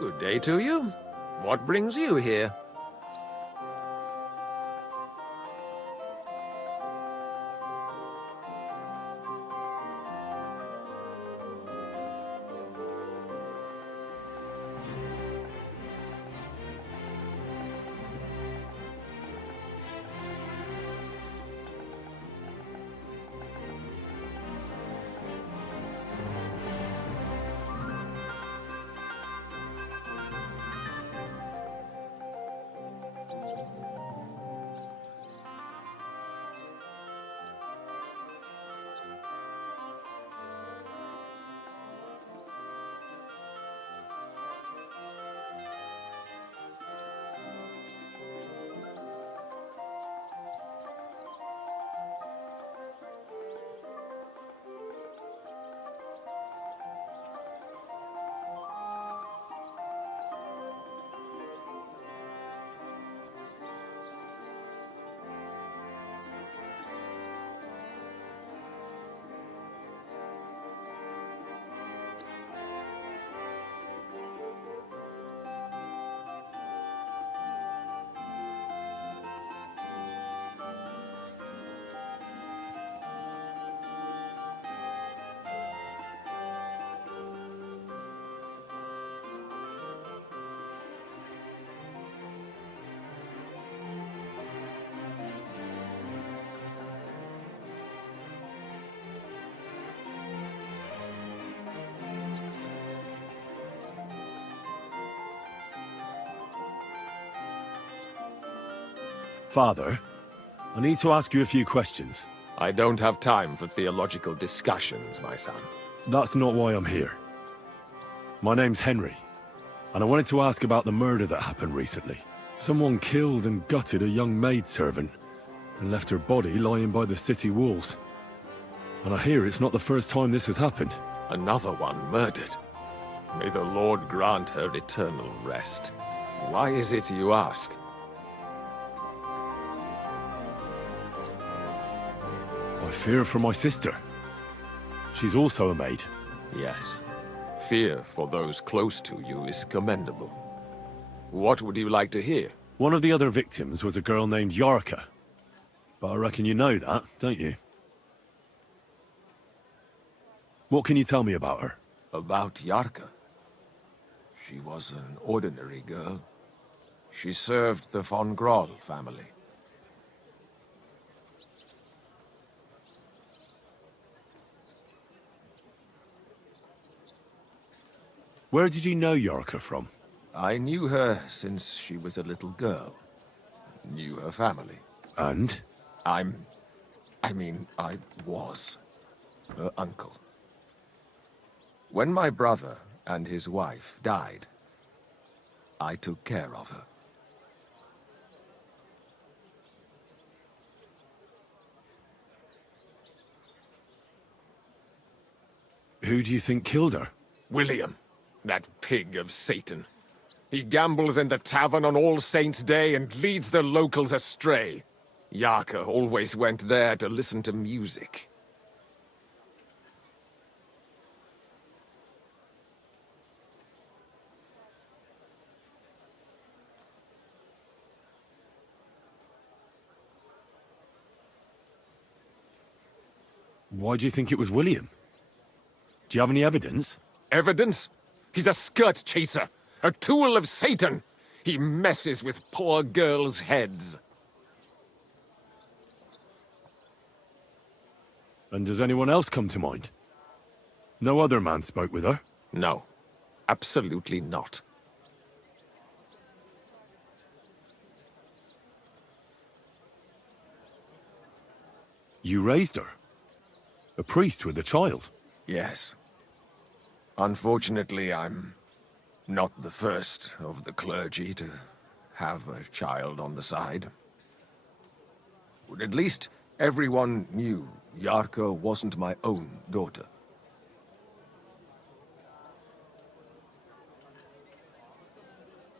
Good day to you. What brings you here? Father, I need to ask you a few questions. I don't have time for theological discussions, my son. That's not why I'm here. My name's Henry, and I wanted to ask about the murder that happened recently. Someone killed and gutted a young maidservant and left her body lying by the city walls. And I hear it's not the first time this has happened. Another one murdered. May the Lord grant her eternal rest. Why is it you ask? I fear for my sister. She's also a maid. Yes. Fear for those close to you is commendable. What would you like to hear? One of the other victims was a girl named Yarka. But I reckon you know that, don't you? What can you tell me about her? About Yarka? She was an ordinary girl. She served the von Groll family. Where did you know Yarka from? I knew her since she was a little girl. Knew her family. And? I was her uncle. When my brother and his wife died, I took care of her. Who do you think killed her? William, that pig of Satan. He gambles in the tavern on All Saints' Day and leads the locals astray. Yarka always went there to listen to music. Why do you think it was William? Do you have any evidence? Evidence? He's a skirt chaser, a tool of Satan. He messes with poor girls' heads. And does anyone else come to mind? No other man spoke with her? No, absolutely not. You raised her? A priest with a child? Yes. Unfortunately, I'm not the first of the clergy to have a child on the side. But at least everyone knew Yarka wasn't my own daughter.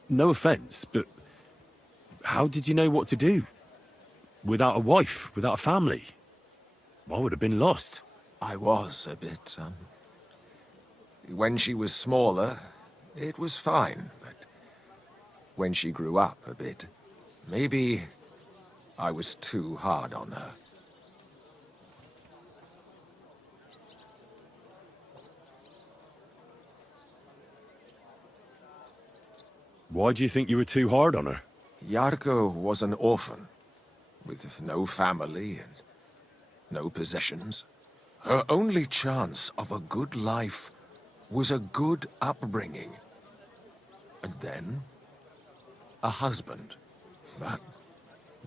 No offense, but how did you know what to do? Without a wife, without a family? I would have been lost. I was a bit, When she was smaller, It was fine, but when she grew up a bit, maybe I was too hard on her. Why do you think you were too hard on her? Yarko was an orphan, with no family and no possessions. Her only chance of a good life was a good upbringing. And then, a husband. But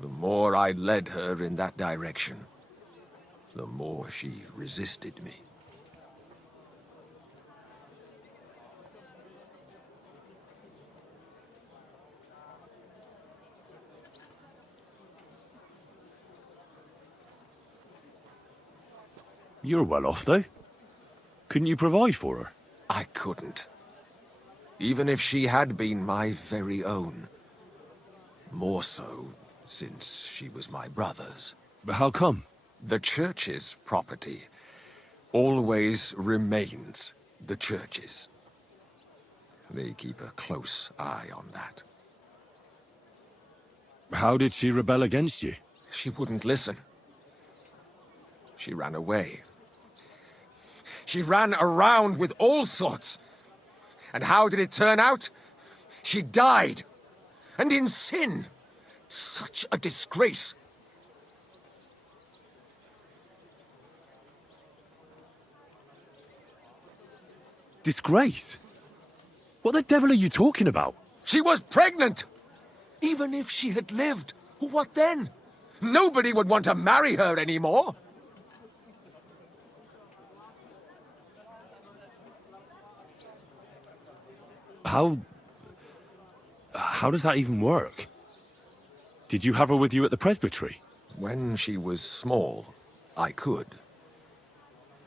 the more I led her in that direction, the more she resisted me. You're well off, though. Couldn't you provide for her? I couldn't. Even if she had been my very own. More so, since she was my brother's. But how come? The church's property always remains the church's. They keep a close eye on that. How did she rebel against you? She wouldn't listen. She ran away. She ran around with all sorts. And how did it turn out? She died. And in sin. Such a disgrace. Disgrace? What the devil are you talking about? She was pregnant! Even if she had lived, what then? Nobody would want to marry her anymore. How does that even work? Did you have her with you at the presbytery? When she was small, I could.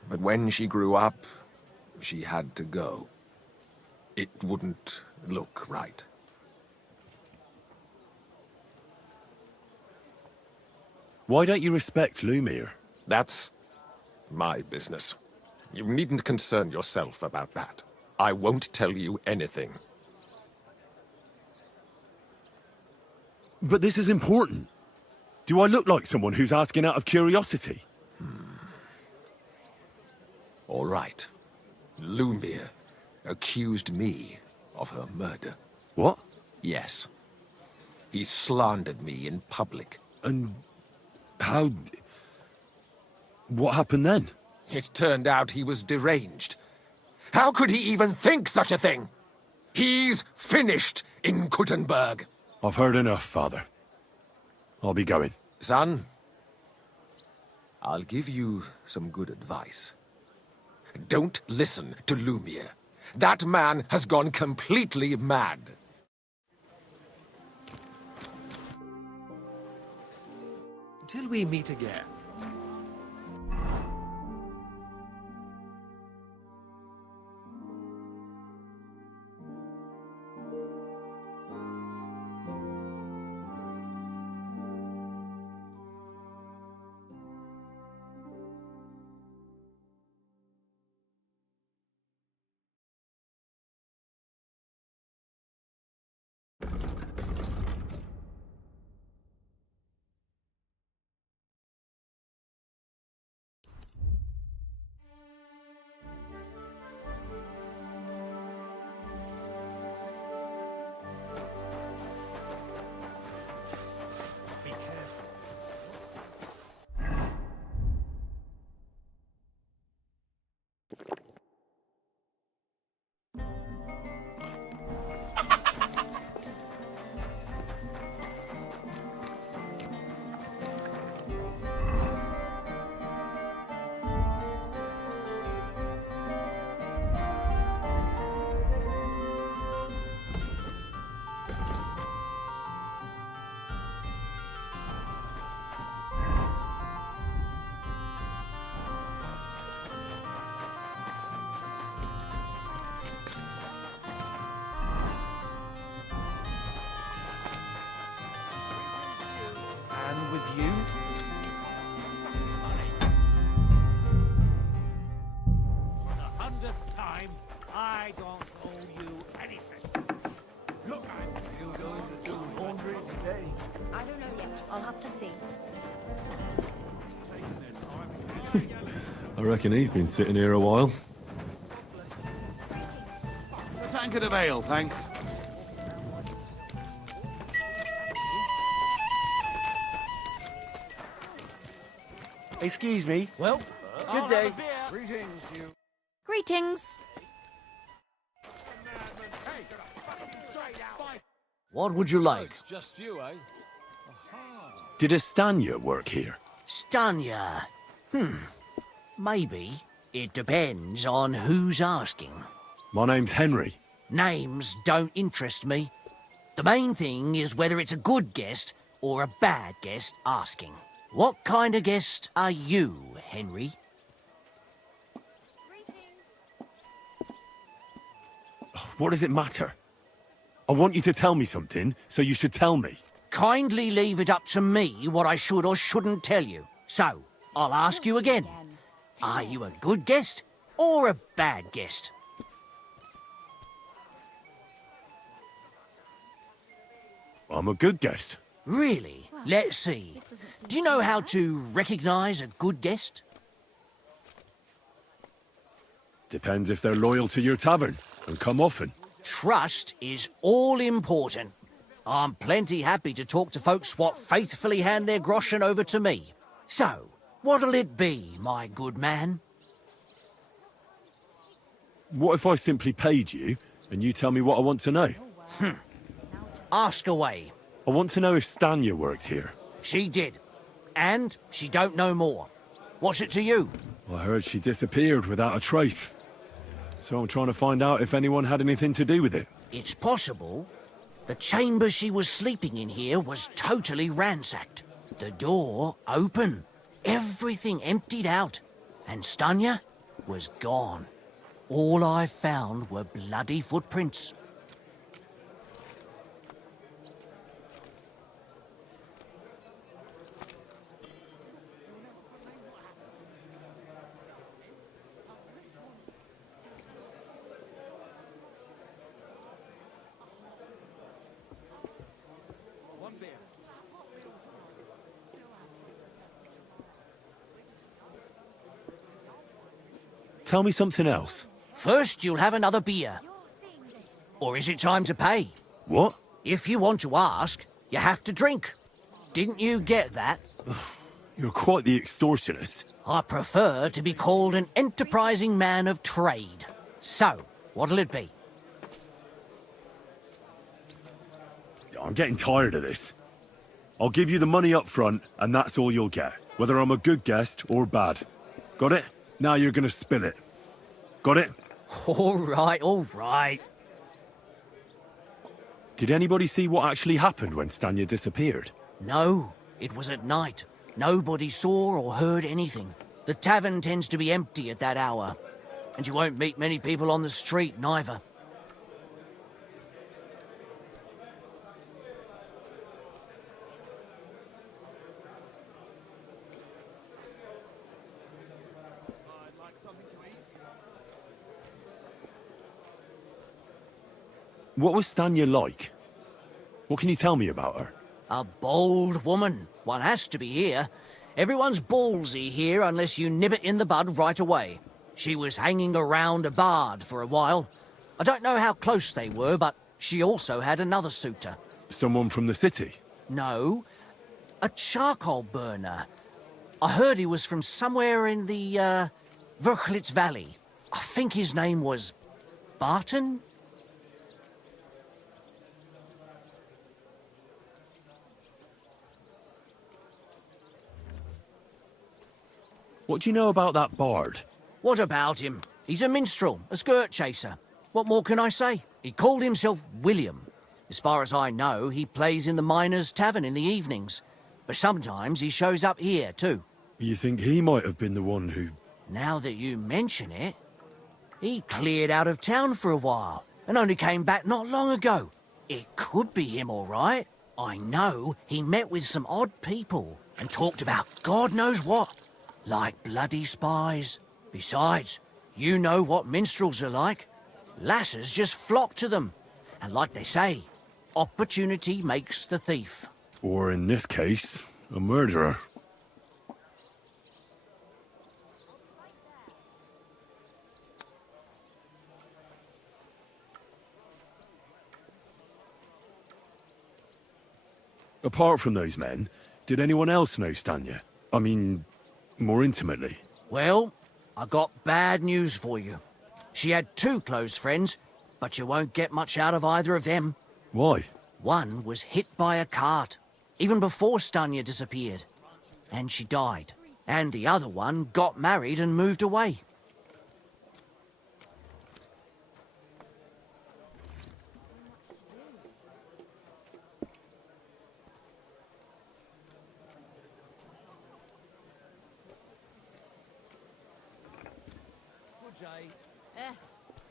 But when she grew up, she had to go. It wouldn't look right. Why don't you respect Lumiere? That's my business. You needn't concern yourself about that. I won't tell you anything. But this is important. Do I look like someone who's asking out of curiosity? All right. Lumiere accused me of her murder. What? Yes. He slandered me in public. And how... What happened then? It turned out he was deranged. How could he even think such a thing? He's finished in Kuttenberg. I've heard enough, Father. I'll be going. Son, I'll give you some good advice. Don't listen to Lumiere. That man has gone completely mad. Till we meet again. I don't know yet. I'll have to see. I reckon he's been sitting here a while. A tankard of ale, thanks. Excuse me. Well, Good day. greetings to you. Greetings. What would you like? Just you, eh? Did Estanya work here? Stanya? Maybe. It depends on who's asking. My name's Henry. Names don't interest me. The main thing is whether it's a good guest or a bad guest asking. What kind of guest are you, Henry? What does it matter? I want you to tell me something, so you should tell me. Kindly leave it up to me what I should or shouldn't tell you. So, I'll ask you again. Are you a good guest or a bad guest? I'm a good guest. Really? Let's see. Do you know how to recognize a good guest? Depends if they're loyal to your tavern and come often. Trust is all important. I'm plenty happy to talk to folks what faithfully hand their groschen over to me. So, what'll it be, my good man? What if I simply paid you and you tell me what I want to know? Ask away. I want to know if Stanya worked here. She did. And she don't know more. What's it to you? I heard she disappeared without a trace. So I'm trying to find out if anyone had anything to do with it. It's possible. The chamber she was sleeping in here was totally ransacked. The door open. Everything emptied out. And Stanya was gone. All I found were bloody footprints. Tell me something else. First, you'll have another beer. Or is it time to pay? What? If you want to ask, you have to drink. Didn't you get that? You're quite the extortionist. I prefer to be called an enterprising man of trade. So, what'll it be? I'm getting tired of this. I'll give you the money up front, and that's all you'll get. Whether I'm a good guest or bad. Got it? Now you're gonna spill it. Got it? All right, all right. Did anybody see what actually happened when Stanya disappeared? No, it was at night. Nobody saw or heard anything. The tavern tends to be empty at that hour. And you won't meet many people on the street, neither. What was Stanya like? What can you tell me about her? A bold woman. One has to be here. Everyone's ballsy here unless you nib it in the bud right away. She was hanging around a bard for a while. I don't know how close they were, but she also had another suitor. Someone from the city? No, a charcoal burner. I heard he was from somewhere in the, Verchlitz Valley. I think his name was Barton? What do you know about that bard? What about him? He's a minstrel, a skirt chaser. What more can I say? He called himself William. As far as I know, he plays in the Miners' Tavern in the evenings. But sometimes he shows up here, too. You think he might have been the one who... Now that you mention it, he cleared out of town for a while and only came back not long ago. It could be him, all right. I know he met with some odd people and talked about God knows what. Like bloody spies. Besides, you know what minstrels are like. Lasses just flock to them. And like they say, opportunity makes the thief. Or in this case, a murderer. Apart from those men, did anyone else know Stanya? I mean, more intimately. Well, I got bad news for you. She had 2 close friends, but you won't get much out of either of them. Why? One was hit by a cart, even before Stanya disappeared, and she died. And the other one got married and moved away.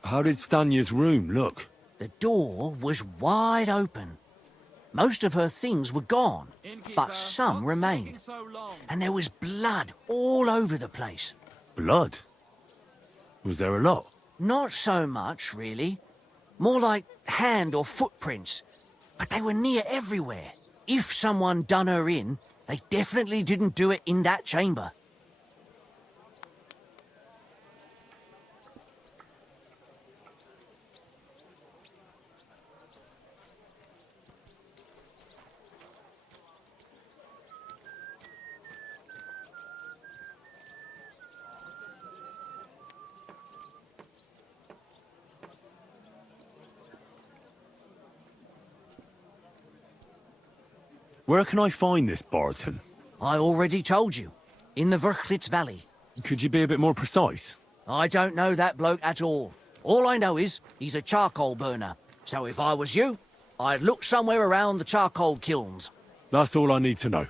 How did Stanya's room look? The door was wide open. Most of her things were gone, but some remained. And there was blood all over the place. Blood? Was there a lot? Not so much, really. More like hand or footprints. But they were near everywhere. If someone done her in, they definitely didn't do it in that chamber. Where can I find this Barton? I already told you. In the Verchlitz Valley. Could you be a bit more precise? I don't know that bloke at all. All I know is he's a charcoal burner. So if I was you, I'd look somewhere around the charcoal kilns. That's all I need to know.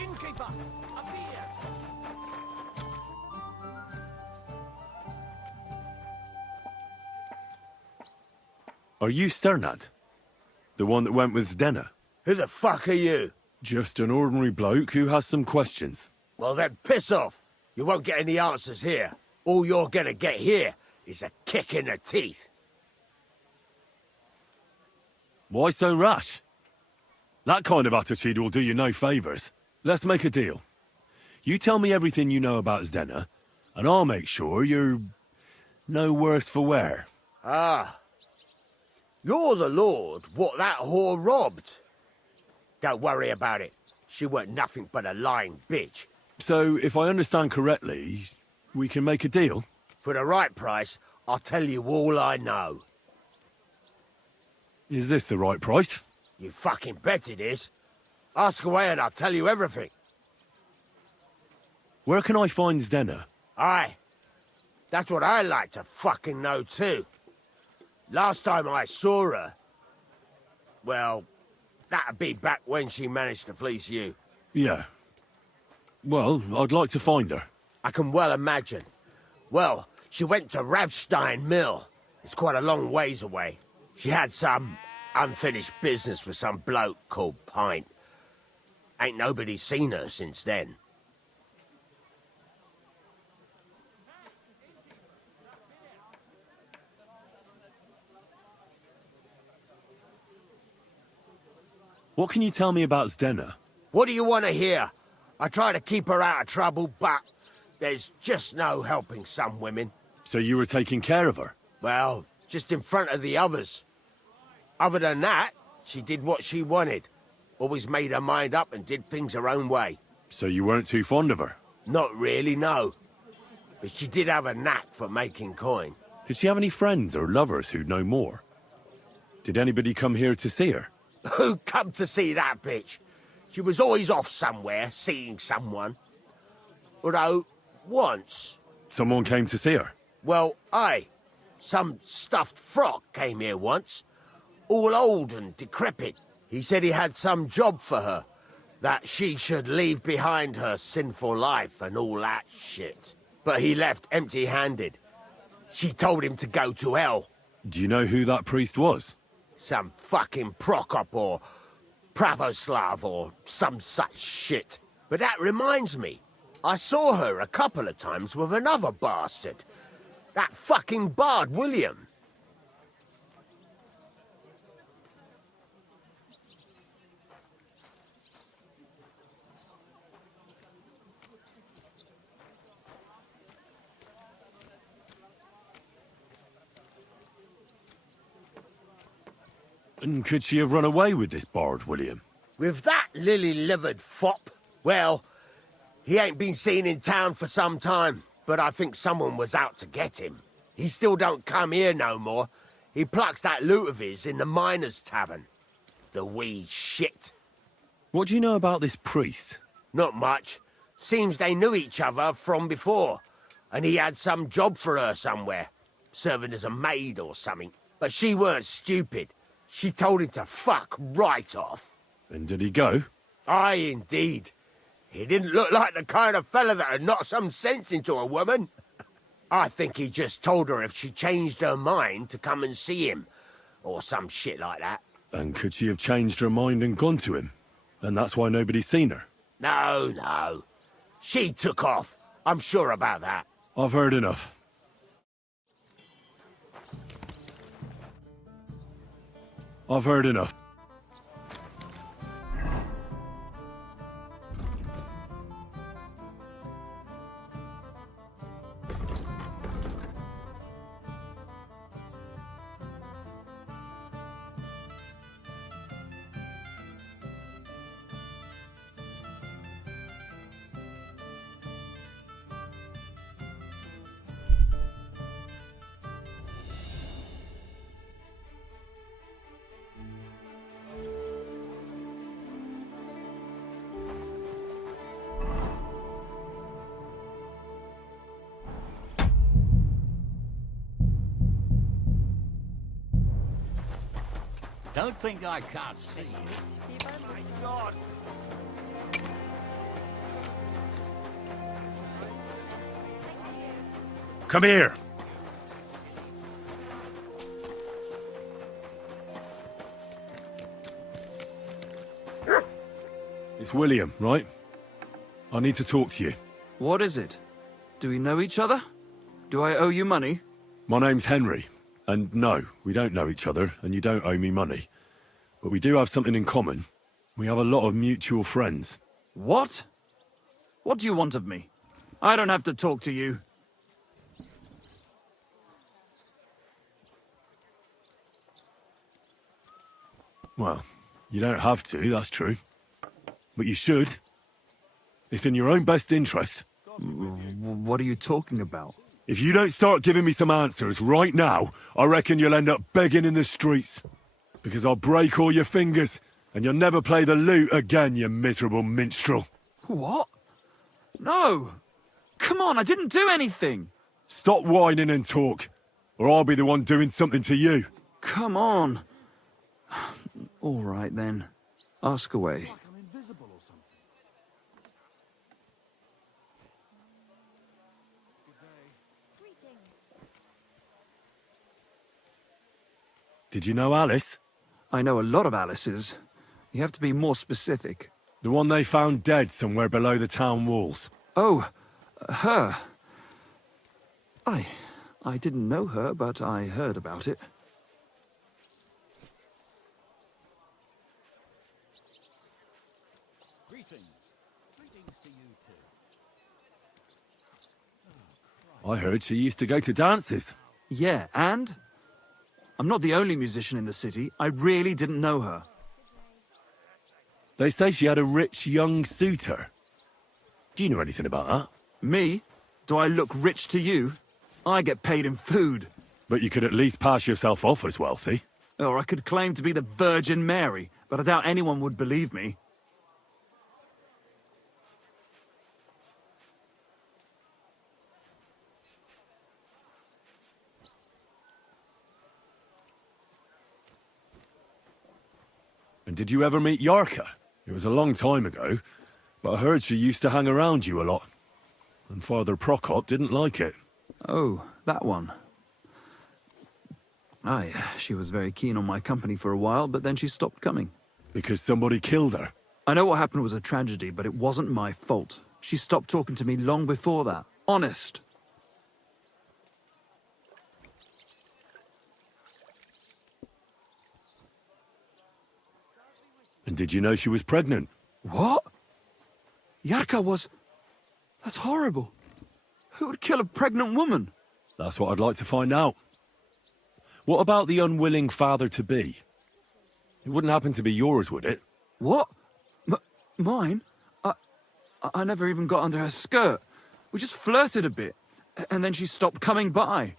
Innkeeper, up here! Are you Sternad? The one that went with Zdenna? Who the fuck are you? Just an ordinary bloke who has some questions. Well then, piss off. You won't get any answers here. All you're gonna get here is a kick in the teeth. Why so rash? That kind of attitude will do you no favours. Let's make a deal. You tell me everything you know about Zdenna, and I'll make sure you're no worse for wear. Ah. You're the lord what that whore robbed. Don't worry about it. She weren't nothing but a lying bitch. So, if I understand correctly, we can make a deal? For the right price, I'll tell you all I know. Is this the right price? You fucking bet it is. Ask away and I'll tell you everything. Where can I find Zdenna? Aye. That's what I like to fucking know too. Last time I saw her, well, that'd be back when she managed to fleece you. Yeah. Well, I'd like to find her. I can well imagine. Well, she went to Ravstein Mill. It's quite a long ways away. She had some unfinished business with some bloke called Pint. Ain't nobody seen her since then. What can you tell me about Zdena? What do you want to hear? I try to keep her out of trouble, but there's just no helping some women. So you were taking care of her? Well, just in front of the others. Other than that, she did what she wanted. Always made her mind up and did things her own way. So you weren't too fond of her? Not really, no. But she did have a knack for making coin. Did she have any friends or lovers who'd know more? Did anybody come here to see her? Who come to see that bitch? She was always off somewhere, seeing someone. Although, once... Someone came to see her? Well, aye. Some stuffed frock came here once. All old and decrepit. He said he had some job for her. That she should leave behind her sinful life and all that shit. But he left empty-handed. She told him to go to hell. Do you know who that priest was? Some fucking Prokop or Pravoslav or some such shit. But that reminds me, I saw her a couple of times with another bastard. That fucking bard, William. And could she have run away with this bard, William? With that lily-livered fop? Well, he ain't been seen in town for some time, but I think someone was out to get him. He still don't come here no more. He plucks that loot of his in the Miners' Tavern. The wee shit. What do you know about this priest? Not much. Seems they knew each other from before, and he had some job for her somewhere, serving as a maid or something. But she weren't stupid. She told him to fuck right off. And did he go? Aye, indeed. He didn't look like the kind of fella that'd knock some sense into a woman. I think he just told her if she changed her mind to come and see him, or some shit like that. And could she have changed her mind and gone to him? And that's why nobody's seen her? No, no. She took off. I'm sure about that. I've heard enough. I've heard enough. Don't think I can't see you. Come here! It's William, right? I need to talk to you. What is it? Do we know each other? Do I owe you money? My name's Henry, and no, we don't know each other, and you don't owe me money. But we do have something in common. We have a lot of mutual friends. What? What do you want of me? I don't have to talk to you. Well, you don't have to, that's true. But you should. It's in your own best interest. What are you talking about? If you don't start giving me some answers right now, I reckon you'll end up begging in the streets. Because I'll break all your fingers, and you'll never play the lute again, you miserable minstrel. What? No! Come on, I didn't do anything! Stop whining and talk, or I'll be the one doing something to you. Come on. All right, then. Ask away. Did you know Alice? I know a lot of Alice's. You have to be more specific. The one they found dead somewhere below the town walls. Oh, her. I didn't know her, but I heard about it. I heard she used to go to dances. Yeah, and? I'm not the only musician in the city. I really didn't know her. They say she had a rich young suitor. Do you know anything about that? Me? Do I look rich to you? I get paid in food. But you could at least pass yourself off as wealthy. Or I could claim to be the Virgin Mary, but I doubt anyone would believe me. And did you ever meet Yarka? It was a long time ago, but I heard she used to hang around you a lot. And Father Prokop didn't like it. Oh, that one. Aye, she was very keen on my company for a while, but then she stopped coming. Because somebody killed her. I know what happened was a tragedy, but it wasn't my fault. She stopped talking to me long before that. Honest. And did you know she was pregnant? What? Yarka was... That's horrible. Who would kill a pregnant woman? That's what I'd like to find out. What about the unwilling father-to-be? It wouldn't happen to be yours, would it? What? Mine? I never even got under her skirt. We just flirted a bit, and then she stopped coming by.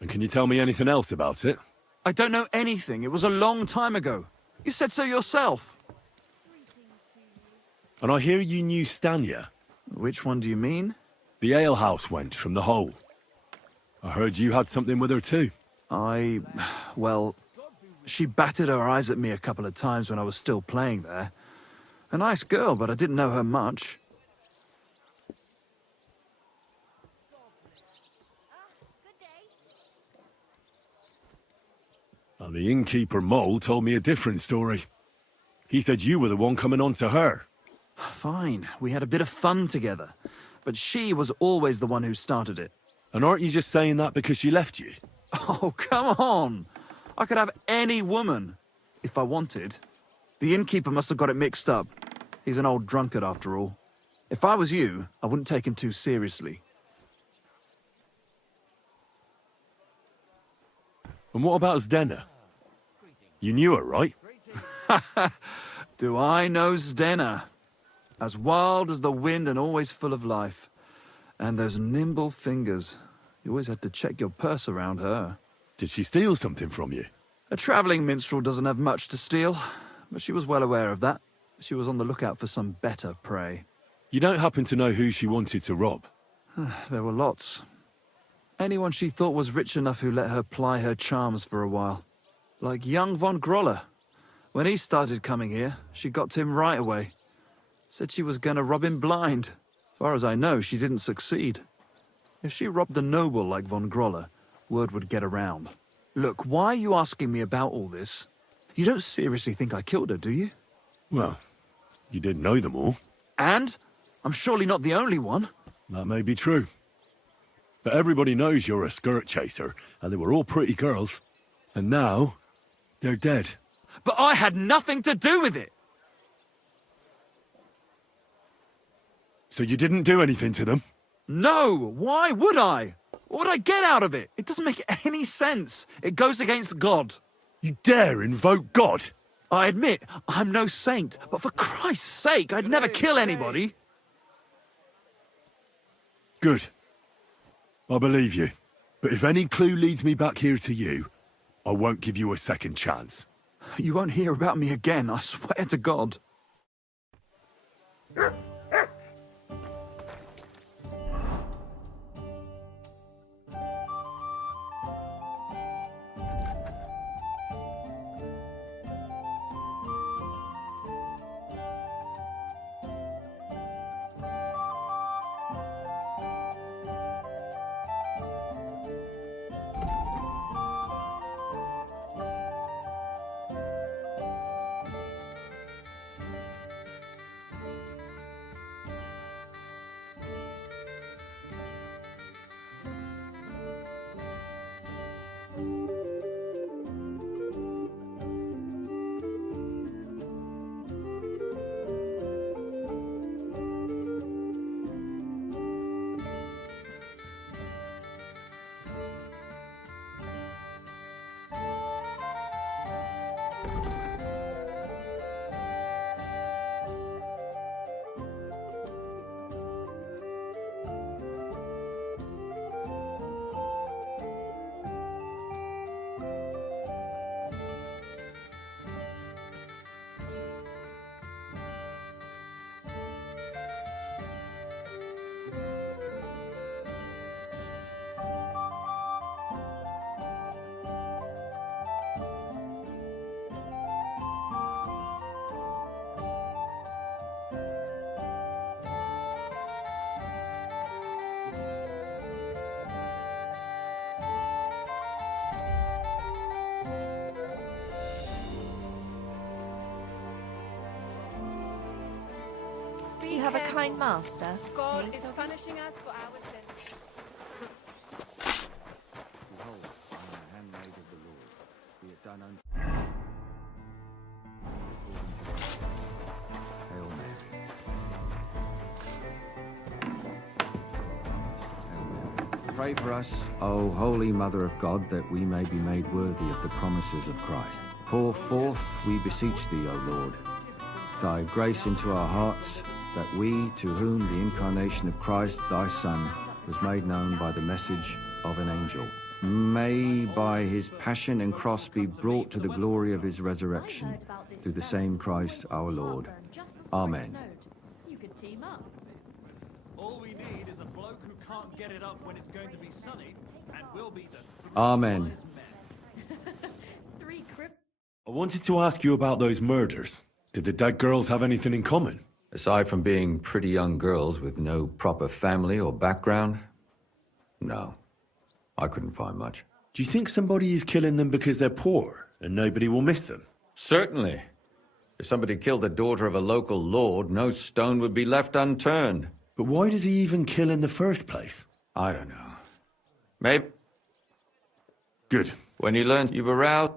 And can you tell me anything else about it? I don't know anything. It was a long time ago. You said so yourself. And I hear you knew Stanya. Which one do you mean? The alehouse wench from the hole. I heard you had something with her too. Well, she batted her eyes at me a couple of times when I was still playing there. A nice girl, but I didn't know her much. And the innkeeper Mole told me a different story. He said you were the one coming on to her. Fine, we had a bit of fun together. But she was always the one who started it. And aren't you just saying that because she left you? Oh, come on! I could have any woman, if I wanted. The innkeeper must have got it mixed up. He's an old drunkard after all. If I was you, I wouldn't take him too seriously. And what about Zdena? You knew her, right? Do I know Zdena? As wild as the wind and always full of life. And those nimble fingers. You always had to check your purse around her. Did she steal something from you? A travelling minstrel doesn't have much to steal, but she was well aware of that. She was on the lookout for some better prey. You don't happen to know who she wanted to rob? There were lots. Anyone she thought was rich enough who let her ply her charms for a while. Like young von Groller. When he started coming here, she got to him right away. Said she was gonna rob him blind. Far as I know, she didn't succeed. If she robbed a noble like von Groller, word would get around. Look, why are you asking me about all this? You don't seriously think I killed her, do you? Well, you didn't know them all. And? I'm surely not the only one. That may be true. But everybody knows you're a skirt chaser, and they were all pretty girls. And now, they're dead. But I had nothing to do with it! So you didn't do anything to them? No! Why would I? What would I get out of it? It doesn't make any sense. It goes against God. You dare invoke God? I admit, I'm no saint, but for Christ's sake, I'd never kill anybody. Good. I believe you. But if any clue leads me back here to you, I won't give you a second chance. You won't hear about me again, I swear to God. You have a kind master. God is punishing us for our sins. Behold, I am the handmaid of the Lord. Be it done unto Hail Mary. Hail Mary. Pray for us, O Holy Mother of God, that we may be made worthy of the promises of Christ. Pour forth, we beseech thee, O Lord, thy grace into our hearts, that we, to whom the incarnation of Christ, thy Son, was made known by the message of an angel, may by his passion and cross be brought to the glory of his resurrection, through the same Christ our Lord. Amen. You could team up. All we need is a bloke who can't get it up when it's going to be sunny, and we'll be the Amen. Three crip. I wanted to ask you about those murders. Did the dead girls have anything in common? Aside from being pretty young girls with no proper family or background, no. I couldn't find much. Do you think somebody is killing them because they're poor and nobody will miss them? Certainly. If somebody killed the daughter of a local lord, no stone would be left unturned. But why does he even kill in the first place? I don't know. Maybe Good. when you learn you've aroused...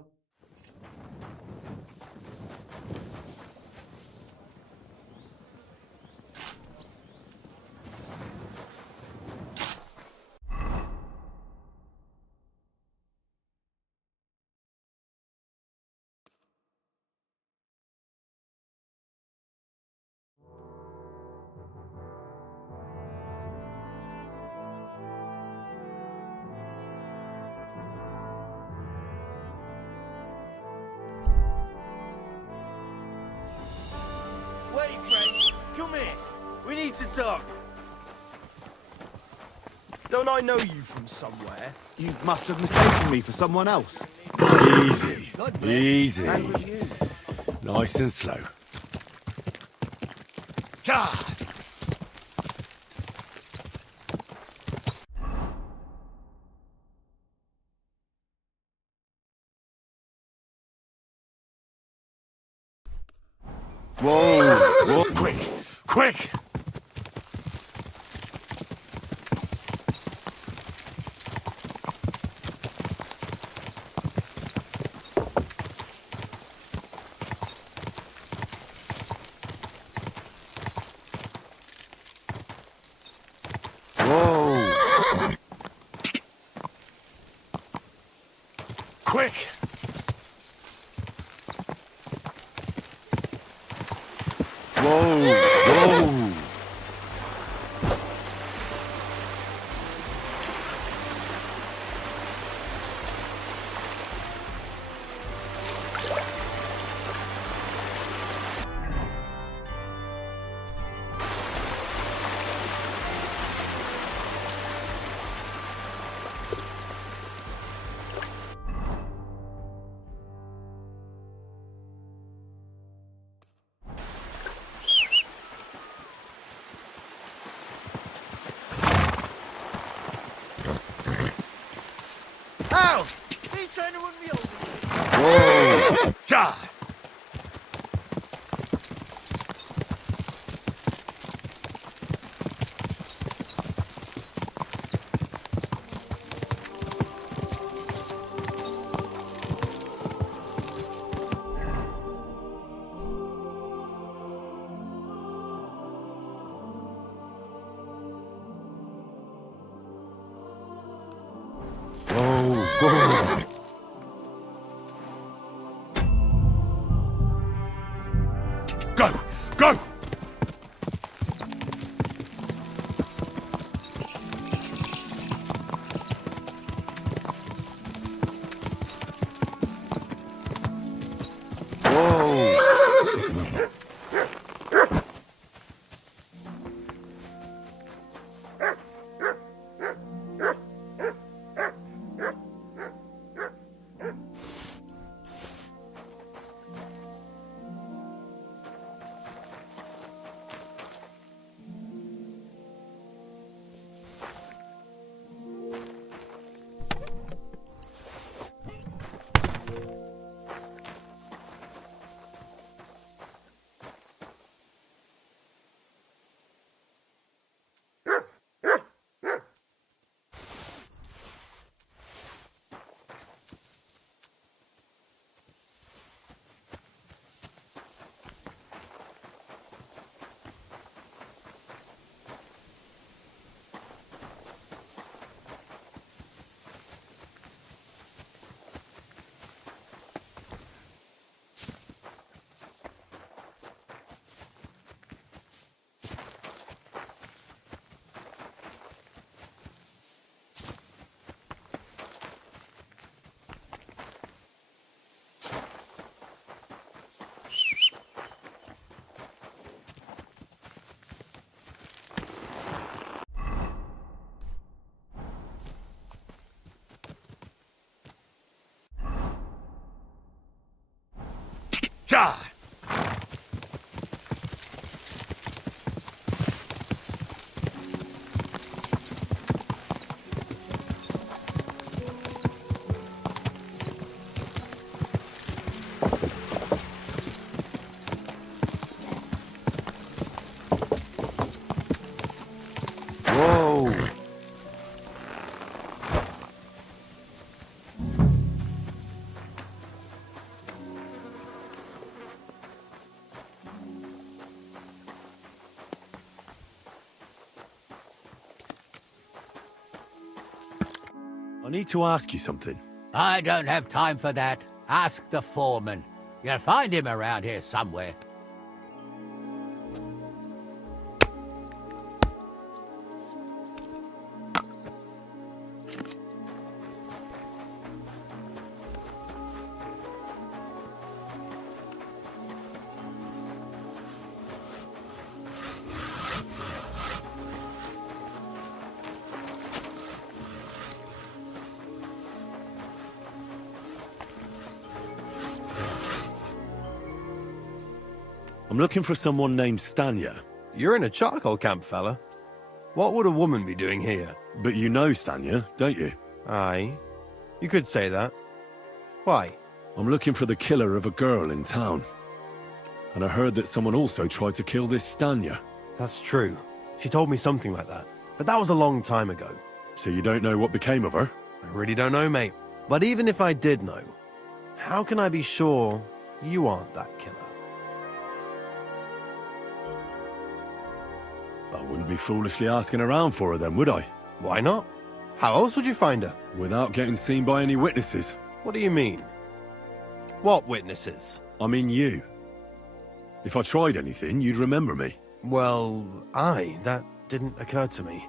Wait, friend. Come here. We need to talk. Don't I know you from somewhere? You must have mistaken me for someone else. Easy. Easy. And with you. Nice and slow. God! Whoa! Whoa! Quick! Quick! Whoa! Quick! Whoa! Whoa! Whoa! Ja! Go! Go! Ja! Whoa! I need to ask you something. I don't have time for that. Ask the foreman. You'll find him around here somewhere. I'm looking for someone named Stanya. You're in a charcoal camp, fella. What would a woman be doing here? But you know Stanya, don't you? Aye. You could say that. Why? I'm looking for the killer of a girl in town. And I heard that someone also tried to kill this Stanya. That's true. She told me something like that. But that was a long time ago. So you don't know what became of her? I really don't know, mate. But even if I did know, how can I be sure you aren't that killer? I wouldn't be foolishly asking around for her then, would I? Why not? How else would you find her? Without getting seen by any witnesses. What do you mean? What witnesses? I mean you. If I tried anything, you'd remember me. Well, that didn't occur to me.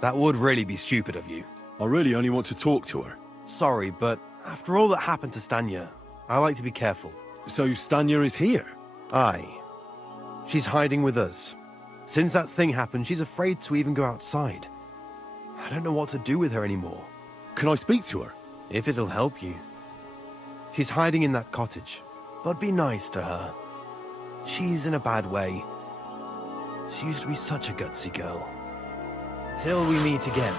That would really be stupid of you. I really only want to talk to her. Sorry, but after all that happened to Stanya, I like to be careful. So Stanya is here? Aye. She's hiding with us. Since that thing happened, she's afraid to even go outside. I don't know what to do with her anymore. Can I speak to her? If it'll help you. She's hiding in that cottage, but be nice to her. She's in a bad way. She used to be such a gutsy girl. Till we meet again.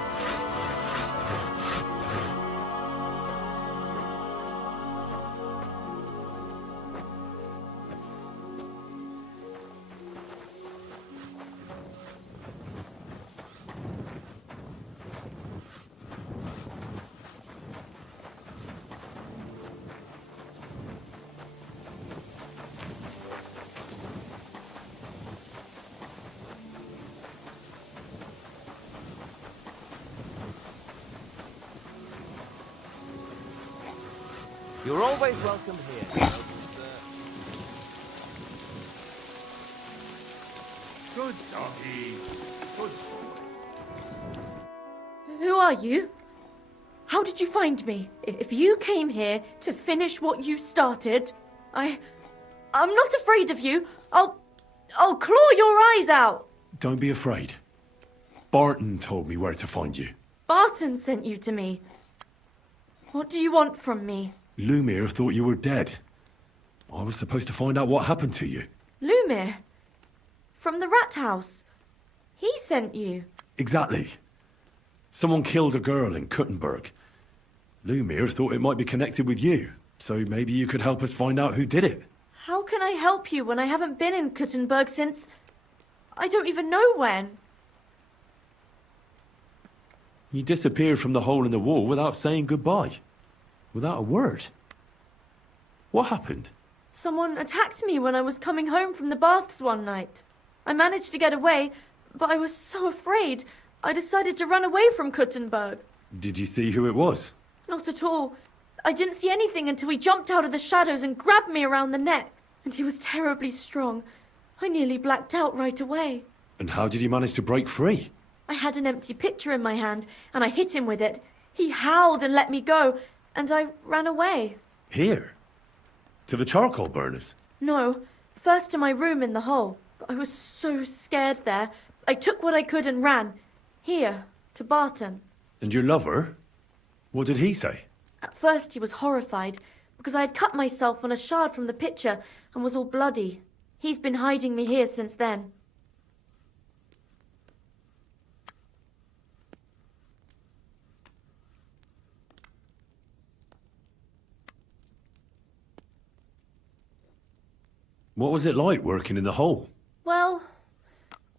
You're always welcome here. Good doggy. Good boy. Who are you? How did you find me? If you came here to finish what you started, I'm not afraid of you. I'll claw your eyes out. Don't be afraid. Barton told me where to find you. Barton sent you to me. What do you want from me? Lumir thought you were dead. I was supposed to find out what happened to you. Lumir? From the rat house. He sent you. Exactly. Someone killed a girl in Kuttenberg. Lumir thought it might be connected with you, so maybe you could help us find out who did it. How can I help you when I haven't been in Kuttenberg since... I don't even know when. You disappeared from the hole in the wall without saying goodbye. Without a word. What happened? Someone attacked me when I was coming home from the baths one night. I managed to get away, but I was so afraid, I decided to run away from Kuttenberg. Did you see who it was? Not at all. I didn't see anything until he jumped out of the shadows and grabbed me around the neck. And he was terribly strong. I nearly blacked out right away. And how did you manage to break free? I had an empty pitcher in my hand, and I hit him with it. He howled and let me go, and I ran away. Here? To the charcoal burners? No, first to my room in the hole. But I was so scared there. I took what I could and ran. Here, to Barton. And your lover? What did he say? At first he was horrified, because I had cut myself on a shard from the pitcher and was all bloody. He's been hiding me here since then. What was it like working in the hole? Well,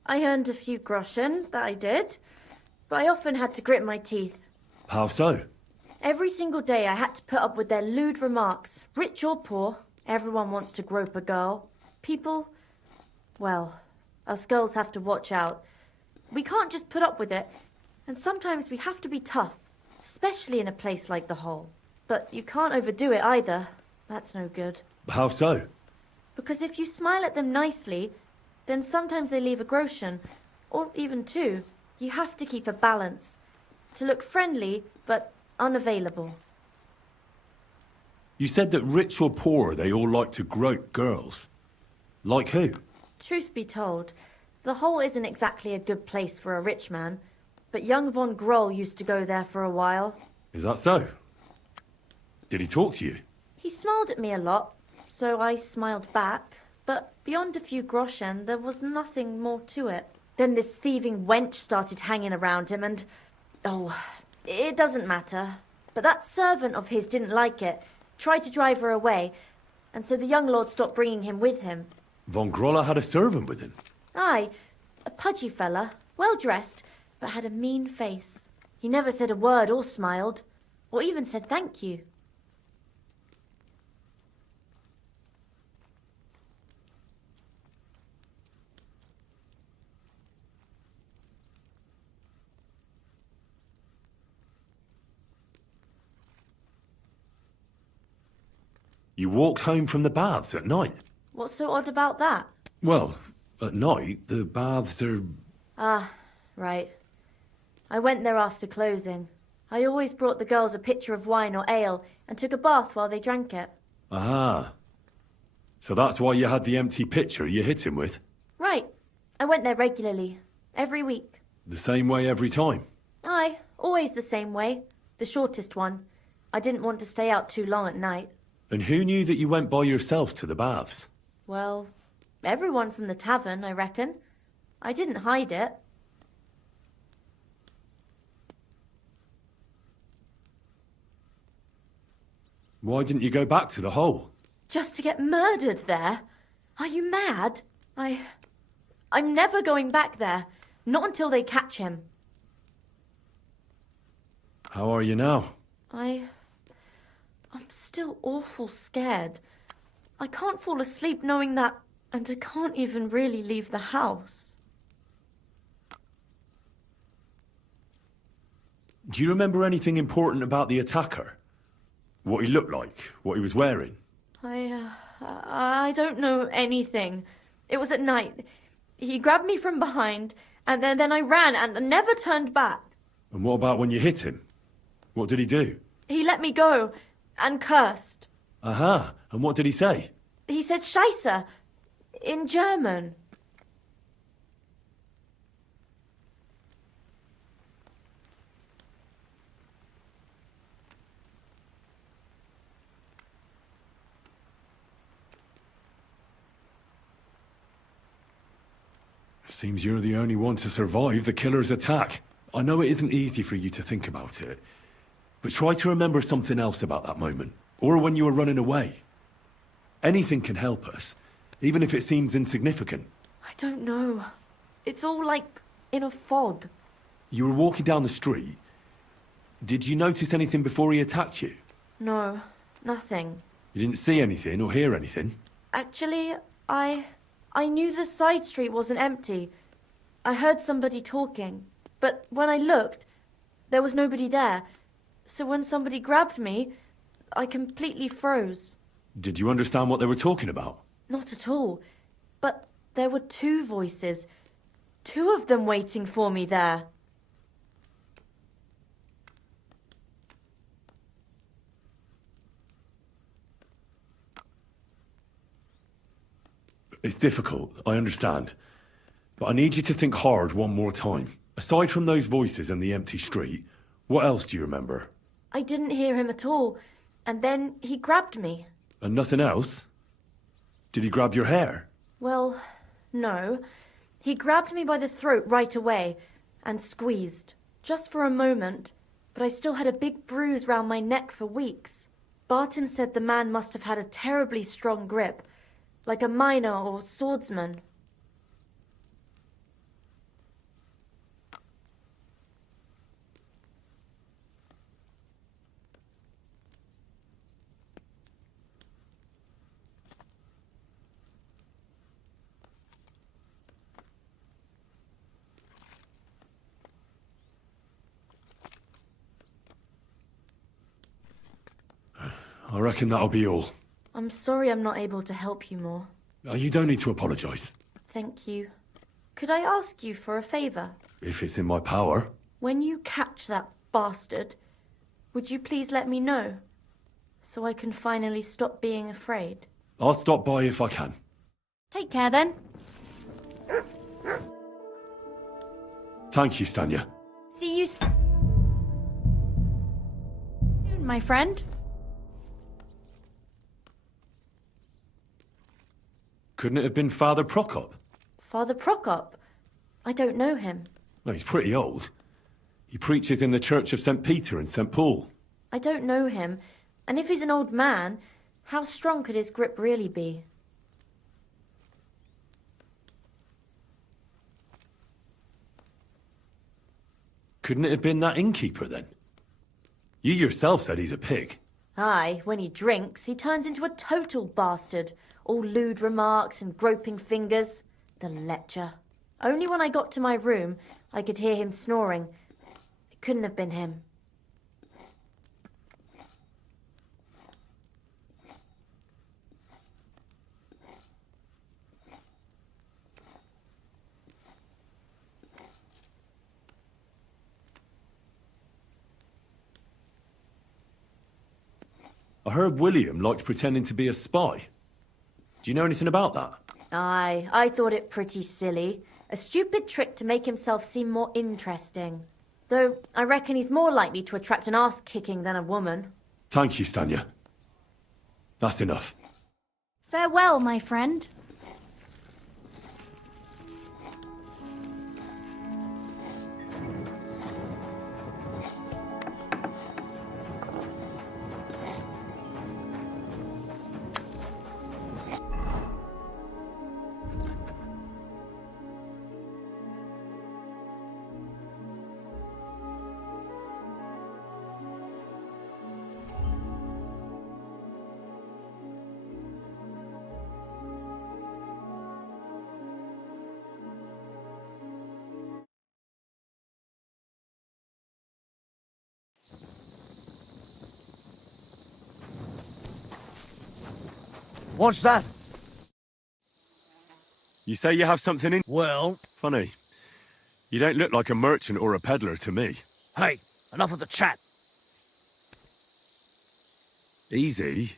I earned a few groschen, that I did. But I often had to grit my teeth. How so? Every single day I had to put up with their lewd remarks. Rich or poor, everyone wants to grope a girl. People, well, us girls have to watch out. We can't just put up with it. And sometimes we have to be tough, especially in a place like the hole. But you can't overdo it either. That's no good. How so? Because if you smile at them nicely, then sometimes they leave a groschen, or even two. You have to keep a balance. To look friendly, but unavailable. You said that rich or poor, they all like to grope girls. Like who? Truth be told, the hole isn't exactly a good place for a rich man, but young von Groll used to go there for a while. Is that so? Did he talk to you? He smiled at me a lot, so I smiled back, but beyond a few groschen, there was nothing more to it. Then this thieving wench started hanging around him and... oh, it doesn't matter. But that servant of his didn't like it, tried to drive her away, and so the young lord stopped bringing him with him. Von Grolla had a servant with him? Aye, a pudgy fella, well-dressed, but had a mean face. He never said a word or smiled, or even said thank you. You walked home from the baths at night? What's so odd about that? Well, at night, the baths are... Ah, right. I went there after closing. I always brought the girls a pitcher of wine or ale and took a bath while they drank it. Ah. So that's why you had the empty pitcher you hit him with? Right. I went there regularly. Every week. The same way every time? Aye, always the same way. The shortest one. I didn't want to stay out too long at night. And who knew that you went by yourself to the baths? Well, everyone from the tavern, I reckon. I didn't hide it. Why didn't you go back to the hole? Just to get murdered there? Are you mad? I'm never going back there. Not until they catch him. How are you now? I'm still awful scared. I can't fall asleep knowing that, and I can't even really leave the house. Do you remember anything important about the attacker? What he looked like? What he was wearing? I don't know anything. It was at night. He grabbed me from behind, and then I ran and never turned back. And what about when you hit him? What did he do? He let me go and cursed. Aha, and what did he say? He said Scheisse in German. Seems you're the only one to survive the killer's attack. I know it isn't easy for you to think about it, but try to remember something else about that moment, or when you were running away. Anything can help us, even if it seems insignificant. I don't know. It's all like in a fog. You were walking down the street. Did you notice anything before he attacked you? No, nothing. You didn't see anything or hear anything? Actually, I knew the side street wasn't empty. I heard somebody talking, but when I looked, there was nobody there. So when somebody grabbed me, I completely froze. Did you understand what they were talking about? Not at all. But there were two voices. Two of them waiting for me there. It's difficult, I understand. But I need you to think hard one more time. Aside from those voices and the empty street, what else do you remember? I didn't hear him at all. And then he grabbed me. And nothing else? Did he grab your hair? Well, no. He grabbed me by the throat right away and squeezed. Just for a moment, but I still had a big bruise round my neck for weeks. Barton said the man must have had a terribly strong grip, like a miner or swordsman. I reckon that'll be all. I'm sorry I'm not able to help you more. You don't need to apologise. Thank you. Could I ask you for a favour? If it's in my power. When you catch that bastard, would you please let me know? So I can finally stop being afraid. I'll stop by if I can. Take care then. Thank you, Stanya. See you soon, my friend. Couldn't it have been Father Prokop? Father Prokop? I don't know him. Well, he's pretty old. He preaches in the Church of St. Peter and St. Paul. I don't know him. And if he's an old man, how strong could his grip really be? Couldn't it have been that innkeeper then? You yourself said he's a pig. Aye, when he drinks, he turns into a total bastard. All lewd remarks and groping fingers. The lecher. Only when I got to my room, I could hear him snoring. It couldn't have been him. I heard William liked pretending to be a spy. Do you know anything about that? Aye, I thought it pretty silly. A stupid trick to make himself seem more interesting. Though, I reckon he's more likely to attract an ass-kicking than a woman. Thank you, Stanya. That's enough. Farewell, my friend. What's that? You say you have something in... Well, Funny. You don't look like a merchant or a peddler to me. hey, enough of the chat. Easy.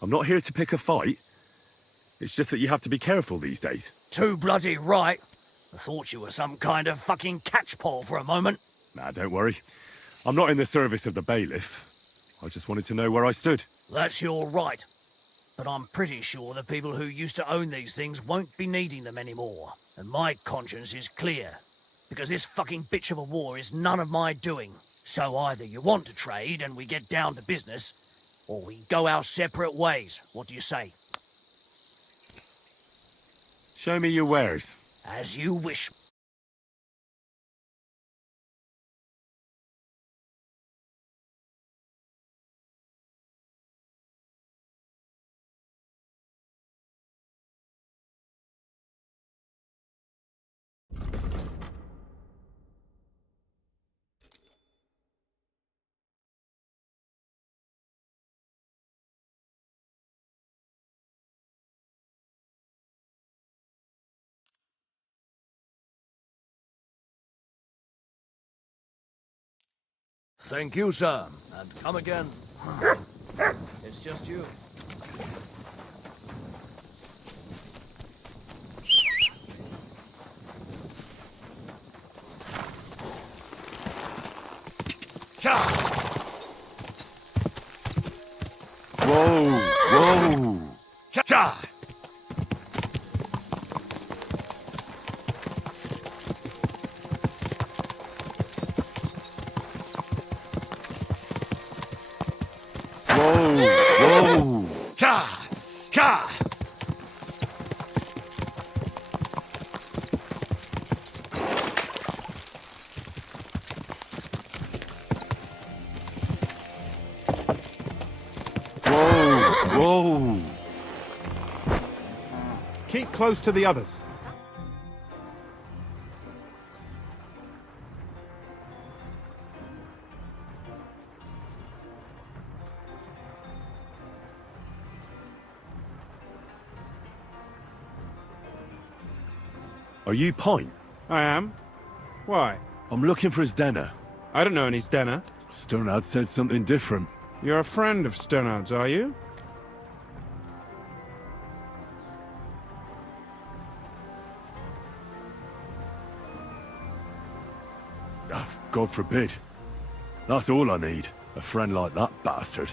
I'm not here to pick a fight. It's just that you have to be careful these days. Too bloody right. I thought you were some kind of fucking catchpole for a moment. Nah, don't worry. I'm not in the service of the bailiff. I just wanted to know where I stood. That's your right. But I'm pretty sure the people who used to own these things won't be needing them anymore. And my conscience is clear. Because this fucking bitch of a war is none of my doing. So either you want to trade and we get down to business, or we go our separate ways. What do you say? Show me your wares. As you wish. Thank you, sir. And come again. It's just you. Whoa! Whoa! Cha! Whoa! Whoa! Cha! Cha! Whoa! Keep close to the others. Are you Pint? I am. Why? I'm looking for Zdena. I don't know any Stena. Sternad said something different. You're a friend of Sternard's, are you? Ah, God forbid. That's all I need. A friend like that bastard.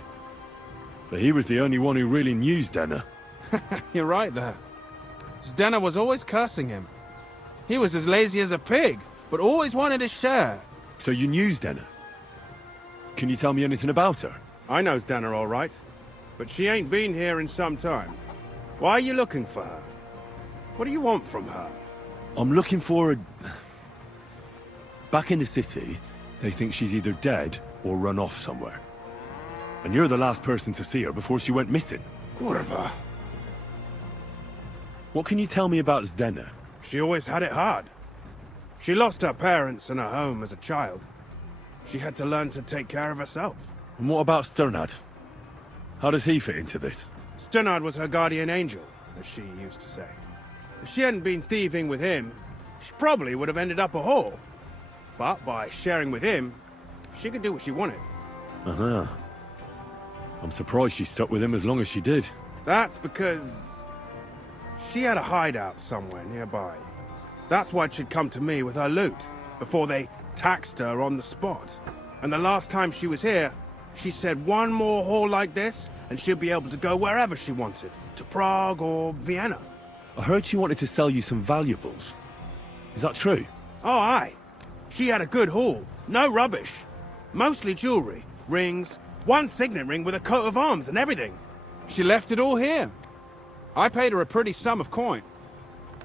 But he was the only one who really knew Zdena. You're right there. Stena was always cursing him. He was as lazy as a pig, but always wanted his share. So you knew Zdena? Can you tell me anything about her? I know Stena all right, but she ain't been here in some time. Why are you looking for her? What do you want from her? I'm looking for a... Back in the city, they think she's either dead or run off somewhere. And you're the last person to see her before she went missing. Kurva. What can you tell me about Zdena? She always had it hard. She lost her parents and her home as a child. She had to learn to take care of herself. And what about Sternad? How does he fit into this? Sternard was her guardian angel, as she used to say. If she hadn't been thieving with him, she probably would have ended up a whore. But by sharing with him, she could do what she wanted. Uh-huh. I'm surprised she stuck with him as long as she did. That's because she had a hideout somewhere nearby. That's why she'd come to me with her loot, before they taxed her on the spot. And the last time she was here, she said one more haul like this, and she'd be able to go wherever she wanted. To Prague or Vienna. I heard she wanted to sell you some valuables. Is that true? Oh, aye. She had a good haul. No rubbish. Mostly jewelry, rings, one signet ring with a coat of arms and everything. She left it all here. I paid her a pretty sum of coin.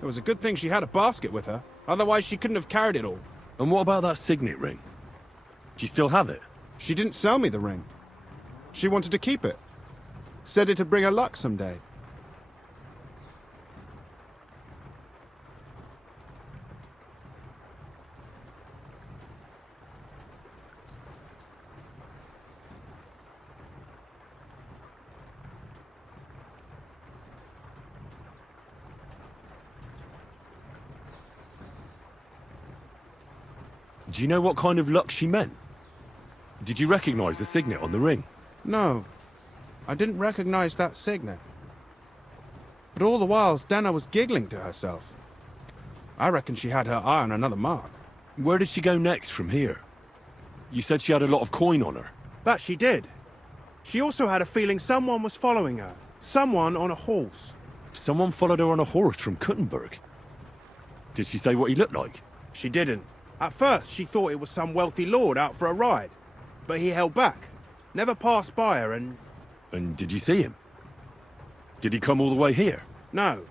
It was a good thing she had a basket with her. Otherwise, she couldn't have carried it all. And what about that signet ring? Do you still have it? She didn't sell me the ring. She wanted to keep it. Said it'd bring her luck someday. Do you know what kind of luck she meant? Did you recognize the signet on the ring? No, I didn't recognize that signet. But all the while, Dana was giggling to herself. I reckon she had her eye on another mark. Where did she go next from here? You said she had a lot of coin on her. That she did. She also had a feeling someone was following her. Someone on a horse. Someone followed her on a horse from Kuttenberg. Did she say what he looked like? She didn't. At first, she thought it was some wealthy lord out for a ride. But he held back. Never passed by her and... And did you see him? Did he come all the way here? No.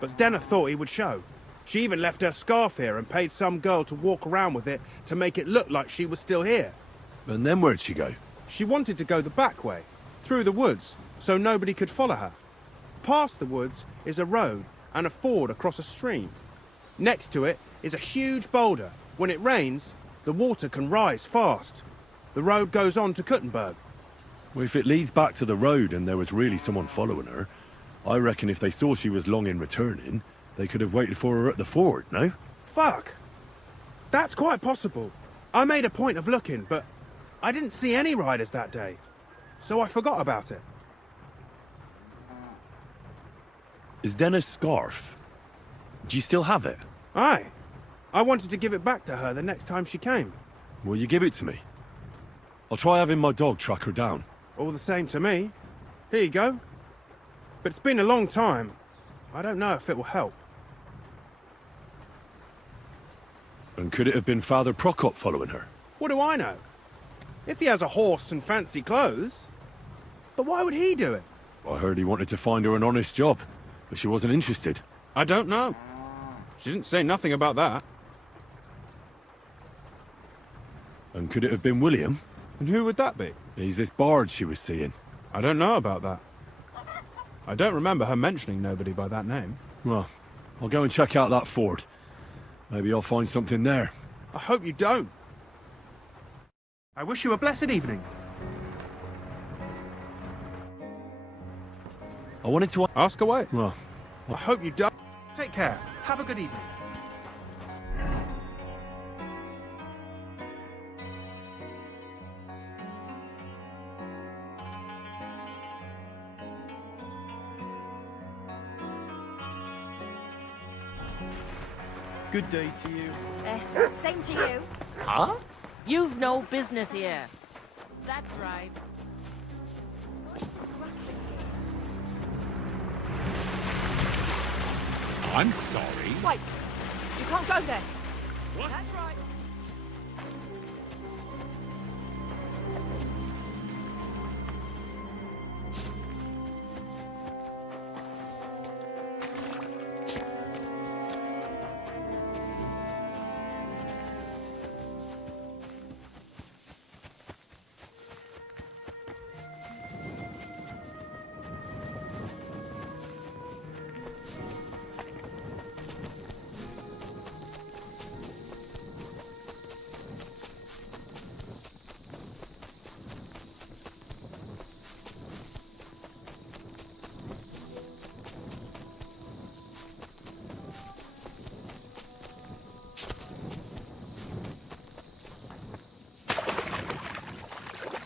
But Zdenna thought he would show. She even left her scarf here and paid some girl to walk around with it to make it look like she was still here. And then where'd she go? She wanted to go the back way, through the woods, so nobody could follow her. Past the woods is a road and a ford across a stream. Next to it is a huge boulder. When it rains, the water can rise fast. The road goes on to Kuttenberg. Well, if it leads back to the road and there was really someone following her, I reckon if they saw she was long in returning, they could have waited for her at the ford, no? Fuck! That's quite possible. I made a point of looking, but I didn't see any riders that day, so I forgot about it. Is Denna's scarf? Do you still have it? Aye. I wanted to give it back to her the next time she came. Will you give it to me? I'll try having my dog track her down. All the same to me. Here you go. But it's been a long time. I don't know if it will help. And could it have been Father Prokop following her? What do I know? If he has a horse and fancy clothes. But why would he do it? I heard he wanted to find her an honest job, but she wasn't interested. I don't know. She didn't say nothing about that. And could it have been William? And who would that be? He's this bard she was seeing. I don't know about that. I don't remember her mentioning nobody by that name. Well, I'll go and check out that fort. Maybe I'll find something there. I hope you don't. I wish you a blessed evening. I wanted to... Ask away. Well, I hope you don't. Take care. Have a good evening. Good day to you. Same to you. Huh? You've no business here. That's right. I'm sorry. Wait, you can't go there. What? That's right.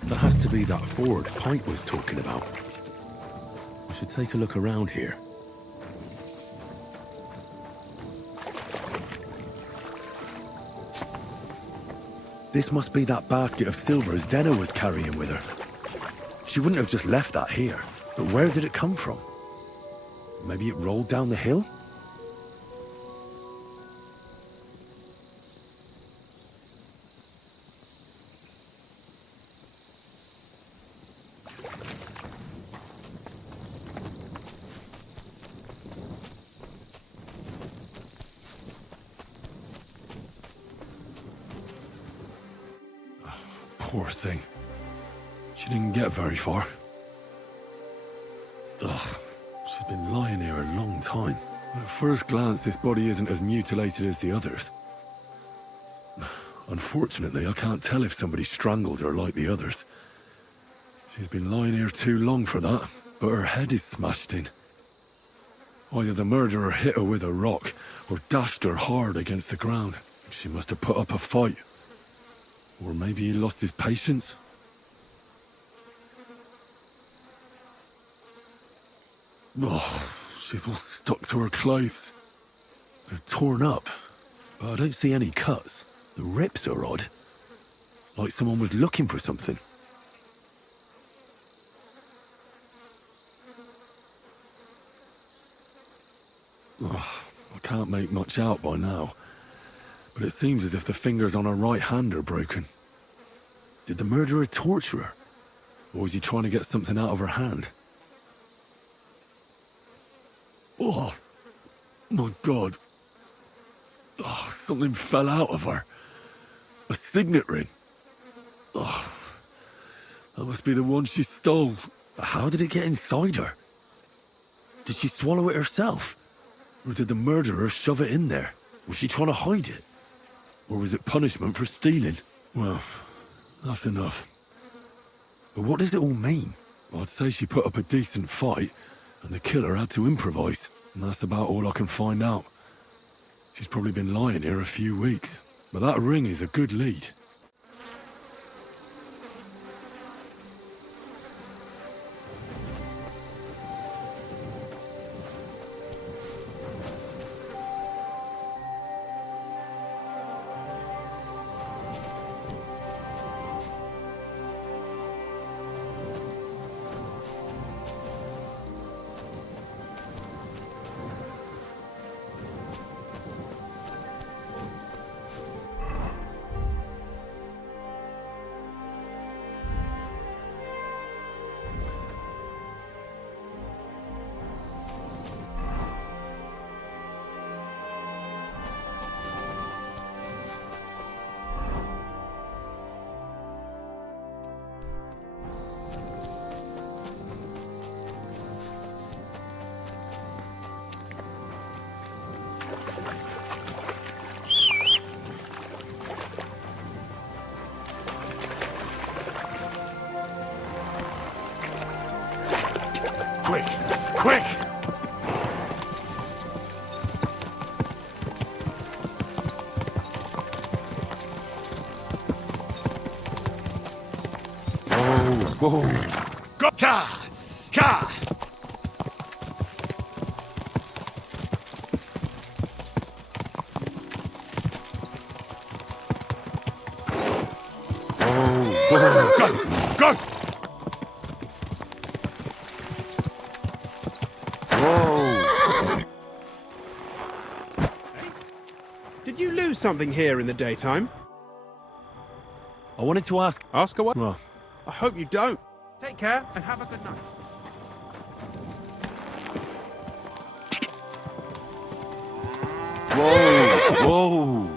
That has to be that ford Pike was talking about. I should take a look around here. This must be that basket of silver Zdenna was carrying with her. She wouldn't have just left that here. But where did it come from? Maybe it rolled down the hill? Poor thing. She didn't get very far. Ugh, she's been lying here a long time. At first glance, this body isn't as mutilated as the others. Unfortunately, I can't tell if somebody strangled her like the others. She's been lying here too long for that, but her head is smashed in. Either the murderer hit her with a rock, or dashed her hard against the ground. She must have put up a fight. Or maybe he lost his patience. Oh, she's all stuck to her clothes. They're torn up, but I don't see any cuts. The rips are odd. Like someone was looking for something. Oh, I can't make much out by now, but it seems as if the fingers on her right hand are broken. Did the murderer torture her? Or was he trying to get something out of her hand? Oh, my God. Oh, something fell out of her. A signet ring. Oh, that must be the one she stole. How did it get inside her? Did she swallow it herself? Or did the murderer shove it in there? Was she trying to hide it? Or was it punishment for stealing? Well, that's enough. But what does it all mean? I'd say she put up a decent fight, and the killer had to improvise. And that's about all I can find out. She's probably been lying here a few weeks. But that ring is a good lead. Quick! Quick! Whoa! Go! Ka! Ka! Go! Go! Did you lose something here in the daytime? I wanted to ask... Ask away. Well, I hope you don't. Take care and have a good night. whoa! Whoa!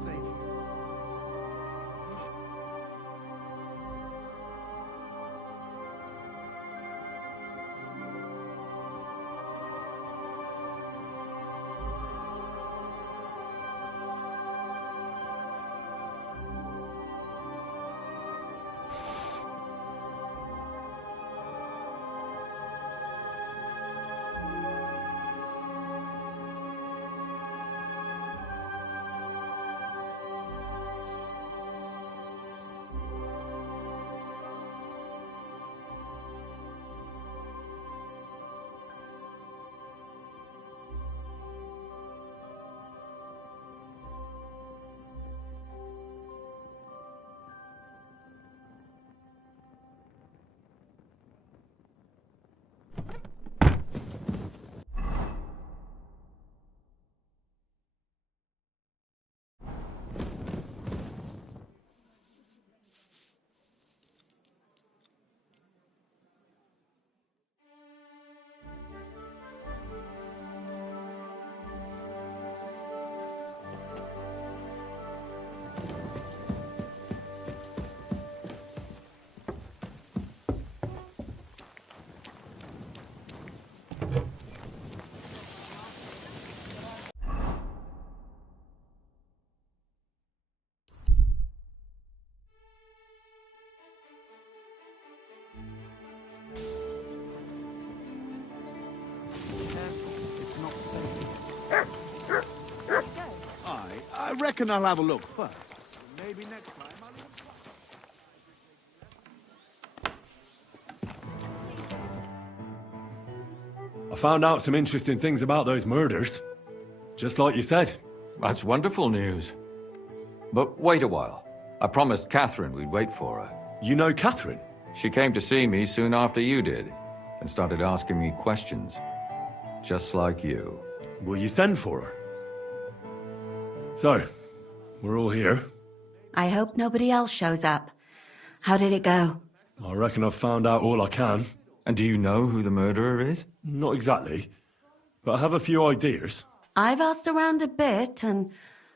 save you. I reckon I'll have a look first. Maybe next time I found out some interesting things about those murders. Just like you said. That's wonderful news. But wait a while. I promised Catherine we'd wait for her. You know Catherine? She came to see me soon after you did, and started asking me questions. Just like you. Will you send for her? So, we're all here. I hope nobody else shows up. How did it go? I reckon I've found out all I can. And do you know who the murderer is? Not exactly, but I have a few ideas. I've asked around a bit, and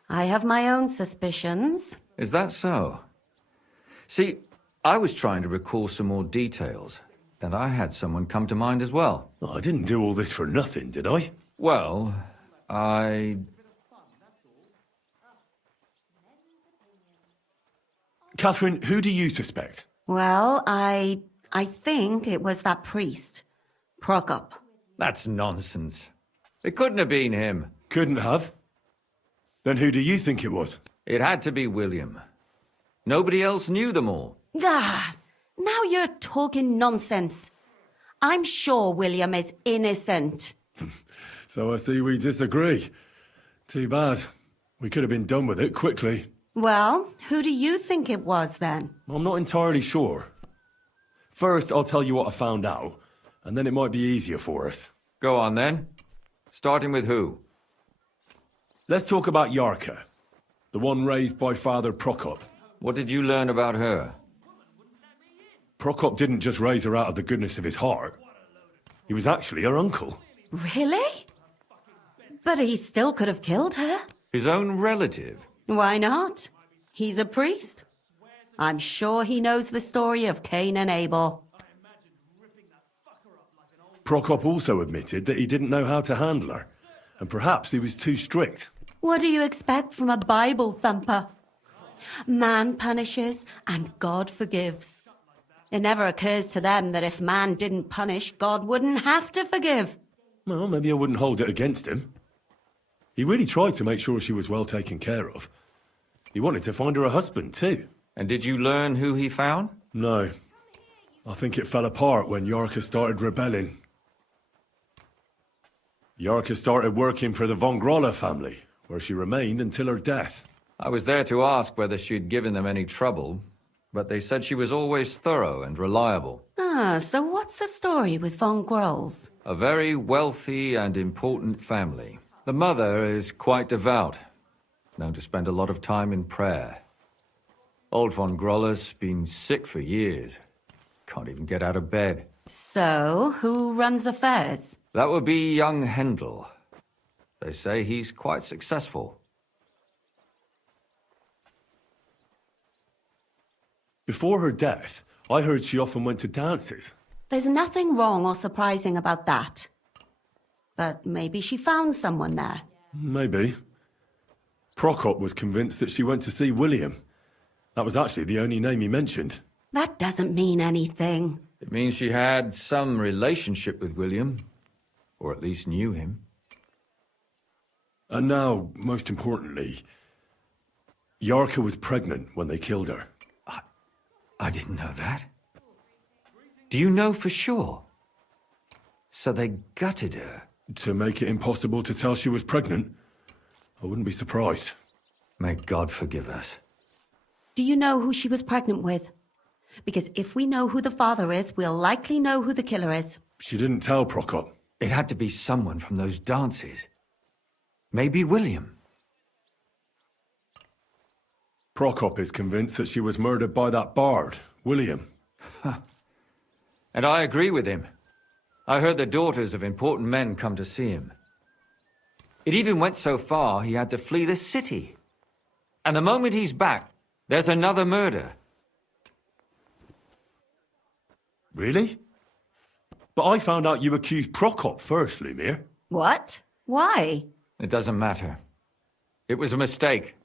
I have my own suspicions. Is that so? See, I was trying to recall some more details, and I had someone come to mind as well. I didn't do all this for nothing, did I? Well, Catherine, who do you suspect? Well, I think it was that priest, Prokop. That's nonsense. It couldn't have been him. Couldn't have? Then who do you think it was? It had to be William. Nobody else knew them all. Ah, now you're talking nonsense. I'm sure William is innocent. So I see we disagree. Too bad. We could have been done with it quickly. Well, who do you think it was then? I'm not entirely sure. First, I'll tell you what I found out, and then it might be easier for us. Go on then. Starting with who? Let's talk about Yarka, the one raised by Father Prokop. What did you learn about her? Prokop didn't just raise her out of the goodness of his heart. He was actually her uncle. Really? But he still could have killed her. His own relative? Why not? He's a priest. I'm sure he knows the story of Cain and Abel. Prokop also admitted that he didn't know how to handle her, and perhaps he was too strict. What do you expect from a Bible thumper? Man punishes and God forgives. It never occurs to them that if man didn't punish, God wouldn't have to forgive. Well, maybe I wouldn't hold it against him. He really tried to make sure she was well taken care of. He wanted to find her a husband, too. And did you learn who he found? No. I think it fell apart when Yarka started rebelling. Yarka started working for the von Groller family, where she remained until her death. I was there to ask whether she'd given them any trouble, but they said she was always thorough and reliable. Ah, so what's the story with von Grolls? A very wealthy and important family. The mother is quite devout, known to spend a lot of time in prayer. Old von Groller's been sick for years. Can't even get out of bed. So, who runs affairs? That would be young Hendel. They say he's quite successful. Before her death, I heard she often went to dances. There's nothing wrong or surprising about that. But maybe she found someone there. Maybe. Prokop was convinced that she went to see William. That was actually the only name he mentioned. That doesn't mean anything. It means she had some relationship with William, or at least knew him. And now, most importantly, Yarka was pregnant when they killed her. I didn't know that. Do you know for sure? So they gutted her? To make it impossible to tell she was pregnant? I wouldn't be surprised. May God forgive us. Do you know who she was pregnant with? Because if we know who the father is, we'll likely know who the killer is. She didn't tell Prokop. It had to be someone from those dances. Maybe William. Prokop is convinced that she was murdered by that bard, William. And I agree with him. I heard the daughters of important men come to see him. It even went so far he had to flee the city. And the moment he's back, there's another murder. Really? But I found out you accused Prokop first, Lumir. What? Why? It doesn't matter. It was a mistake,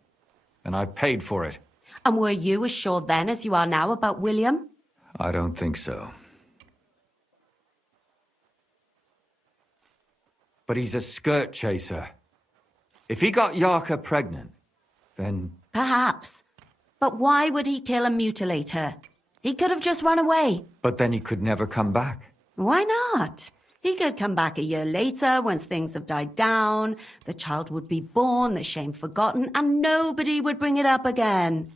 and I paid for it. And were you as sure then as you are now about William? I don't think so. But he's a skirt chaser. If he got Yarka pregnant, then... Perhaps. But why would he kill and mutilate her? He could have just run away. But then he could never come back. Why not? He could come back a year later, once things have died down, the child would be born, the shame forgotten, and nobody would bring it up again.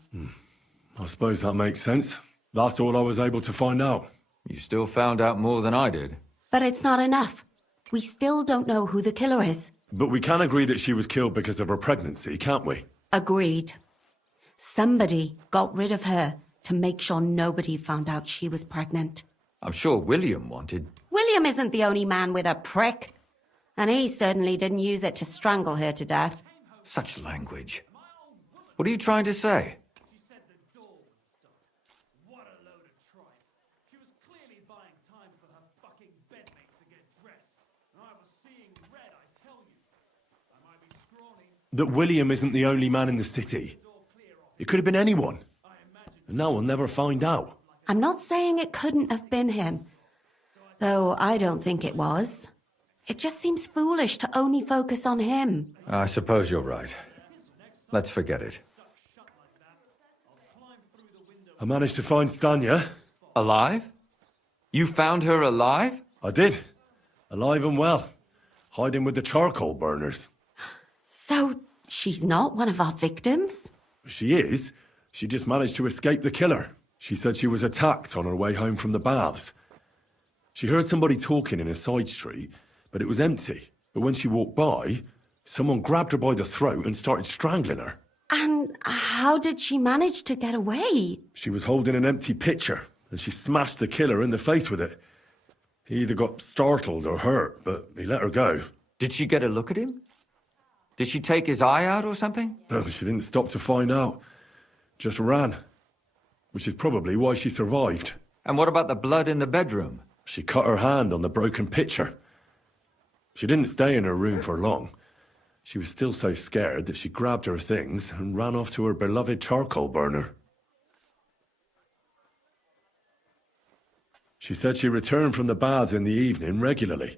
I suppose that makes sense. That's all I was able to find out. You still found out more than I did. But it's not enough. We still don't know who the killer is. But we can agree that she was killed because of her pregnancy, can't we? Agreed. Somebody got rid of her to make sure nobody found out she was pregnant. I'm sure William wanted... William isn't the only man with a prick. And he certainly didn't use it to strangle her to death. Such language. What are you trying to say? She said the door would stop. What a load of tripe. She was clearly buying time for her fucking bedmate to get dressed. And I was seeing red, I tell you. I might be scrawny. That William isn't the only man in the city. It could have been anyone. And now we'll never find out. I'm not saying it couldn't have been him. Though I don't think it was. It just seems foolish to only focus on him. I suppose you're right. Let's forget it. I managed to find Stanya. Alive? You found her alive? I did. Alive and well. Hiding with the charcoal burners. So, she's not one of our victims? She is. She just managed to escape the killer. She said she was attacked on her way home from the baths. She heard somebody talking in a side street, but it was empty. But when she walked by, someone grabbed her by the throat and started strangling her. And how did she manage to get away? She was holding an empty pitcher, and she smashed the killer in the face with it. He either got startled or hurt, but he let her go. Did she get a look at him? Did she take his eye out or something? No, she didn't stop to find out. Just ran. Which is probably why she survived. And what about the blood in the bedroom? She cut her hand on the broken pitcher. She didn't stay in her room for long. She was still so scared that she grabbed her things and ran off to her beloved charcoal burner. She said she returned from the baths in the evening regularly,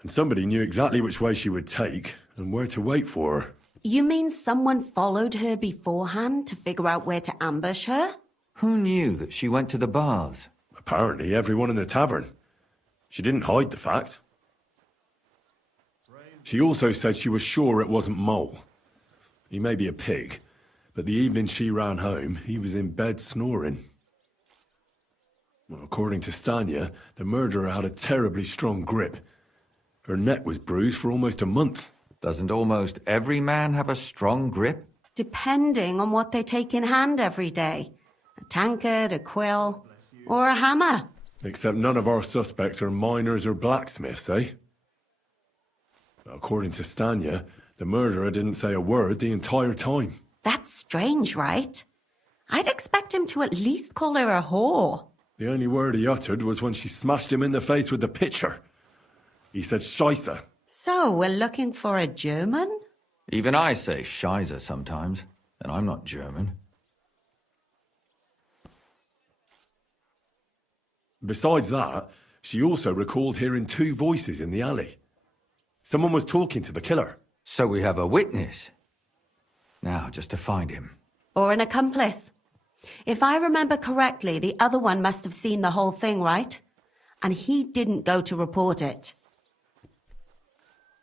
and somebody knew exactly which way she would take and where to wait for her. You mean someone followed her beforehand to figure out where to ambush her? Who knew that she went to the baths? Apparently everyone in the tavern. She didn't hide the fact. She also said she was sure it wasn't Mole. He may be a pig, but the evening she ran home, he was in bed snoring. Well, according to Stanya, the murderer had a terribly strong grip. Her neck was bruised for almost a month. Doesn't almost every man have a strong grip? Depending on what they take in hand every day. A tankard, a quill, or a hammer. Except none of our suspects are miners or blacksmiths, eh? According to Stanya, the murderer didn't say a word the entire time. That's strange, right? I'd expect him to at least call her a whore. The only word he uttered was when she smashed him in the face with the pitcher. He said Scheisse. So, we're looking for a German? Even I say Scheiße sometimes, and I'm not German. Besides that, she also recalled hearing two voices in the alley. Someone was talking to the killer. So we have a witness. Now, just to find him. Or an accomplice. If I remember correctly, the other one must have seen the whole thing, right? And he didn't go to report it.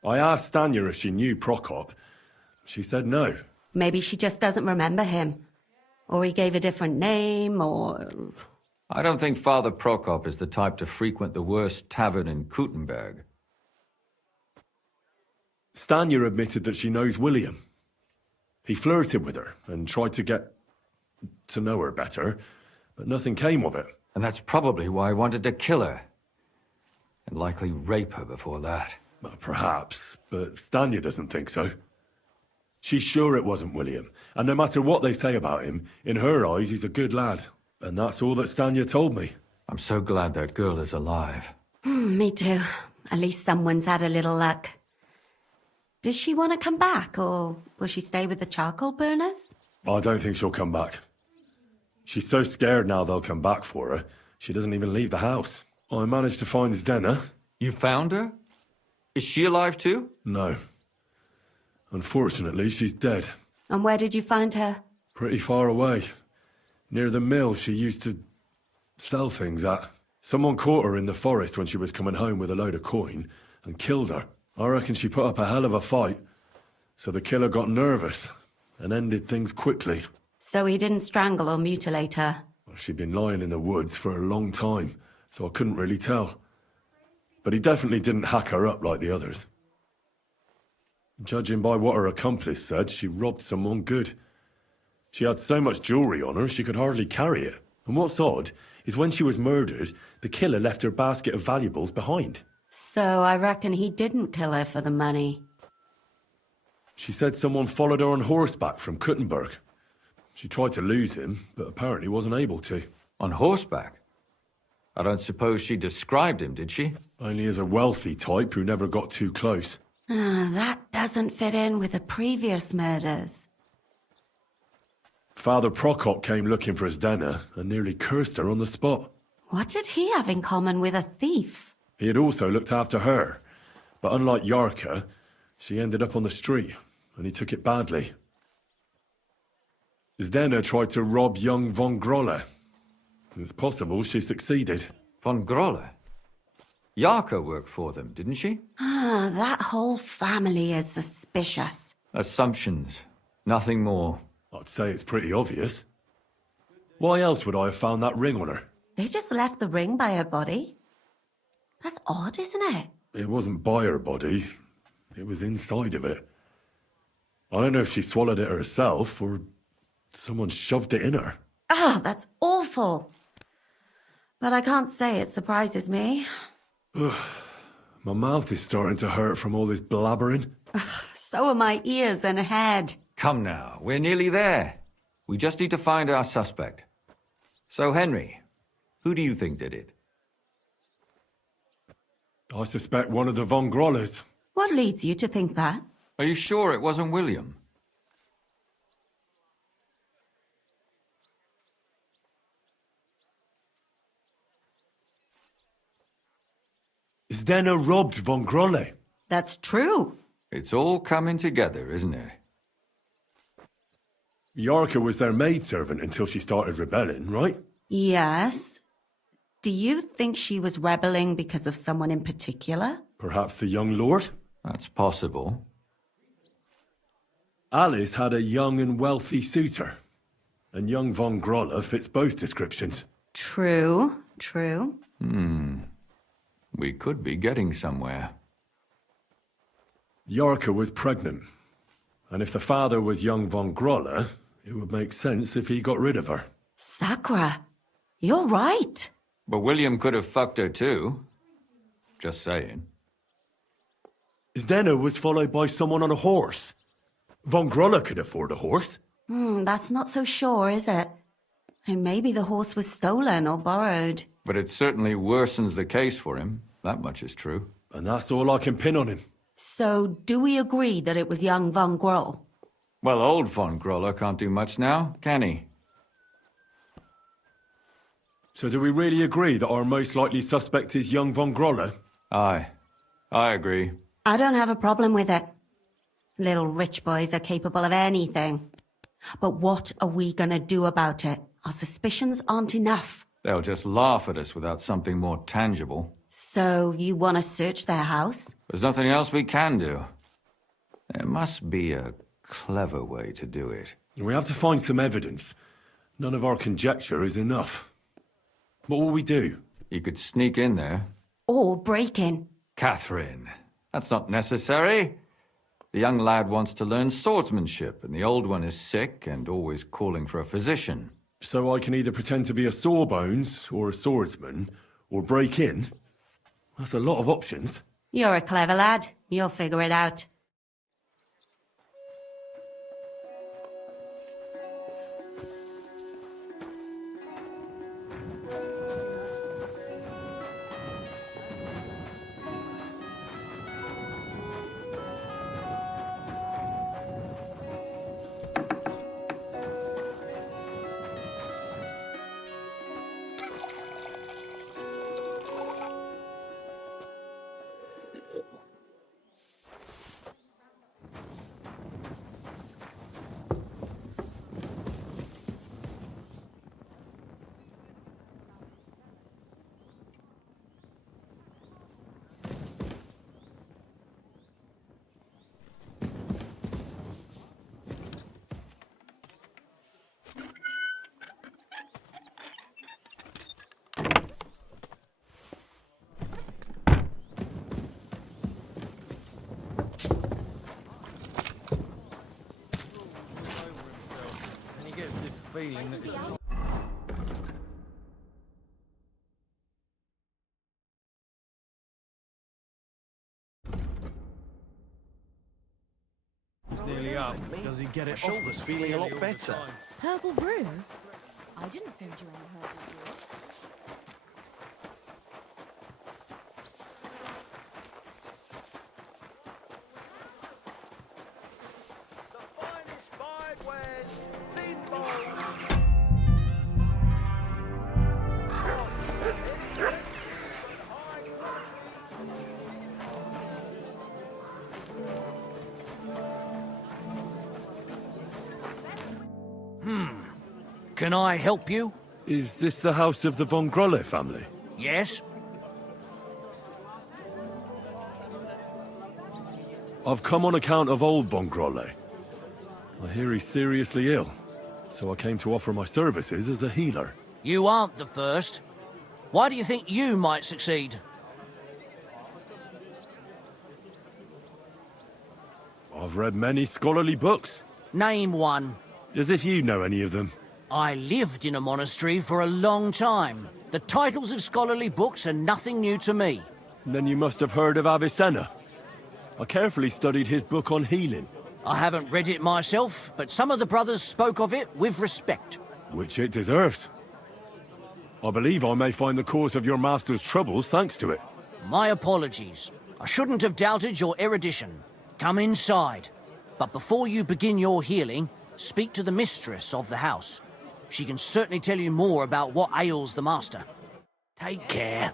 I asked Stanya if she knew Prokop. She said no. Maybe she just doesn't remember him. Or he gave a different name, or... I don't think Father Prokop is the type to frequent the worst tavern in Kuttenberg. Stanya admitted that she knows William. He flirted with her and tried to get to know her better, but nothing came of it. And that's probably why I wanted to kill her. And likely rape her before that. Well, perhaps, but Stanya doesn't think so. She's sure it wasn't William, and no matter what they say about him, in her eyes he's a good lad. And that's all that Stanya told me. I'm so glad that girl is alive. Me too. At least someone's had a little luck. Does she want to come back, or will she stay with the charcoal burners? I don't think she'll come back. She's so scared now they'll come back for her, she doesn't even leave the house. I managed to find Zdena. You found her? Is she alive too? No. Unfortunately, she's dead. And where did you find her? Pretty far away. Near the mill she used to sell things at. Someone caught her in the forest when she was coming home with a load of coin and killed her. I reckon she put up a hell of a fight. So the killer got nervous and ended things quickly. So he didn't strangle or mutilate her? She'd been lying in the woods for a long time, so I couldn't really tell. But he definitely didn't hack her up like the others. Judging by what her accomplice said, she robbed someone good. She had so much jewelry on her, she could hardly carry it. And what's odd is when she was murdered, the killer left her basket of valuables behind. So I reckon he didn't kill her for the money. She said someone followed her on horseback from Kuttenberg. She tried to lose him, but apparently wasn't able to. On horseback? I don't suppose she described him, did she? Only as a wealthy type who never got too close. That doesn't fit in with the previous murders. Father Prokop came looking for Zdena and nearly cursed her on the spot. What did he have in common with a thief? He had also looked after her, but unlike Yarka, she ended up on the street, and he took it badly. Zdena tried to rob young von Grolle. It's possible she succeeded. Von Grolle? Yarka worked for them, didn't she? That whole family is suspicious. Assumptions. Nothing more. I'd say it's pretty obvious. Why else would I have found that ring on her? They just left the ring by her body. That's odd, isn't it? It wasn't by her body. It was inside of it. I don't know if she swallowed it herself or someone shoved it in her. That's awful. But I can't say it surprises me. My mouth is starting to hurt from all this blabbering. So are my ears and head. Come now, we're nearly there. We just need to find our suspect. So, Henry, who do you think did it? I suspect one of the von Grolles. What leads you to think that? Are you sure it wasn't William? Zdena robbed von Grolle. That's true. It's all coming together, isn't it? Yarka was their maidservant until she started rebelling, right? Yes. Do you think she was rebelling because of someone in particular? Perhaps the young lord? That's possible. Alice had a young and wealthy suitor. And young von Grolle fits both descriptions. True, true. We could be getting somewhere. Yarka was pregnant. And if the father was young von Grolle, it would make sense if he got rid of her. Sakura, you're right. But William could have fucked her too. Just saying. Zdena was followed by someone on a horse. Von Grolle could afford a horse. That's not so sure, is it? And maybe the horse was stolen or borrowed. But it certainly worsens the case for him. That much is true. And that's all I can pin on him. So, do we agree that it was young von Groll? Well, old von Groller can't do much now, can he? So do we really agree that our most likely suspect is young von Groller? Aye. I agree. I don't have a problem with it. Little rich boys are capable of anything. But what are we gonna do about it? Our suspicions aren't enough. They'll just laugh at us without something more tangible. So, you want to search their house? There's nothing else we can do. There must be a clever way to do it. We have to find some evidence. None of our conjecture is enough. What will we do? You could sneak in there. Or break in? Catherine, that's not necessary. The young lad wants to learn swordsmanship, and the old one is sick and always calling for a physician. So I can either pretend to be a sawbones, or a swordsman, or break in? That's a lot of options. You're a clever lad. You'll figure it out. Feeling that it's nearly up. Does he get it? My shoulder's feeling a lot better. Herbal brew? I didn't send you any herbal brew. Can I help you? Is this the house of the von Grolle family? Yes? I've come on account of old von Grolle. I hear he's seriously ill, so I came to offer my services as a healer. You aren't the first. Why do you think you might succeed? I've read many scholarly books. Name one. As if you know any of them. I lived in a monastery for a long time. The titles of scholarly books are nothing new to me. Then you must have heard of Avicenna. I carefully studied his book on healing. I haven't read it myself, but some of the brothers spoke of it with respect. Which it deserves. I believe I may find the cause of your master's troubles thanks to it. My apologies. I shouldn't have doubted your erudition. Come inside. But before you begin your healing, speak to the mistress of the house. She can certainly tell you more about what ails the master. Take care.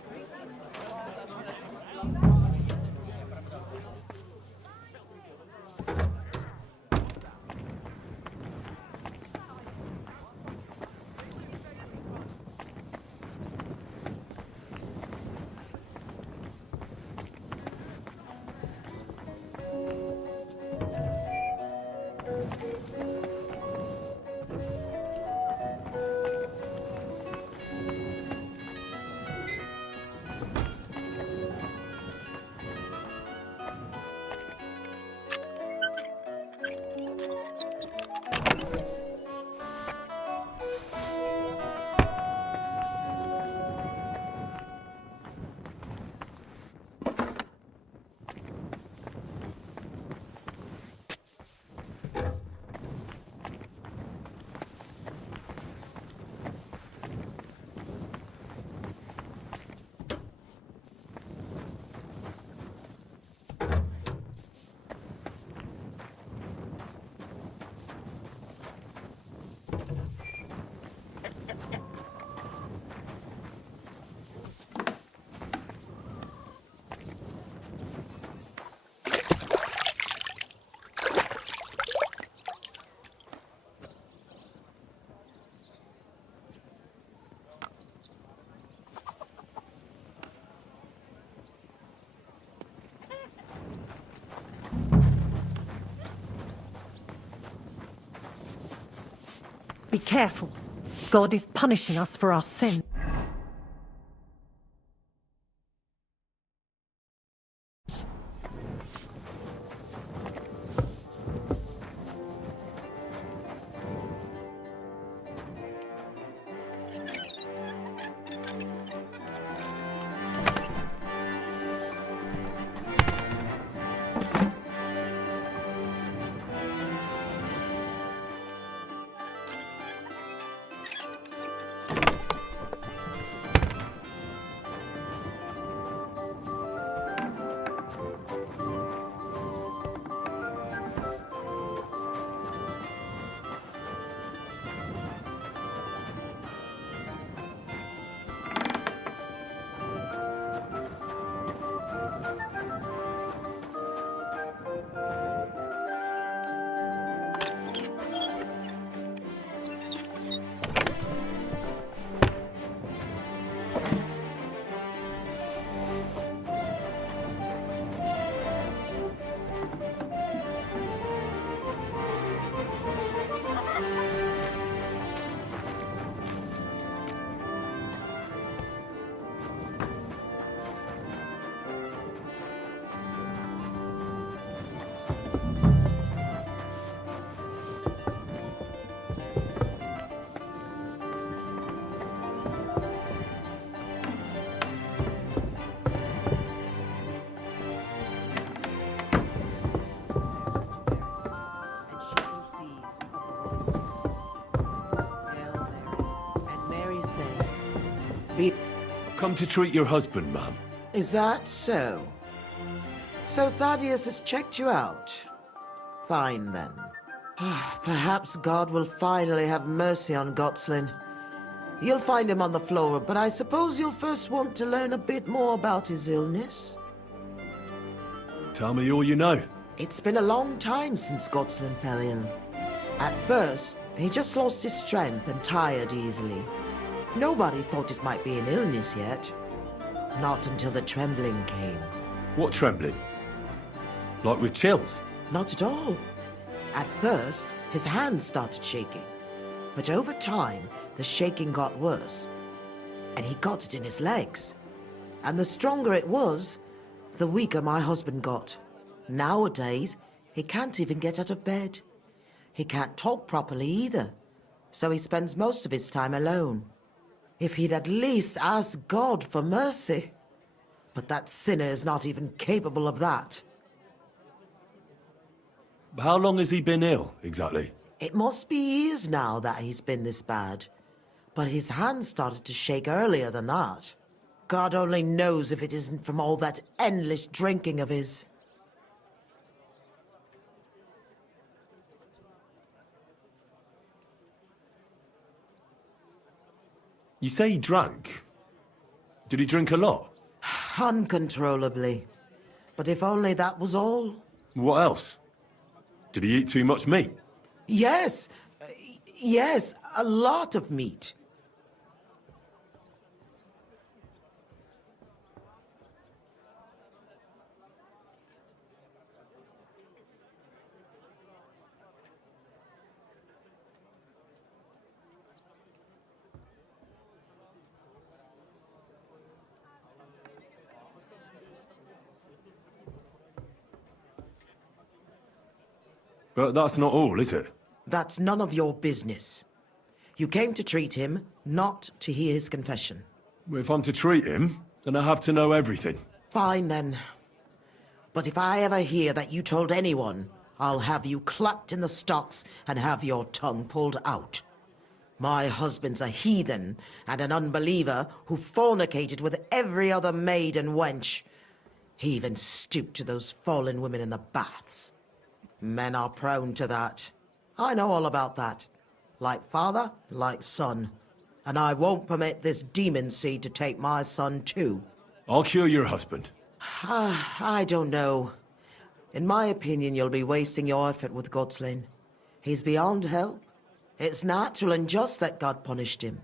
Be careful. God is punishing us for our sin. I've come to treat your husband, ma'am. Is that so? So Thaddeus has checked you out? Fine then. Perhaps God will finally have mercy on Gotslin. You'll find him on the floor, but I suppose you'll first want to learn a bit more about his illness. Tell me all you know. It's been a long time since Gotslin fell ill. At first, he just lost his strength and tired easily. Nobody thought it might be an illness yet. Not until the trembling came. What trembling? Like with chills? Not at all. At first, his hands started shaking. But over time, the shaking got worse. And he got it in his legs. And the stronger it was, the weaker my husband got. Nowadays, he can't even get out of bed. He can't talk properly either. So he spends most of his time alone. If he'd at least ask God for mercy. But that sinner is not even capable of that. How long has he been ill, exactly? It must be years now that he's been this bad. But his hands started to shake earlier than that. God only knows if it isn't from all that endless drinking of his. You say he drank? Did he drink a lot? Uncontrollably. But if only that was all. What else? Did he eat too much meat? Yes. Yes, a lot of meat. But that's not all, is it? That's none of your business. You came to treat him, not to hear his confession. If I'm to treat him, then I have to know everything. Fine, then. But if I ever hear that you told anyone, I'll have you clapped in the stocks and have your tongue pulled out. My husband's a heathen and an unbeliever who fornicated with every other maid and wench. He even stooped to those fallen women in the baths. Men are prone to that. I know all about that. Like father, like son. And I won't permit this demon seed to take my son too. I'll cure your husband. I don't know. In my opinion, you'll be wasting your effort with Gotslin. He's beyond help. It's natural and just that God punished him.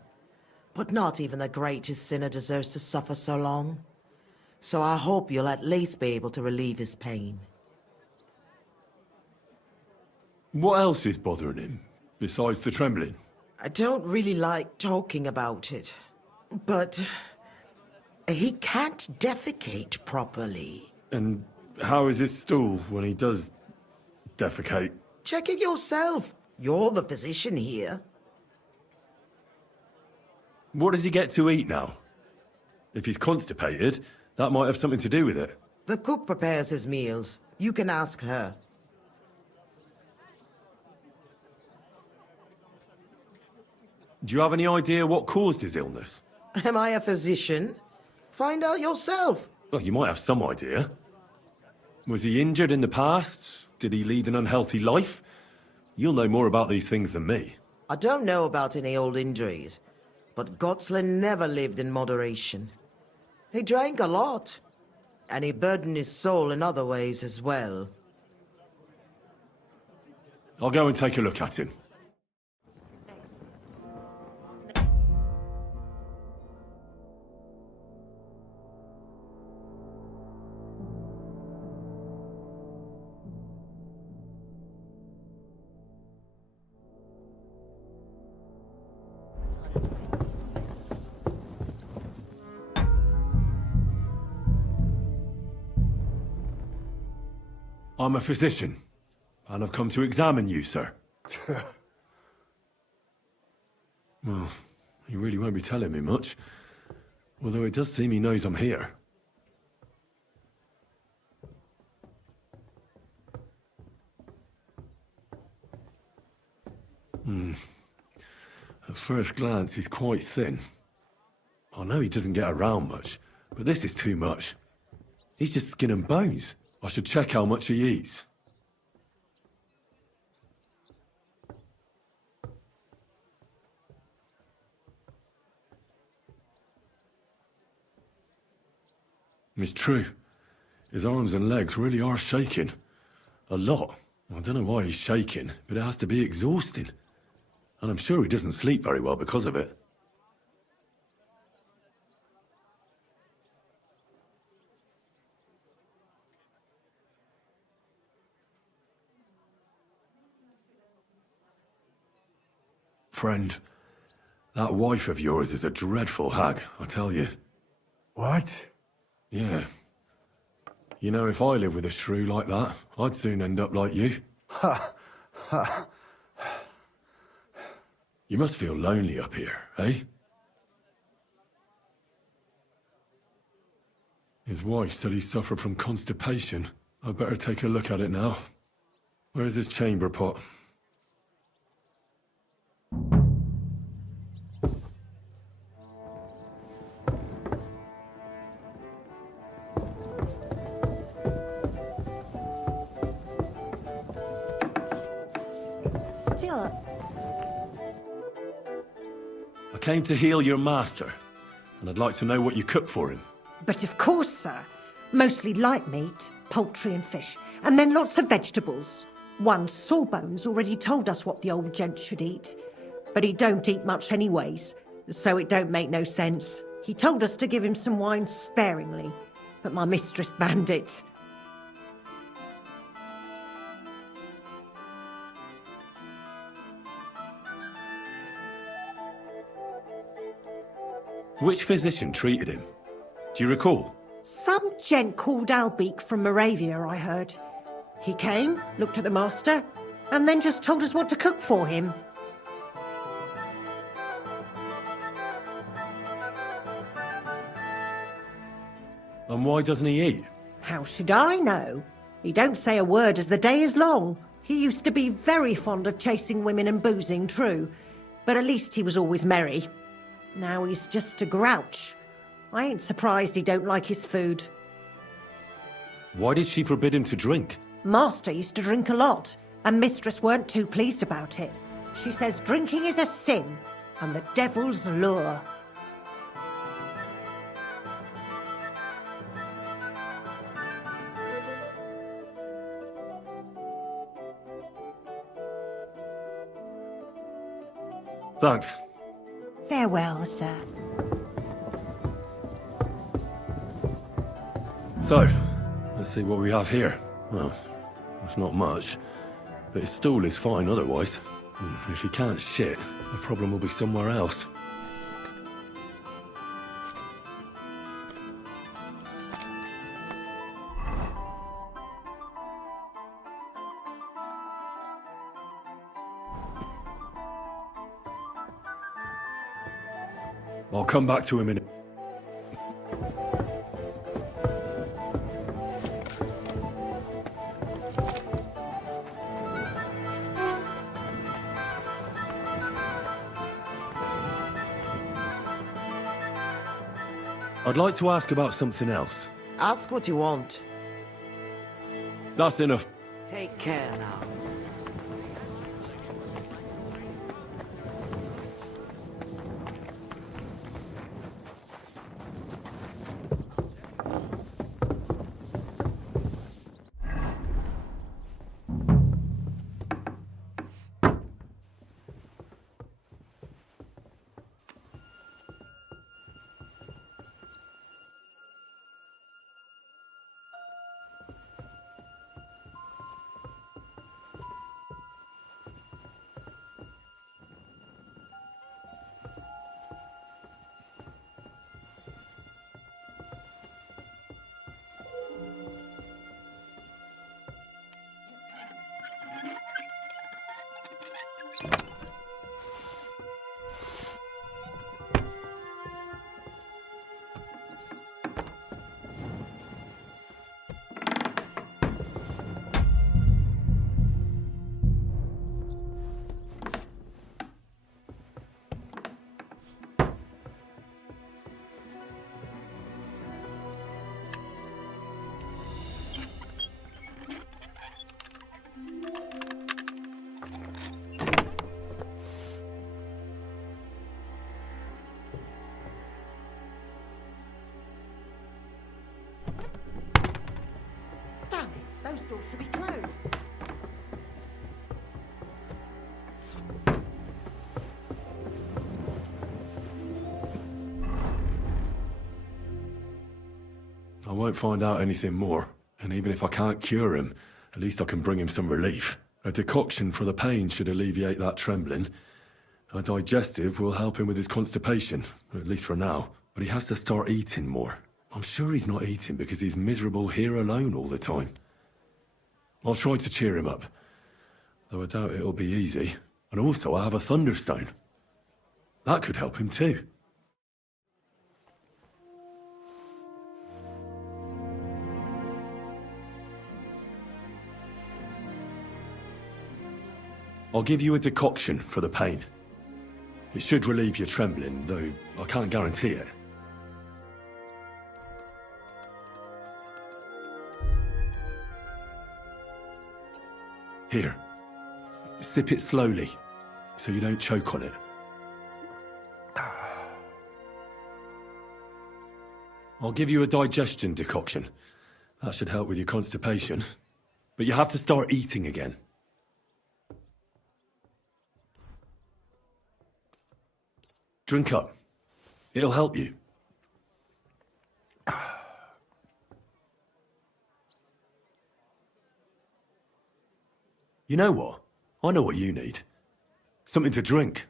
But not even the greatest sinner deserves to suffer so long. So I hope you'll at least be able to relieve his pain. What else is bothering him, besides the trembling? I don't really like talking about it, but he can't defecate properly. And how is his stool when he does defecate? Check it yourself. You're the physician here. What does he get to eat now? If he's constipated, that might have something to do with it. The cook prepares his meals. You can ask her. Do you have any idea what caused his illness? Am I a physician? Find out yourself. Well, you might have some idea. Was he injured in the past? Did he lead an unhealthy life? You'll know more about these things than me. I don't know about any old injuries, but Gottsland never lived in moderation. He drank a lot, and he burdened his soul in other ways as well. I'll go and take a look at him. I'm a physician, and I've come to examine you, sir. Well, he really won't be telling me much, although it does seem he knows I'm here. At first glance, he's quite thin. I know he doesn't get around much, but this is too much. He's just skin and bones. I should check how much he eats. It's true. His arms and legs really are shaking. A lot. I don't know why he's shaking, but it has to be exhausting. And I'm sure he doesn't sleep very well because of it. Friend, that wife of yours is a dreadful hag, I tell you. What? Yeah. You know, if I lived with a shrew like that, I'd soon end up like you. You must feel lonely up here, eh? His wife said he suffered from constipation. I'd better take a look at it now. Where's his chamber pot? I came to heal your master, and I'd like to know what you cook for him. But of course, sir. Mostly light meat, poultry and fish, and then lots of vegetables. One Sawbones already told us what the old gent should eat, but he don't eat much anyways, so it don't make no sense. He told us to give him some wine sparingly, but my mistress banned it. Which physician treated him? Do you recall? Some gent called Albeek from Moravia, I heard. He came, looked at the master, and then just told us what to cook for him. And why doesn't he eat? How should I know? He don't say a word as the day is long. He used to be very fond of chasing women and boozing, true, but at least he was always merry. Now he's just a grouch. I ain't surprised he don't like his food. Why did she forbid him to drink? Master used to drink a lot, and mistress weren't too pleased about it. She says drinking is a sin, and the devil's lure. Thanks. Farewell, sir. So, let's see what we have here. Well, that's not much, but his stool is fine otherwise. If he can't shit, The problem will be somewhere else. I'll come back to him in... I'd like to ask about something else. Ask what you want. That's enough. Take care now. Damn it, those doors should be closed. I won't find out anything more, and even if I can't cure him, at least I can bring him some relief. A decoction for the pain should alleviate that trembling. A digestive will help him with his constipation, at least for now. But he has to start eating more. I'm sure he's not eating because he's miserable here alone all the time. I'll try to cheer him up, though I doubt it'll be easy. And also I have a Thunderstone. That could help him too. I'll give you a decoction for the pain. It should relieve your trembling, though I can't guarantee it. Here. Sip it slowly, so you don't choke on it. I'll give you a digestion decoction. That should help with your constipation. But you have to start eating again. Drink up. It'll help you. You know what? I know what you need. Something to drink.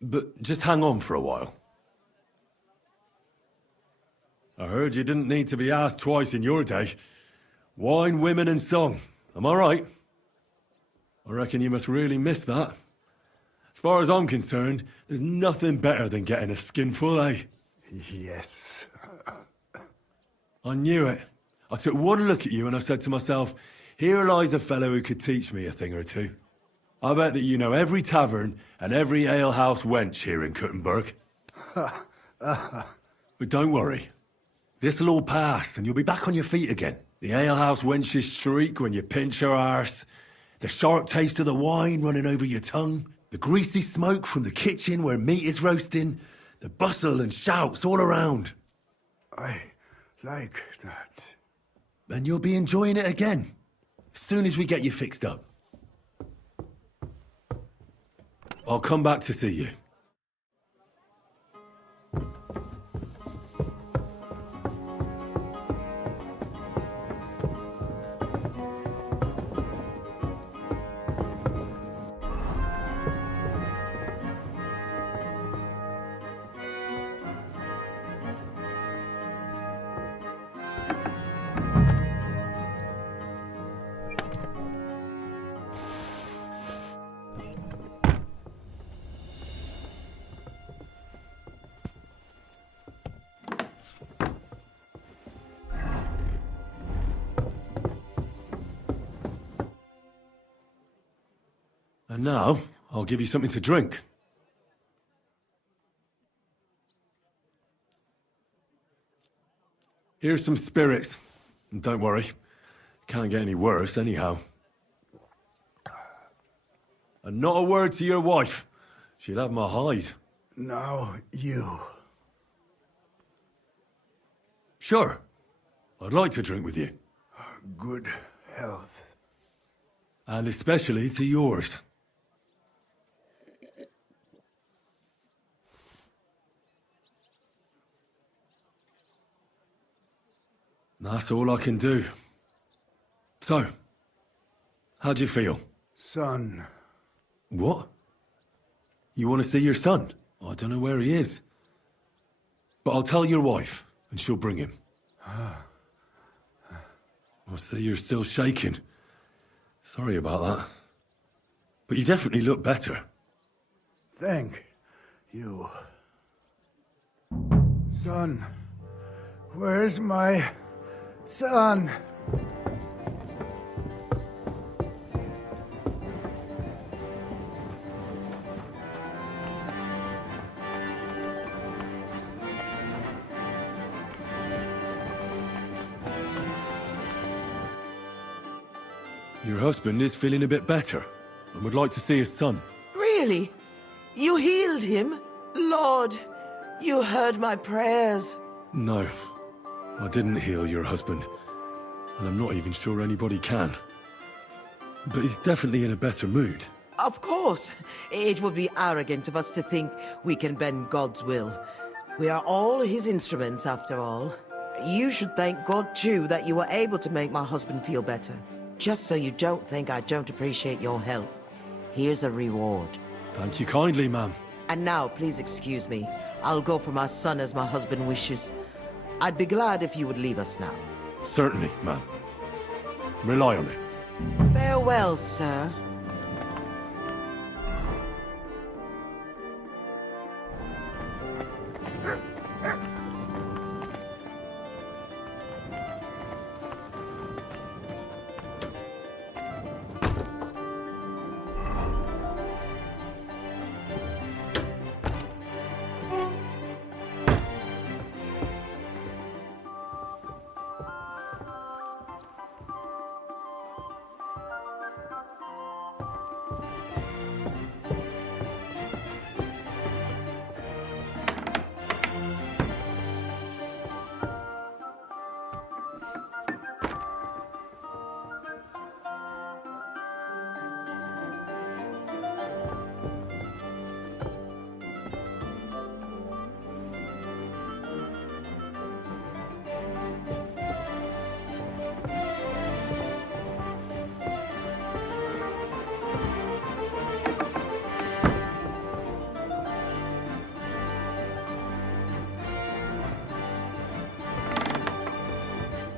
But just hang on for a while. I heard you didn't need to be asked twice in your day. Wine, women and song. Am I right? I reckon you must really miss that. As far as I'm concerned, there's nothing better than getting a skinful, eh? Yes. I knew it. I took one look at you and I said to myself, here lies a fellow who could teach me a thing or two. I bet that you know every tavern and every alehouse wench here in Kuttenberg. But don't worry. This'll all pass and you'll be back on your feet again. The alehouse wenches shriek when you pinch her arse. The sharp taste of the wine running over your tongue. The greasy smoke from the kitchen where meat is roasting. The bustle and shouts all around. I like that. And you'll be enjoying it again, as soon as we get you fixed up. I'll come back to see you. And now, I'll give you something to drink. Here's some spirits. And don't worry, can't get any worse anyhow. And not a word to your wife. She'll have my hide. Now, you. Sure. I'd like to drink with you. Good health. And especially to yours. That's all I can do. So, how'd you feel? Son. What? You want to see your son? I don't know where he is. But I'll tell your wife, and she'll bring him. I see you're still shaking. Sorry about that. But you definitely look better. Thank you. Son. Where's my son? Your husband is feeling a bit better and would like to see his son. Really? You healed him? Lord, you heard my prayers. No, I didn't heal your husband. And I'm not even sure anybody can. But he's definitely in a better mood. Of course. It would be arrogant of us to think we can bend God's will. We are all his instruments, after all. You should thank God, too, that you were able to make my husband feel better. Just so you don't think I don't appreciate your help. Here's a reward. Thank you kindly, ma'am. And now, please excuse me. I'll go for my son as my husband wishes. I'd be glad if you would leave us now. Certainly, ma'am. Rely on it. Farewell, sir.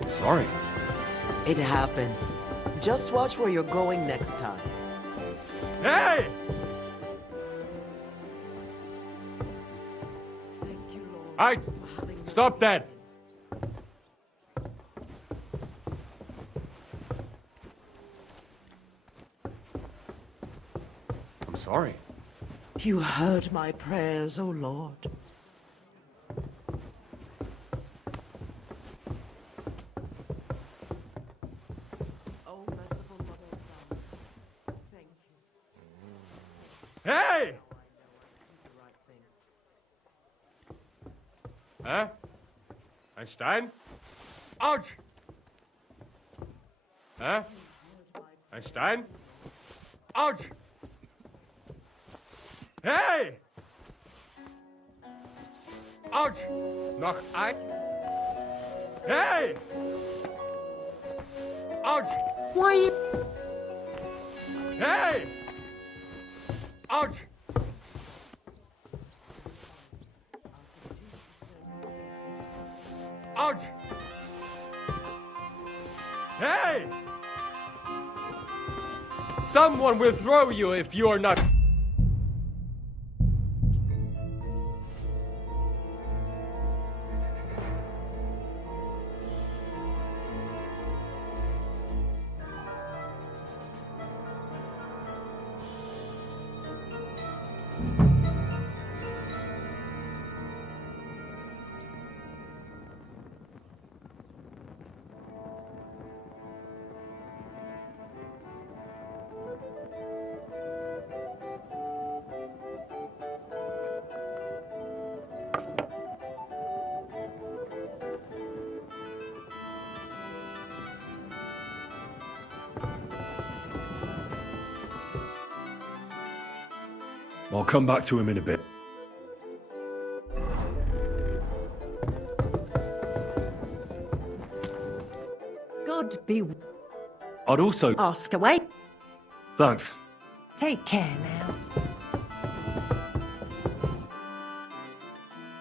Sorry. It happens. Just watch where you're going next time. Hey! Right! Stop that! I'm sorry. You heard my prayers, O Lord. Hey! Huh? Ein Stein? Ouch! Huh? Ein Stein? Ouch! Hey! Ouch! Noch ein? Hey! Ouch! Why? Hey! Ouch! Ouch! Hey! Someone will throw you if you are not... I'll come back to him in a bit. God be. I'd also... Ask away. Thanks. Take care now.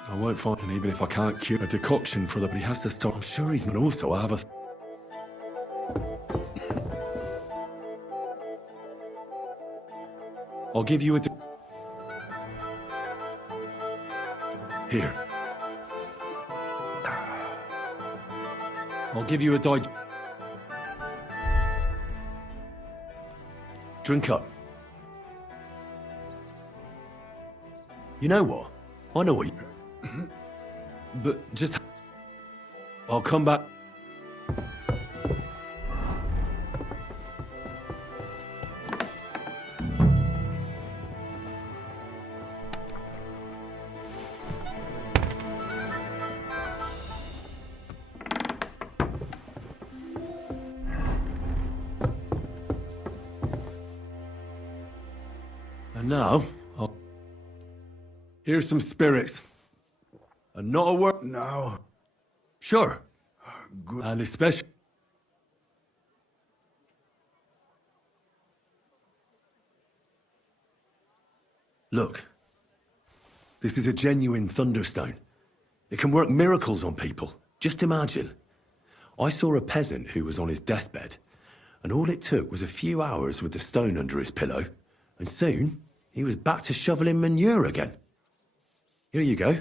I won't find him even if I can't cure a decoction for the... But he has to start... I'm sure he's gonna also have a... I'll give you a... Here. I'll give you a Drink up. You know what? I know what you... But just... I'll come back... And now, here's some spirits. And not a word... No. Sure. Good. And especially... Look. This is a genuine thunderstone. It can work miracles on people. Just imagine. I saw a peasant who was on his deathbed, and all it took was a few hours with the stone under his pillow, and soon he was back to shoveling manure again. Here you go.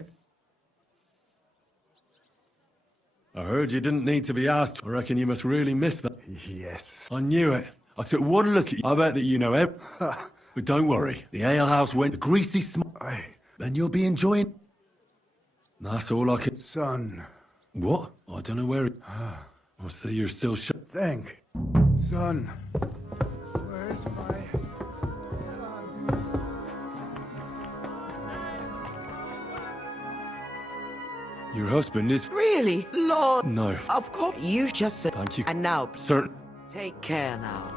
I heard you didn't need to be asked. I reckon you must really miss that. Yes. I knew it. I took one look at you. I bet that you know everything. But don't worry. The alehouse went the greasy smell. And you'll be enjoying... That's all I can... Son. What? I don't know where... I see you're still Son. Where's my... Your husband is... Really? Lord? No. Of course. You just said... Thank you. And now... Certain... Take care now.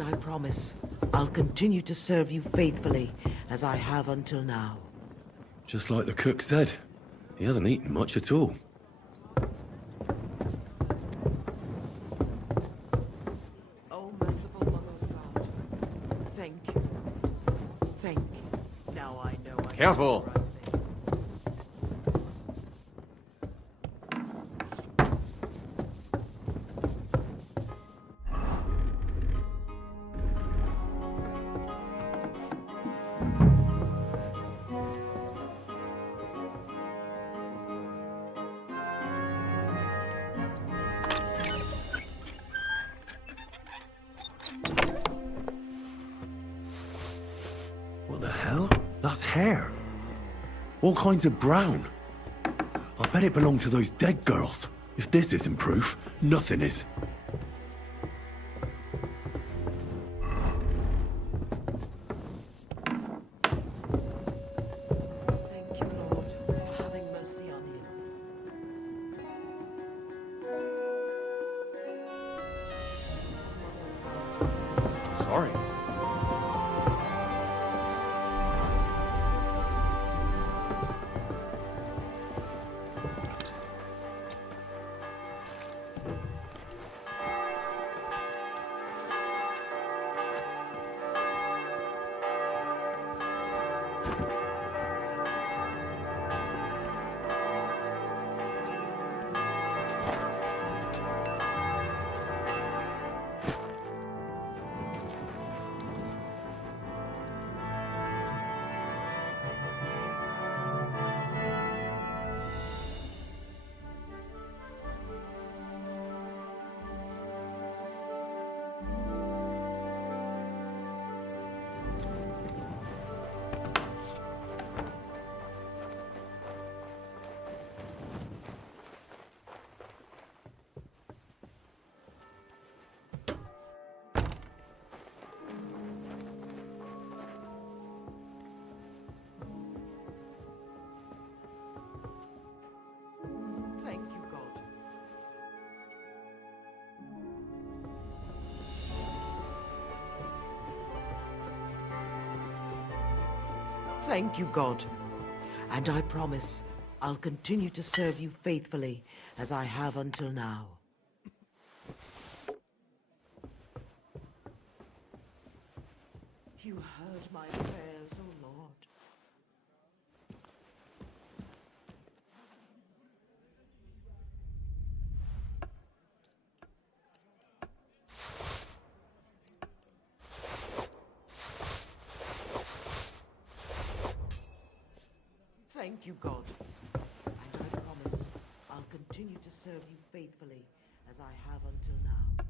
I promise I'll continue to serve you faithfully as I have until now. Just like the cook said. He hasn't eaten much at all. Oh, merciful Mother of God. Thank you. Thank you. Now I know I... Careful! What the hell? That's hair. All kinds of brown. I bet it belonged to those dead girls. If this isn't proof, nothing is. Thank you, Lord, for having mercy on me. Sorry. Thank you, God. And I promise I'll continue to serve you faithfully as I have until now. You heard my prayers, O Lord. Thank you, God. And I promise I'll continue to serve you faithfully as I have until now.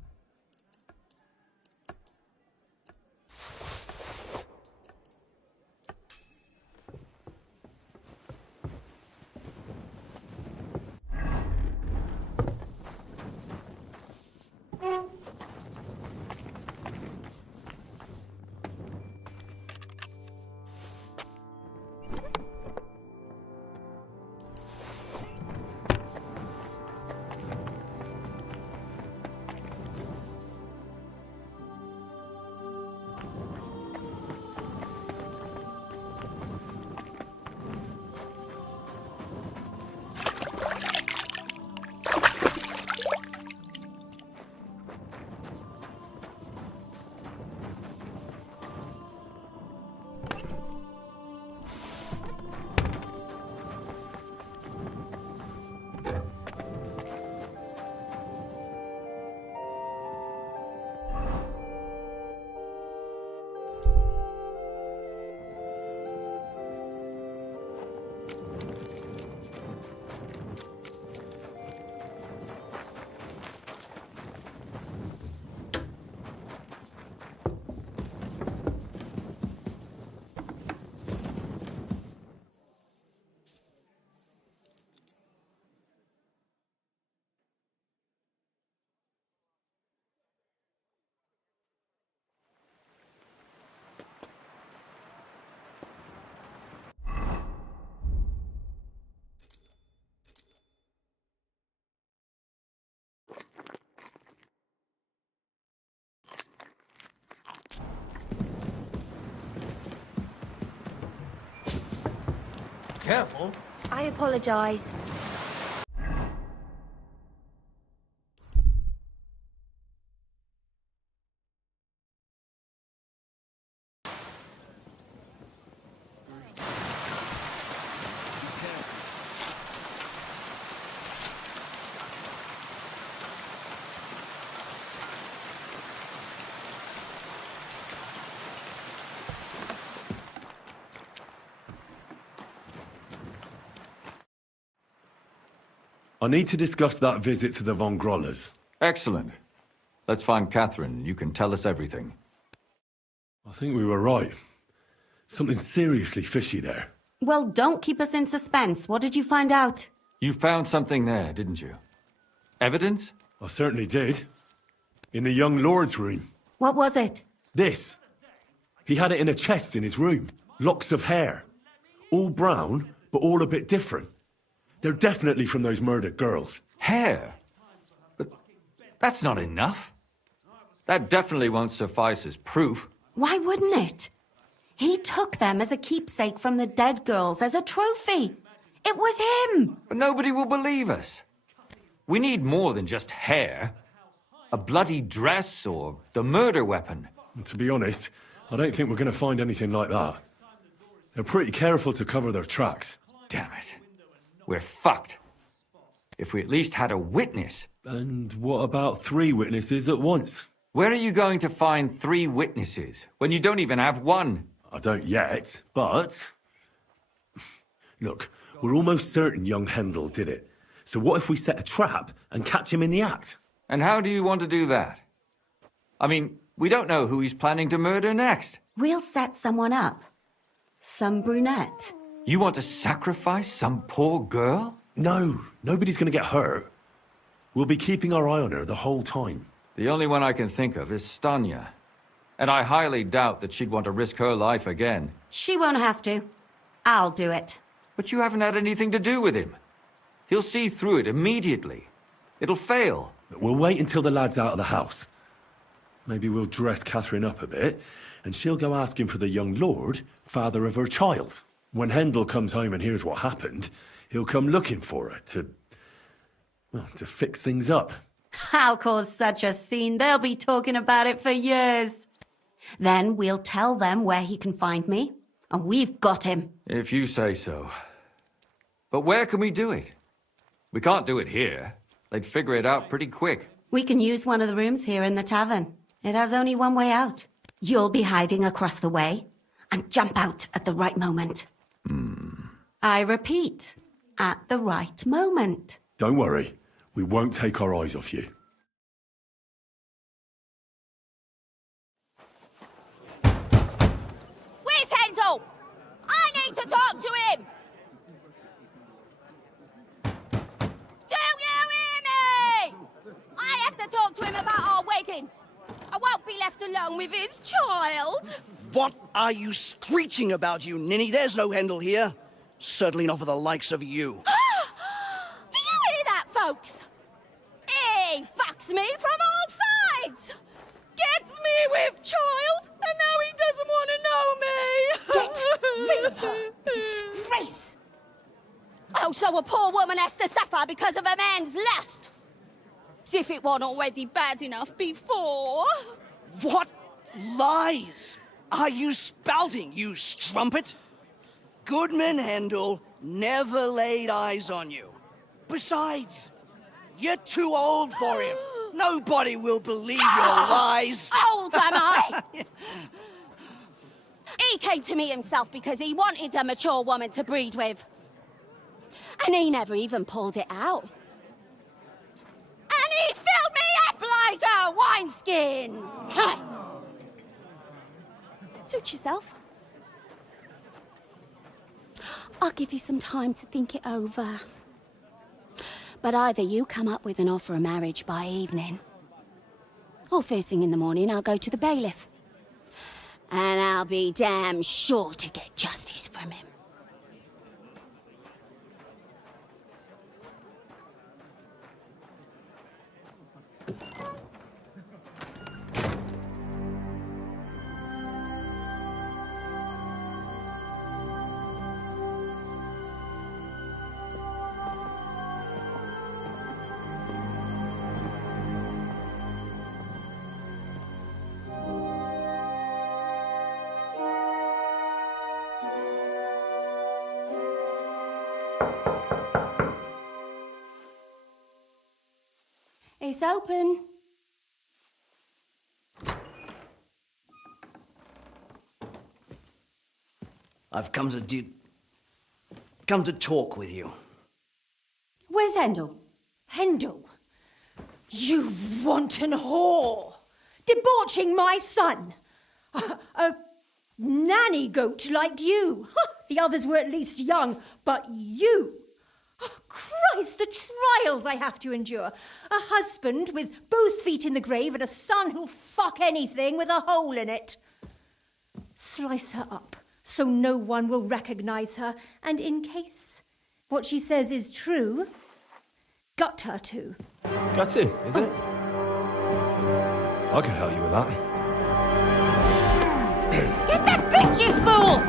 Careful. I apologize. I need to discuss that visit to the Von Grollers. Excellent. Let's find Catherine. You can tell us everything. I think we were right. Something seriously fishy there. Well, don't keep us in suspense. What did you find out? You found something there, didn't you? Evidence? I certainly did. In the young lord's room. What was it? This. He had it in a chest in his room. Locks of hair. All brown, but all a bit different. They're definitely from those murdered girls. Hair? But that's not enough. That definitely won't suffice as proof. Why wouldn't it? He took them as a keepsake from the dead girls, as a trophy. It was him! But nobody will believe us. We need more than just hair. A bloody dress or the murder weapon. And to be honest, I don't think we're going to find anything like that. They're pretty careful to cover their tracks. Damn it. We're fucked. If we at least had a witness. And what about 3 witnesses at once? Where are you going to find 3 witnesses when you don't even have one? I don't yet, but... Look, we're almost certain young Hendel did it. So what if we set a trap and catch him in the act? And how do you want to do that? I mean, we don't know who he's planning to murder next. We'll set someone up. Some brunette. You want to sacrifice some poor girl? No, nobody's going to get hurt. We'll be keeping our eye on her the whole time. The only one I can think of is Stanya. And I highly doubt that she'd want to risk her life again. She won't have to. I'll do it. But you haven't had anything to do with him. He'll see through it immediately. It'll fail. We'll wait until the lad's out of the house. Maybe we'll dress Catherine up a bit, and she'll go asking for the young lord, father of her child. When Hendel comes home and hears what happened, he'll come looking for her to fix things up. I'll cause such a scene, they'll be talking about it for years. Then we'll tell them where he can find me, and we've got him. If you say so. But where can we do it? We can't do it here. They'd figure it out pretty quick. We can use one of the rooms here in the tavern. It has only one way out. You'll be hiding across the way, and jump out at the right moment. I repeat, at the right moment. Don't worry, we won't take our eyes off you. Where's Hendel? I need to talk to him! Do you hear me? I have to talk to him about our wedding. I won't be left alone with his child. What are you screeching about, you ninny? There's no Hendel here. Certainly not for the likes of you. Do you hear that, folks? He fucks me from all sides. Gets me with child, and now he doesn't want to know me. Get rid of her. Disgrace. Oh, so a poor woman has to suffer because of a man's lust. As if it wasn't already bad enough before. What lies are you spouting, you strumpet? Goodman Hendel never laid eyes on you. Besides, you're too old for him. Nobody will believe your lies. Old am I? He came to me himself because he wanted a mature woman to breed with. And he never even pulled it out. And he filled me up like a wineskin. Suit yourself. I'll give you some time to think it over. But either you come up with an offer of marriage by evening, or first thing in the morning I'll go to the bailiff. And I'll be damn sure to get justice from him. It's open. I've come to talk with you. Where's Hendel? Hendel, you wanton whore! Debauching my son! A nanny goat like you! The others were at least young, but you! Christ, the trials I have to endure. A husband with both feet in the grave and a son who'll fuck anything with a hole in it. Slice her up so no one will recognize her, and in case what she says is true, gut her too. Gutting, is it? I can help you with that. Get that bitch, you fool!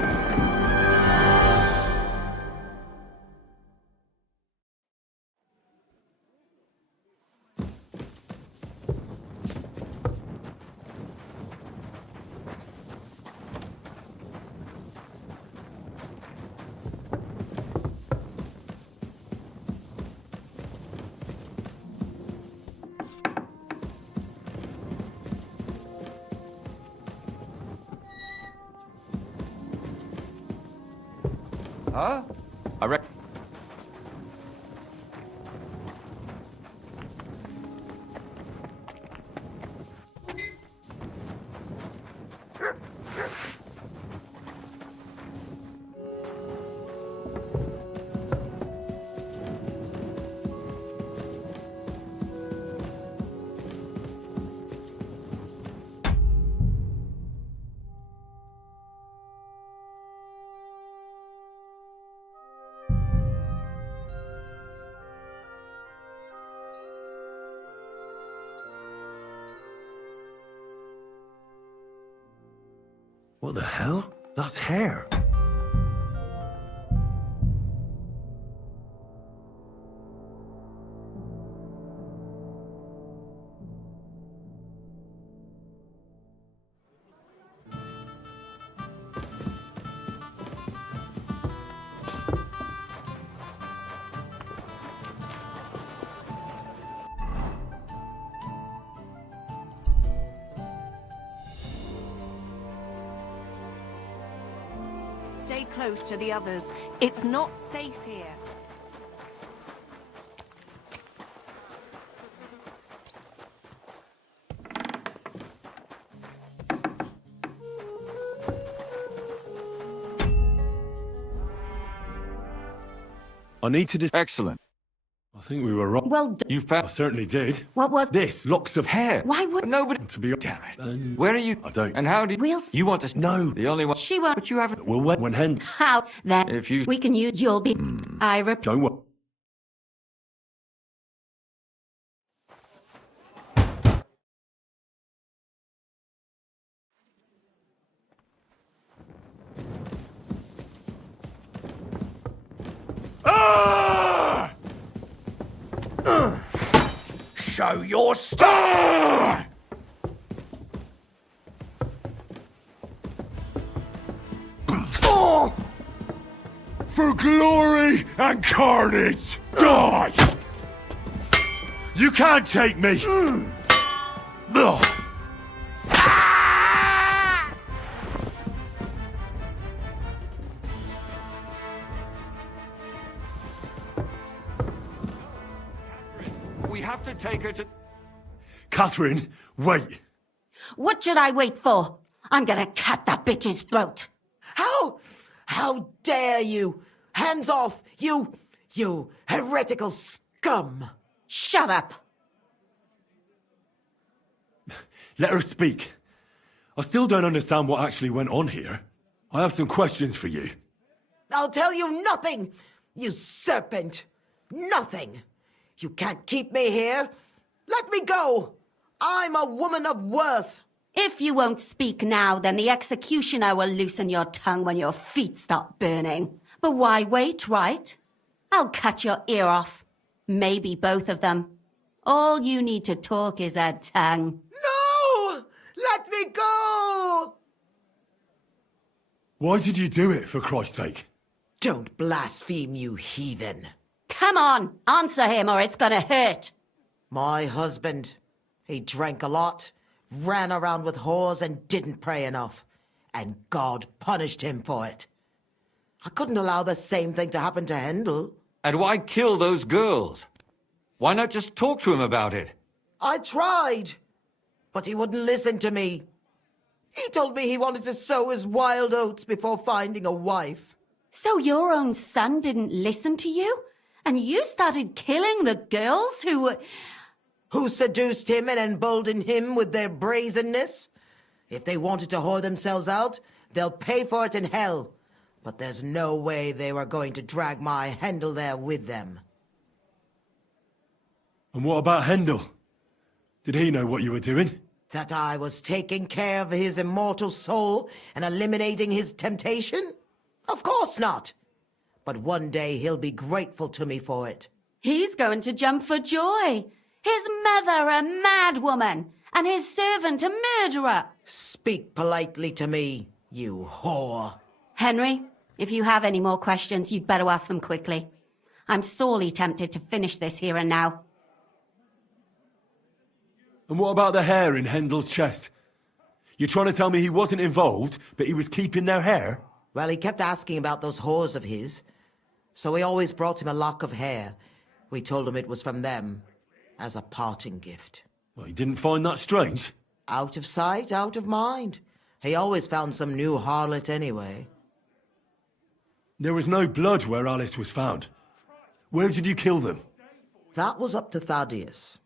Huh? I reckon. What the hell? That's hair. close to the others. It's not safe here. I need to Excellent. I think we were wrong. Well, You I found certainly did. what was... This, locks of hair. Why would... nobody. To be Damn it. And Where are you? I don't. And how did We'll... you want to? No. The only one. She won't... But you haven't. We'll wait when Hen. How? Then... If you. We can use... You'll be... I rep... Don't worry. Show your star! For glory and carnage, die! You can't take me! Ugh. We have to take her to. Catherine, wait. What should I wait for? I'm gonna cut that bitch's throat. How dare you? Hands off, you heretical scum! Shut up. Let her speak. I still don't understand what actually went on here. I have some questions for you. I'll tell you nothing, you serpent! Nothing! You can't keep me here! Let me go! I'm a woman of worth! If you won't speak now, then the executioner will loosen your tongue when your feet stop burning. But why wait, right? I'll cut your ear off. Maybe both of them. All you need to talk is a tongue. No! Let me go! Why did you do it, for Christ's sake? Don't blaspheme, you heathen. Come on, answer him or it's gonna hurt. My husband, he drank a lot, ran around with whores and didn't pray enough. And God punished him for it. I couldn't allow the same thing to happen to Hendel. And why kill those girls? Why not just talk to him about it? I tried, but he wouldn't listen to me. He told me he wanted to sow his wild oats before finding a wife. So your own son didn't listen to you? And you started killing the girls who seduced him and emboldened him with their brazenness? If they wanted to whore themselves out, they'll pay for it in hell. But there's no way they were going to drag my Hendel there with them. And what about Hendel? Did he know what you were doing? That I was taking care of his immortal soul and eliminating his temptation? Of course not. But one day he'll be grateful to me for it. He's going to jump for joy. His mother a mad woman, and his servant a murderer. Speak politely to me, you whore. Henry, if you have any more questions, you'd better ask them quickly. I'm sorely tempted to finish this here and now. And what about the hair in Hendel's chest? You're trying to tell me he wasn't involved, but he was keeping their hair? Well, he kept asking about those whores of his. So we always brought him a lock of hair. We told him it was from them, as a parting gift. Well, he didn't find that strange? Out of sight, out of mind. He always found some new harlot anyway. There was no blood where Alice was found. Where did you kill them? That was up to Thaddeus.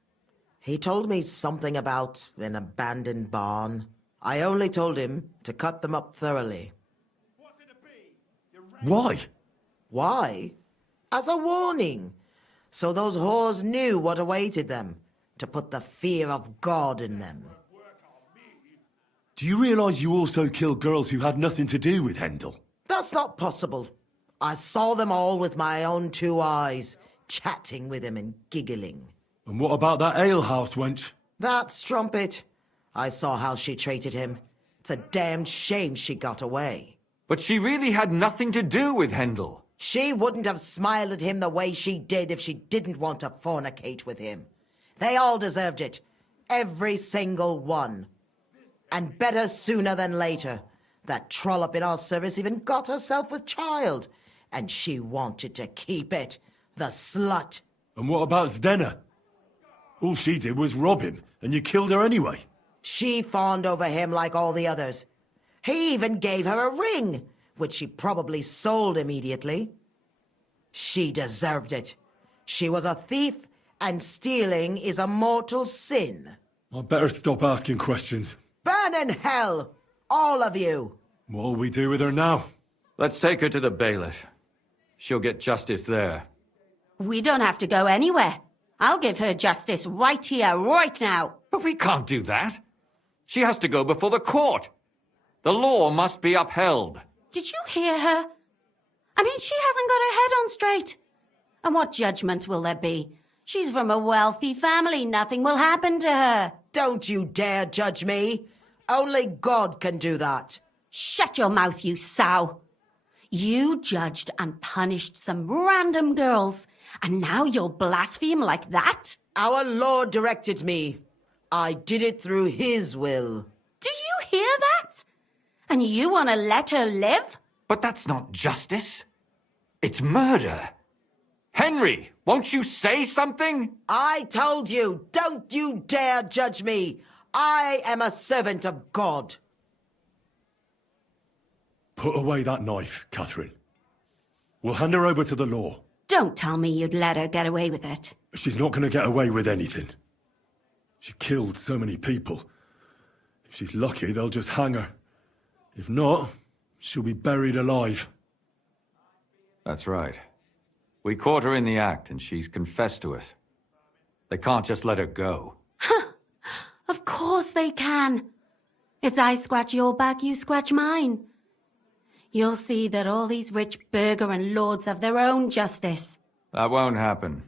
He told me something about an abandoned barn. I only told him to cut them up thoroughly. Why? Why? As a warning. So those whores knew what awaited them. To put the fear of God in them. Do you realize you also killed girls who had nothing to do with Hendel? That's not possible. I saw them all with my own 2 eyes, chatting with him and giggling. And what about that alehouse wench? That strumpet. I saw how she treated him. It's a damned shame she got away. But she really had nothing to do with Hendel. She wouldn't have smiled at him the way she did if she didn't want to fornicate with him. They all deserved it. Every single one. And better sooner than later. That trollop in our service even got herself with child, and she wanted to keep it. The slut. And what about Zdenna? All she did was rob him, and you killed her anyway. She fawned over him like all the others. He even gave her a ring, which she probably sold immediately. She deserved it. She was a thief, and stealing is a mortal sin. I'd better stop asking questions. Burn in hell, all of you. What'll we do with her now? Let's take her to the bailiff. She'll get justice there. We don't have to go anywhere. I'll give her justice right here, right now. But we can't do that. She has to go before the court. The law must be upheld. Did you hear her? I mean, she hasn't got her head on straight. And what judgment will there be? She's from a wealthy family. Nothing will happen to her. Don't you dare judge me. Only God can do that. Shut your mouth, you sow. You judged and punished some random girls, and now you'll blaspheme like that? Our Lord directed me. I did it through His will. Do you hear that? And you want to let her live? But that's not justice. It's murder. Henry, won't you say something? I told you, don't you dare judge me. I am a servant of God. Put away that knife, Catherine. We'll hand her over to the law. Don't tell me you'd let her get away with it. She's not going to get away with anything. She killed so many people. If she's lucky, they'll just hang her. If not, she'll be buried alive. That's right. We caught her in the act, and she's confessed to us. They can't just let her go. Of course they can. It's I scratch your back, you scratch mine. You'll see that all these rich burgher and lords have their own justice. That won't happen.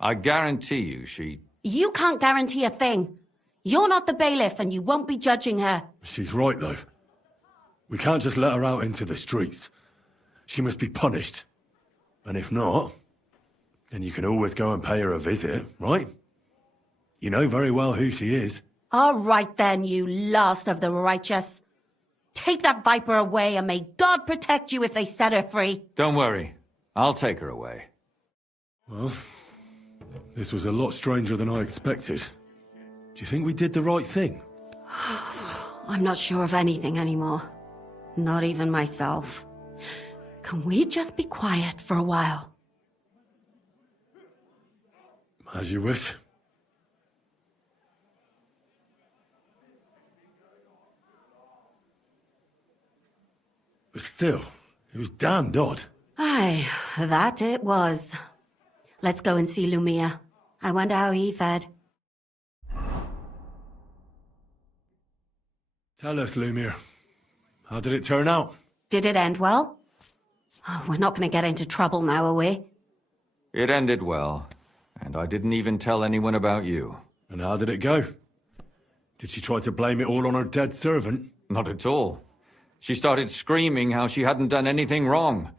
I guarantee you she... You can't guarantee a thing. You're not the bailiff, and you won't be judging her. She's right, though. We can't just let her out into the streets. She must be punished. And if not, then you can always go and pay her a visit, right? You know very well who she is. All right then, you last of the righteous. Take that viper away, and may God protect you if they set her free. Don't worry. I'll take her away. Well, this was a lot stranger than I expected. Do you think we did the right thing? I'm not sure of anything anymore. Not even myself. Can we just be quiet for a while? As you wish. But still, it was damned odd. Aye, that it was. Let's go and see Lumia. I wonder how he fared. Tell us, Lumir. How did it turn out? Did it end well? Oh, we're not going to get into trouble now, are we? It ended well, and I didn't even tell anyone about you. And how did it go? Did she try to blame it all on her dead servant? Not at all. She started screaming how she hadn't done anything wrong.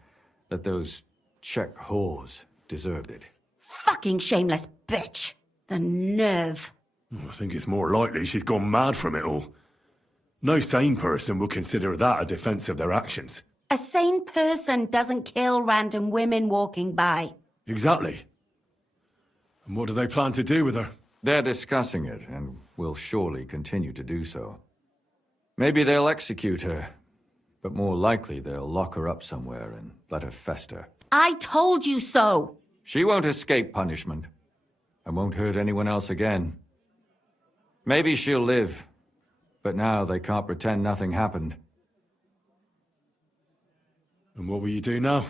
That those Czech whores deserved it. Fucking shameless bitch. The nerve. I think it's more likely she's gone mad from it all. No sane person would consider that a defense of their actions. A sane person doesn't kill random women walking by. Exactly. And what do they plan to do with her? They're discussing it, and will surely continue to do so. Maybe they'll execute her, but more likely they'll lock her up somewhere and let her fester. I told you so! She won't escape punishment, and won't hurt anyone else again. Maybe she'll live, but now they can't pretend nothing happened. And what will you do now?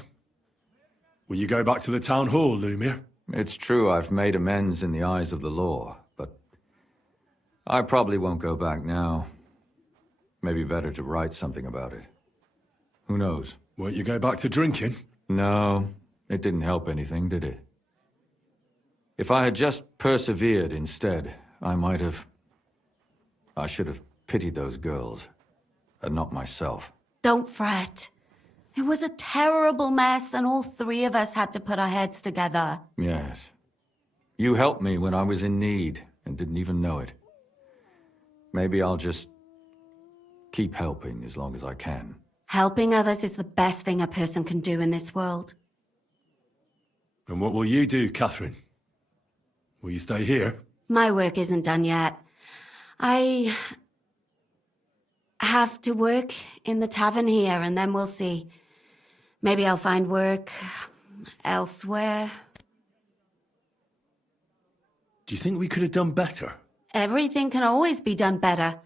Will you go back to the town hall, Lumir? It's true I've made amends in the eyes of the law, but I probably won't go back now. Maybe better to write something about it. Who knows? Won't you go back to drinking? No, it didn't help anything, did it? If I had just persevered instead, I should have pitied those girls, and not myself. Don't fret. It was a terrible mess, and all three of us had to put our heads together. Yes. You helped me when I was in need, and didn't even know it. Maybe I'll just keep helping as long as I can. Helping others is the best thing a person can do in this world. And what will you do, Catherine? Will you stay here? My work isn't done yet. I have to work in the tavern here, and then we'll see. Maybe I'll find work elsewhere. Do you think we could have done better? Everything can always be done better.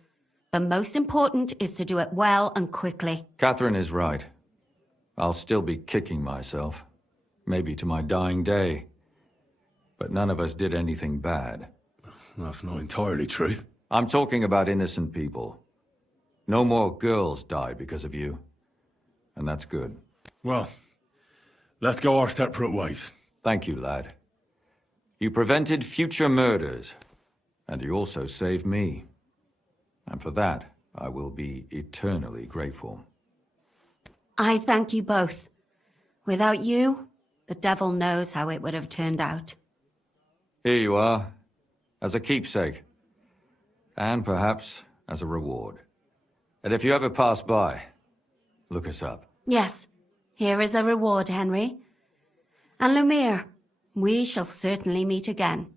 The most important is to do it well and quickly. Catherine is right. I'll still be kicking myself. Maybe to my dying day. But none of us did anything bad. That's not entirely true. I'm talking about innocent people. No more girls died because of you. And that's good. Well, let's go our separate ways. Thank you, lad. You prevented future murders. And you also saved me. And for that, I will be eternally grateful. I thank you both. Without you, the devil knows how it would have turned out. Here you are, as a keepsake. And perhaps as a reward. And if you ever pass by, look us up. Yes, here is a reward, Henry. And Lumiere, we shall certainly meet again.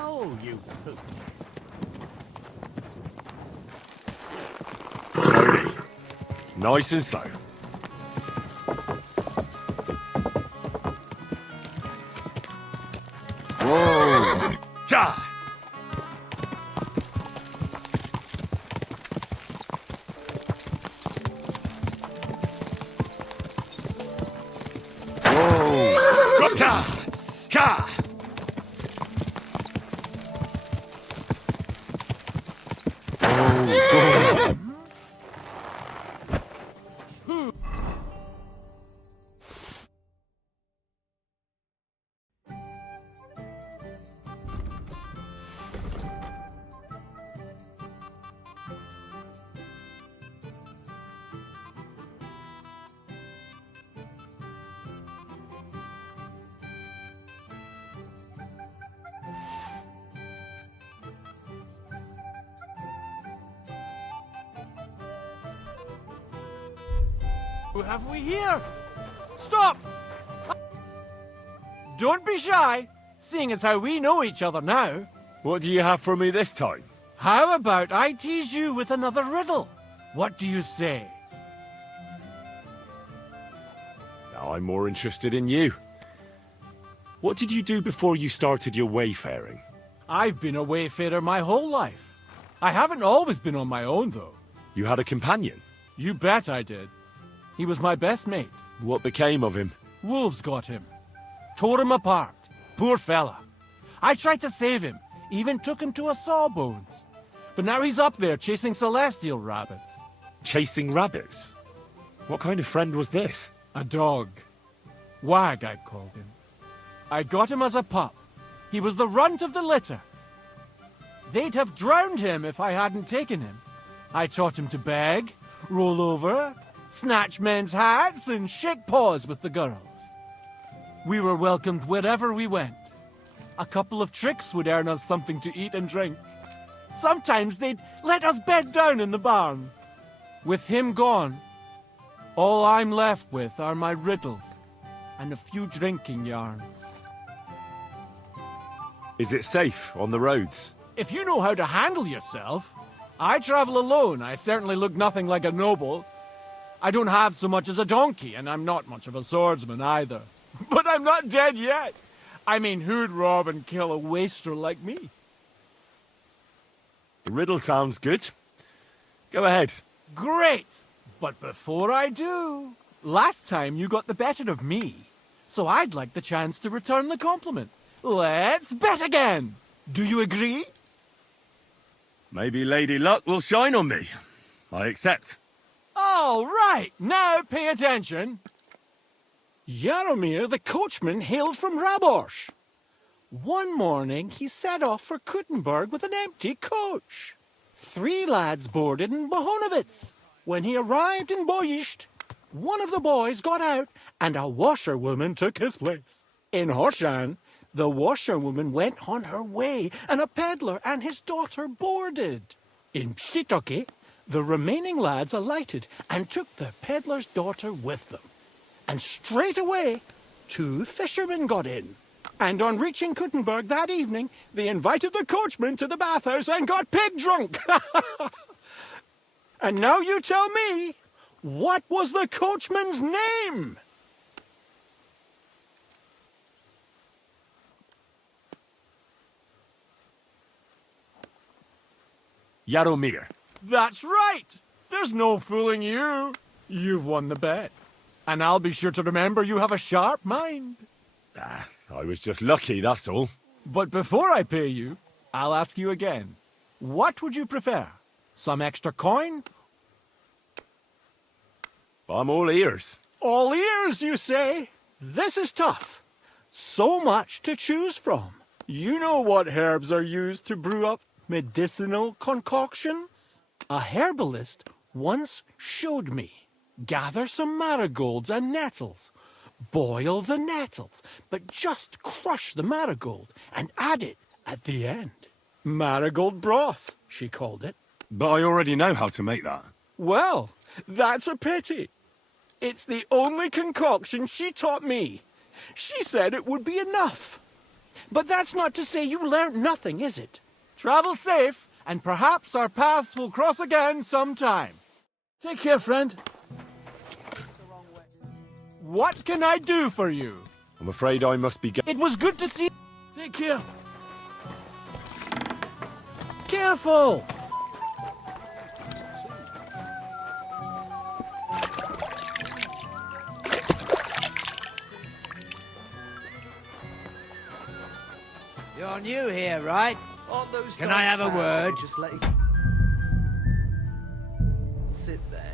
Oh, you poop. Nice and slow. Whoa! Ja! Whoa! Ka! Ka! Who have we here? Stop! Don't be shy, seeing as how we know each other now. What do you have for me this time? How about I tease you with another riddle? What do you say? Now I'm more interested in you. What did you do before you started your wayfaring? I've been a wayfarer my whole life. I haven't always been on my own, though. You had a companion? You bet I did. He was my best mate. What became of him? Wolves got him. Tore him apart. Poor fella. I tried to save him. Even took him to a Sawbones. But now he's up there chasing celestial rabbits. Chasing rabbits? What kind of friend was this? A dog. Wag, I called him. I got him as a pup. He was the runt of the litter. They'd have drowned him if I hadn't taken him. I taught him to beg, roll over, snatch men's hats, and shake paws with the girls. We were welcomed wherever we went. A couple of tricks would earn us something to eat and drink. Sometimes they'd let us bed down in the barn. With him gone, all I'm left with are my riddles and a few drinking yarns. Is it safe on the roads? If you know how to handle yourself. I travel alone. I certainly look nothing like a noble. I don't have so much as a donkey, and I'm not much of a swordsman either. But I'm not dead yet. I mean, who'd rob and kill a wastrel like me? The riddle sounds good. Go ahead. Great! But before I do, last time you got the better of me, so I'd like the chance to return the compliment. Let's bet again! Do you agree? Maybe Lady Luck will shine on me. I accept. All right, now pay attention. Jaromir the coachman hailed from Raborsch. One morning he set off for Kuttenberg with an empty coach. 3 lads boarded in Bohonovitz. When he arrived in Boischt, one of the boys got out and a washerwoman took his place. In Horshan, the washerwoman went on her way and a peddler and his daughter boarded. In Psitoke, the remaining lads alighted and took the peddler's daughter with them. And straight away, 2 fishermen got in. And on reaching Kuttenberg that evening, they invited the coachman to the bathhouse and got pig drunk. And now you tell me, what was the coachman's name? Jaromir. That's right. There's no fooling you. You've won the bet. And I'll be sure to remember you have a sharp mind. I was just lucky, that's all. But before I pay you, I'll ask you again. What would you prefer? Some extra coin? I'm all ears. All ears, you say? This is tough. So much to choose from. You know what herbs are used to brew up medicinal concoctions? A herbalist once showed me. Gather some marigolds and nettles. Boil the nettles, but just crush the marigold and add it at the end. Marigold broth, she called it. But I already know how to make that. Well, that's a pity. It's the only concoction she taught me. She said it would be enough. But that's not to say you learnt nothing, is it? Travel safe, and perhaps our paths will cross again sometime. Take care, friend. What can I do for you? I'm afraid I must be It was good to see. Take care. Careful! You're new here, right? Can I have a word? Just let you sit there.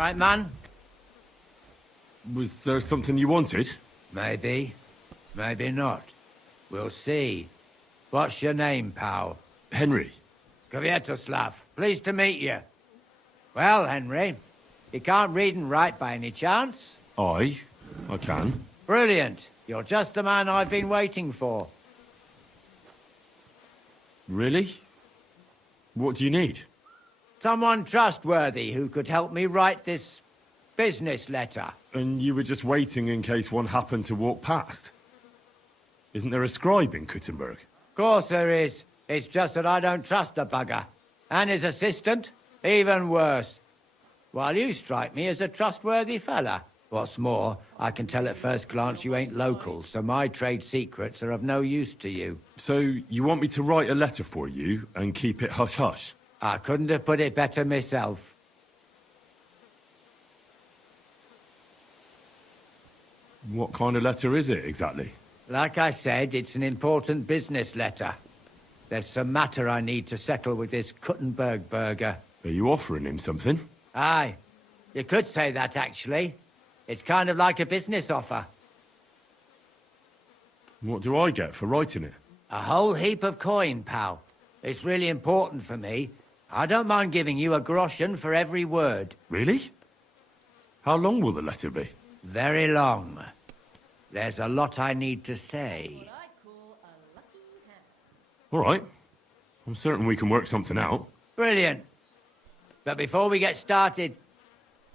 right, man? Was there something you wanted? Maybe. Maybe not. We'll see. What's your name, pal? Henry. Kvietoslav. Pleased to meet you. Well, Henry, you can't read and write by any chance? I can. Brilliant. You're just the man I've been waiting for. Really? What do you need? Someone trustworthy who could help me write this business letter. And you were just waiting in case one happened to walk past? Isn't there a scribe in Kuttenberg? Of course there is. It's just that I don't trust the bugger. And his assistant, even worse. While you strike me as a trustworthy fella. What's more, I can tell at first glance you ain't local, so my trade secrets are of no use to you. So you want me to write a letter for you and keep it hush-hush? I couldn't have put it better myself. What kind of letter is it, exactly? Like I said, it's an important business letter. There's some matter I need to settle with this Kuttenberg burger. Are you offering him something? Aye. You could say that, actually. It's kind of like a business offer. What do I get for writing it? A whole heap of coin, pal. It's really important for me. I don't mind giving you a groschen for every word. Really? How long will the letter be? Very long. There's a lot I need to say. All right. I'm certain we can work something out. Brilliant. But before we get started,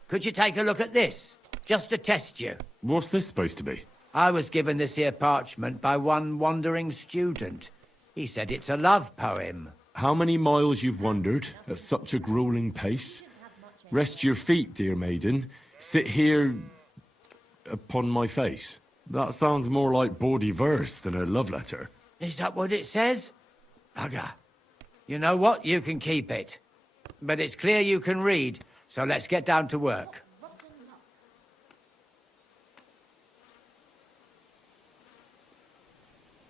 could you take a look at this? Just to test you. What's this supposed to be? I was given this here parchment by one wandering student. He said it's a love poem. How many miles you've wandered at such a grueling pace? Rest your feet, dear maiden. Sit here upon my face. That sounds more like bawdy verse than a love letter. Is that what it says? Bugger. You know what? You can keep it. But it's clear you can read, so let's get down to work.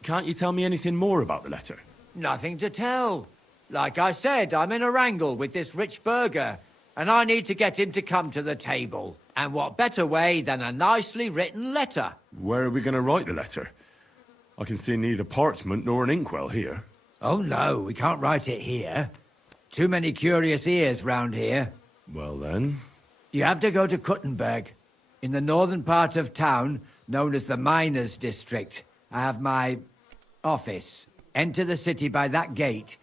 Can't you tell me anything more about the letter? Nothing to tell. Like I said, I'm in a wrangle with this rich burger, and I need to get him to come to the table. And what better way than a nicely written letter? Where are we going to write the letter? I can see neither parchment nor an inkwell here. Oh no, we can't write it here. Too many curious ears round here. Well then... You have to go to Kuttenberg, in the northern part of town, known as the Miners' District. I have my office. Enter the city by that gate.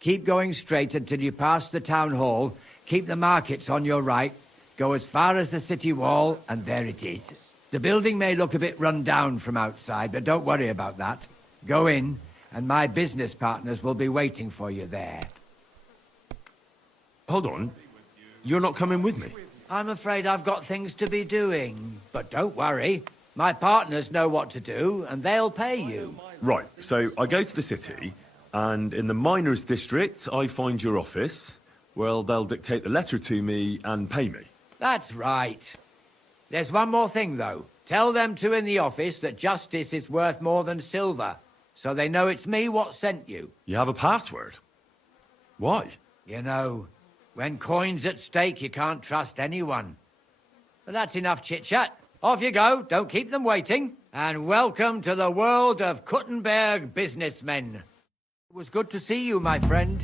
Keep going straight until you pass the town hall. Keep the markets on your right. Go as far as the city wall, and there it is. The building may look a bit run down from outside, but don't worry about that. Go in, and my business partners will be waiting for you there. Hold on. You're not coming with me? I'm afraid I've got things to be doing. But don't worry. My partners know what to do, and they'll pay you. Right, so I go to the city, and in the miners' district, I find your office. Well, they'll dictate the letter to me and pay me. That's right. There's one more thing, though. Tell them two in the office that justice is worth more than silver, so they know it's me what sent you. You have a password? Why? You know, when coin's at stake, you can't trust anyone. But that's enough chit-chat. Off you go, don't keep them waiting. And welcome to the world of Kuttenberg businessmen. It was good to see you, my friend.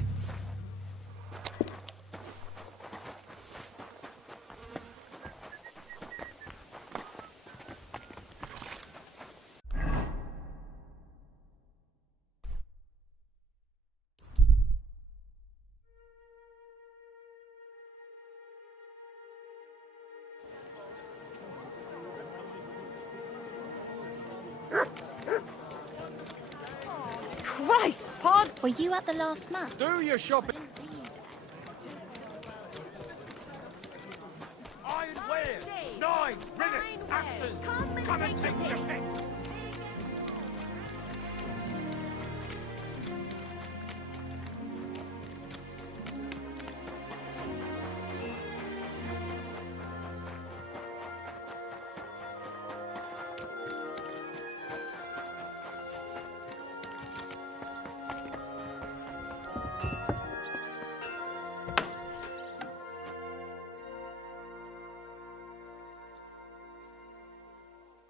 Christ, Pod! Were you at the last mass? Do your shopping. Iron wares, knives, rivets, axes. Come and take your pick.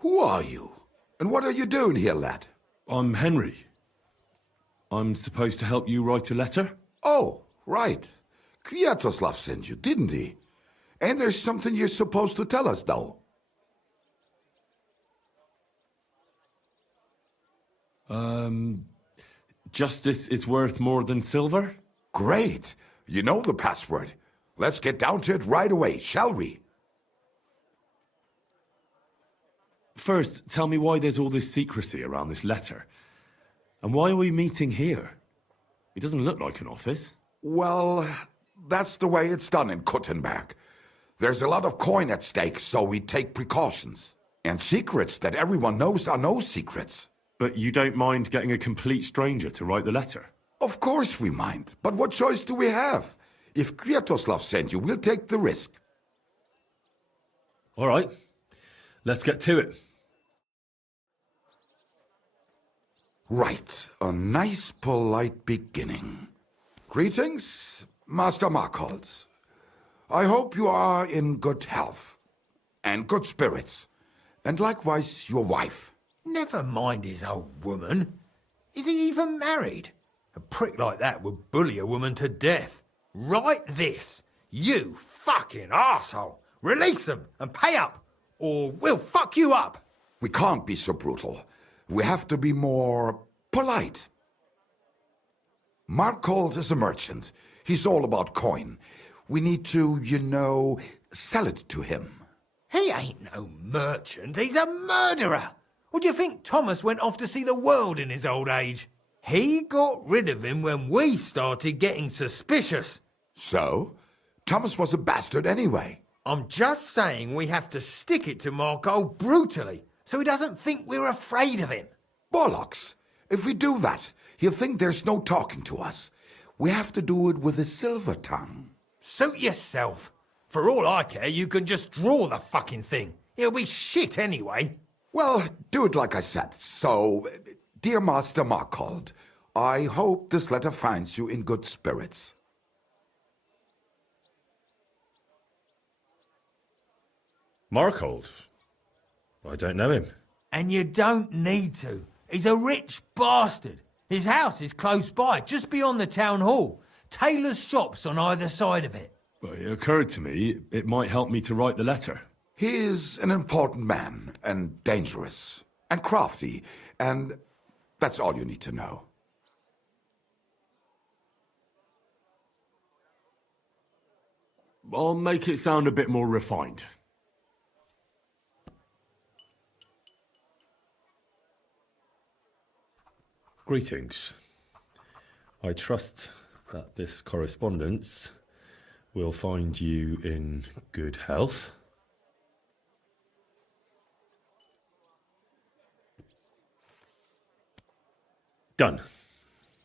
Who are you? And what are you doing here, lad? I'm Henry. I'm supposed to help you write a letter? Oh, right. Kwiatoslav sent you, didn't he? And there's something you're supposed to tell us, though. Justice is worth more than silver? Great. You know the password. Let's get down to it right away, shall we? First, tell me why there's all this secrecy around this letter. And why are we meeting here? It doesn't look like an office. Well, that's the way it's done in Kuttenberg. There's a lot of coin at stake, so we take precautions. And secrets that everyone knows are no secrets. But you don't mind getting a complete stranger to write the letter? Of course we mind. But what choice do we have? If Kwiatoslav sent you, we'll take the risk. All right. Let's get to it. Right. A nice, polite beginning. Greetings, Master Markhold. I hope you are in good health. And good spirits. And likewise your wife. Never mind his old woman. Is he even married? A prick like that would bully a woman to death. Write this. You fucking arsehole. Release them and pay up, or we'll fuck you up. We can't be so brutal. We have to be more polite. Markhold is a merchant. He's all about coin. We need to, sell it to him. He ain't no merchant. He's a murderer. Or do you think Thomas went off to see the world in his old age? He got rid of him when we started getting suspicious. So? Thomas was a bastard anyway. I'm just saying we have to stick it to Markhold brutally, so he doesn't think we're afraid of him. Bollocks! If we do that, he'll think there's no talking to us. We have to do it with a silver tongue. Suit yourself. For all I care, you can just draw the fucking thing. It'll be shit anyway. Well, do it like I said. So, dear Master Markhold, I hope this letter finds you in good spirits. Markhold? I don't know him. And you don't need to. He's a rich bastard. His house is close by, just beyond the town hall. Tailor's shops on either side of it. Well, it occurred to me it might help me to write the letter. He is an important man, and dangerous, and crafty, and that's all you need to know. I'll make it sound a bit more refined. Greetings. I trust that this correspondence will find you in good health. Done.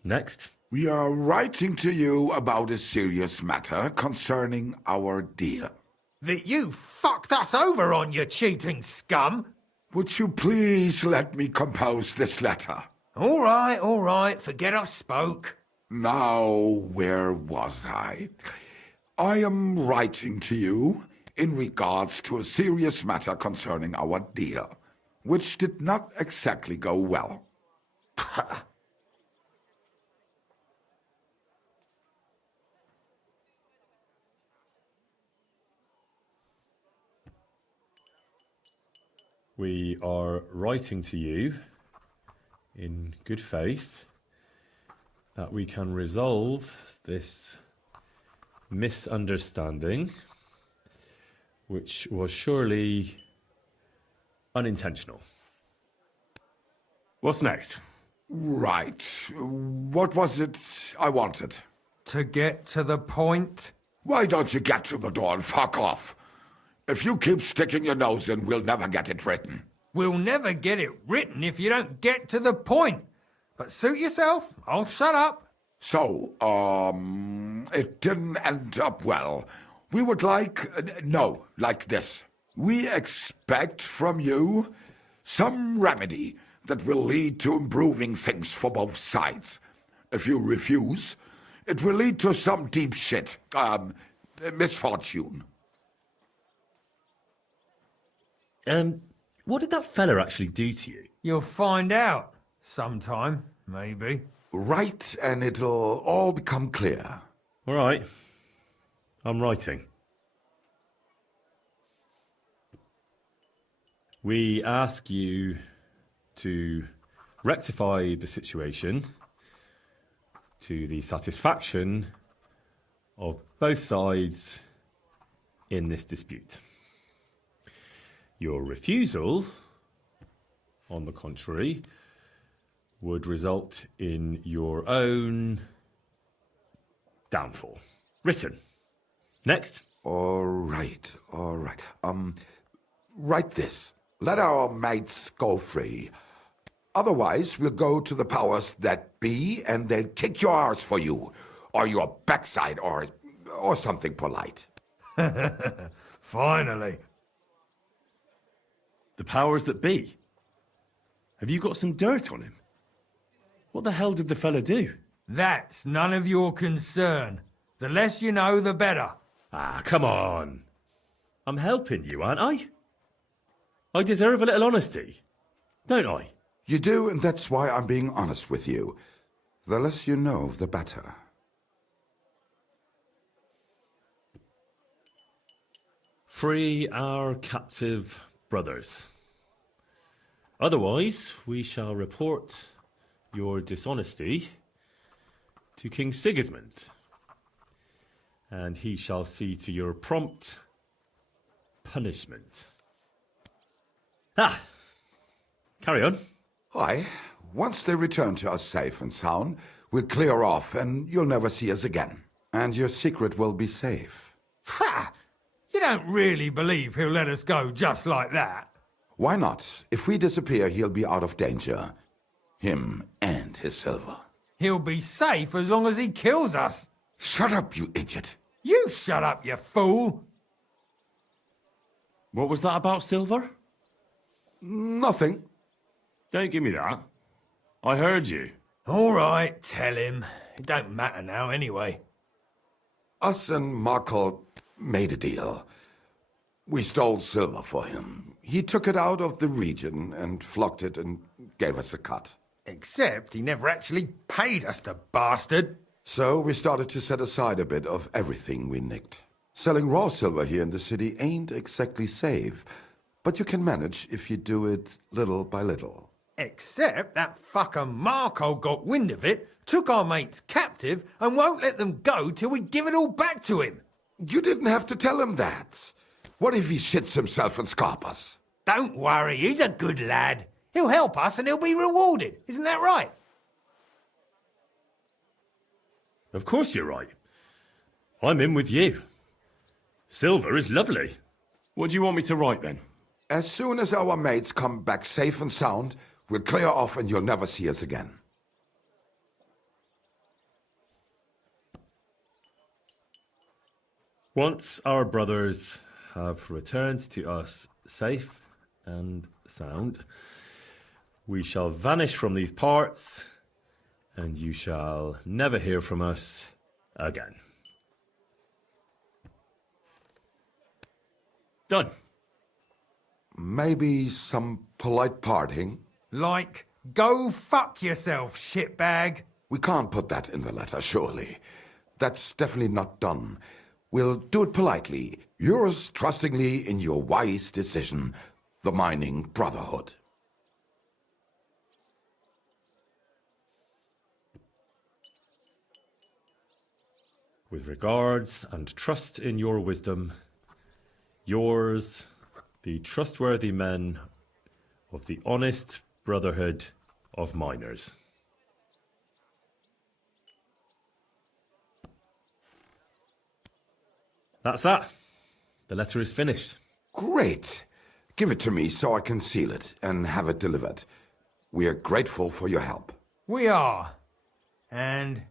Next. We are writing to you about a serious matter concerning our deal. That you fucked us over on, you cheating scum! Would you please let me compose this letter? All right, forget I spoke. Now, where was I? I am writing to you in regards to a serious matter concerning our deal, which did not exactly go well. We are writing to you in good faith that we can resolve this misunderstanding, which was surely unintentional. What's next? Right. What was it I wanted? To get to the point? Why don't you get to the door and fuck off? If you keep sticking your nose in, we'll never get it written. We'll never get it written if you don't get to the point. But suit yourself, I'll shut up. So, it didn't end up well. We would like this. We expect from you some remedy that will lead to improving things for both sides. If you refuse, it will lead to some deep shit, misfortune. What did that fella actually do to you? You'll find out. Sometime, maybe. Write and it'll all become clear. All right. I'm writing. We ask you to rectify the situation to the satisfaction of both sides in this dispute. Your refusal, on the contrary, would result in your own downfall. Written. Next. All right. Write this. Let our mates go free. Otherwise, we'll go to the powers that be and they'll kick your arse for you. Or your backside, or something polite. Finally. The powers that be? Have you got some dirt on him? What the hell did the fella do? That's none of your concern. The less you know, the better. Ah, come on. I'm helping you, aren't I? I deserve a little honesty, don't I? You do, and that's why I'm being honest with you. The less you know, the better. Free our captive brothers. Otherwise, we shall report your dishonesty to King Sigismund, and he shall see to your prompt punishment. Ah! Carry on. Why, once they return to us safe and sound, we'll clear off and you'll never see us again. And your secret will be safe. Ha! You don't really believe he'll let us go just like that? Why not? If we disappear, he'll be out of danger. Him and his silver. He'll be safe as long as he kills us. Shut up, you idiot. You shut up, you fool. What was that about silver? Nothing. Don't give me that. I heard you. All right, tell him. It don't matter now anyway. Us and Markle made a deal. We stole silver for him. He took it out of the region and flocked it and gave us a cut. Except he never actually paid us, the bastard. So we started to set aside a bit of everything we nicked. Selling raw silver here in the city ain't exactly safe, but you can manage if you do it little by little. Except that fucker Marco got wind of it, took our mates captive, and won't let them go till we give it all back to him. You didn't have to tell him that. What if he shits himself and scarp us? Don't worry, he's a good lad. He'll help us and he'll be rewarded. Isn't that right? Of course you're right. I'm in with you. Silver is lovely. What do you want me to write then? As soon as our mates come back safe and sound, we'll clear off and you'll never see us again. Once our brothers have returned to us safe and sound, we shall vanish from these parts, and you shall never hear from us again. Done. Maybe some polite parting? Like, go fuck yourself, shitbag. We can't put that in the letter, surely. That's definitely not done. We'll do it politely. Yours trustingly in your wise decision, the Mining Brotherhood. With regards and trust in your wisdom, yours, the trustworthy men of the Honest Brotherhood of Miners. That's that. The letter is finished. Great. Give it to me so I can seal it and have it delivered. We are grateful for your help. We are. And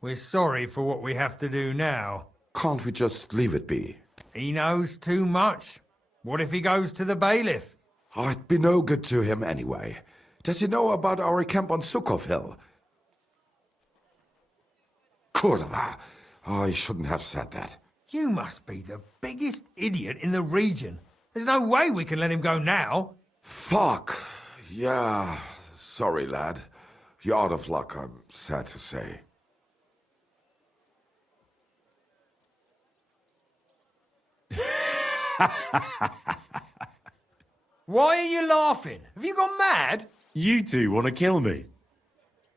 we're sorry for what we have to do now. Can't we just leave it be? He knows too much. What if he goes to the bailiff? Oh, it'd be no good to him anyway. Does he know about our camp on Sukov Hill? Kurva. Oh, I shouldn't have said that. You must be the biggest idiot in the region. There's no way we can let him go now. Fuck. Yeah, sorry, lad. You're out of luck, I'm sad to say. Why are you laughing? Have you gone mad? You two want to kill me?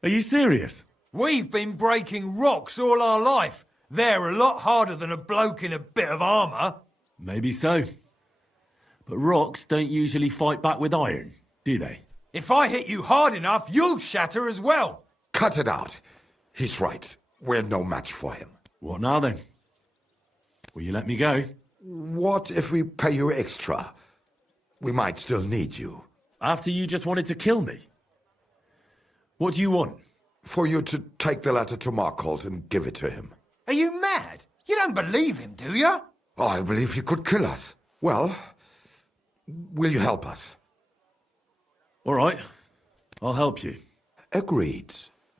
Are you serious? We've been breaking rocks all our life. They're a lot harder than a bloke in a bit of armour. Maybe so. But rocks don't usually fight back with iron, do they? If I hit you hard enough, you'll shatter as well. Cut it out. He's right. We're no match for him. What now then? Will you let me go? What if we pay you extra? We might still need you. After you just wanted to kill me? What do you want? For you to take the letter to Markholt and give it to him. Are you mad? You don't believe him, do you? I believe he could kill us. Well, will you help us? All right. I'll help you. Agreed.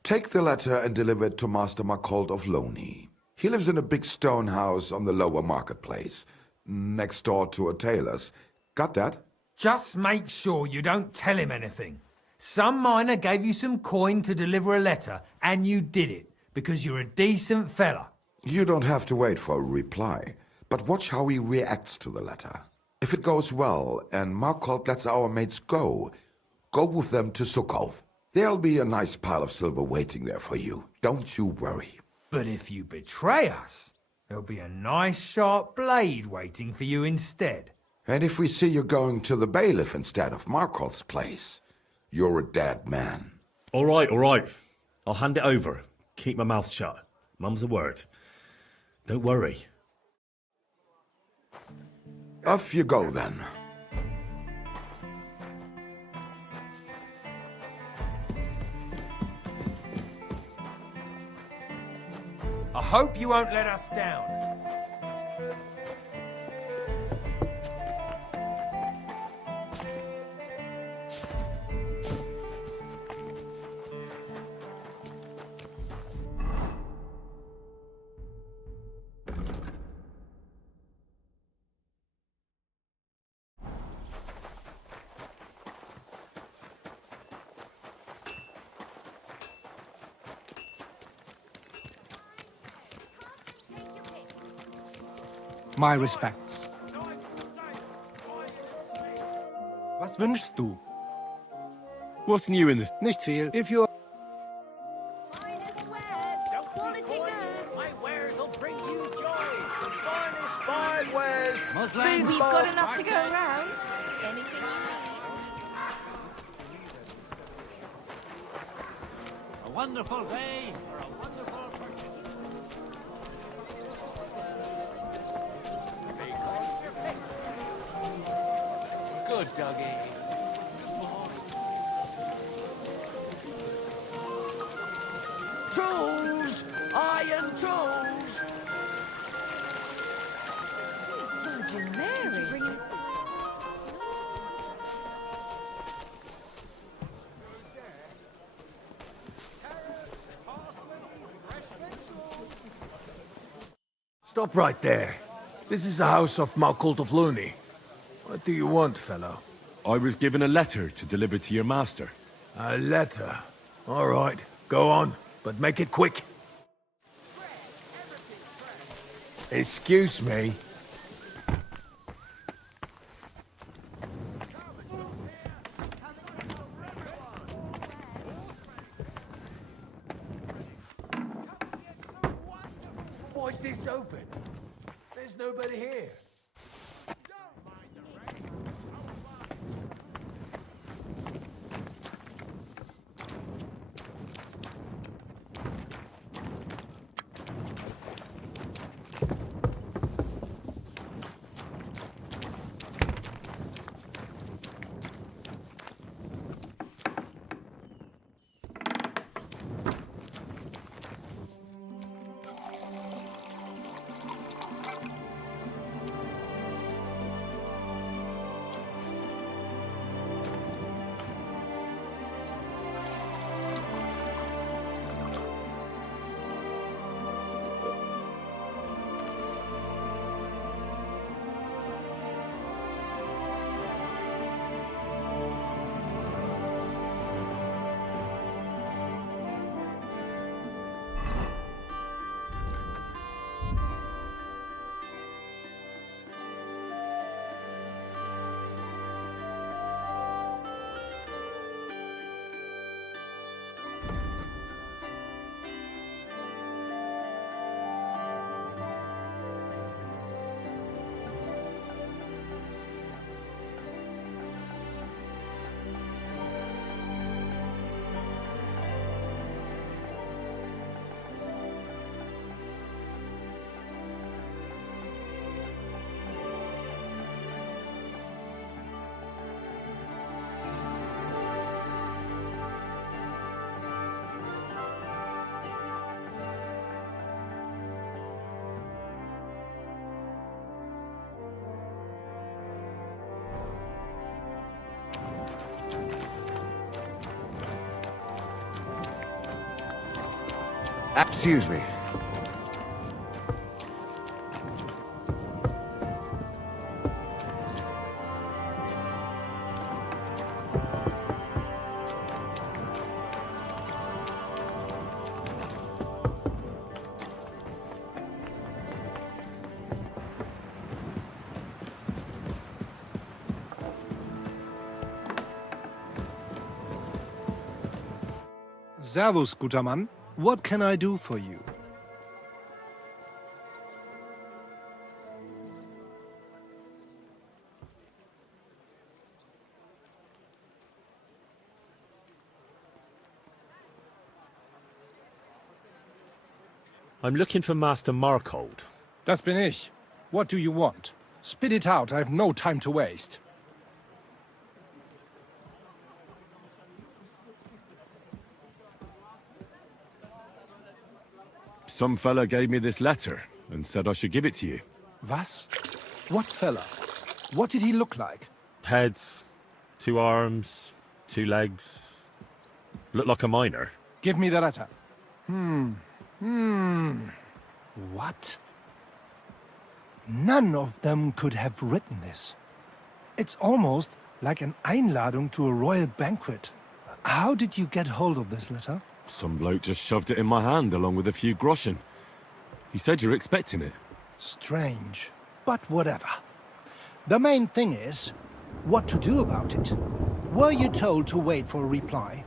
Take the letter and deliver it to Master Markholt of Loney. He lives in a big stone house on the lower marketplace, next door to a tailor's. Got that? Just make sure you don't tell him anything. Some miner gave you some coin to deliver a letter, and you did it, because you're a decent fella. You don't have to wait for a reply, but watch how he reacts to the letter. If it goes well and Markholt lets our mates go with them to Sukhov. There'll be a nice pile of silver waiting there for you. Don't you worry. But if you betray us, there'll be a nice sharp blade waiting for you instead. And if we see you going to the bailiff instead of Markholt's place, you're a dead man. All right, all right. I'll hand it over. Keep my mouth shut. Mum's a word. Don't worry. Off you go, then. I hope you won't let us down. My respects. Was wünschst du? What's new in this? Nicht viel. If you We've got enough to go around. Anything A wonderful day for a wonderful purchase. Good doggy. Tools! Iron tools! Virgin Mary. Stop right there. This is the house of Markholt of Loney. What do you want, fellow? I was given a letter to deliver to your master. A letter? All right, go on, but make it quick. Excuse me. Why's this open? There's nobody here. Excuse me. Servus, guter Mann. What can I do for you? I'm looking for Master Markhold. Das bin ich. What do you want? Spit it out, I have no time to waste. Some fella gave me this letter and said I should give it to you. Was? What fella? What did he look like? Heads, 2 arms, 2 legs. Looked like a miner. Give me the letter. What? None of them could have written this. It's almost like an Einladung to a royal banquet. How did you get hold of this letter? Some bloke just shoved it in my hand along with a few groschen. He said you're expecting it. Strange, but whatever. The main thing is, what to do about it. Were you told to wait for a reply?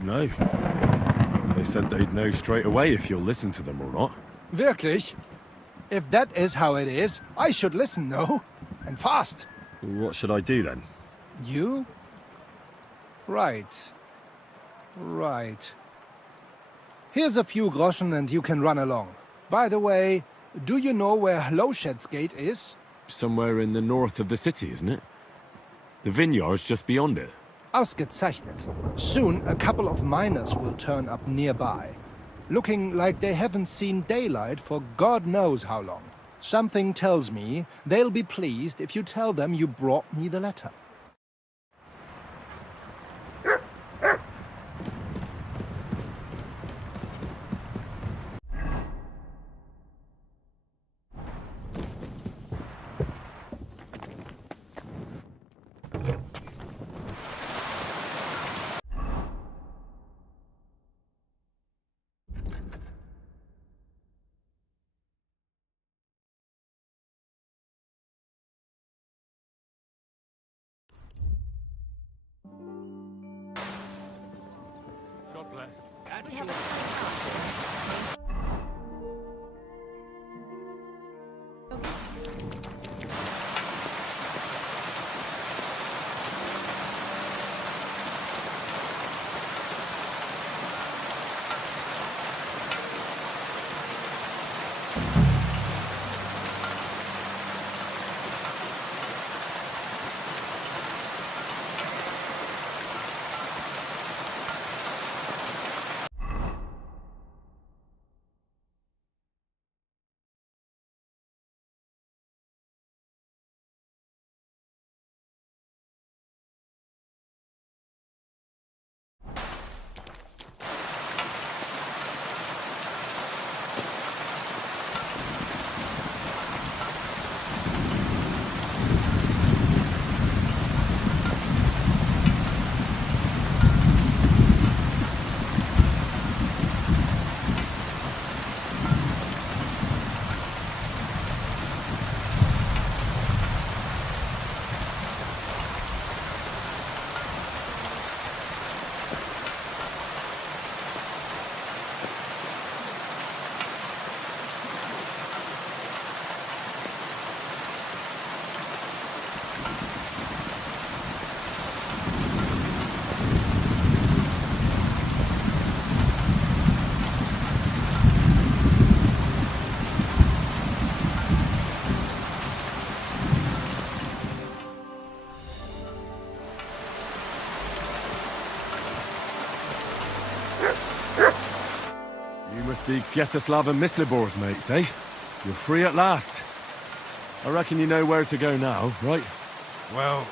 No. They said they'd know straight away if you'll listen to them or not. Wirklich? If that is how it is, I should listen, no? And fast. What should I do then? You? Right. Right. Here's a few groschen and you can run along. By the way, do you know where Lowshed's Gate is? Somewhere in the north of the city, isn't it? The vineyard's just beyond it. Ausgezeichnet. Soon a couple of miners will turn up nearby, looking like they haven't seen daylight for God knows how long. Something tells me they'll be pleased if you tell them you brought me the letter. God bless. Must be Kviatoslav and Myslibor's mates, eh? You're free at last. I reckon you know where to go now, right? Well,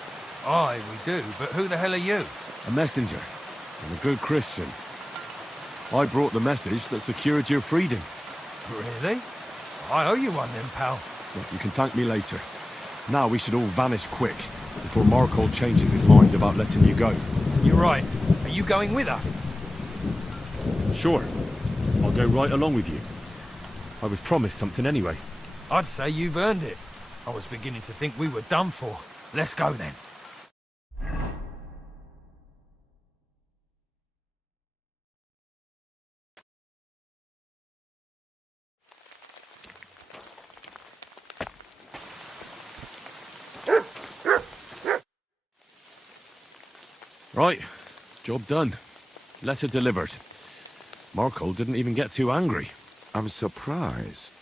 we do, but who the hell are you? A messenger, and a good Christian. I brought the message that secured your freedom. Really? I owe you one then, pal. Look, you can thank me later. Now we should all vanish quick, before Markhold changes his mind about letting you go. You're right. Are you going with us? Sure. I'll go right along with you. I was promised something anyway. I'd say you've earned it. I was beginning to think we were done for. Let's go then. Right. Job done. Letter delivered. Markhold didn't even get too angry. I'm surprised.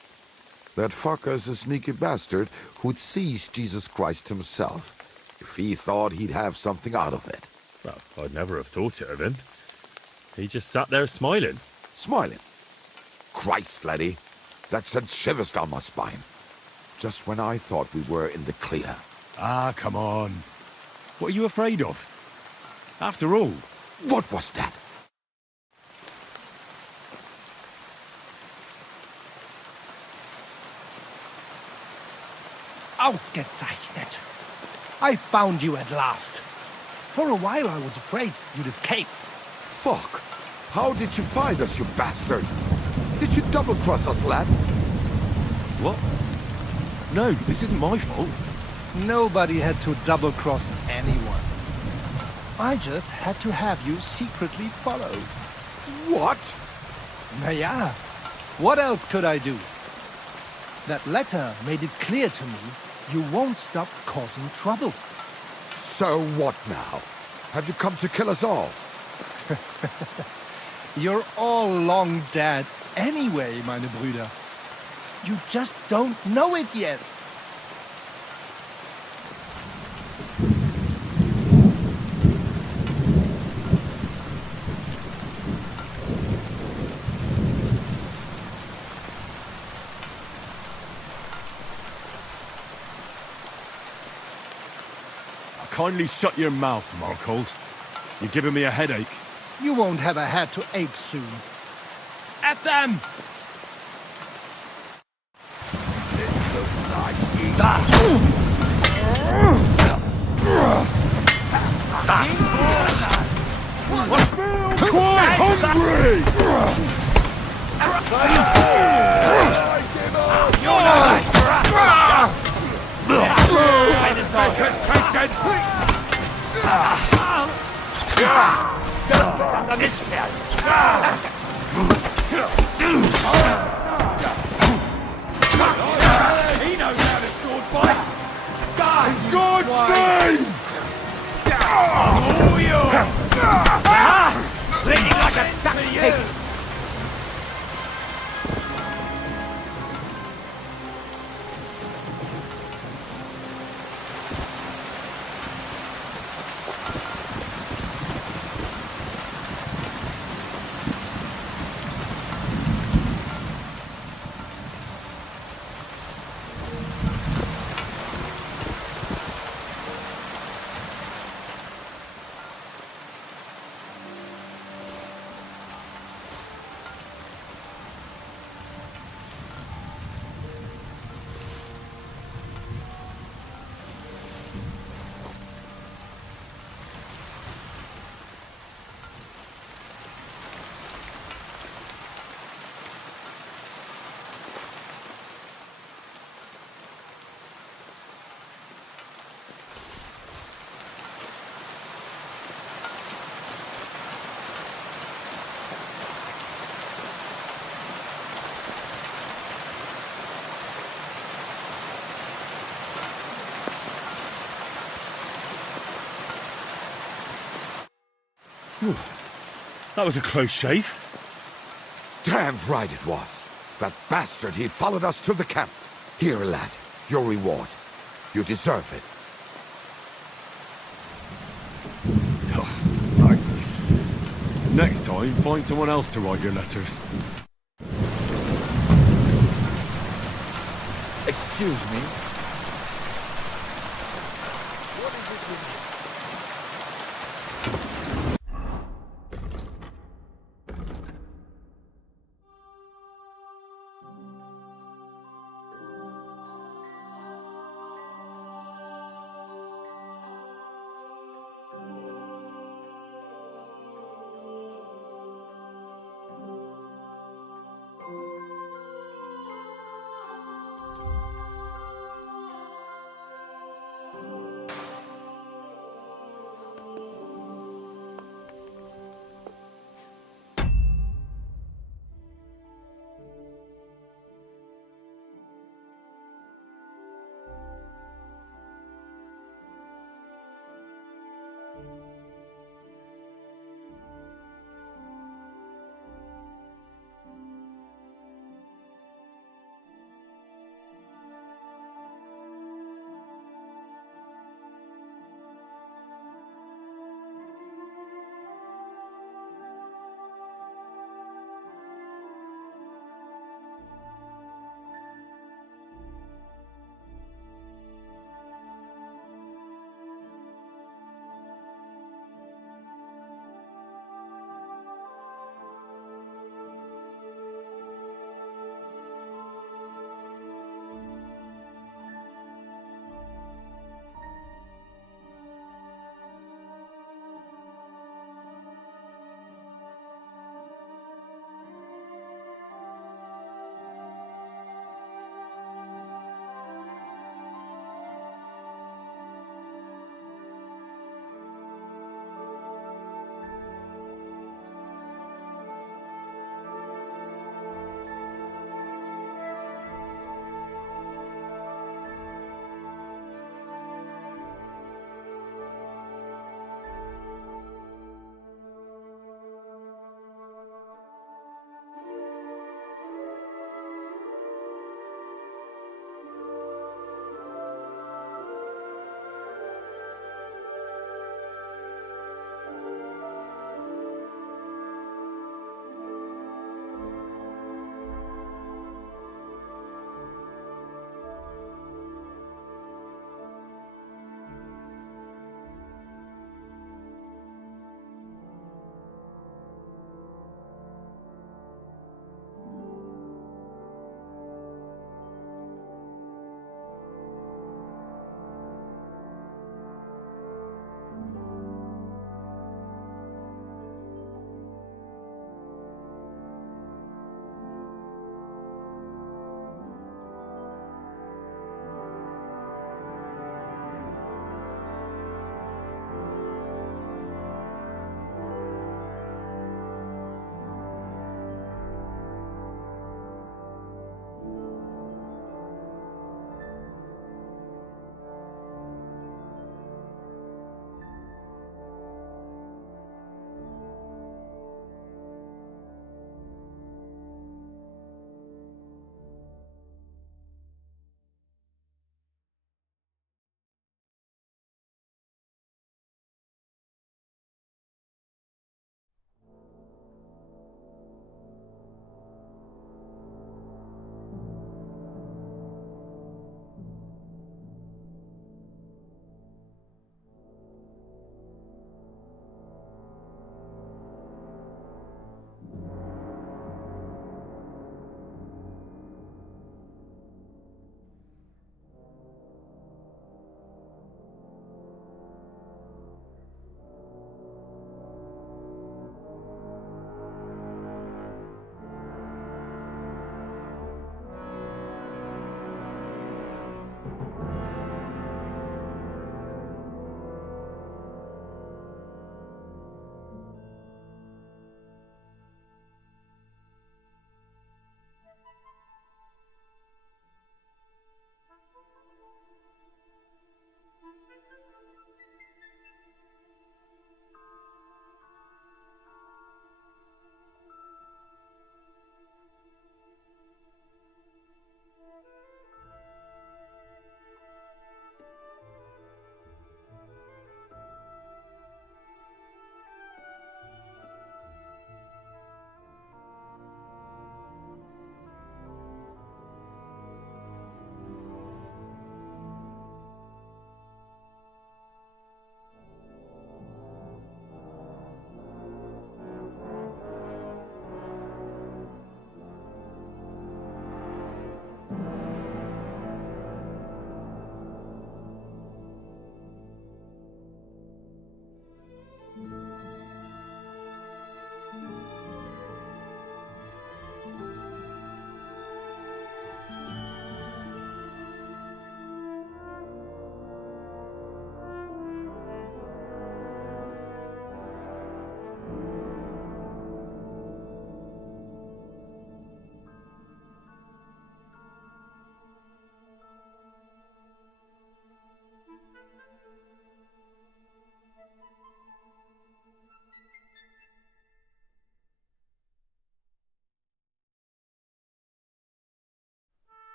That fucker's a sneaky bastard who'd seize Jesus Christ himself, if he thought he'd have something out of it. Well, I'd never have thought it of him. He just sat there smiling. Smiling? Christ, laddie. That sent shivers down my spine. Just when I thought we were in the clear. Ah, come on. What are you afraid of? After all... What was that? Ausgezeichnet. I found you at last. For a while I was afraid you'd escape. Fuck. How did you find us, you bastard? Did you double-cross us, lad? What? No, this isn't my fault. Nobody had to double-cross anyone. I just had to have you secretly followed. What? Naja, what else could I do? That letter made it clear to me you won't stop causing trouble. So what now? Have you come to kill us all? You're all long dead anyway, meine Brüder. You just don't know it yet. Kindly shut your mouth, Markhold. You're giving me a headache. You won't have a head to ache soon. At them! Quite hungry! He knows how to sword fight. Die! Good name! Oh, you! Bleeding like a stuck pig. That was a close shave. Damned right it was. That bastard, he followed us to the camp. Here, lad, your reward. You deserve it. Thanks. Next time, find someone else to write your letters. Excuse me. What is it with you?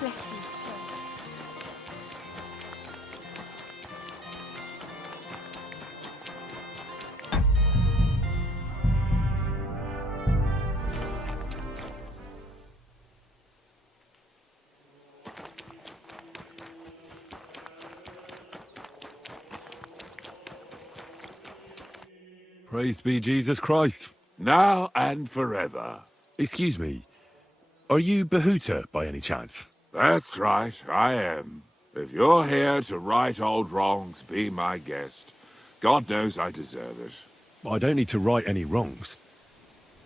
Bless you. Praised be Jesus Christ. Now and forever. Excuse me, are you Behuta by any chance? That's right, I am. If you're here to right old wrongs, be my guest. God knows I deserve it. I don't need to right any wrongs.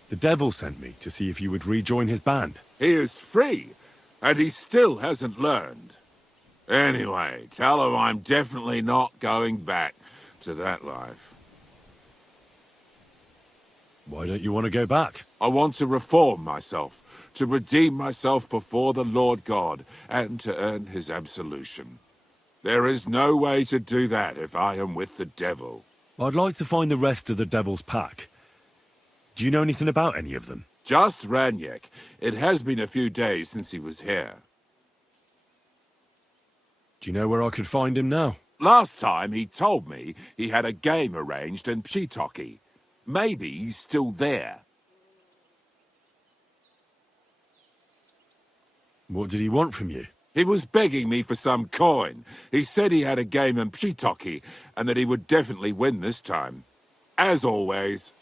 The devil sent me to see if you would rejoin his band. He is free, and he still hasn't learned. Anyway, tell him I'm definitely not going back to that life. Why don't you want to go back? I want to reform myself, to redeem myself before the Lord God, and to earn his absolution. There is no way to do that if I am with the devil. I'd like to find the rest of the devil's pack. Do you know anything about any of them? Just Ranyek. It has been a few days since he was here. Do you know where I could find him now? Last time he told me he had a game arranged in Pshitoki. Maybe he's still there. What did he want from you? He was begging me for some coin. He said he had a game in Pshitoki, and that he would definitely win this time. As always.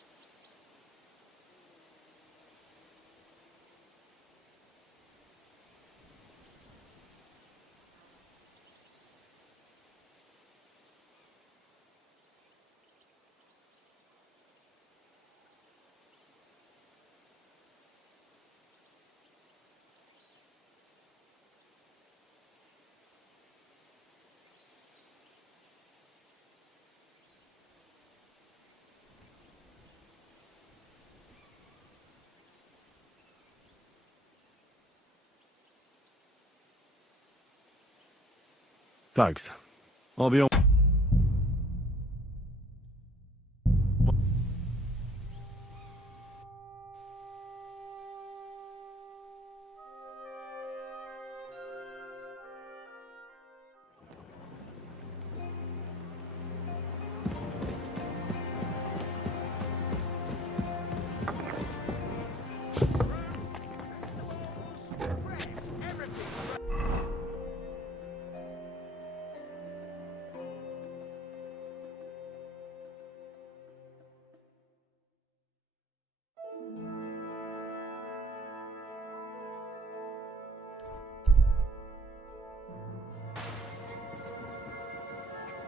Thanks. I'll be on.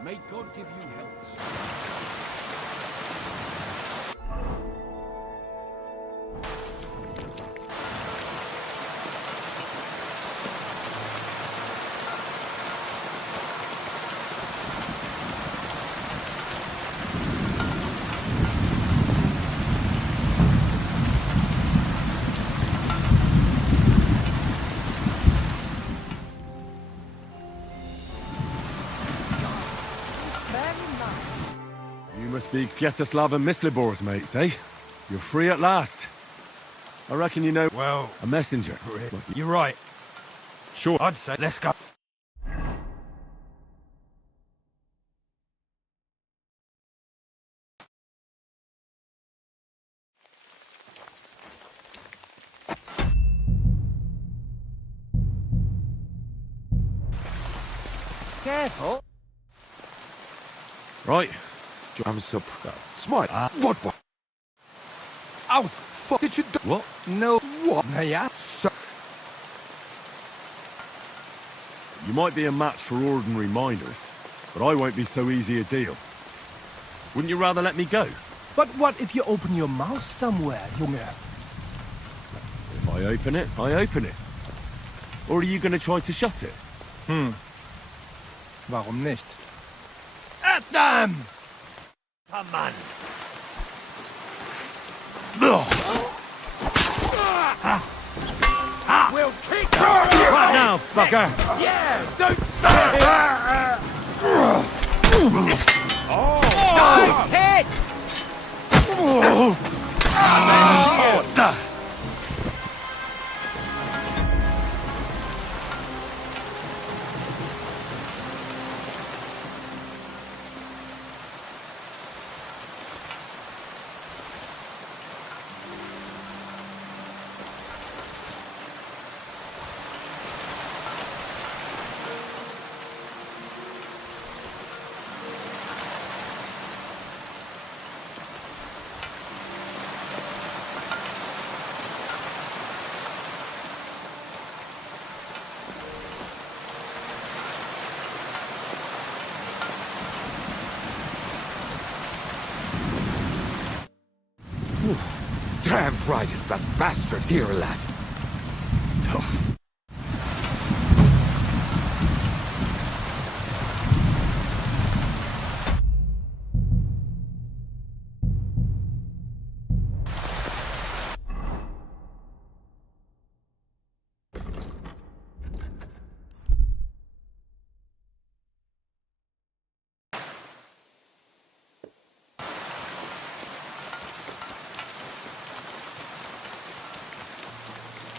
May God give you health. You must be Kviatoslav and Myslibor's mates, eh? You're free at last. I reckon you know... Well... a messenger. You're right. Sure. I'd say let's go. Careful. Right. I'm so proud. Smart. What? Oh, fuck. Did you do? What? No. What? Yeah. So You might be a match for ordinary miners, but I won't be so easy a deal. Wouldn't you rather let me go? But what if you open your mouth somewhere, Junge? If I open it, I open it. Or are you going to try to shut it? Warum nicht? At them! Come on. We'll kick Right now, fucker! Yeah, don't stop! Nice hit! Damn right, it's that bastard here, lad.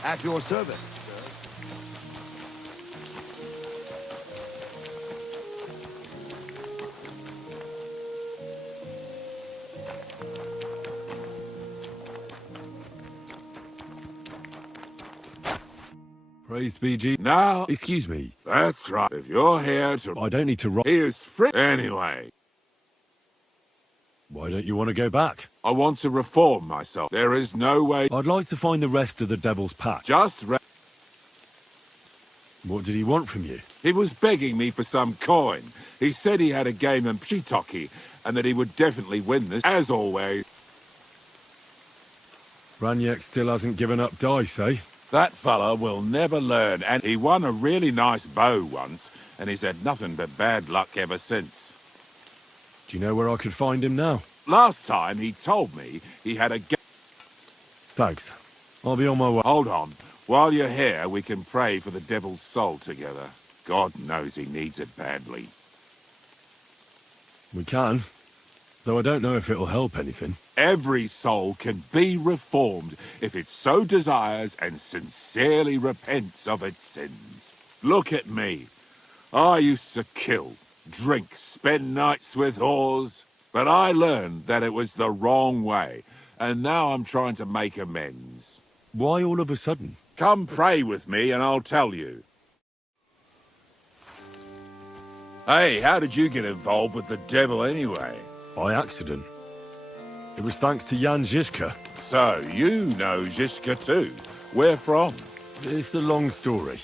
At your service, sir. Praise be Jesus. Now, Excuse me. that's right. If you're here to... I don't need to rob. He is free anyway. Why don't you want to go back? I want to reform myself. There is no way... I'd like to find the rest of the Devil's Pack. Just What did he want from you? He was begging me for some coin. He said he had a game in Pshitoki, and that he would definitely win this, as always. Ranyek still hasn't given up dice, eh? That fella will never learn, and he won a really nice bow once, and he's had nothing but bad luck ever since. Do you know where I could find him now? Last time he told me he had a game. Thanks. I'll be on my way. Hold on. While you're here, we can pray for the devil's soul together. God knows he needs it badly. We can. Though I don't know if it'll help anything. Every soul can be reformed if it so desires and sincerely repents of its sins. Look at me. I used to kill, drink, spend nights with whores, but I learned that it was the wrong way, and now I'm trying to make amends. Why all of a sudden? Come pray with me and I'll tell you. Hey, how did you get involved with the devil anyway? By accident. It was thanks to Jan Žižka. So, you know Žižka too. Where from? It's a long story.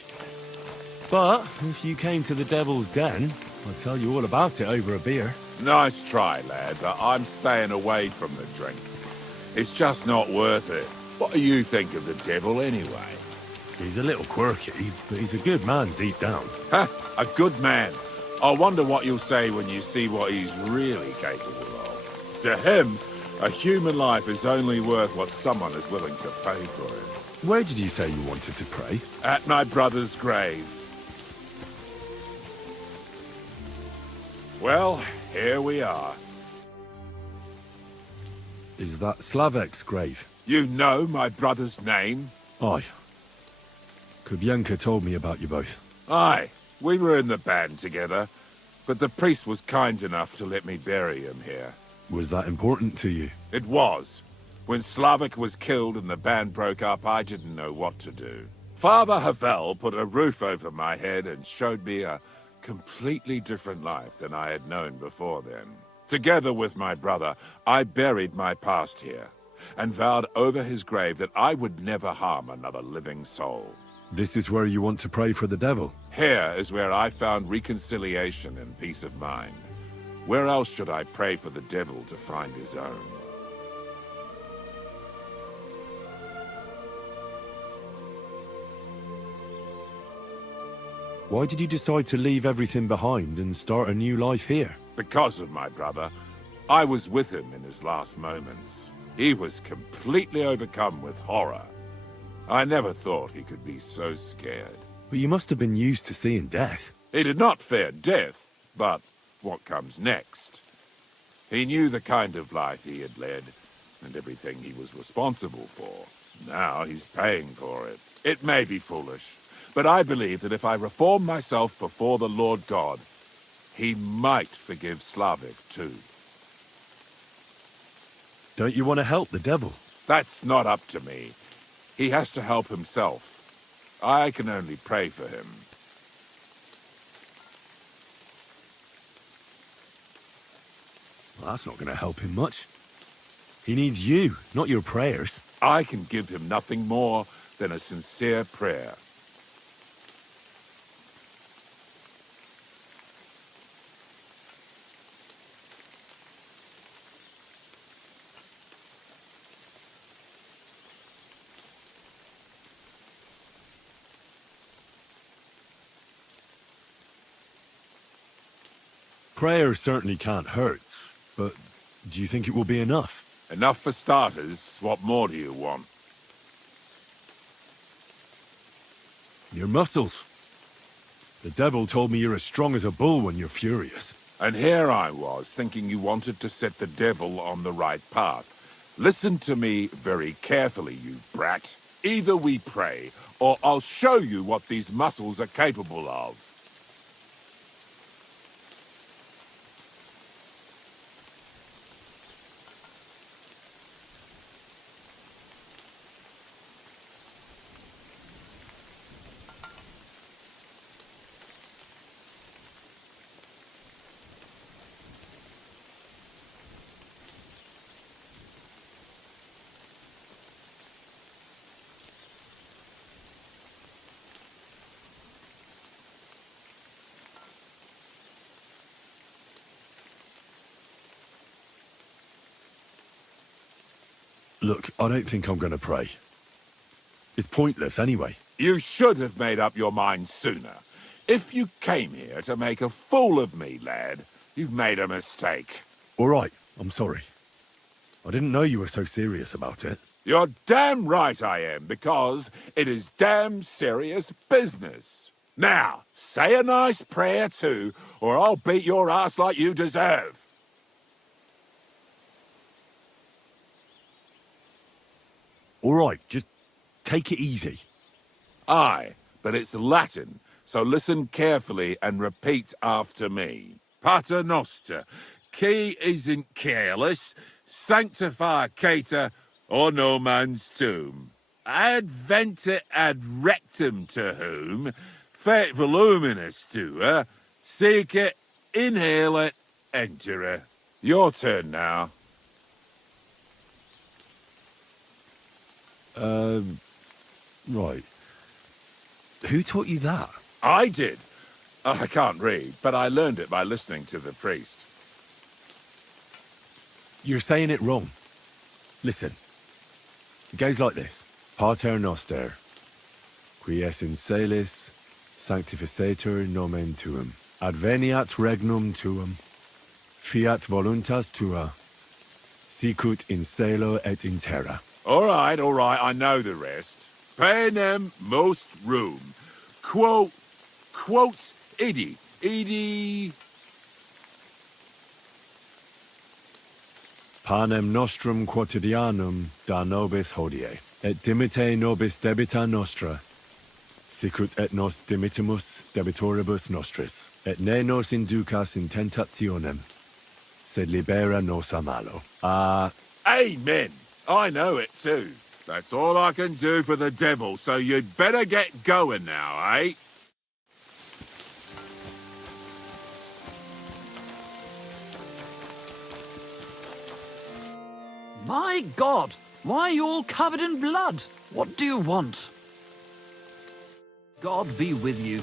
But, if you came to the Devil's Den, I'll tell you all about it over a beer. Nice try, lad, but I'm staying away from the drink. It's just not worth it. What do you think of the devil anyway? He's a little quirky, but he's a good man deep down. Ha! A good man. I wonder what you'll say when you see what he's really capable of. To him, a human life is only worth what someone is willing to pay for it. Where did you say you wanted to pray? At my brother's grave. Well, here we are. Is that Slavek's grave? You know my brother's name? Aye. Kubyenka told me about you both. Aye, we were in the band together, but the priest was kind enough to let me bury him here. Was that important to you? It was. When Slavik was killed and the band broke up, I didn't know what to do. Father Havel put a roof over my head and showed me a completely different life than I had known before then. Together with my brother, I buried my past here, and vowed over his grave that I would never harm another living soul. This is where you want to pray for the devil? Here is where I found reconciliation and peace of mind. Where else should I pray for the devil to find his own? Why did you decide to leave everything behind and start a new life here? Because of my brother. I was with him in his last moments. He was completely overcome with horror. I never thought he could be so scared. But you must have been used to seeing death. He did not fear death, but what comes next? He knew the kind of life he had led, and everything he was responsible for. Now he's paying for it. It may be foolish, but I believe that if I reform myself before the Lord God, he might forgive Slavik too. Don't you want to help the devil? That's not up to me. He has to help himself. I can only pray for him. Well, that's not going to help him much. He needs you, not your prayers. I can give him nothing more than a sincere prayer. Prayer certainly can't hurt, but do you think it will be enough? Enough for starters. What more do you want? Your muscles. The devil told me you're as strong as a bull when you're furious. And here I was, thinking you wanted to set the devil on the right path. Listen to me very carefully, you brat. Either we pray, or I'll show you what these muscles are capable of. Look, I don't think I'm gonna pray. It's pointless anyway. You should have made up your mind sooner. If you came here to make a fool of me, lad, you've made a mistake. All right, I'm sorry. I didn't know you were so serious about it. You're damn right I am, because it is damn serious business. Now, say a nice prayer too, or I'll beat your ass like you deserve. All right, just take it easy. Aye, but it's Latin, so listen carefully and repeat after me. Pater Noster, qui isn't careless, sanctify cater, or no man's tomb. Adventure ad rectum to whom, fet voluminous to her, seek it, inhale it, enter her. Your turn now. Right. Who taught you that? I did. I can't read, but I learned it by listening to the priest. You're saying it wrong. Listen. It goes like this. Pater Noster, qui es in celis, sanctificetur nomen tuum. Adveniat regnum tuum. Fiat voluntas tua. Sicut in cielo et in terra. All right, I know the rest. Panem most room. Quote, idi. Panem nostrum quotidianum da nobis hodie, et dimite nobis debita nostra, sicut et nos dimitimus debitoribus nostris, et ne nos inducas in tentationem, sed libera nos a malo. Amen. I know it too. That's all I can do for the devil, so you'd better get going now, eh? My God! Why are you all covered in blood? What do you want? God be with you.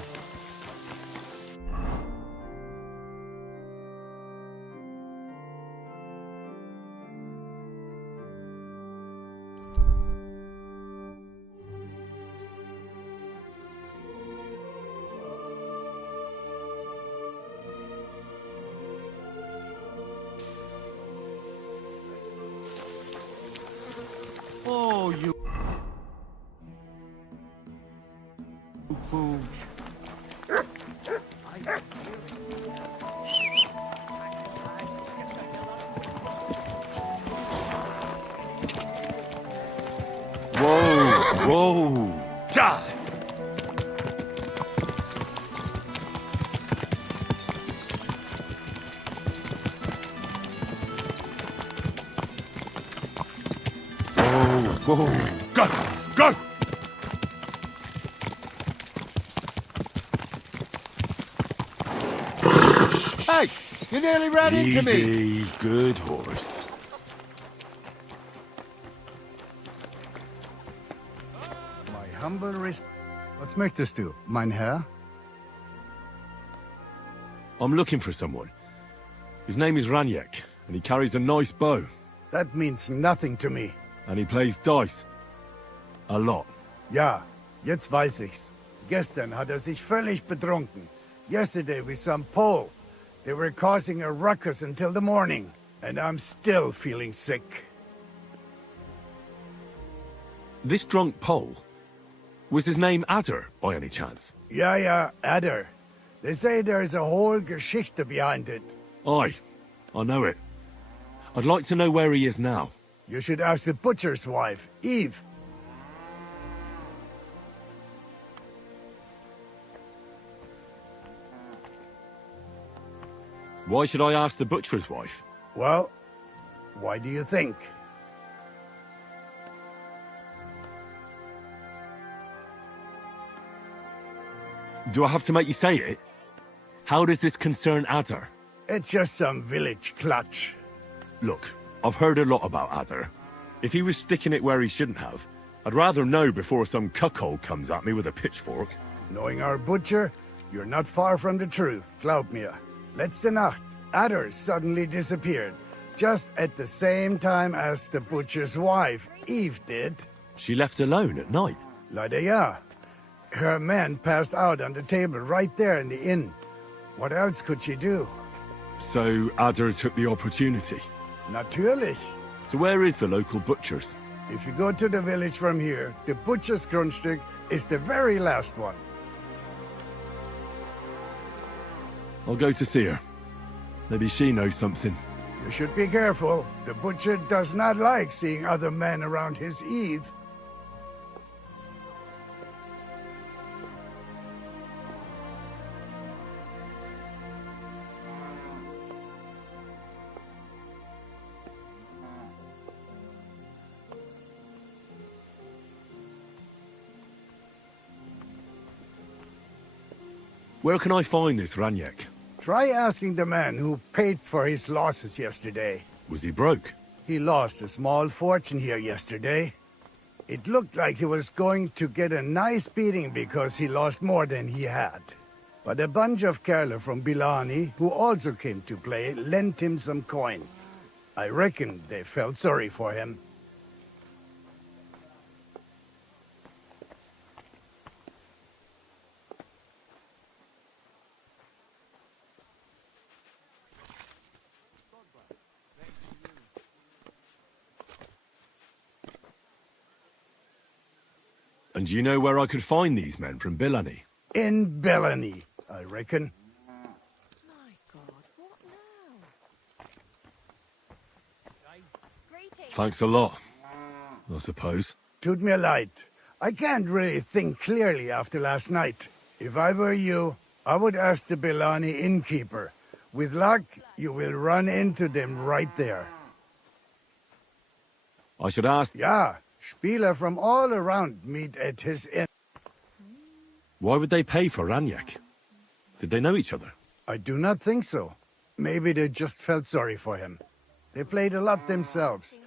Oh, you... Boo. Whoa! Die! Whoa! Go! Hey, you nearly ran into me. Easy, good horse. My humble Was möchtest du, mein Herr? I'm looking for someone. His name is Raniek, and he carries a nice bow. That means nothing to me. And he plays dice. A lot. Ja, jetzt weiß ich's. Gestern hat sich völlig betrunken. Yesterday we saw Paul. They were causing a ruckus until the morning, and I'm still feeling sick. This drunk Pole, was his name Adder, by any chance? Yeah, Adder. They say there's a whole Geschichte behind it. Aye, I know it. I'd like to know where he is now. You should ask the butcher's wife, Eve. Why should I ask the butcher's wife? Well, why do you think? Do I have to make you say it? How does this concern Adder? It's just some village clutch. Look, I've heard a lot about Adder. If he was sticking it where he shouldn't have, I'd rather know before some cuckold comes at me with a pitchfork. Knowing our butcher, you're not far from the truth, glaub mir. Letzte Nacht, Adder suddenly disappeared, just at the same time as the butcher's wife, Eve, did. She left alone at night? Leider ja. Her man passed out on the table right there in the inn. What else could she do? So Adder took the opportunity? Natürlich. So where is the local butcher's? If you go to the village from here, the butcher's Grundstück is the very last one. I'll go to see her. Maybe she knows something. You should be careful. The butcher does not like seeing other men around his Eve. Where can I find this Ranyek? Try asking the man who paid for his losses yesterday. Was he broke? He lost a small fortune here yesterday. It looked like he was going to get a nice beating because he lost more than he had. But a bunch of Kerler from Bilani, who also came to play, lent him some coin. I reckon they felt sorry for him. And do you know where I could find these men from Bilani? In Bellany, I reckon. Thanks a lot, I suppose. Tut mir leid. I can't really think clearly after last night. If I were you, I would ask the Bellani innkeeper. With luck, you will run into them right there. I should ask... Yeah, Spieler from all around meet at his inn. Why would they pay for Ranyek? Did they know each other? I do not think so. Maybe they just felt sorry for him. They played a lot themselves.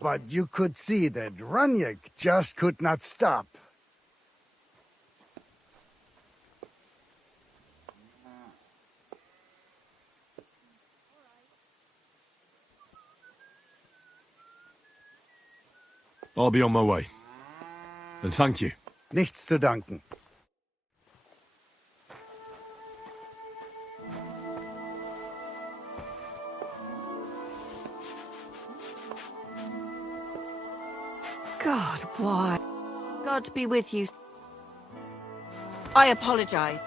But you could see that Ranyek just could not stop. I'll be on my way. And thank you. Nichts zu danken. God, why? God be with you. I apologize.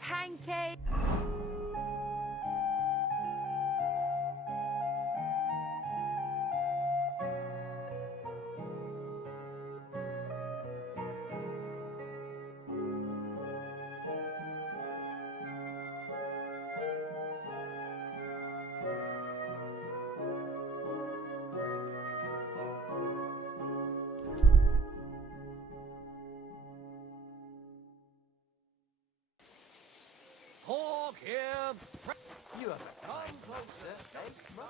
Pancake. Look here, you have come closer. Take my...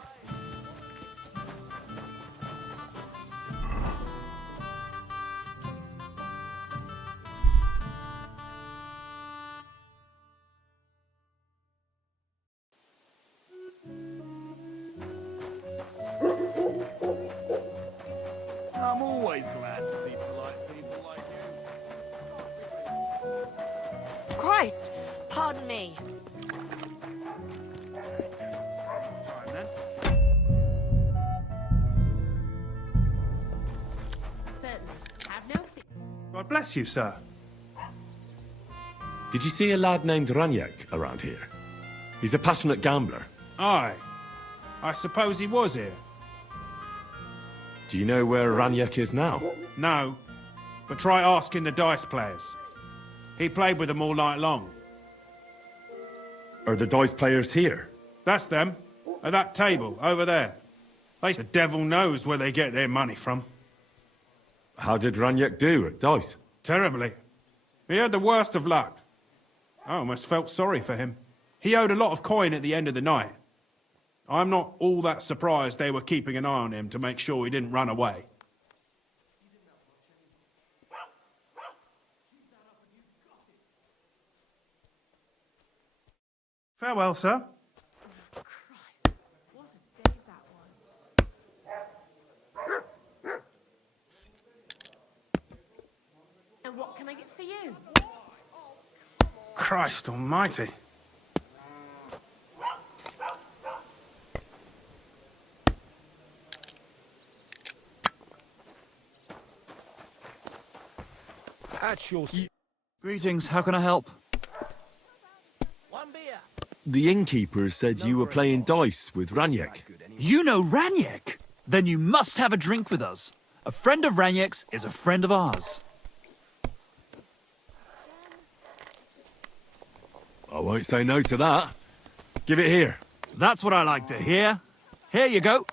I'm always glad to see polite people like you. Christ! Pardon me. Time then. Have no fear. God bless you, sir. Did you see a lad named Raniek around here? He's a passionate gambler. Aye. I suppose he was here. Do you know where Raniek is now? No. But try asking the dice players. He played with them all night long. Are the dice players here? That's them. At that table, over there. The devil knows where they get their money from. How did Raniek do at dice? Terribly. He had the worst of luck. I almost felt sorry for him. He owed a lot of coin at the end of the night. I'm not all that surprised they were keeping an eye on him to make sure he didn't run away. Farewell, sir. And what can I get for you? Christ almighty. At your... Greetings, how can I help? One beer. The innkeeper said you were playing dice with Raniek. You know Raniek? Then you must have a drink with us. A friend of Raniek's is a friend of ours. I won't say no to that. Give it here. That's what I like to hear. Here you go.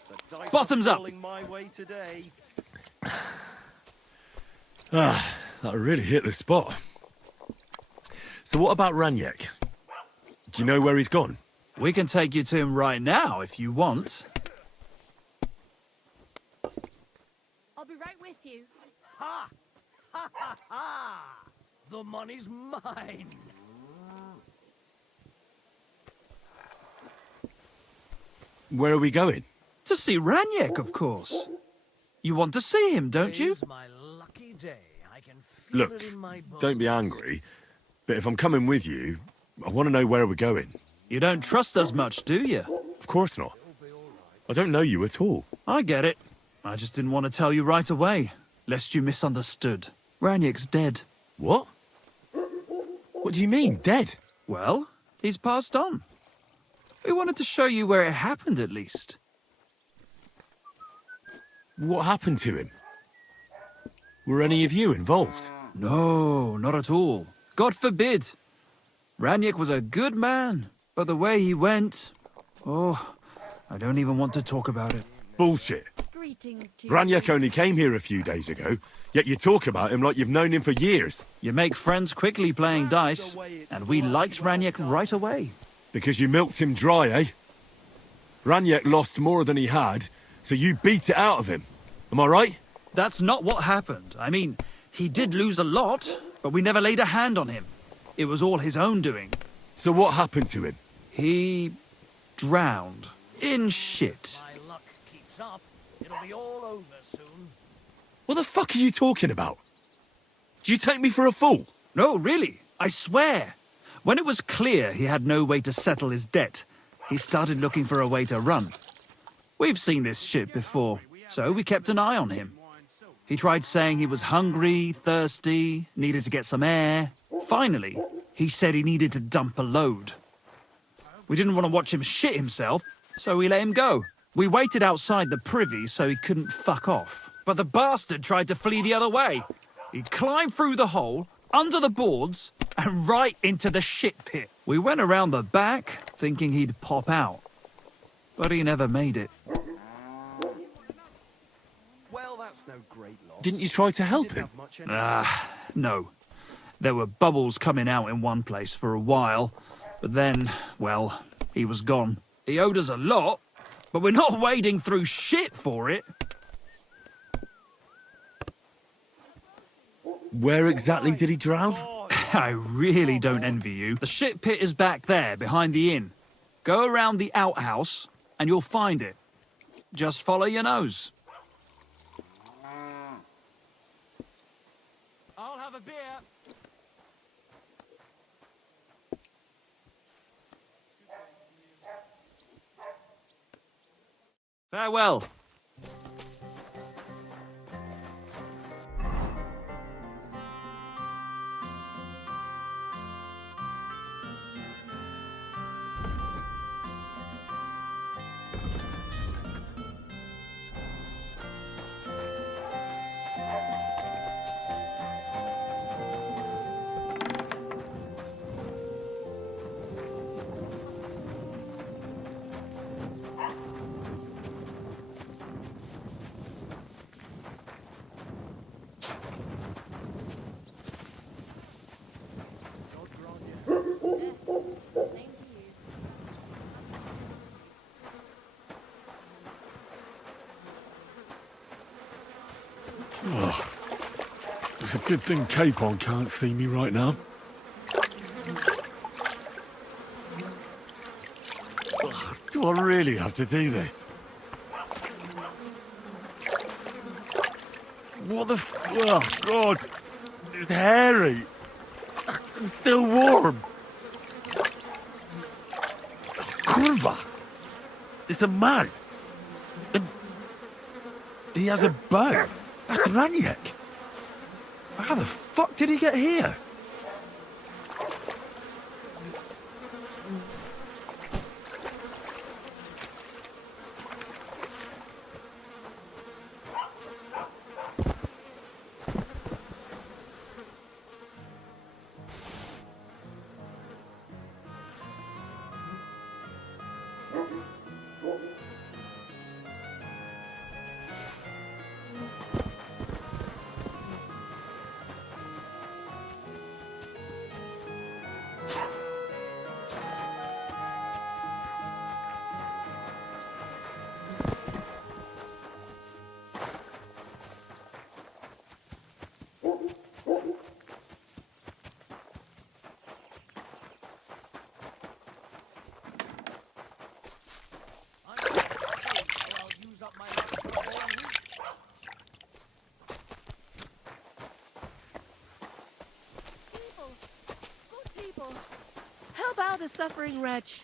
Bottoms up. My way today. Ah, that really hit the spot. So what about Raniek? Do you know where he's gone? We can take you to him right now if you want. I'll be right with you. Ha! Ha ha ha! The money's mine. Where are we going? To see Raniek, of course. You want to see him, don't you? Today's my lucky day. I can feel Look, it in my bones. don't be angry, but if I'm coming with you, I want to know where we're going. You don't trust us much, do you? Of course not. I don't know you at all. I get it. I just didn't want to tell you right away, lest you misunderstood. Raniek's dead. What? What do you mean, dead? Well, he's passed on. We wanted to show you where it happened, at least. What happened to him? Were any of you involved? No, not at all. God forbid. Raniek was a good man, but the way he went... Oh, I don't even want to talk about it. Bullshit. Greetings to Raniek only came here a few days ago, yet you talk about him like you've known him for years. You make friends quickly playing dice, and we liked Raniek right away. Because you milked him dry, eh? Raniek lost more than he had, so you beat it out of him. Am I right? That's not what happened. I mean, he did lose a lot, but we never laid a hand on him. It was all his own doing. So what happened to him? He... drowned. In shit. My luck keeps up. It'll be all over soon. What the fuck are you talking about? Do you take me for a fool? No, really. I swear. When it was clear he had no way to settle his debt, he started looking for a way to run. We've seen this shit before, so we kept an eye on him. He tried saying he was hungry, thirsty, needed to get some air. Finally, he said he needed to dump a load. We didn't want to watch him shit himself, so we let him go. We waited outside the privy so he couldn't fuck off. But the bastard tried to flee the other way. He climbed through the hole, under the boards, and right into the shit pit. We went around the back, thinking he'd pop out. But he never made it. Well, that's no great loss. Didn't you try to help him? No. There were bubbles coming out in one place for a while, But then, well, he was gone. He owed us a lot, but we're not wading through shit for it. Where exactly did he drown? I really don't envy you. The shit pit is back there, behind the inn. Go around the outhouse, and you'll find it. Just follow your nose. I'll have a beer. Farewell. Oh, it's a good thing Capon can't see me right now. Oh, do I really have to do this? What the oh, God! It's hairy! It's still warm! Kurva! It's a man! And he has a bow! That's Raniek! How the fuck did he get here? Help out a suffering wretch.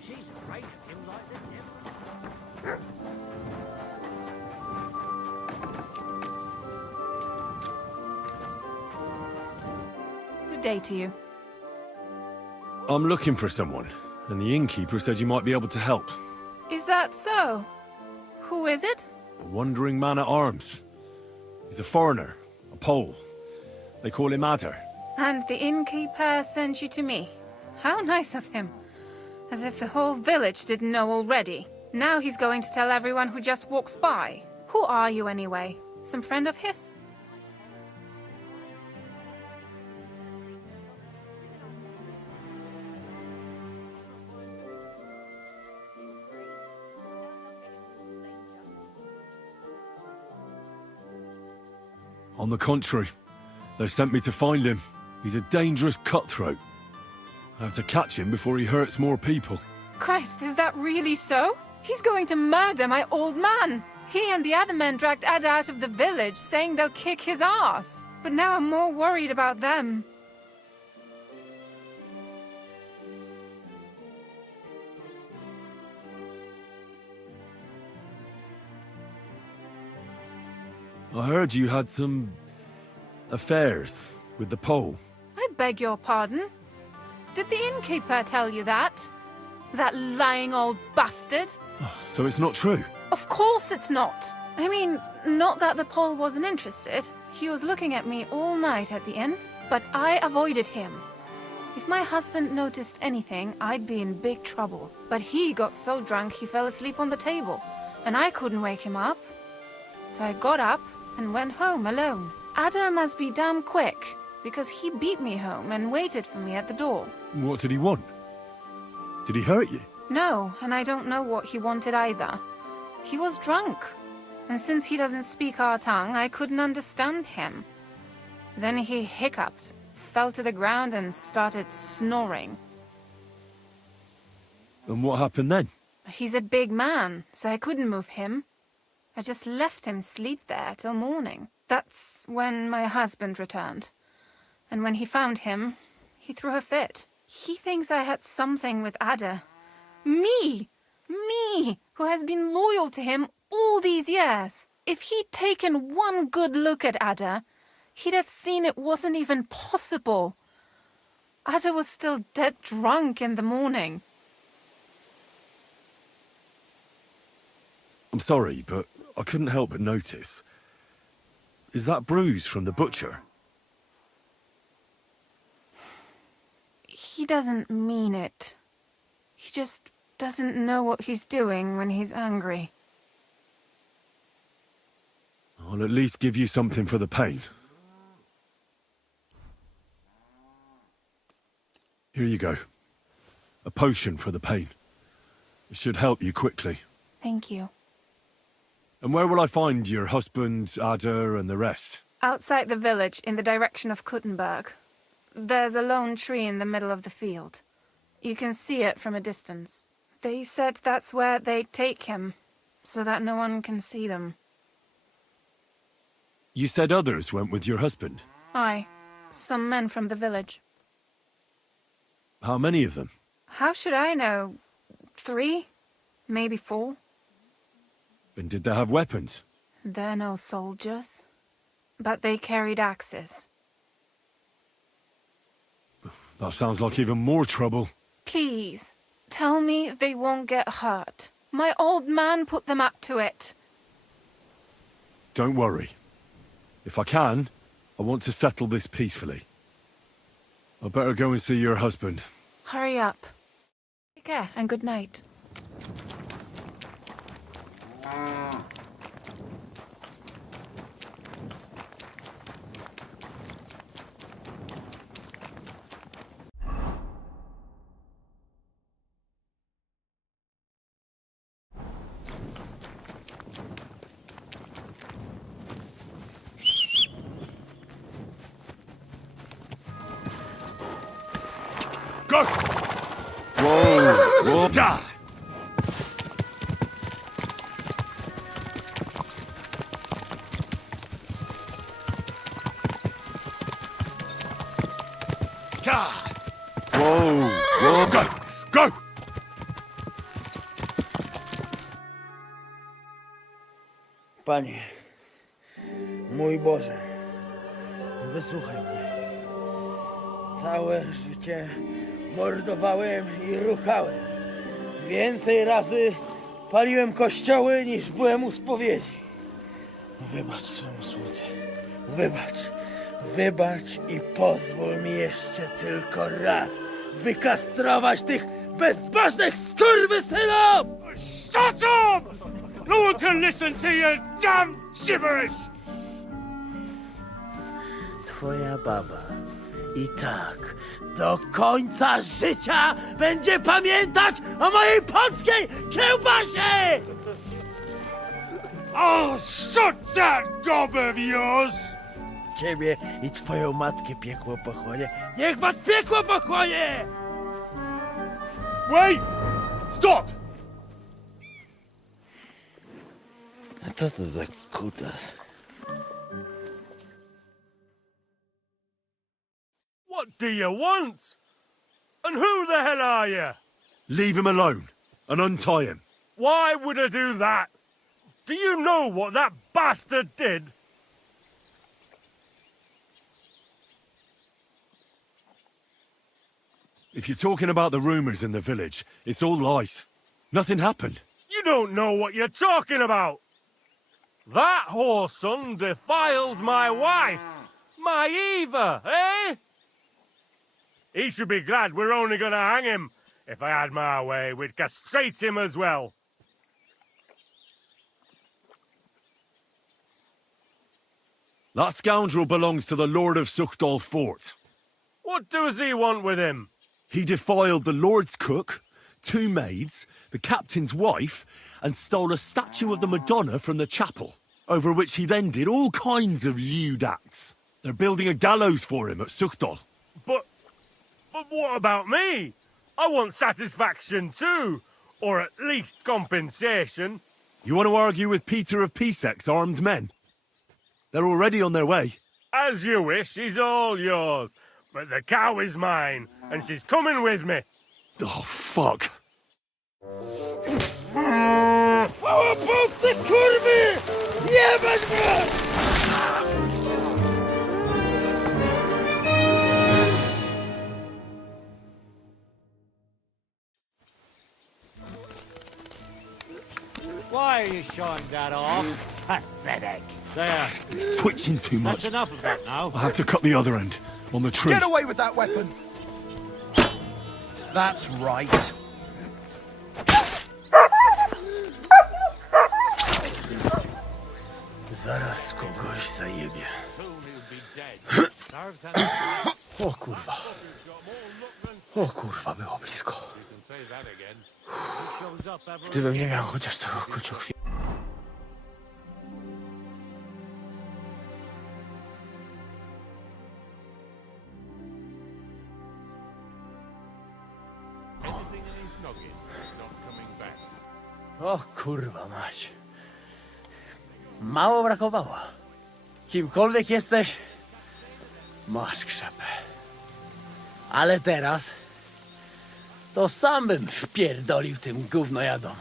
She's afraid of him like the devil. Good day to you. I'm looking for someone, and the innkeeper said you might be able to help. Is that so? Who is it? A wandering man-at-arms. He's a foreigner, a Pole. They call him Adder. And the innkeeper sent you to me. How nice of him. As if the whole village didn't know already. Now he's going to tell everyone who just walks by. Who are you anyway? Some friend of his? On the contrary, they sent me to find him. He's a dangerous cutthroat. I have to catch him before he hurts more people. Christ, is that really so? He's going to murder my old man. He and the other men dragged Ada out of the village, saying they'll kick his ass. But now I'm more worried about them. I heard you had some affairs with the Pole. I beg your pardon? Did the innkeeper tell you that? That lying old bastard. So it's not true? Of course it's not. I mean, not that the Pole wasn't interested. He was looking at me all night at the inn, but I avoided him. If my husband noticed anything, I'd be in big trouble. But he got so drunk he fell asleep on the table, and I couldn't wake him up. So I got up and went home alone. Ada must be damn quick, because he beat me home and waited for me at the door. What did he want? Did he hurt you? No, and I don't know what he wanted either. He was drunk, and since he doesn't speak our tongue, I couldn't understand him. Then he hiccuped, fell to the ground and started snoring. And what happened then? He's a big man, so I couldn't move him. I just left him sleep there till morning. That's when my husband returned. And when he found him, he threw a fit. He thinks I had something with Ada. Me! Me! Who has been loyal to him all these years. If he'd taken one good look at Ada, he'd have seen it wasn't even possible. Ada was still dead drunk in the morning. I'm sorry, but I couldn't help but notice. Is that bruise from the butcher? He doesn't mean it. He just doesn't know what he's doing when he's angry. I'll at least give you something for the pain. Here you go. A potion for the pain. It should help you quickly. Thank you. And where will I find your husband, Ada, and the rest? Outside the village, in the direction of Kuttenberg. There's a lone tree in the middle of the field. You can see it from a distance. They said that's where they'd take him, so that no one can see them. You said others went with your husband. Aye, some men from the village. How many of them? How should I know? 3? Maybe 4? And did they have weapons? They're no soldiers, but they carried axes. That sounds like even more trouble. Please, tell me they won't get hurt. My old man put them up to it. Don't worry. If I can, I want to settle this peacefully. I better go and see your husband. Hurry up. Take care and good night. Go! Whoa! Whoa! Ja! Ja! Whoa! Whoa! Go! Go! Panie, mój Boże, wysłuchaj mnie. Całe życie mordowałem i ruchałem. Więcej razy paliłem kościoły, niż byłem u spowiedzi. Wybacz swemu słudze. Wybacz. Wybacz i pozwól mi jeszcze tylko raz wykastrować tych bezbożnych skurwysynów! Shut up! No one can listen to your damn gibberish! Twoja baba i tak do końca życia będzie pamiętać o mojej polskiej kiełbasie! I'll shut that gob of yours! Ciebie i twoją matkę piekło pochłonie. Niech was piekło pochłonie! Wait! Stop! A co to za kutas? What do you want? And who the hell are you? Leave him alone and untie him. Why would I do that? Do you know what that bastard did? If you're talking about the rumors in the village, it's all lies. Nothing happened. You don't know what you're talking about. That whoreson defiled my wife, my Eva, eh? He should be glad we're only gonna hang him. If I had my way, we'd castrate him as well. That scoundrel belongs to the Lord of Suchdol Fort. What does he want with him? He defiled the Lord's cook, 2 maids, the captain's wife, and stole a statue of the Madonna from the chapel, over which he then did all kinds of lewd acts. They're building a gallows for him at Suchdol. But what about me? I want satisfaction too, or at least compensation. You want to argue with Peter of Pisek's armed men? They're already on their way. As you wish, she's all yours. But the cow is mine, and she's coming with me. Oh, fuck. Why are you showing that off? Pathetic. There. It's twitching too much. That's enough of that now. I have to cut the other end, on the tree. Get away with that weapon! That's right. Zaraz kogoś zajebie. O kurwa. O kurwa, było blisko. Gdybym nie miał chociaż tego kociochwi... O kurwa mać. Mało brakowało. Kimkolwiek jesteś, masz krzepę. Ale teraz to sam bym wpierdolił tym gównojadom.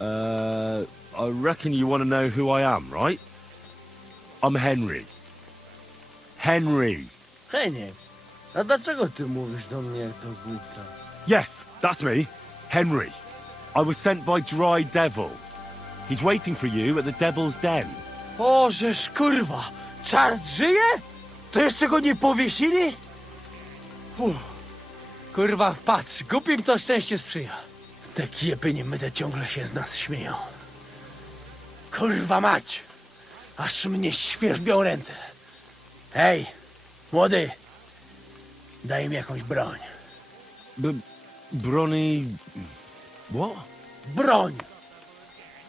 I reckon you want to know who I am, right? I'm Henry. Henry. Heniek, a dlaczego ty mówisz do mnie jak do głupca? Yes, that's me. Henry. I was sent by Dry Devil. He's waiting for you at the Devil's Den. O, żeż kurwa, czart żyje? To jeszcze go nie powiesili? Kurwa, patrz, głupim to szczęście sprzyja. Te kiepy niemyte ciągle się z nas śmieją. Kurwa mać, aż mnie świerzbią ręce. Hej, młody, daj mi jakąś broń. Brony... What? Broń!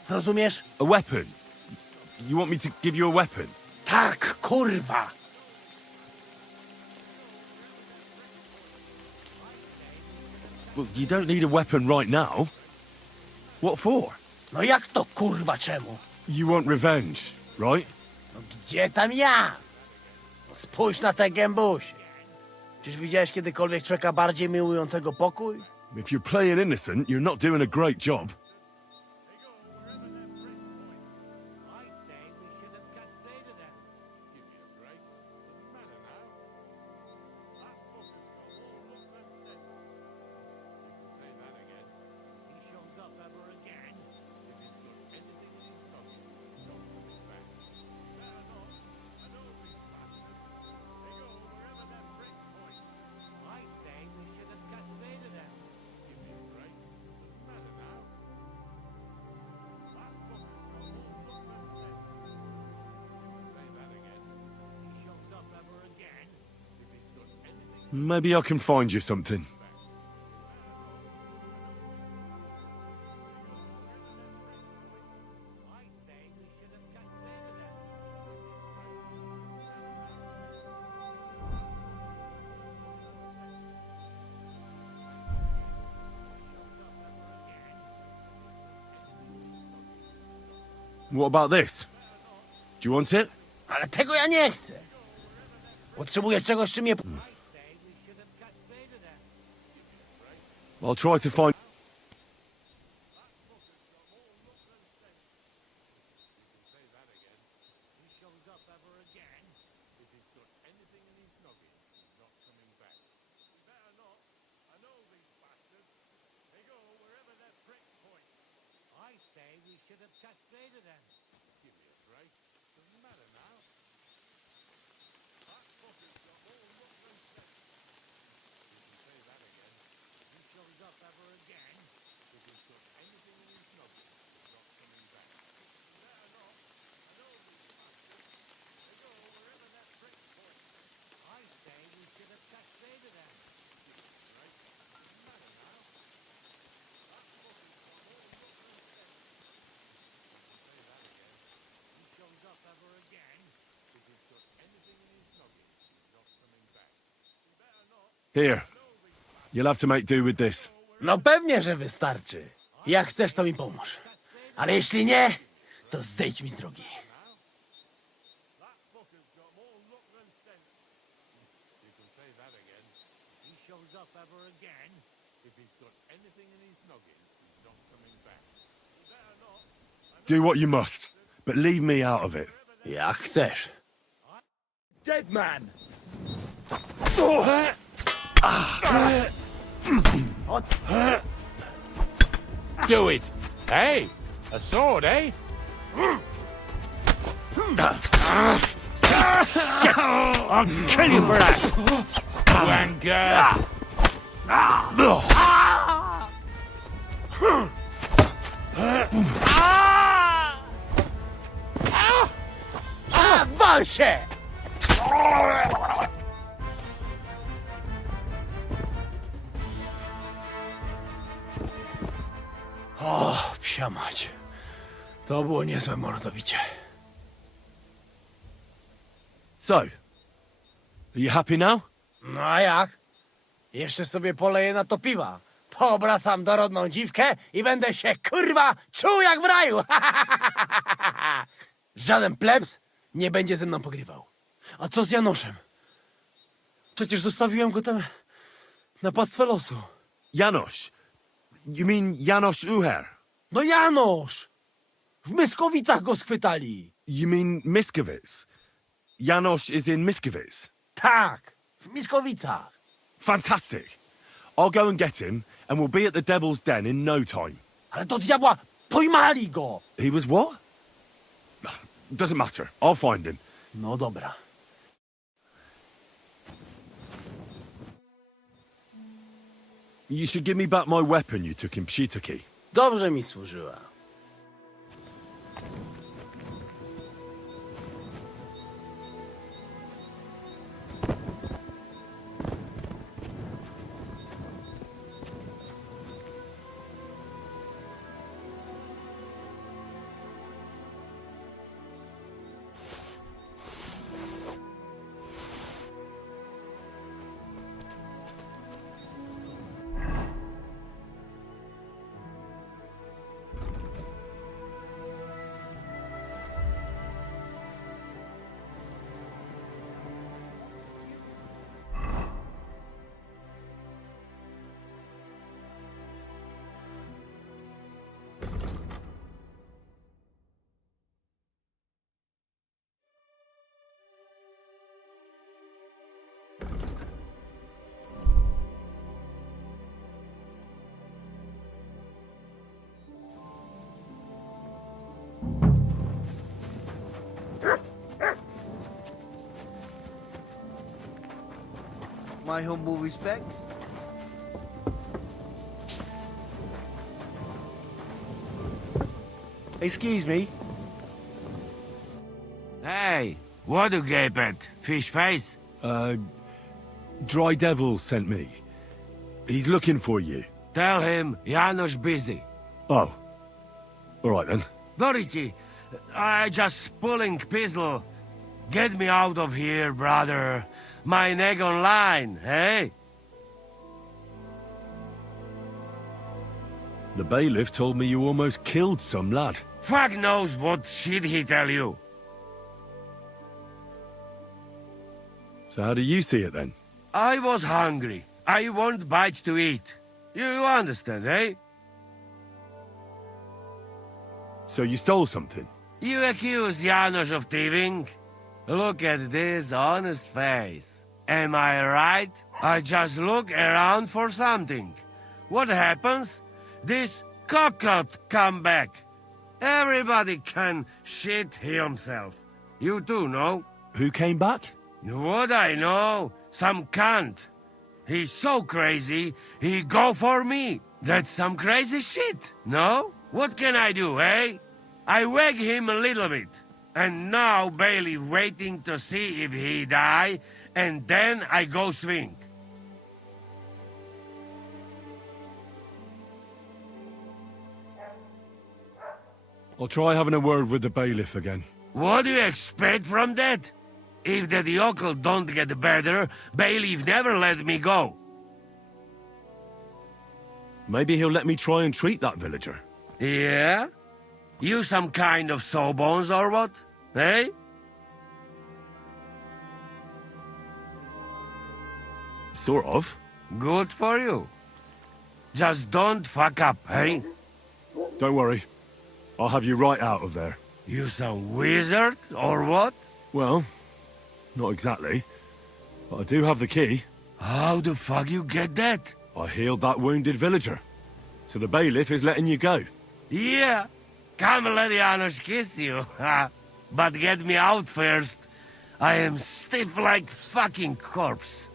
Rozumiesz? A weapon. You want me to give you a weapon? Tak, kurwa! Well, you don't need a weapon right now. What for? No jak to kurwa czemu? You want revenge, right? No gdzie tam ja? Spójrz na te gębusie. Czyż widziałeś kiedykolwiek człowieka bardziej miłującego pokój? If you're playing innocent, you're not doing a great job. Maybe I can find you something. What about this? Do you want it? Ale tego ja nie chcę. Potrzebuję czegoś, czym mnie... I'll try to find... should have castrated him. Give me a break. Doesn't matter now. That fucker's got more luck than sense. You can say that again. He shows up ever again. If he's got anything in his noggin, he's not coming back. Better not. I know these bastards. They go wherever that prick points them. I say we should have castrated him. Give me a break. Doesn't matter now. That fucker's got more luck than sense. You can say that again. He shows up ever again. If he's got anything in his noggin, he's not coming back. Better not. Here. You'll have to make do with this. No pewnie, że wystarczy. Jak chcesz, to mi pomóż. Ale jeśli nie, to zejdź mi z drogi. That fucker's got more luck than sense. You can say that again. He shows up ever again. If he's got anything in his noggin, he's not coming back. Better not. Do what you must, but leave me out of it. Jak chcesz. Dead man! Do it. Hey, a sword, eh? Shit! I'll kill you for that! Wanker! Wal się! O, psia mać. To było niezłe mordobicie. So, are you happy now? No a jak? Jeszcze sobie poleję na to piwa. Poobracam dorodną dziwkę i będę się, kurwa, czuł jak w raju. Żaden plebs nie będzie ze mną pogrywał. A co z Janoszem? Przecież zostawiłem go tam na pastwę losu. Janos? You mean Janos Uher? No Janosz! W Myskowicach go schwytali. You mean Miskovic? Janos is in Miskovic? Tak, w Myskowicach. Fantastic. I'll go and get him, and we'll be at the Devil's Den in no time. Ale do diabła, pojmali go! He was what? Doesn't matter. I'll find him. No dobra. You should give me back my weapon you took in Pshitaki. Dobrze mi służyła. My humble respects. Excuse me. Hey, what do gape at? Fish face? Dry Devil sent me. He's looking for you. Tell him Janos busy. Oh. All right then. Dorothy, I just pulling pistol. Get me out of here, brother. My neck on line, hey? The bailiff told me you almost killed some lad. Fuck knows what shit he tell you. So how do you see it then? I was hungry. I want bite to eat. You understand, eh? So you stole something? You accuse Janos of thieving? Look at this honest face. Am I right? I just look around for something. What happens? This cockot come back. Everybody can shit himself. You too, no? Who came back? What I know? Some cunt. He's so crazy, he go for me. That's some crazy shit, no? What can I do, eh? I wag him a little bit. And now Bailey waiting to see if he die, and then I go swing. I'll try having a word with the bailiff again. What do you expect from that? If the yokel don't get better, Bailiff never let me go. Maybe he'll let me try and treat that villager. Yeah? You some kind of sawbones or what? Eh? Sort of. Good for you. Just don't fuck up, eh? Don't worry. I'll have you right out of there. You some wizard, or what? Well, not exactly. But I do have the key. How the fuck you get that? I healed that wounded villager. So the bailiff is letting you go. Yeah. Come let the honors kiss you. But get me out first. I am stiff like fucking corpse.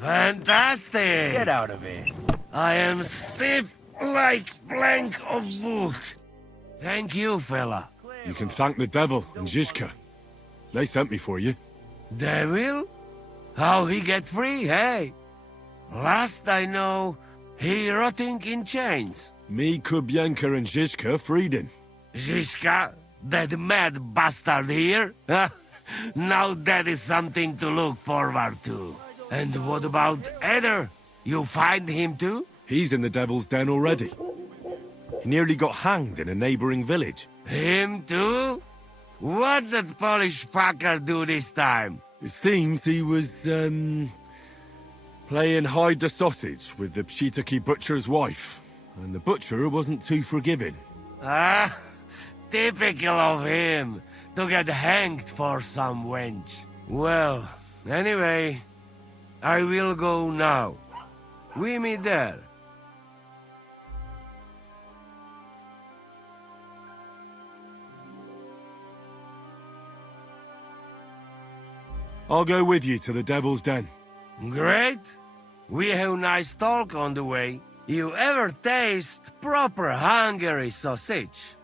Fantastic! Get out of here. I am stiff like plank of wood. Thank you, fella. You can thank the devil and Zizka. They sent me for you. Devil? How he get free, hey? Last I know, he rotting in chains. Me, Kubyenka, and Zizka freed him. Zizka? That mad bastard here? Now that is something to look forward to. And what about Eder? You find him too? He's in the devil's den already. He nearly got hanged in a neighboring village. Him too? What did Polish fucker do this time? It seems he was, playing hide the sausage with the Pshitaki butcher's wife. And the butcher wasn't too forgiving. Ah, typical of him, to get hanged for some wench. Well, anyway, I will go now. We meet there. I'll go with you to the devil's den. Great. We have nice talk on the way. You ever taste proper Hungary sausage?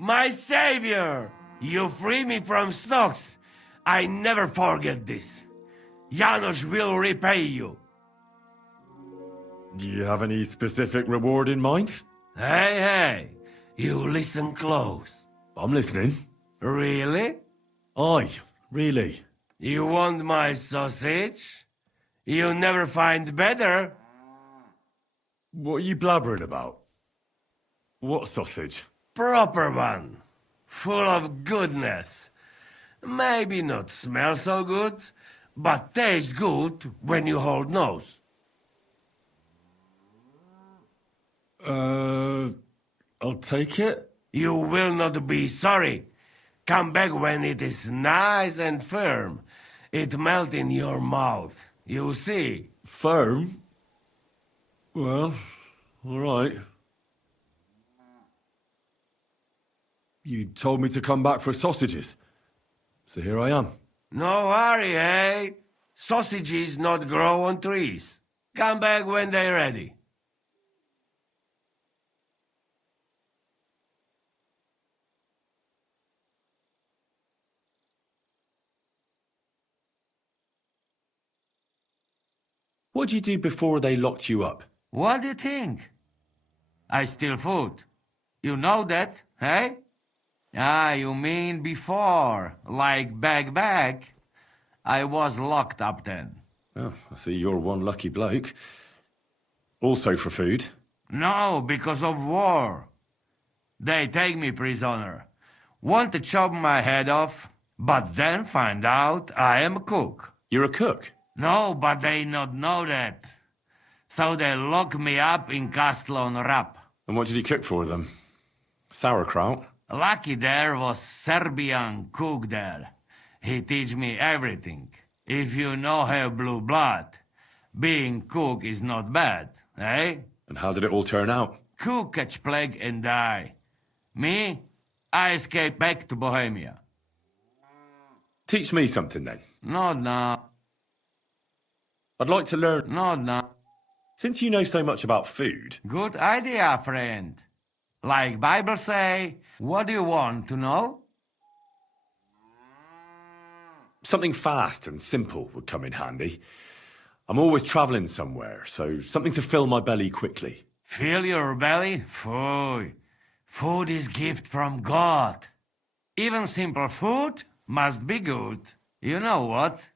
My savior! You free me from stocks. I never forget this. Janos will repay you. Do you have any specific reward in mind? Hey, you listen close. I'm listening. Really? Aye, really. You want my sausage? You never find better. What are you blabbering about? What sausage? Proper one. Full of goodness. Maybe not smell so good, but taste good when you hold nose. I'll take it. You will not be sorry. Come back when it is nice and firm. It melt in your mouth. You see? Firm? Well, all right. You told me to come back for sausages. So here I am. No hurry, eh? Sausages not grow on trees. Come back when they're ready. What did you do before they locked you up? What do you think? I steal food. You know that, eh? Ah, you mean before, like back. I was locked up then. Oh, I see you're one lucky bloke. Also for food? No, because of war. They take me prisoner. Want to chop my head off, but then find out I am a cook. You're a cook? No, but they not know that. So they lock me up in Castle on Rap. And what did you cook for them? Sauerkraut? Lucky there was Serbian cook there. He teach me everything. If you no have blue blood, being cook is not bad, eh? And how did it all turn out? Cook catch plague and die. Me, I escape back to Bohemia. Teach me something then. Not now. I'd like to learn. Not now. Since you know so much about food. Good idea, friend. Like Bible say, what do you want to know? Something fast and simple would come in handy. I'm always traveling somewhere, so something to fill my belly quickly. Fill your belly? Food. Food is gift from God. Even simple food must be good. You know what?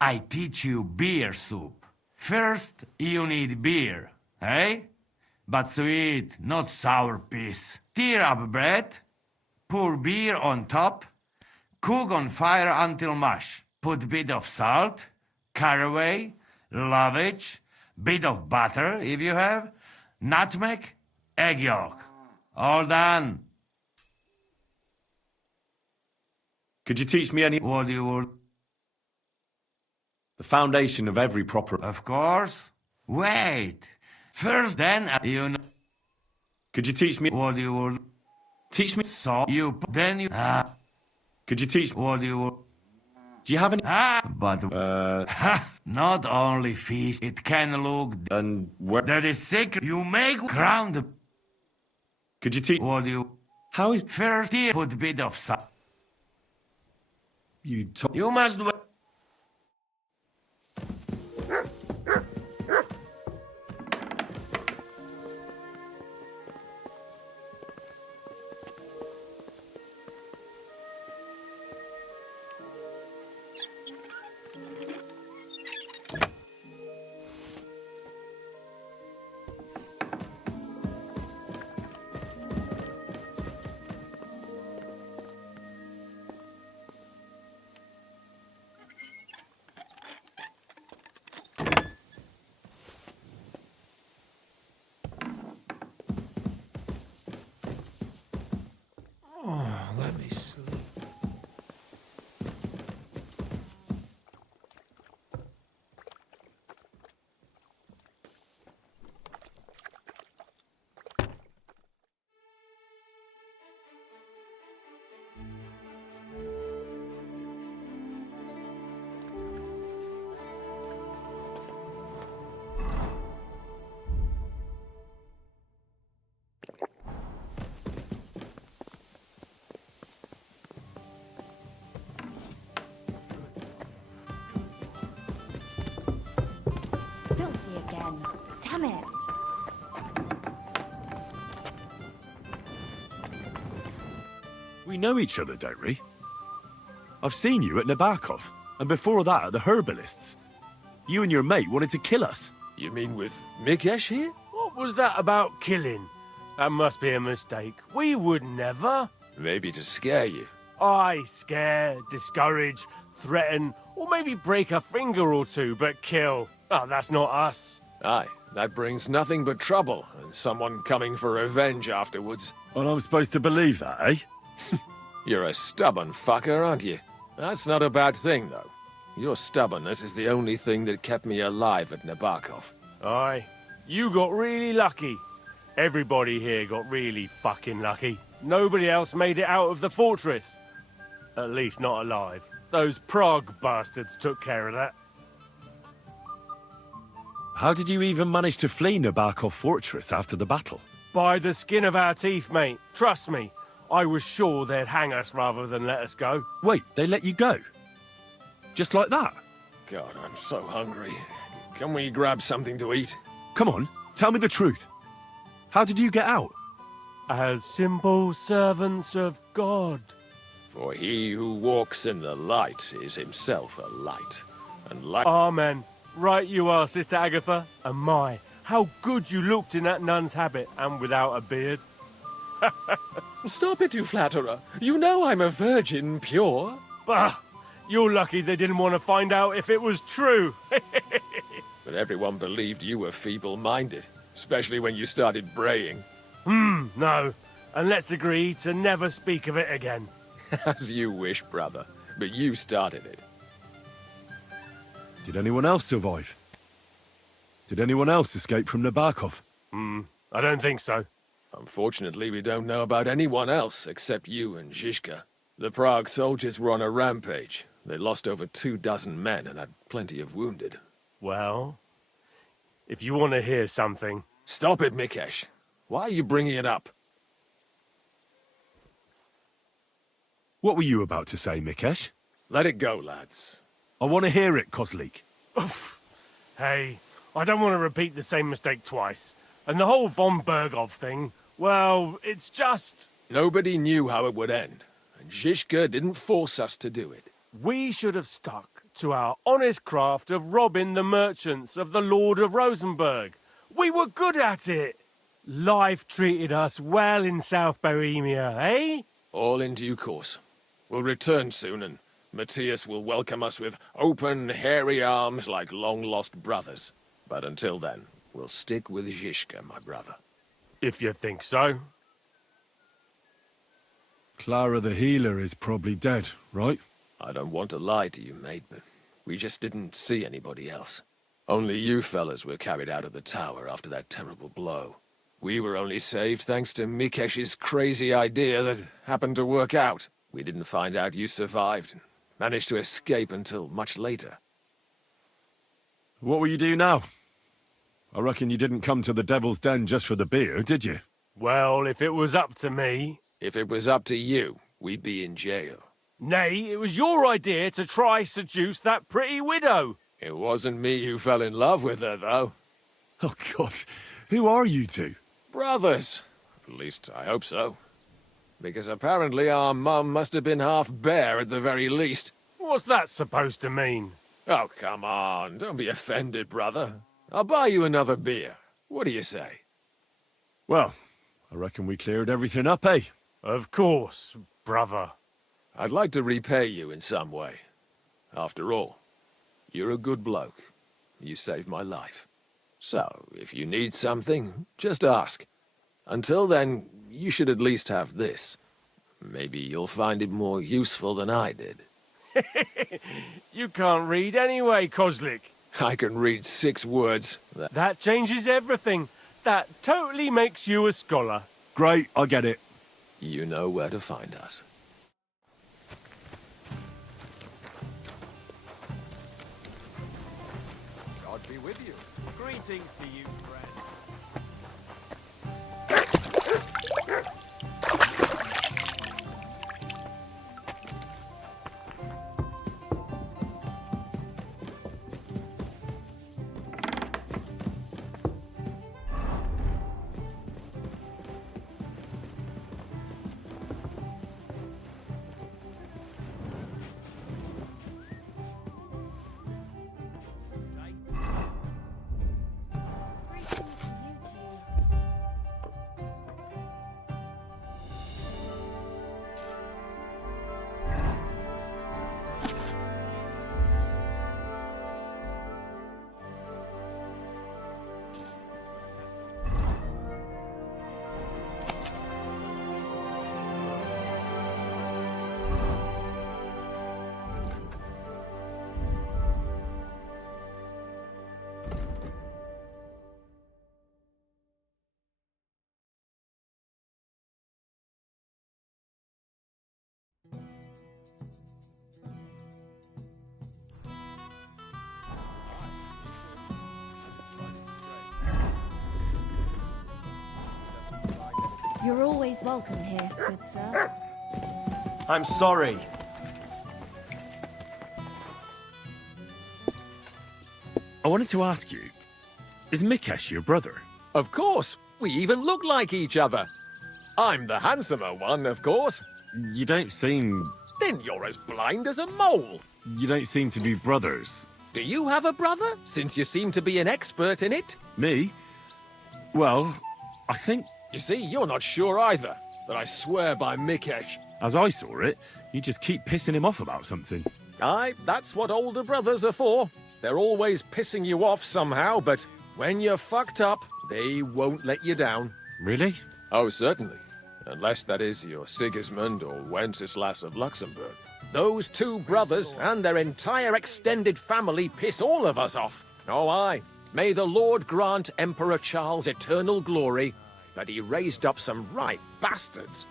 I teach you beer soup. First, you need beer, eh? But sweet, not sour piece. Tear up bread, pour beer on top, cook on fire until mush. Put bit of salt, caraway, lovage, bit of butter if you have, nutmeg, egg yolk. All done. Could you teach me any? What do you want? The foundation of every proper. Of course. Wait. First, then you know. Could you teach me? What do you want? Teach me. So you then you. Could you teach? What do you want? Do you have any? But not only fish. It can look. And where? That is secret. You make ground. Could you teach? What do you? How is? First, here put bit of salt. You must do. Damn it. We know each other, don't we? I've seen you at Nabokov, and before that at the Herbalists. You and your mate wanted to kill us. You mean with Mikesh here? What was that about killing? That must be a mistake. We would never. Maybe to scare you. Aye, scare, discourage, threaten, or maybe break a finger or two, but kill. Oh, that's not us. Aye, that brings nothing but trouble, and someone coming for revenge afterwards. And I'm supposed to believe that, eh? You're a stubborn fucker, aren't you? That's not a bad thing, though. Your stubbornness is the only thing that kept me alive at Nabokov. Aye, you got really lucky. Everybody here got really fucking lucky. Nobody else made it out of the fortress. At least not alive. Those Prague bastards took care of that. How did you even manage to flee Nabokov Fortress after the battle? By the skin of our teeth, mate. Trust me. I was sure they'd hang us rather than let us go. Wait, they let you go? Just like that? God, I'm so hungry. Can we grab something to eat? Come on, tell me the truth. How did you get out? As simple servants of God. For he who walks in the light is himself a light. And light... Amen. Right you are, Sister Agatha. And my, how good you looked in that nun's habit and without a beard. Stop it, you flatterer. You know I'm a virgin pure. Bah! You're lucky they didn't want to find out if it was true. But everyone believed you were feeble-minded, especially when you started braying. No. And let's agree to never speak of it again. As you wish, brother. But you started it. Did anyone else survive? Did anyone else escape from Nabokov? I don't think so. Unfortunately, we don't know about anyone else except you and Zhishka. The Prague soldiers were on a rampage. They lost over 24 men and had plenty of wounded. Well, if you want to hear something... Stop it, Mikesh. Why are you bringing it up? What were you about to say, Mikesh? Let it go, lads. I want to hear it, Kozlik. Hey, I don't want to repeat the same mistake twice. And the whole von Bergov thing, well, it's just... Nobody knew how it would end, and Zhishka didn't force us to do it. We should have stuck to our honest craft of robbing the merchants of the Lord of Rosenberg. We were good at it. Life treated us well in South Bohemia, eh? All in due course. We'll return soon, and Matthias will welcome us with open, hairy arms like long-lost brothers. But until then, we'll stick with Zhishka, my brother. If you think so. Clara the healer is probably dead, right? I don't want to lie to you, mate, but we just didn't see anybody else. Only you fellas were carried out of the tower after that terrible blow. We were only saved thanks to Mikesh's crazy idea that happened to work out. We didn't find out you survived and managed to escape until much later. What will you do now? I reckon you didn't come to the Devil's Den just for the beer, did you? Well, if it was up to me... If it was up to you, we'd be in jail. Nay, it was your idea to try seduce that pretty widow. It wasn't me who fell in love with her, though. Oh, God. Who are you two? Brothers. At least, I hope so. Because apparently our mum must have been half bare at the very least. What's that supposed to mean? Oh, come on. Don't be offended, brother. I'll buy you another beer. What do you say? Well, I reckon we cleared everything up, eh? Of course, brother. I'd like to repay you in some way. After all, you're a good bloke. You saved my life. So, if you need something, just ask. Until then, you should at least have this. Maybe you'll find it more useful than I did. You can't read anyway, Kozlik. I can read 6 words. That changes everything. That totally makes you a scholar. Great, I get it. You know where to find us. God be with you. Greetings to you, friend. You're always welcome here, good sir. I'm sorry. I wanted to ask you, is Mikesh your brother? Of course. We even look like each other. I'm the handsomer one, of course. You don't seem... Then you're as blind as a mole. You don't seem to be brothers. Do you have a brother, since you seem to be an expert in it? Me? Well, I think... You see, you're not sure either, but I swear by Mikesh. As I saw it, you just keep pissing him off about something. Aye, that's what older brothers are for. They're always pissing you off somehow, but when you're fucked up, they won't let you down. Really? Oh, certainly. Unless, that is, you're Sigismund or Wenceslas of Luxembourg. Those two brothers and their entire extended family piss all of us off. Oh, aye. May the Lord grant Emperor Charles eternal glory, but he raised up some right bastards.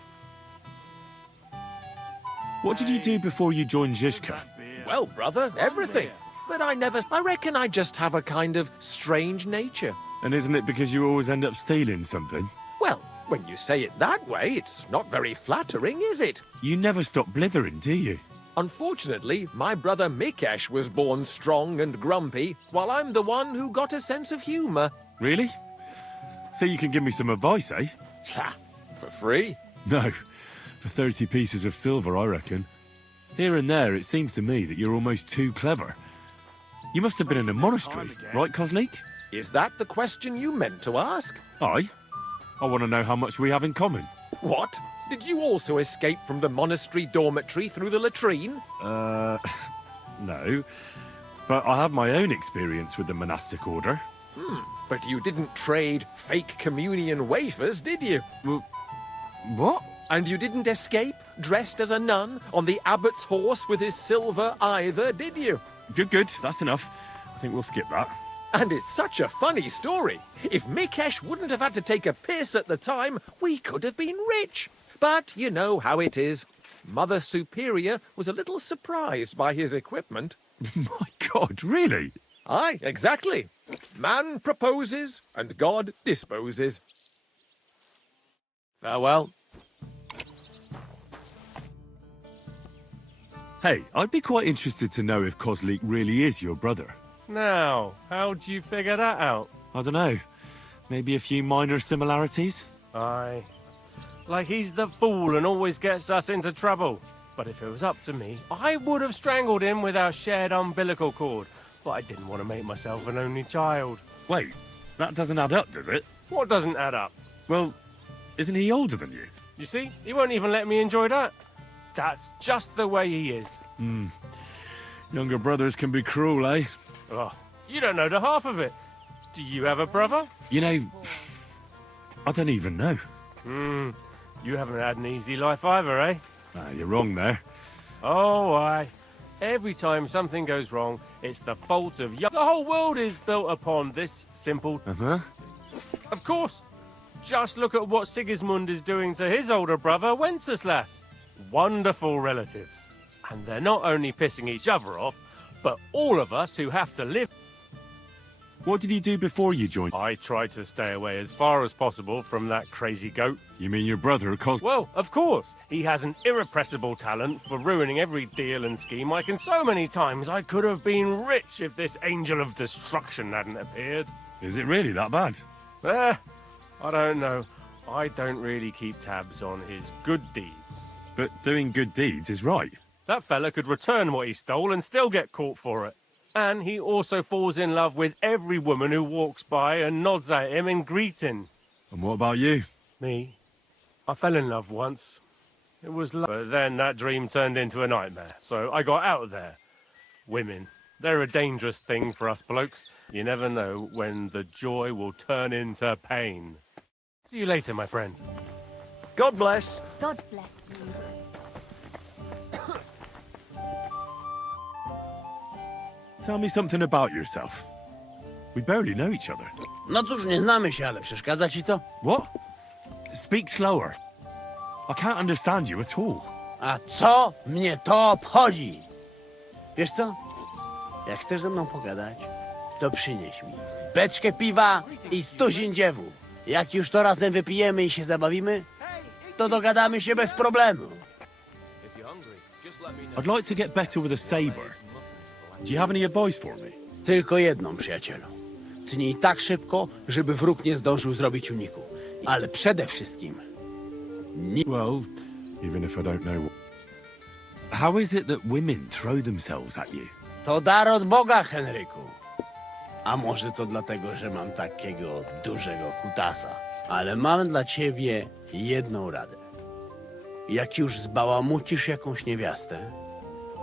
What did you do before you joined Zizka? Well, brother, everything. But I reckon I just have a kind of strange nature. And isn't it because you always end up stealing something? Well, when you say it that way, it's not very flattering, is it? You never stop blithering, do you? Unfortunately, my brother Mikesh was born strong and grumpy, while I'm the one who got a sense of humor. Really? So you can give me some advice, eh? Ha! For free? No. For 30 pieces of silver, I reckon. Here and there, it seems to me that you're almost too clever. You must have been in a monastery, right, Kozlik? Is that the question you meant to ask? Aye. I want to know how much we have in common. What? Did you also escape from the monastery dormitory through the latrine? No. But I have my own experience with the monastic order. But you didn't trade fake communion wafers, did you? Well, what? And you didn't escape, dressed as a nun, on the abbot's horse with his silver either, did you? Good. That's enough. I think we'll skip that. And it's such a funny story. If Mikesh wouldn't have had to take a piss at the time, we could have been rich. But you know how it is. Mother Superior was a little surprised by his equipment. My God, really? Aye, exactly. Man proposes, and God disposes. Farewell. Hey, I'd be quite interested to know if Kozlik really is your brother. Now, how'd you figure that out? I don't know. Maybe a few minor similarities? Aye. Like he's the fool and always gets us into trouble. But if it was up to me, I would have strangled him with our shared umbilical cord. But I didn't want to make myself an only child. Wait, that doesn't add up, does it? What doesn't add up? Well, isn't he older than you? You see, he won't even let me enjoy that. That's just the way he is. Younger brothers can be cruel, eh? Oh, you don't know the half of it. Do you have a brother? You know, I don't even know. You haven't had an easy life either, eh? You're wrong there. Oh, aye. Every time something goes wrong, it's the fault of The whole world is built upon this simple... Of course. Just look at what Sigismund is doing to his older brother, Wenceslas. Wonderful relatives. And they're not only pissing each other off, but all of us who have to live... What did you do before you joined? I tried to stay away as far as possible from that crazy goat. You mean your brother, Well, of course. He has an irrepressible talent for ruining every deal and scheme I can. So many times I could have been rich if this angel of destruction hadn't appeared. Is it really that bad? I don't know. I don't really keep tabs on his good deeds. But doing good deeds is right. That fella could return what he stole and still get caught for it. And he also falls in love with every woman who walks by and nods at him in greeting. And what about you? Me? I fell in love once. It was love. But then that dream turned into a nightmare, so I got out of there. Women. They're a dangerous thing for us blokes. You never know when the joy will turn into pain. See you later, my friend. God bless. God bless you. Tell me something about yourself. We barely know each other. No cóż, nie znamy się, ale przeszkadza ci to? What? Speak slower. I can't understand you at all. A co mnie to obchodzi? Wiesz co? Jak chcesz ze mną pogadać, to przynieś mi beczkę piwa i 100 dziewów. Jak już to razem wypijemy i się zabawimy, to dogadamy się bez problemu. I'd like to get better with a saber. Do you have any advice for me? Tylko jedną, przyjacielu. Tnij tak szybko, żeby wróg nie zdążył zrobić uniku. Ale przede wszystkim... Well, even if I don't know... How is it that women throw themselves at you? To dar od Boga, Henryku. A może to dlatego, że mam takiego dużego kutasa. Ale mam dla ciebie jedną radę. Jak już zbałamucisz jakąś niewiastę,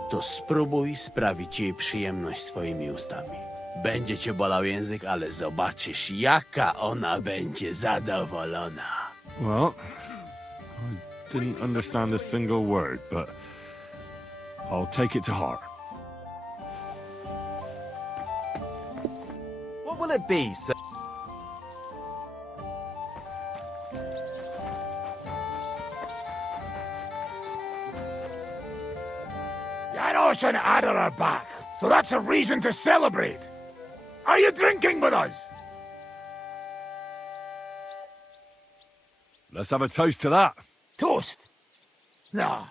to spróbuj sprawić jej przyjemność swoimi ustami. Będzie cię bolał język, ale zobaczysz, jaka ona będzie zadowolona. Well, I didn't understand a single word, but I'll take it to heart. What will it be, sir? Janos and Adder are back, so that's a reason to celebrate. Are you drinking with us? Let's have a toast to that. Toast? Nah,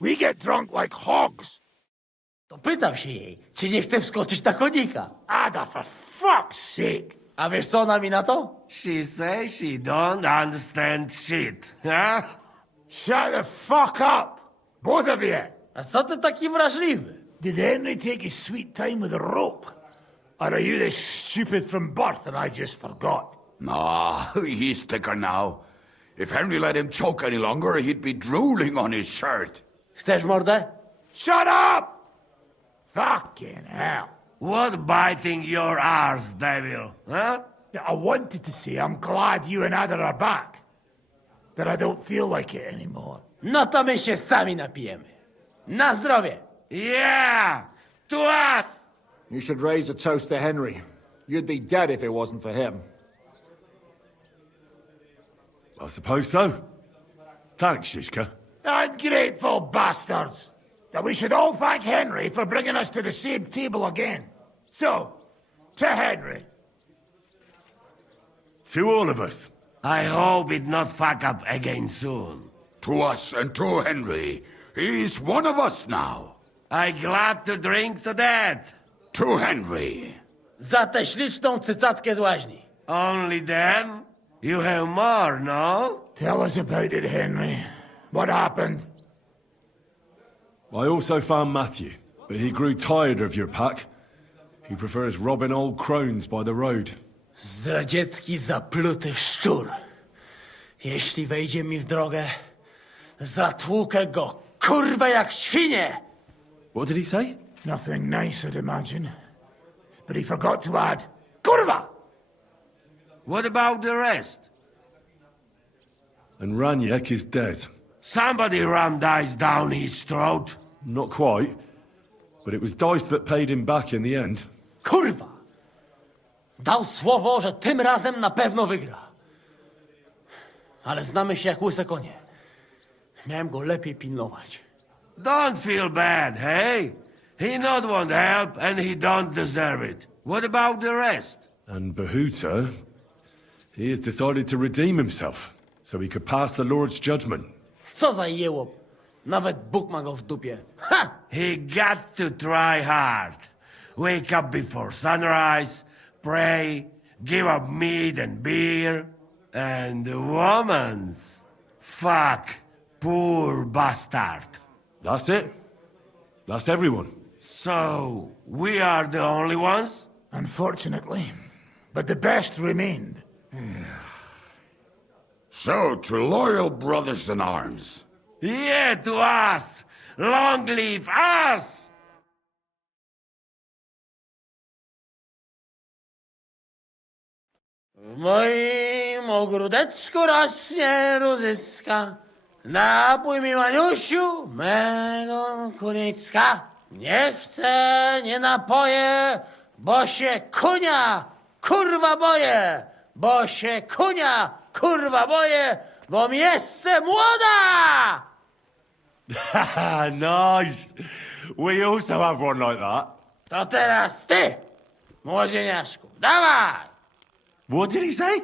we get drunk like hogs. To pytam się jej, czy nie chce wskoczyć na konika. Ada, for fuck's sake. A wiesz co ona mi na to? She says she don't understand shit, huh? Shut the fuck up, both of you. A co ty taki wrażliwy? Did Henry take his sweet time with a rope? Or are you this stupid from birth and I just forgot? No, he's thicker now. If Henry let him choke any longer, he'd be drooling on his shirt. Chcesz mordę? Shut up! Fucking hell. What biting your arse, devil, huh? Yeah, I wanted to say I'm glad you and Ada are back. But I don't feel like it anymore. No to my się sami napijemy. Na zdrowie! Yeah! To us! You should raise a toast to Henry. You'd be dead if it wasn't for him. I suppose so. Thanks, Shishka. Ungrateful bastards! That we should all thank Henry for bringing us to the same table again. So, to Henry. To all of us. I hope it not fuck up again soon. To us and to Henry. He's one of us now. I glad to drink to that. To Henry. Za tę śliczną cycatkę z łaźni. Only them? You have more, no? Tell us about it, Henry. What happened? I also found Matthew, but he grew tired of your pack. He prefers robbing old crones by the road. Zdradziecki, zapluty szczur. Jeśli wejdzie mi w drogę, zatłukę go, kurwa, jak świnie! What did he say? Nothing nice, I'd imagine. But he forgot to add, Kurva! What about the rest? And Raniek is dead. Somebody rammed dice down his throat. Not quite, but it was Dice that paid him back in the end. Kurwa! Dał słowo, że tym razem na pewno wygra. Ale znamy się jak łyse konie. Miałem go lepiej pilnować. Don't feel bad, hey? He not want help and he don't deserve it. What about the rest? And Bahuta, he has decided to redeem himself, so he could pass the Lord's judgment. Co za jełop. Nawet Bóg ma go w dupie. Ha! He got to try hard. Wake up before sunrise, pray, give up meat and beer, and the woman's. Fuck, poor bastard. That's it. That's everyone. So, we are the only ones? Unfortunately. But the best remained. So, to loyal brothers in arms. Yeah, to us! Long live us! W moim ogródeczku rośnie rozyska. Napój mi, Maniusiu, mego kunicka. Nie chcę, nie napoję, bo się kunia, kurwa boję. Bo się kunia, kurwa boję, bo mi jeszcze młoda! Nice. We also have one like that. To teraz ty, młodzieniaszku, dawaj! What did he say?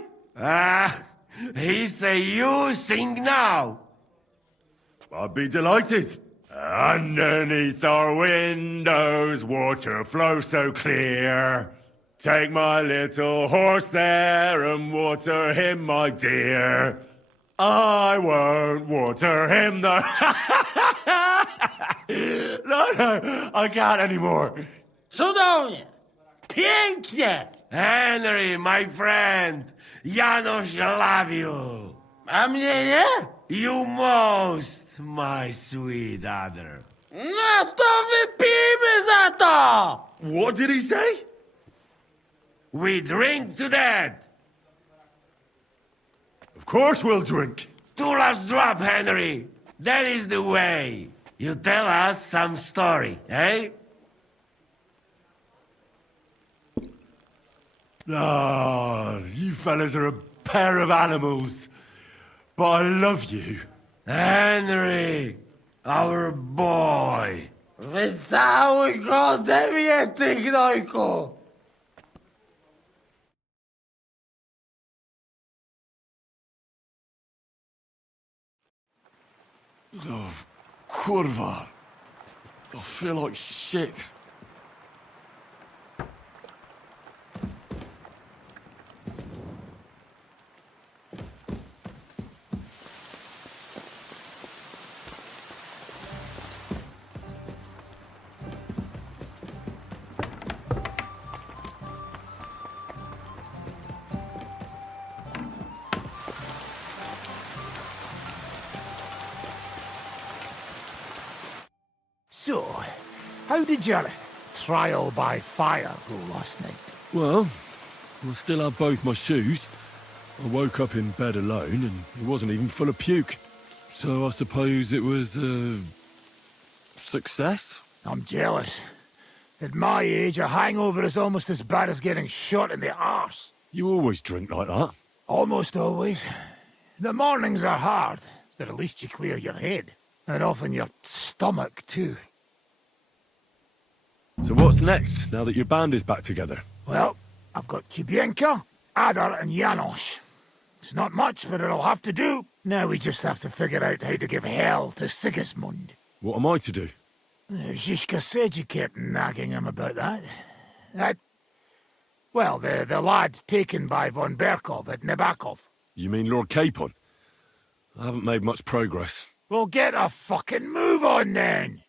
He say you sing now. I'd be delighted. Underneath our windows, water flows so clear. Take my little horse there and water him, my dear. I won't water him, though. No, I can't anymore. Cudownie! Pięknie! Henry, my friend! Janusz love you! A mnie nie? You most, my sweet other. No to wypijmy za to! What did he say? We drink to that! Of course we'll drink. Two last drop, Henry. That is the way. You tell us some story, eh? Ah, you fellas are a pair of animals. But I love you. Henry, our boy. Wycałuj go ode mnie, ty gnojku! Oh, kurwa. I feel like shit. So, how did your trial by fire go last night? Well, I still have both my shoes. I woke up in bed alone and it wasn't even full of puke. So I suppose it was a success? I'm jealous. At my age, a hangover is almost as bad as getting shot in the arse. You always drink like that? Almost always. The mornings are hard, but at least you clear your head. And often your stomach, too. So what's next, now that your band is back together? Well, I've got Kubienka, Adar, and Janos. It's not much, but it'll have to do. Now we just have to figure out how to give hell to Sigismund. What am I to do? Zizka said you kept nagging him about that. Well, the lad taken by von Berkov at Nebakov. You mean Lord Capon? I haven't made much progress. Well, get a fucking move on then!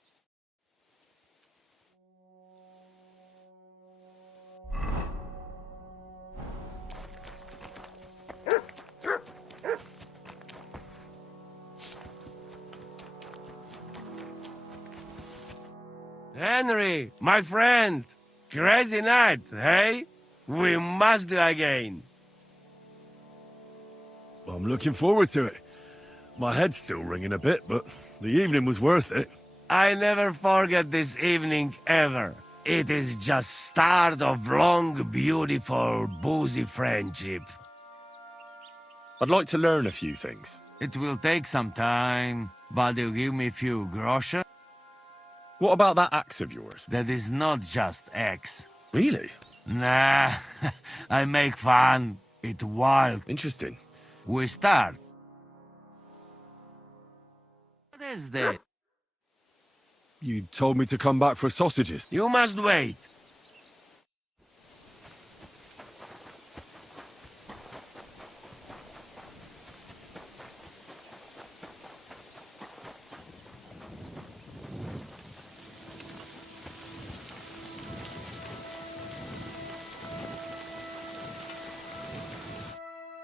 Henry, my friend, crazy night, hey? We must do again. I'm looking forward to it. My head's still ringing a bit, but the evening was worth it. I never forget this evening ever. It is just start of long, beautiful, boozy friendship. I'd like to learn a few things. It will take some time, but you give me a few groschen. What about that axe of yours? That is not just axe. Really? Nah, I make fun. It's wild. Interesting. We start. What is that? You told me to come back for sausages. You must wait.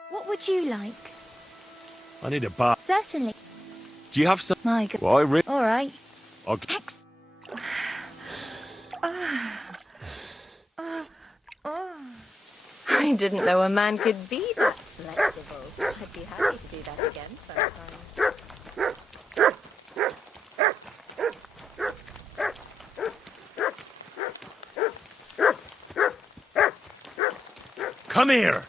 What would you like? I need a bath. Certainly. Do you have some? My God. Well, All right. I'll... I didn't know a man could be that flexible. I'd be happy to do that again sometime. Come here!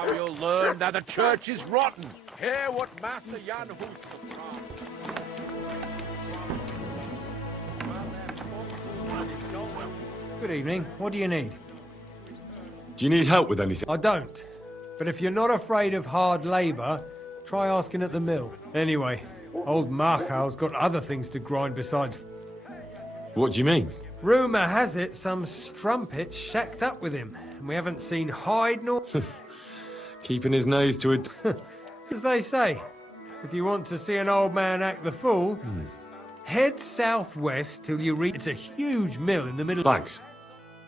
Now you'll learn that the church is rotten. Hear what Master Jan Hus... Good evening. What do you need? Do you need help with anything? I don't. But if you're not afraid of hard labour, try asking at the mill. Anyway, old Markow's got other things to grind besides... What do you mean? Rumour has it some strumpet's shacked up with him, and we haven't seen hide nor... Keeping his nose to it. As they say, if you want to see an old man act the fool, head southwest till you reach... It's a huge mill in the middle... Thanks.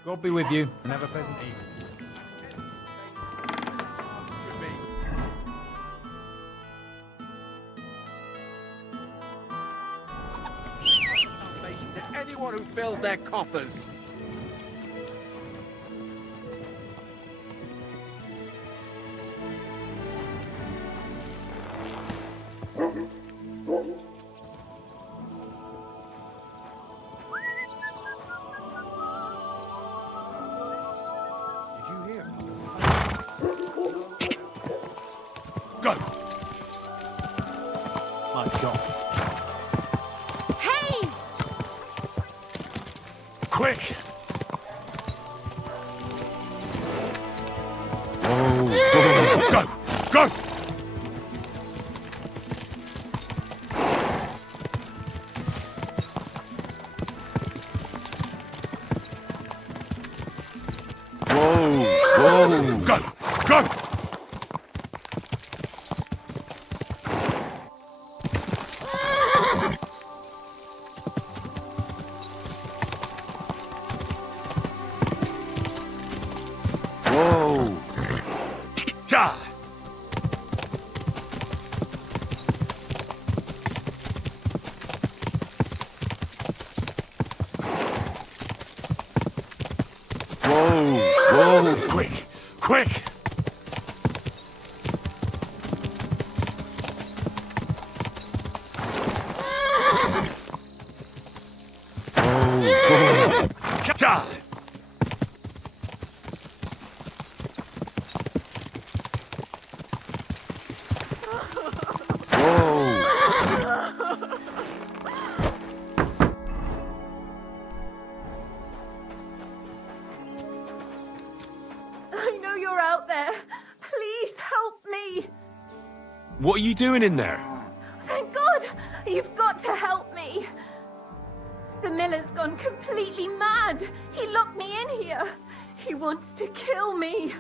God be with you, and have a pleasant evening. To anyone who fills their coffers. Go! My God. Hey! Quick! Oh, go! Go! Whoa! Whoa! Go! Go! Whoa! Ja! Whoa! Whoa! Quick! Quick! Whoa! Whoa! Ja! I know you're out there. Please help me. What are you doing in there? Thank God! You've got to help me. The miller's gone completely mad. He locked me in here. He wants to kill me.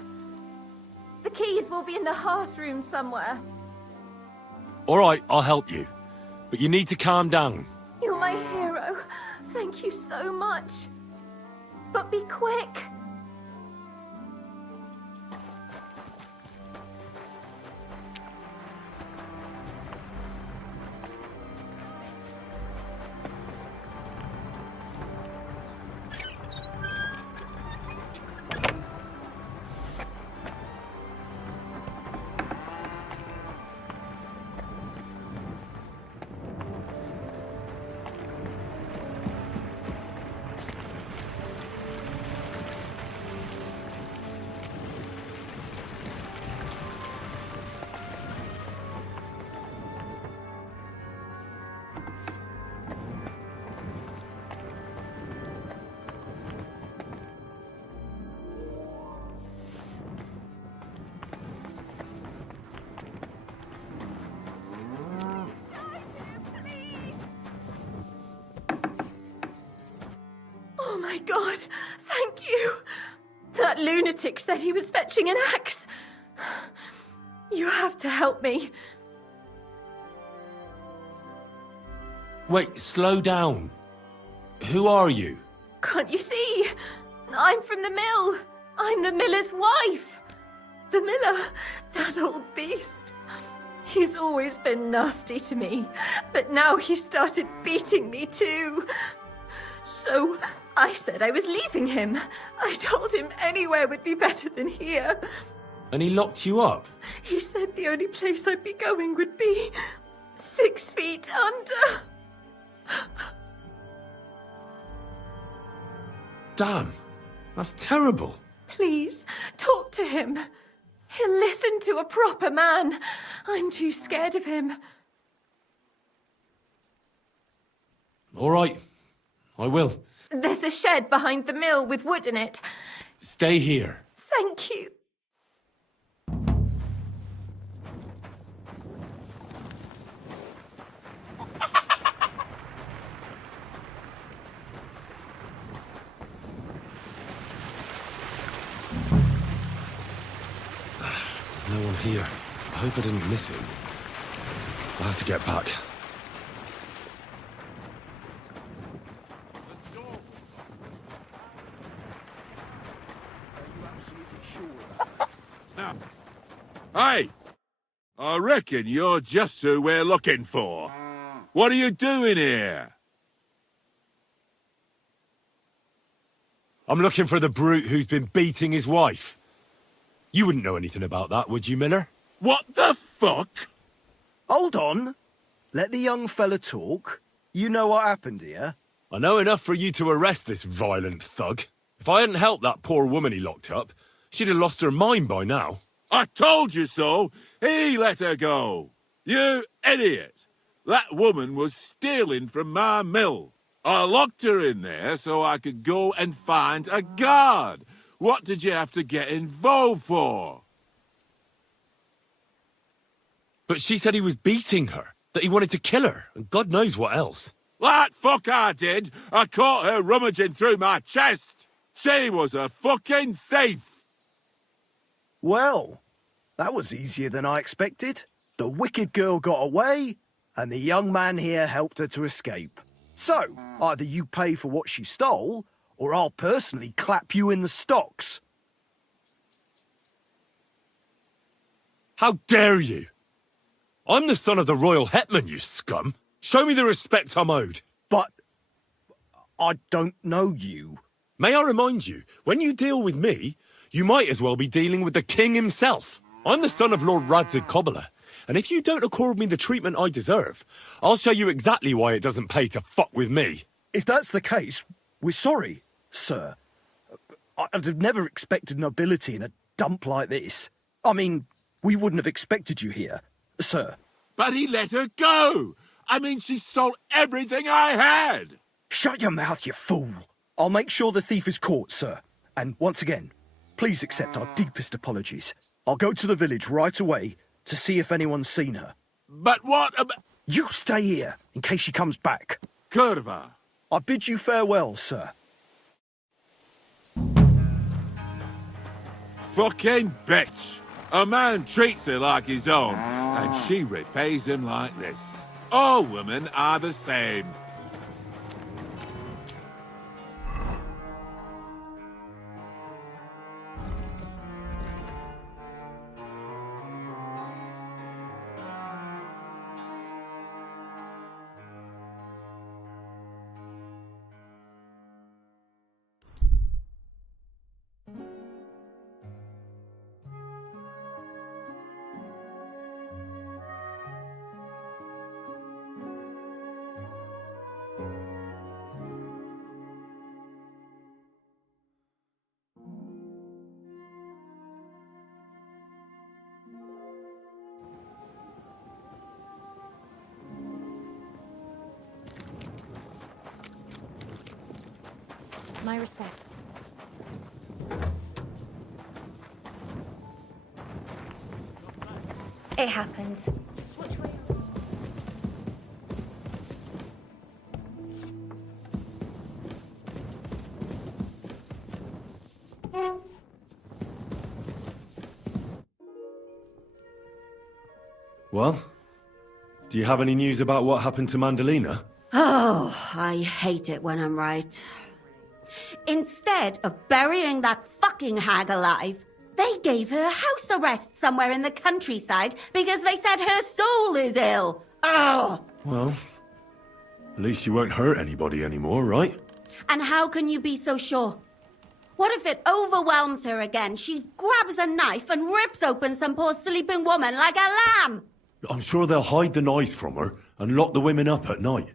The keys will be in the hearth room somewhere. All right, I'll help you. But you need to calm down. You're my hero. Thank you so much. But be quick. Oh my God, thank you. That lunatic said he was fetching an axe. You have to help me. Wait, slow down. Who are you? Can't you see? I'm from the mill. I'm the miller's wife. The miller, that old beast. He's always been nasty to me, but now he started beating me too. So I said I was leaving him. I told him anywhere would be better than here. And he locked you up? He said the only place I'd be going would be 6 feet under. Damn, that's terrible. Please, talk to him. He'll listen to a proper man. I'm too scared of him. All right. I will. There's a shed behind the mill with wood in it. Stay here. Thank you. There's no one here. I hope I didn't miss him. I'll have to get back. Hey! I reckon you're just who we're looking for. What are you doing here? I'm looking for the brute who's been beating his wife. You wouldn't know anything about that, would you, Miller? What the fuck? Hold on. Let the young fella talk. You know what happened here? I know enough for you to arrest this violent thug. If I hadn't helped that poor woman he locked up, she'd have lost her mind by now. I told you so! He let her go! You idiot! That woman was stealing from my mill. I locked her in there so I could go and find a guard. What did you have to get involved for? But she said he was beating her, that he wanted to kill her, and God knows what else. That fuck I did! I caught her rummaging through my chest! She was a fucking thief! Well, that was easier than I expected. The wicked girl got away, and the young man here helped her to escape. So, either you pay for what she stole, or I'll personally clap you in the stocks. How dare you? I'm the son of the royal hetman, you scum. Show me the respect I'm owed. But I don't know you. May I remind you, when you deal with me, you might as well be dealing with the king himself. I'm the son of Lord Radzig Cobbler, and if you don't accord me the treatment I deserve, I'll show you exactly why it doesn't pay to fuck with me. If that's the case, we're sorry, sir. I'd have never expected nobility in a dump like this. I mean, we wouldn't have expected you here, sir. But he let her go! I mean, she stole everything I had! Shut your mouth, you fool! I'll make sure the thief is caught, sir. And once again, please accept our deepest apologies. I'll go to the village right away to see if anyone's seen her. But what about... You stay here, in case she comes back. Curva. I bid you farewell, sir. Fucking bitch! A man treats her like his own, and she repays him like this. All women are the same. My respects. It happens. Which way? Well, do you have any news about what happened to Mandalina? Oh, I hate it when I'm right. Instead of burying that fucking hag alive, they gave her house arrest somewhere in the countryside because they said her soul is ill. Oh! Well, at least you won't hurt anybody anymore, right? And how can you be so sure? What if it overwhelms her again? She grabs a knife and rips open some poor sleeping woman like a lamb. I'm sure they'll hide the knives from her and lock the women up at night.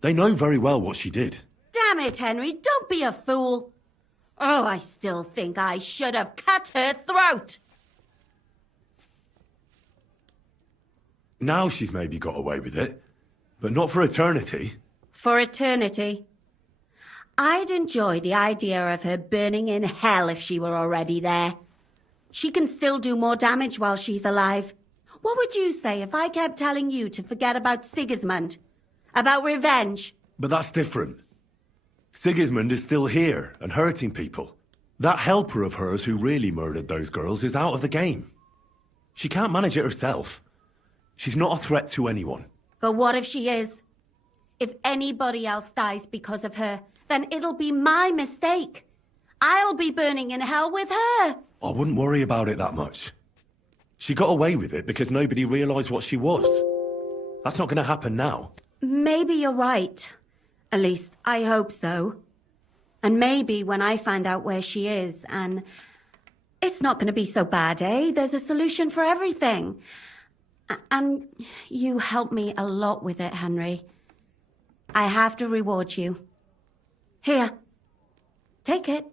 They know very well what she did. Damn it, Henry, don't be a fool. Oh, I still think I should have cut her throat. Now she's maybe got away with it, but not for eternity. For eternity. I'd enjoy the idea of her burning in hell if she were already there. She can still do more damage while she's alive. What would you say if I kept telling you to forget about Sigismund? About revenge? But that's different. Sigismund is still here and hurting people. That helper of hers who really murdered those girls is out of the game. She can't manage it herself. She's not a threat to anyone. But what if she is? If anybody else dies because of her, then it'll be my mistake. I'll be burning in hell with her. I wouldn't worry about it that much. She got away with it because nobody realized what she was. That's not going to happen now. Maybe you're right. At least, I hope so. And maybe when I find out where she is, and it's not going to be so bad, eh? There's a solution for everything. And you helped me a lot with it, Henry. I have to reward you. Here, take it.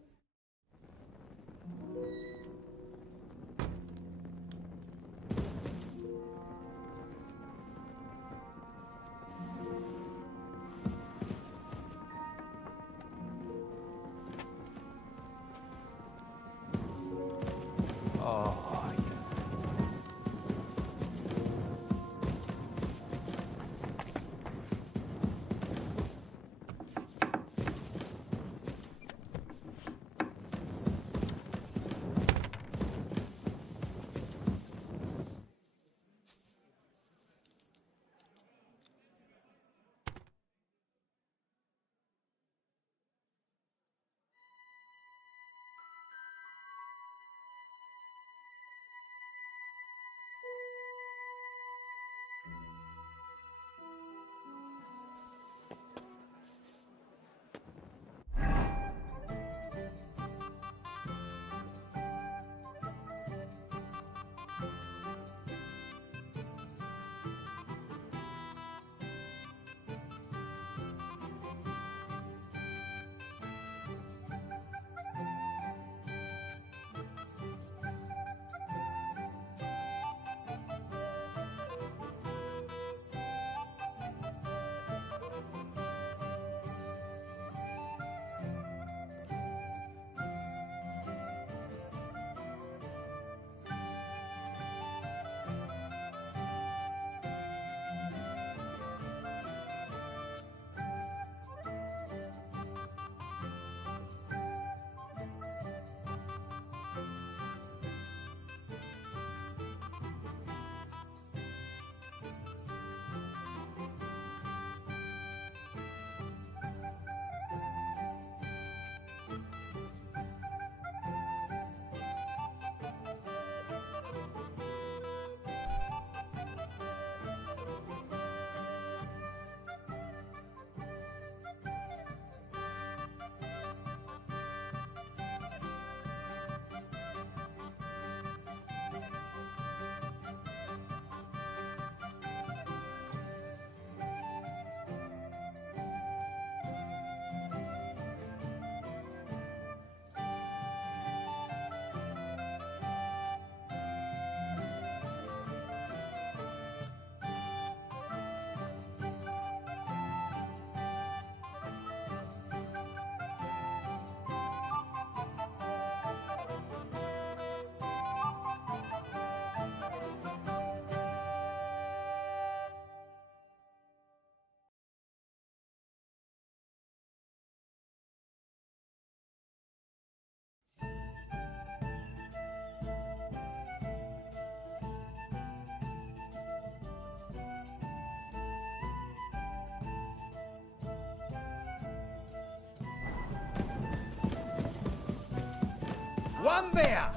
One there!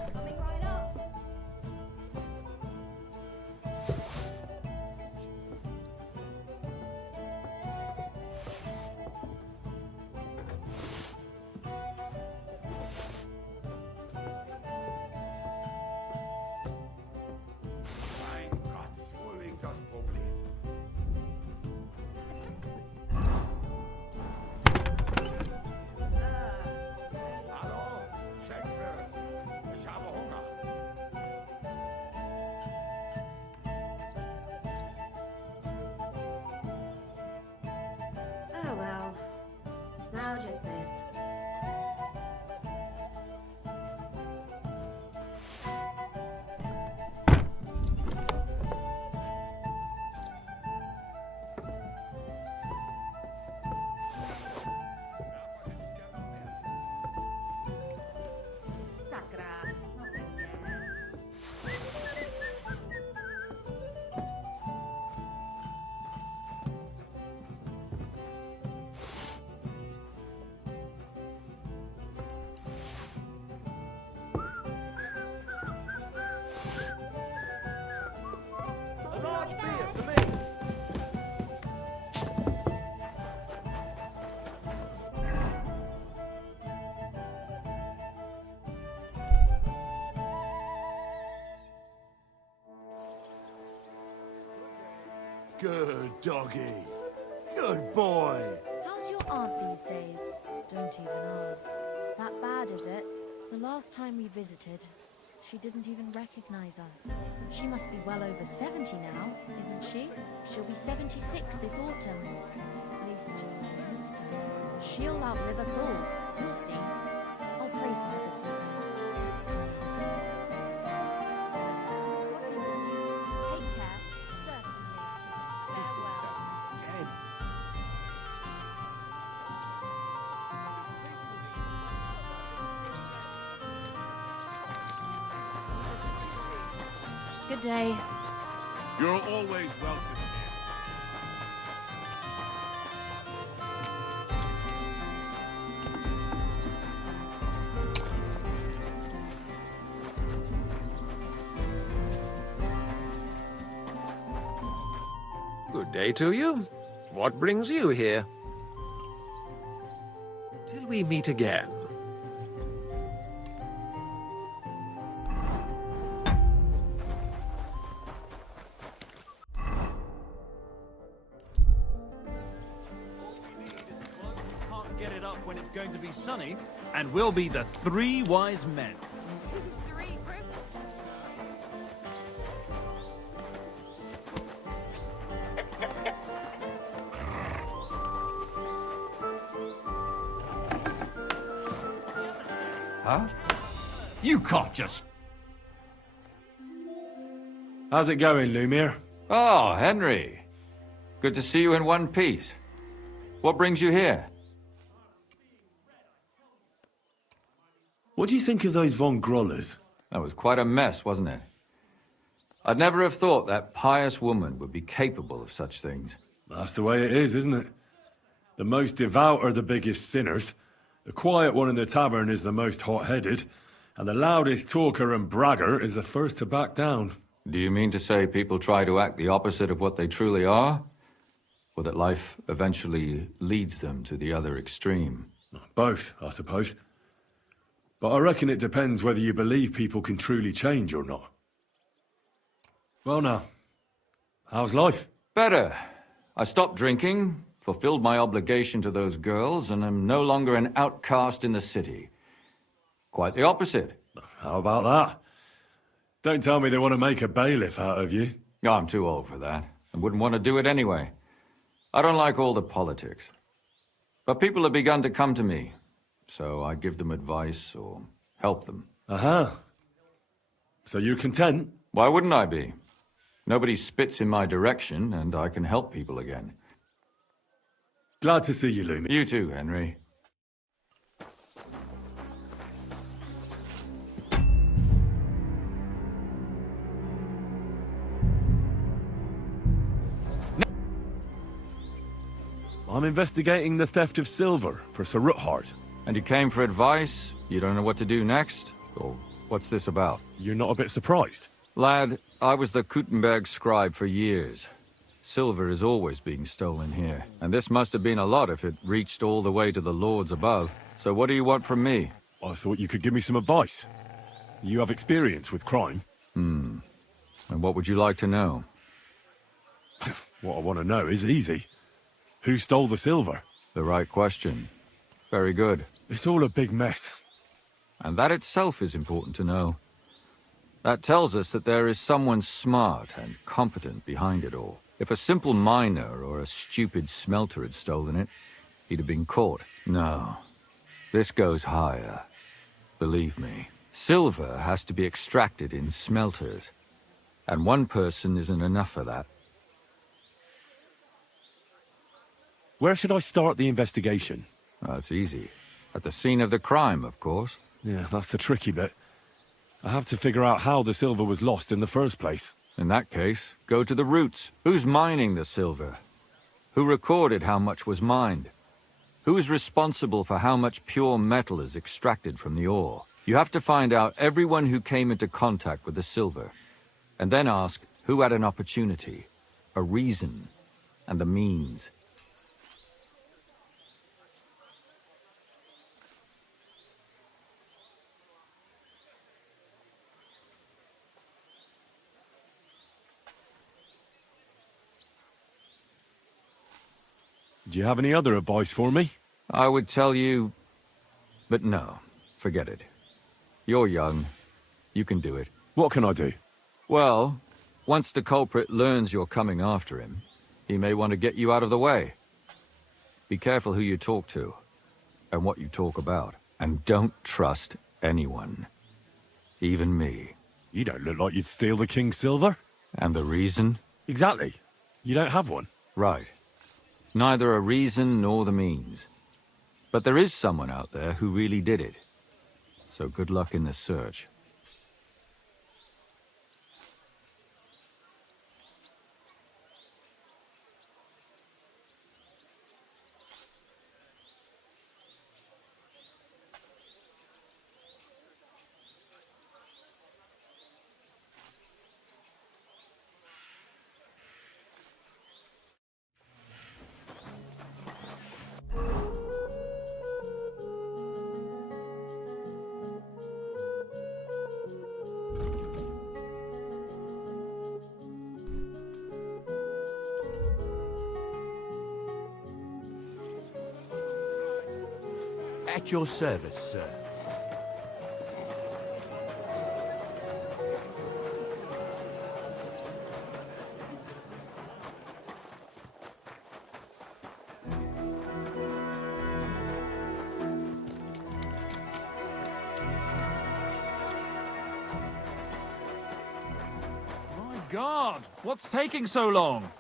Mein Gott, wo liegt das Problem? Hallo, Checkwirt. Ich habe Good doggy. Good boy. How's your aunt these days? Don't even ask. That bad, is it? The last time we visited, she didn't even recognize us. She must be well over 70 now, isn't she? She'll be 76 this autumn. At least, I hope so. She'll outlive us all. You'll see. I'll pray for her this evening. It's kind of you. Take care. Certainly. Farewell. Good day. You're always welcome here. Good day to you. What brings you here? Till we meet again. Can't get it up when it's going to be sunny, and we'll be the three wise men. Huh? You can't just... How's it going, Lumiere? Oh, Henry. Good to see you in one piece. What brings you here? What do you think of those Von Grollers? That was quite a mess, wasn't it? I'd never have thought that pious woman would be capable of such things. That's the way it is, isn't it? The most devout are the biggest sinners. The quiet one in the tavern is the most hot-headed. And the loudest talker and bragger is the first to back down. Do you mean to say people try to act the opposite of what they truly are? Or that life eventually leads them to the other extreme? Both, I suppose. But I reckon it depends whether you believe people can truly change or not. Well now, how's life? Better. I stopped drinking, fulfilled my obligation to those girls, and am no longer an outcast in the city. Quite the opposite. How about that? Don't tell me they want to make a bailiff out of you. I'm too old for that, and wouldn't want to do it anyway. I don't like all the politics. But people have begun to come to me, so I give them advice or help them. Uh-huh. So you're content? Why wouldn't I be? Nobody spits in my direction, and I can help people again. Glad to see you, Lumi. You too, Henry. I'm investigating the theft of silver for Sir Ruthard. And you came for advice? You don't know what to do next? Or what's this about? You're not a bit surprised? Lad, I was the Kuttenberg scribe for years. Silver is always being stolen here. And this must have been a lot if it reached all the way to the lords above. So what do you want from me? I thought you could give me some advice. You have experience with crime. And what would you like to know? What I want to know is easy. Who stole the silver? The right question. Very good. It's all a big mess. And that itself is important to know. That tells us that there is someone smart and competent behind it all. If a simple miner or a stupid smelter had stolen it, he'd have been caught. No. This goes higher. Believe me. Silver has to be extracted in smelters. And one person isn't enough for that. Where should I start the investigation? That's easy. At the scene of the crime, of course. Yeah, that's the tricky bit. I have to figure out how the silver was lost in the first place. In that case, go to the roots. Who's mining the silver? Who recorded how much was mined? Who is responsible for how much pure metal is extracted from the ore? You have to find out everyone who came into contact with the silver, and then ask who had an opportunity, a reason, and the means. Do you have any other advice for me? I would tell you... But no, forget it. You're young. You can do it. What can I do? Well, once the culprit learns you're coming after him, he may want to get you out of the way. Be careful who you talk to, and what you talk about. And don't trust anyone. Even me. You don't look like you'd steal the King's silver. And the reason? Exactly. You don't have one. Right. Neither a reason nor the means. But there is someone out there who really did it. So good luck in the search. At your service, sir. My God, what's taking so long?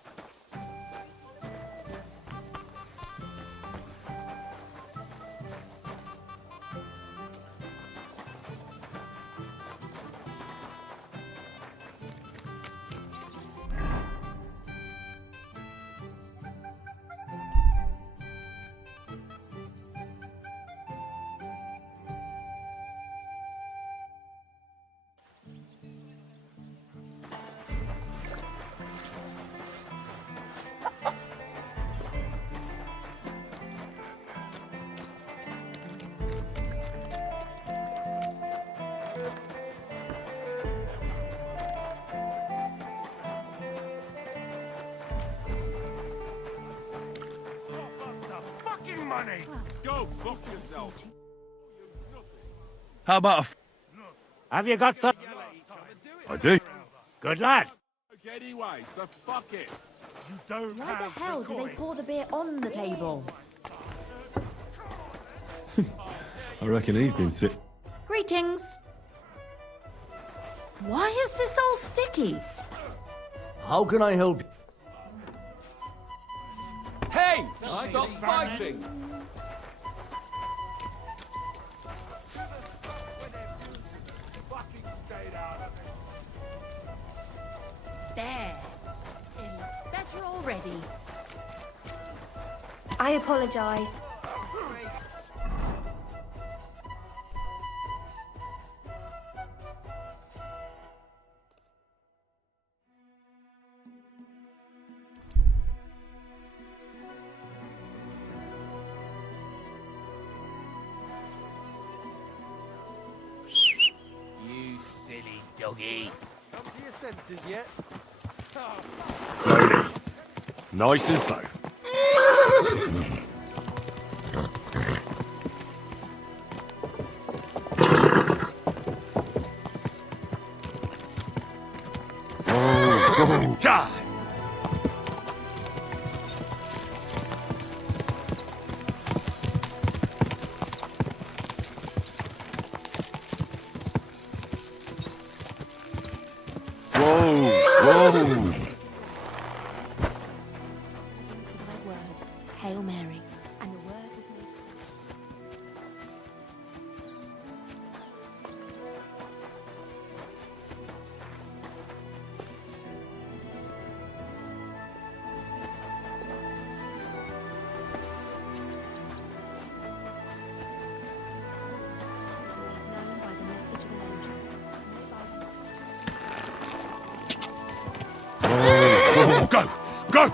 Money! Go fuck yourself! How about Have you got some? I do. Good lad. Anyway, so fuck it. You don't Why the hell do they pour the beer on the table? I reckon he's been sick. Greetings. Why is this all sticky? How can I help you? Hey! Stop fighting! There. It looks better already. I apologize. You silly doggy. Come to your senses yet? Slowly. Nice and slow. Oh, God. Whoa, whoa. Hail Mary. And the word was made. Known by the message of an angel. Whoa, go, go.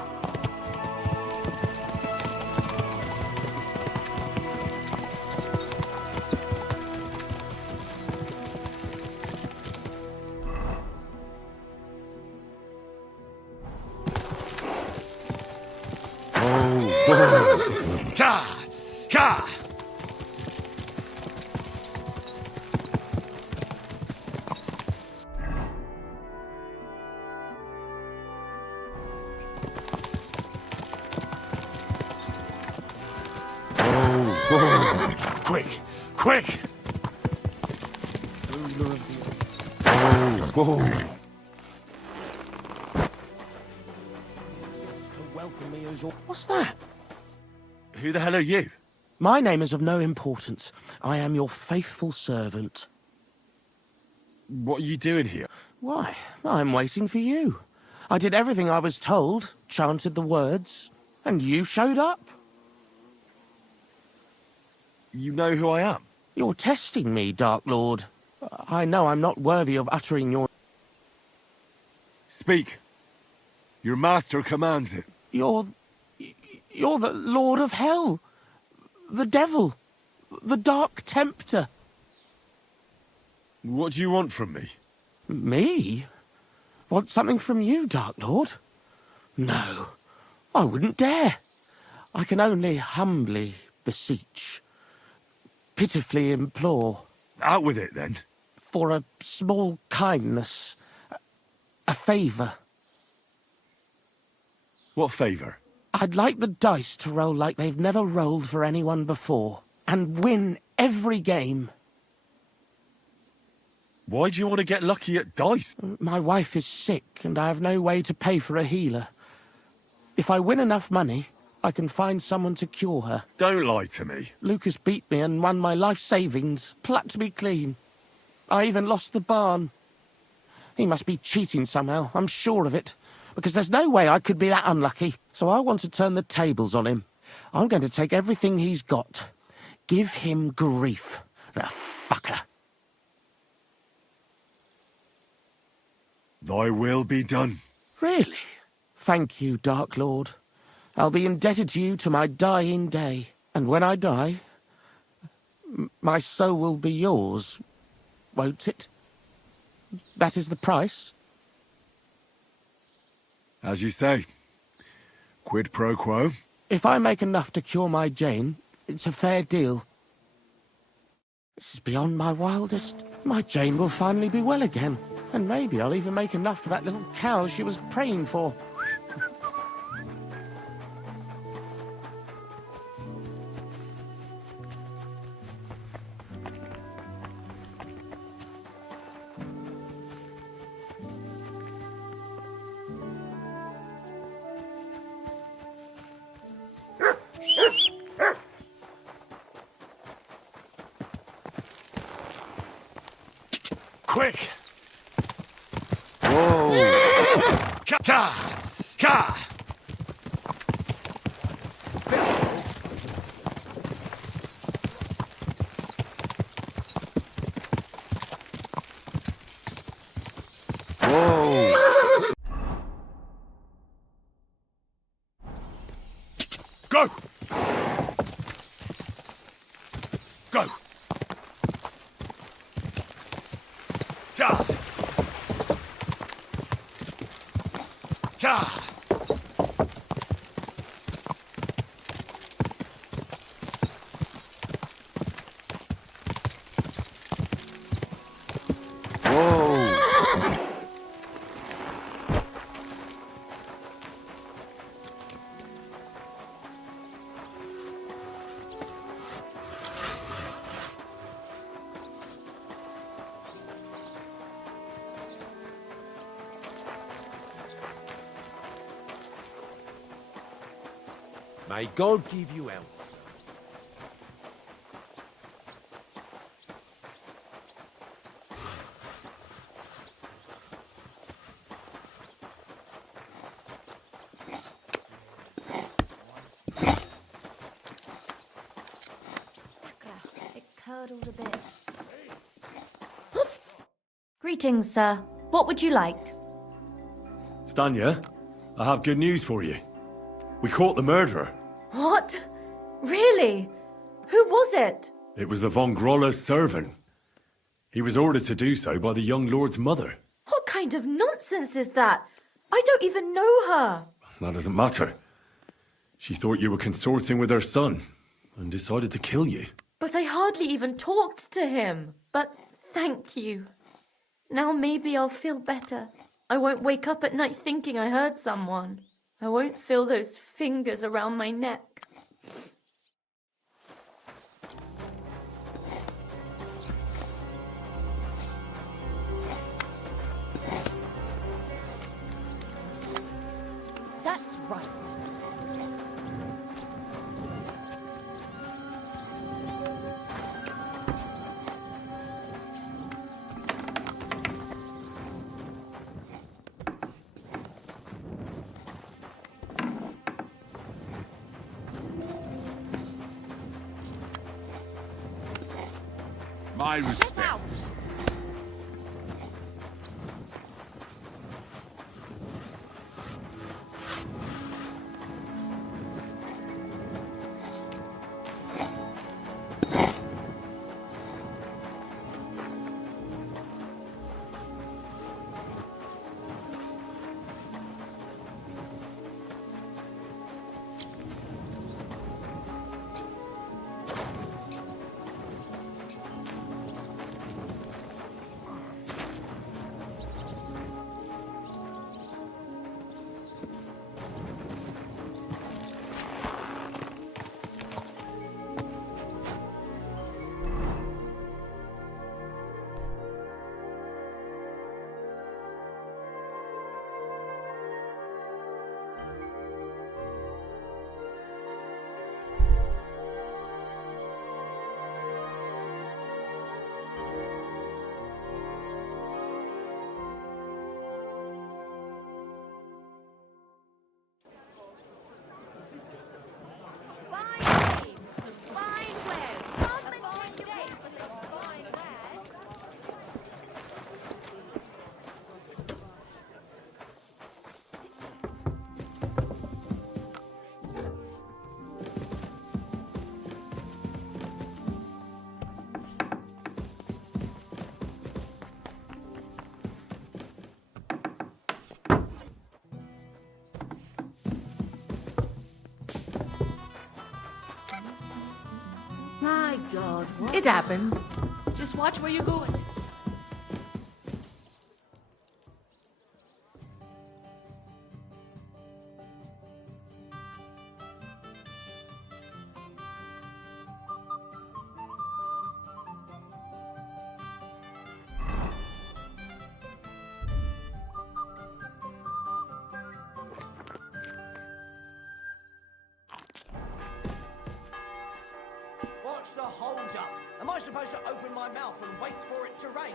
Oh. Ka! Ka! Quick! Quick! Welcome me as your... What's that? Who the hell are you? My name is of no importance. I am your faithful servant. What are you doing here? Why, I'm waiting for you. I did everything I was told, chanted the words, and you showed up. You know who I am? You're testing me, Dark Lord. I know I'm not worthy of uttering your... Speak. Your master commands it. You're the Lord of Hell. The Devil. The Dark Tempter. What do you want from me? Me? Want something from you, Dark Lord? No, I wouldn't dare. I can only humbly beseech, pitifully implore. Out with it, then. For a small kindness, a favour. What favour? I'd like the dice to roll like they've never rolled for anyone before, and win every game. Why do you want to get lucky at dice? My wife is sick, and I have no way to pay for a healer. If I win enough money, I can find someone to cure her. Don't lie to me. Lucas beat me and won my life savings, plucked me clean. I even lost the barn. He must be cheating somehow, I'm sure of it, because there's no way I could be that unlucky. So I want to turn the tables on him. I'm going to take everything he's got. Give him grief, the fucker. Thy will be done. Really? Thank you, Dark Lord. I'll be indebted to you to my dying day. And when I die, my soul will be yours, won't it? That is the price? As you say. Quid pro quo. If I make enough to cure my Jane, it's a fair deal. This is beyond my wildest. My Jane will finally be well again. And maybe I'll even make enough for that little cow she was praying for. Quick! Whoa! Ka! Ka! Ka! Whoa! Go! Go! Ka! Ka! May God give you health. It curdled a bit. What? Greetings, sir. What would you like? Stanya, I have good news for you. We caught the murderer. What? Really? Who was it? It was the von Groller's servant. He was ordered to do so by the young lord's mother. What kind of nonsense is that? I don't even know her. That doesn't matter. She thought you were consorting with her son and decided to kill you. But I hardly even talked to him. But thank you. Now maybe I'll feel better. I won't wake up at night thinking I hurt someone. I won't feel those fingers around my neck. That's right. My respects. My God, it happens. Just watch where you're going. What's the hold up? Am I supposed to open my mouth and wait for it to rain?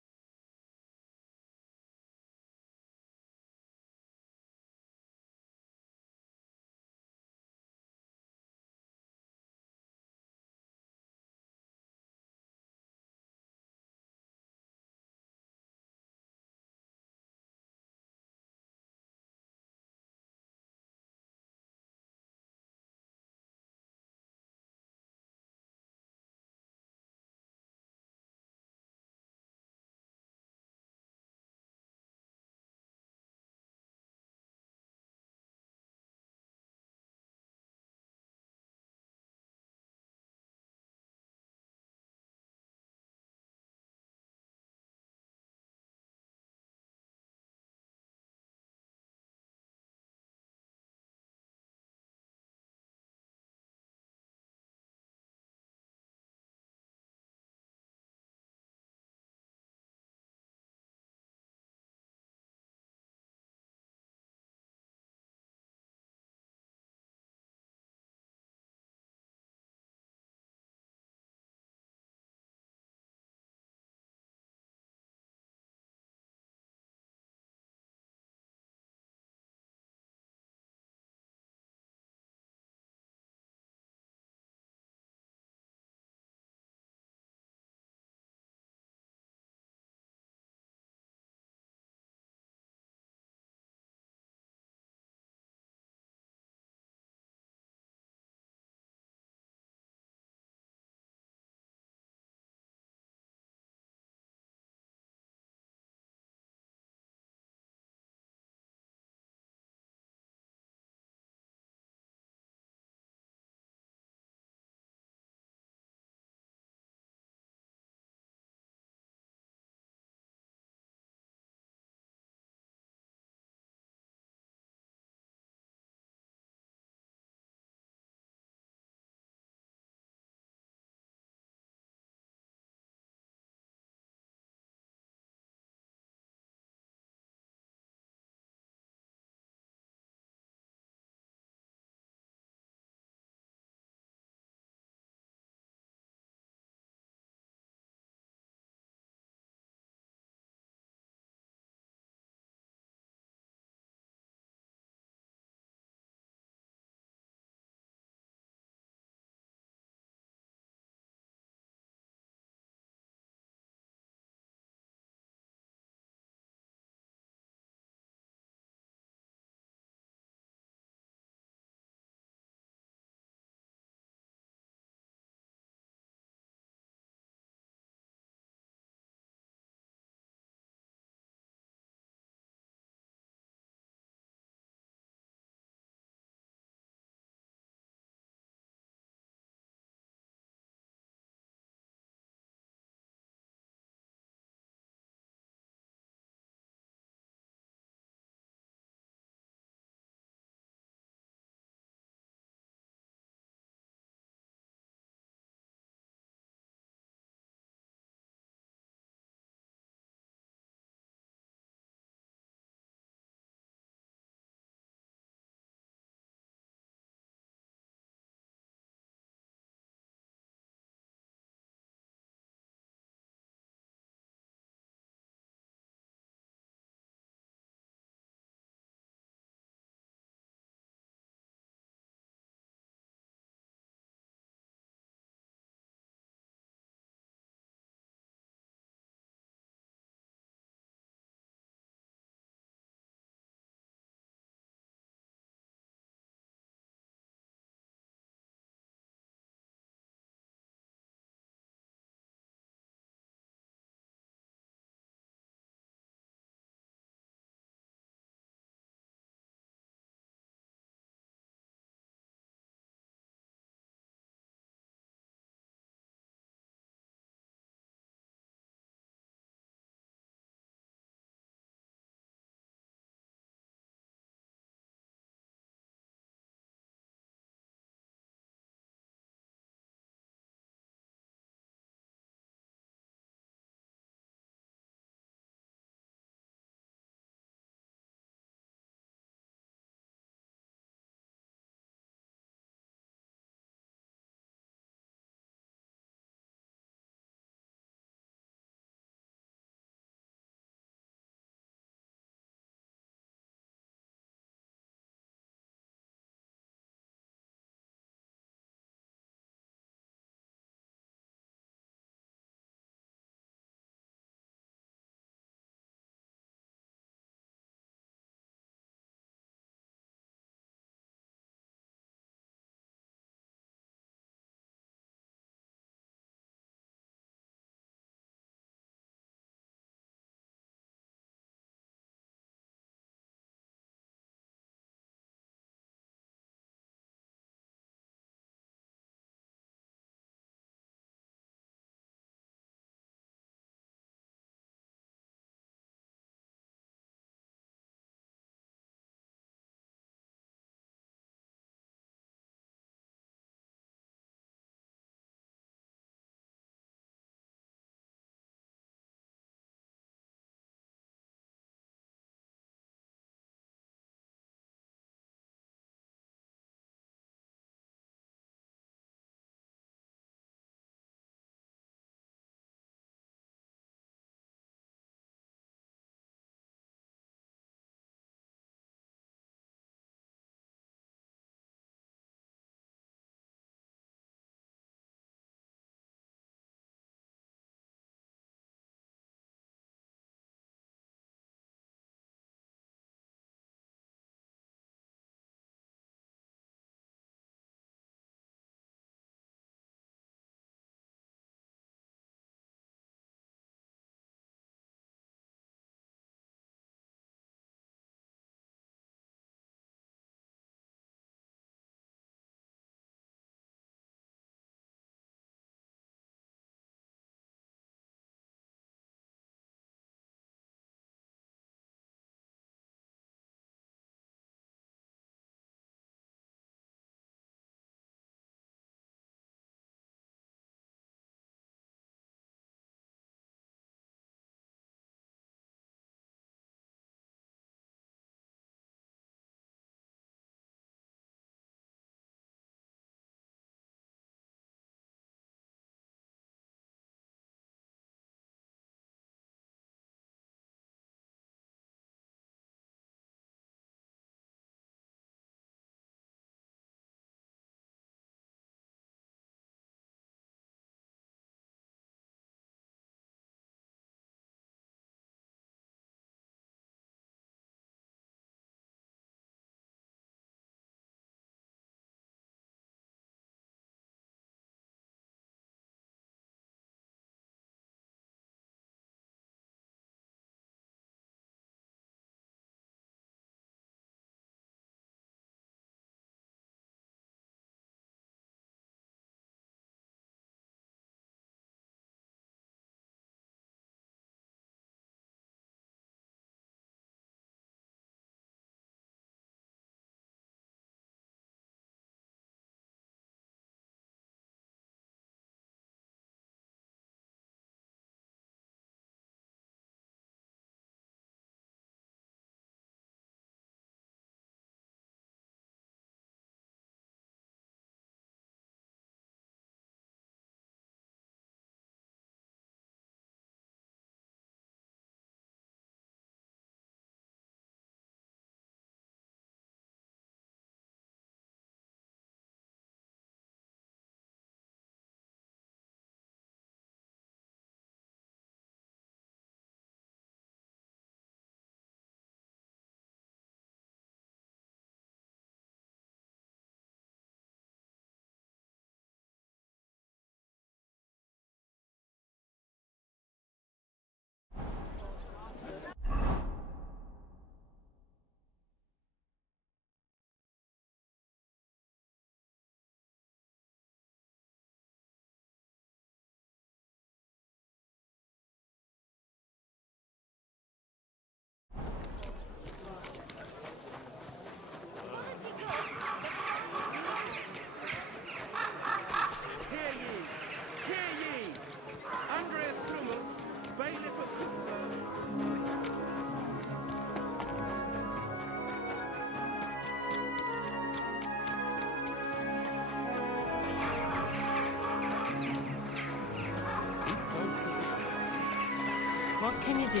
What can you do?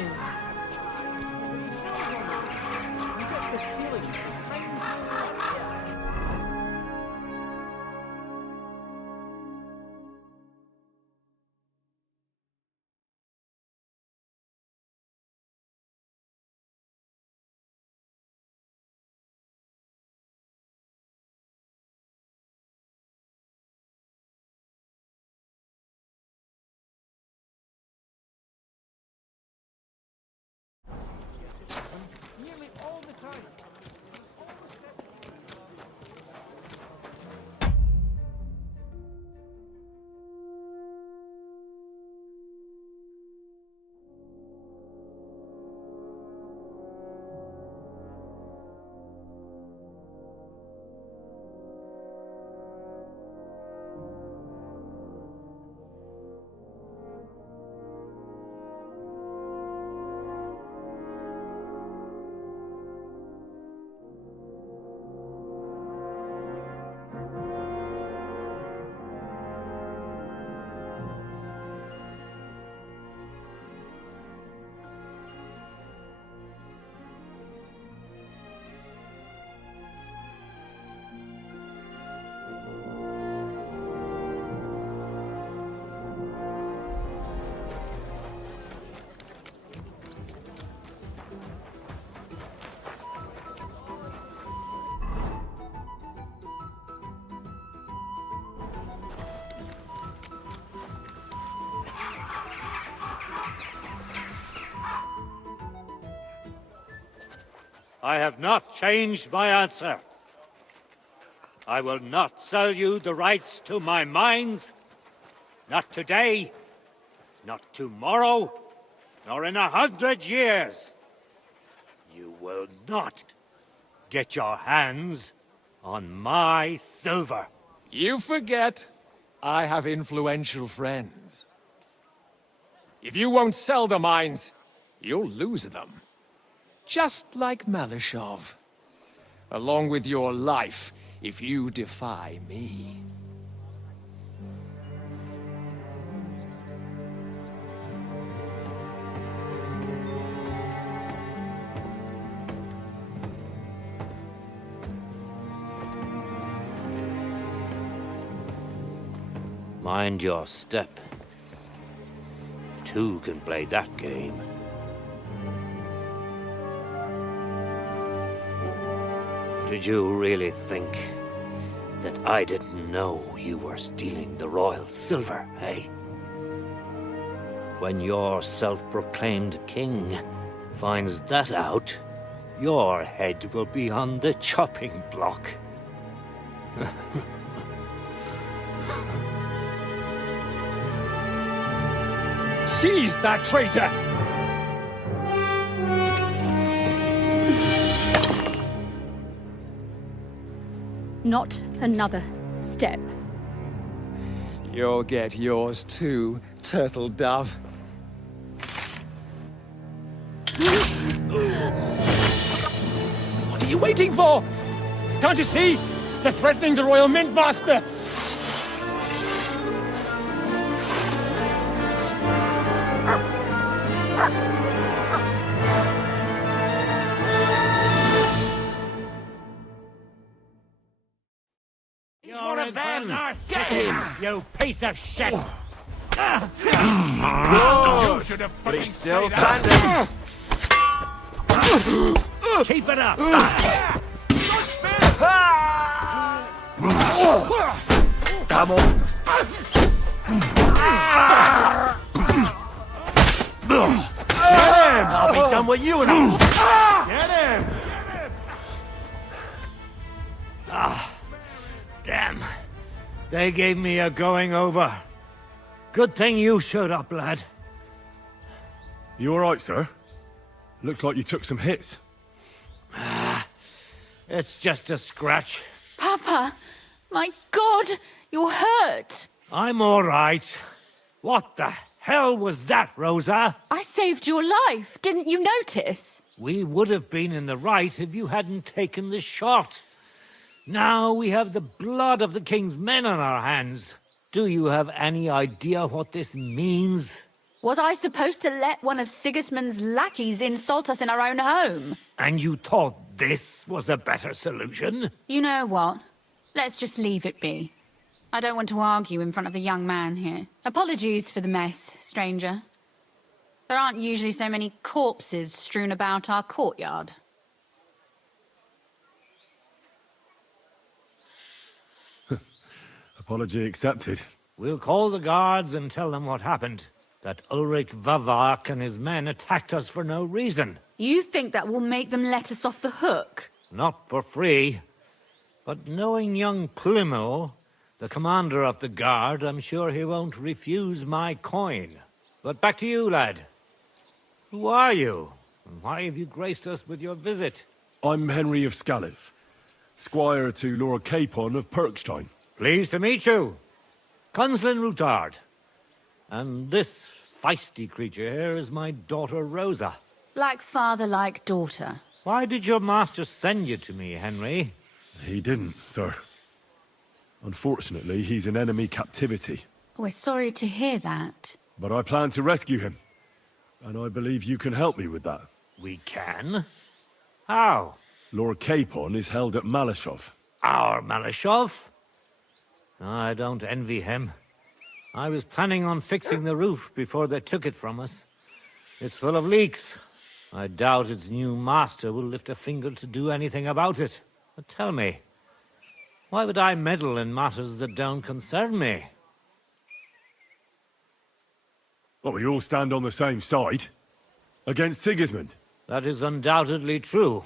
Nearly all the time. I have not changed my answer. I will not sell you the rights to my mines. Not today, not tomorrow, nor in 100 years. You will not get your hands on my silver. You forget I have influential friends. If you won't sell the mines, you'll lose them. Just like Malishov. Along with your life, if you defy me. Mind your step. Two can play that game. Did you really think that I didn't know you were stealing the royal silver, eh? When your self-proclaimed king finds that out, your head will be on the chopping block. Seize that traitor! Not another step. You'll get yours too, turtle dove. What are you waiting for? Can't you see? They're threatening the Royal Mint Master! He's one of them! Get him! You piece of shit! You should have fucking still stayed out. standing. Keep it up! Come on. Get him! I'll be done with you in a... Get him! Ah, damn. They gave me a going over. Good thing you showed up, lad. You alright, sir? Looks like you took some hits. It's just a scratch. Papa, my God, you're hurt. I'm all right. What the hell was that, Rosa? I saved your life. Didn't you notice? We would have been in the right if you hadn't taken the shot. Now we have the blood of the king's men on our hands. Do you have any idea what this means? Was I supposed to let one of Sigismund's lackeys insult us in our own home? And you thought this was a better solution? You know what? Let's just leave it be. I don't want to argue in front of the young man here. Apologies for the mess, stranger. There aren't usually so many corpses strewn about our courtyard. Apology accepted. We'll call the guards and tell them what happened. That Ulrich Vavak and his men attacked us for no reason. You think that will make them let us off the hook? Not for free. But knowing young Plimo, the commander of the guard, I'm sure he won't refuse my coin. But back to you, lad. Who are you? And why have you graced us with your visit? I'm Henry of Scales, squire to Lord Capon of Perkstein. Pleased to meet you. Conslin Routard. And this feisty creature here is my daughter Rosa. Like father, like daughter. Why did your master send you to me, Henry? He didn't, sir. Unfortunately, he's in enemy captivity. We're sorry to hear that. But I plan to rescue him. And I believe you can help me with that. We can? How? Lord Capon is held at Malashov. Our Malashov? I don't envy him. I was planning on fixing the roof before they took it from us. It's full of leaks. I doubt its new master will lift a finger to do anything about it. But tell me, why would I meddle in matters that don't concern me? Well, we all stand on the same side. Against Sigismund. That is undoubtedly true.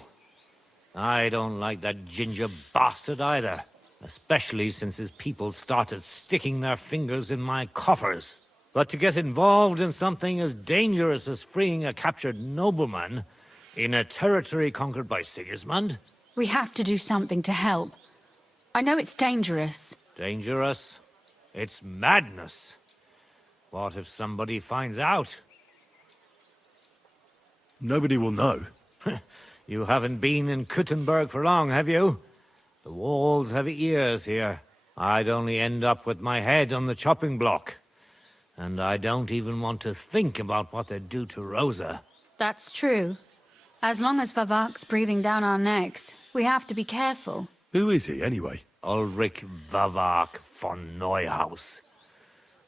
I don't like that ginger bastard either. Especially since his people started sticking their fingers in my coffers. But to get involved in something as dangerous as freeing a captured nobleman in a territory conquered by Sigismund? We have to do something to help. I know it's dangerous. Dangerous? It's madness. What if somebody finds out? Nobody will know. You haven't been in Kuttenberg for long, have you? The walls have ears here. I'd only end up with my head on the chopping block. And I don't even want to think about what they'd do to Rosa. That's true. As long as Vavak's breathing down our necks, we have to be careful. Who is he, anyway? Ulrich Vavak von Neuhaus.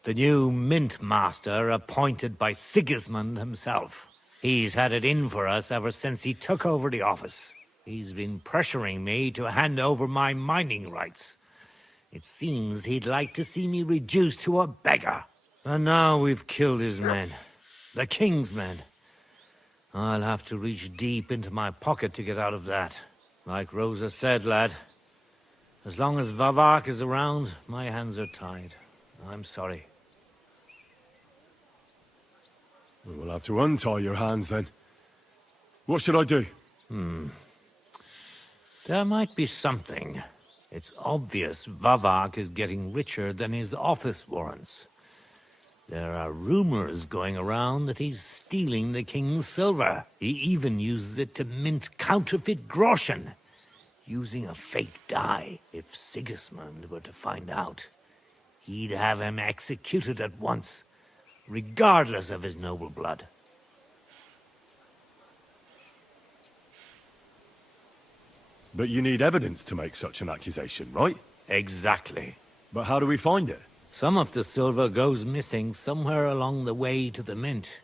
The new mint master appointed by Sigismund himself. He's had it in for us ever since he took over the office. He's been pressuring me to hand over my mining rights. It seems he'd like to see me reduced to a beggar. And now we've killed his men. The king's men. I'll have to reach deep into my pocket to get out of that. Like Rosa said, lad, as long as Vavak is around, my hands are tied. I'm sorry. We'll have to untie your hands then. What should I do? There might be something. It's obvious Vavak is getting richer than his office warrants. There are rumors going around that he's stealing the king's silver. He even uses it to mint counterfeit groschen, using a fake die. If Sigismund were to find out, he'd have him executed at once, regardless of his noble blood. But you need evidence to make such an accusation, right? Exactly. But how do we find it? Some of the silver goes missing somewhere along the way to the mint.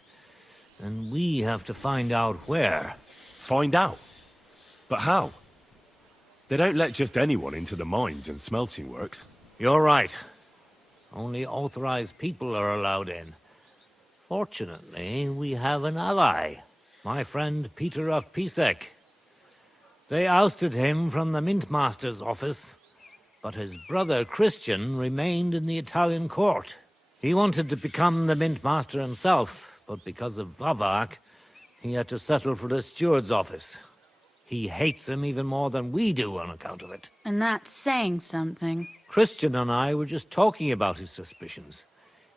And we have to find out where. Find out? But how? They don't let just anyone into the mines and smelting works. You're right. Only authorized people are allowed in. Fortunately, we have an ally. My friend Peter of Pisek. They ousted him from the Mintmaster's office, but his brother Christian remained in the Italian court. He wanted to become the Mintmaster himself, but because of Vavak, he had to settle for the steward's office. He hates him even more than we do on account of it. And that's saying something. Christian and I were just talking about his suspicions.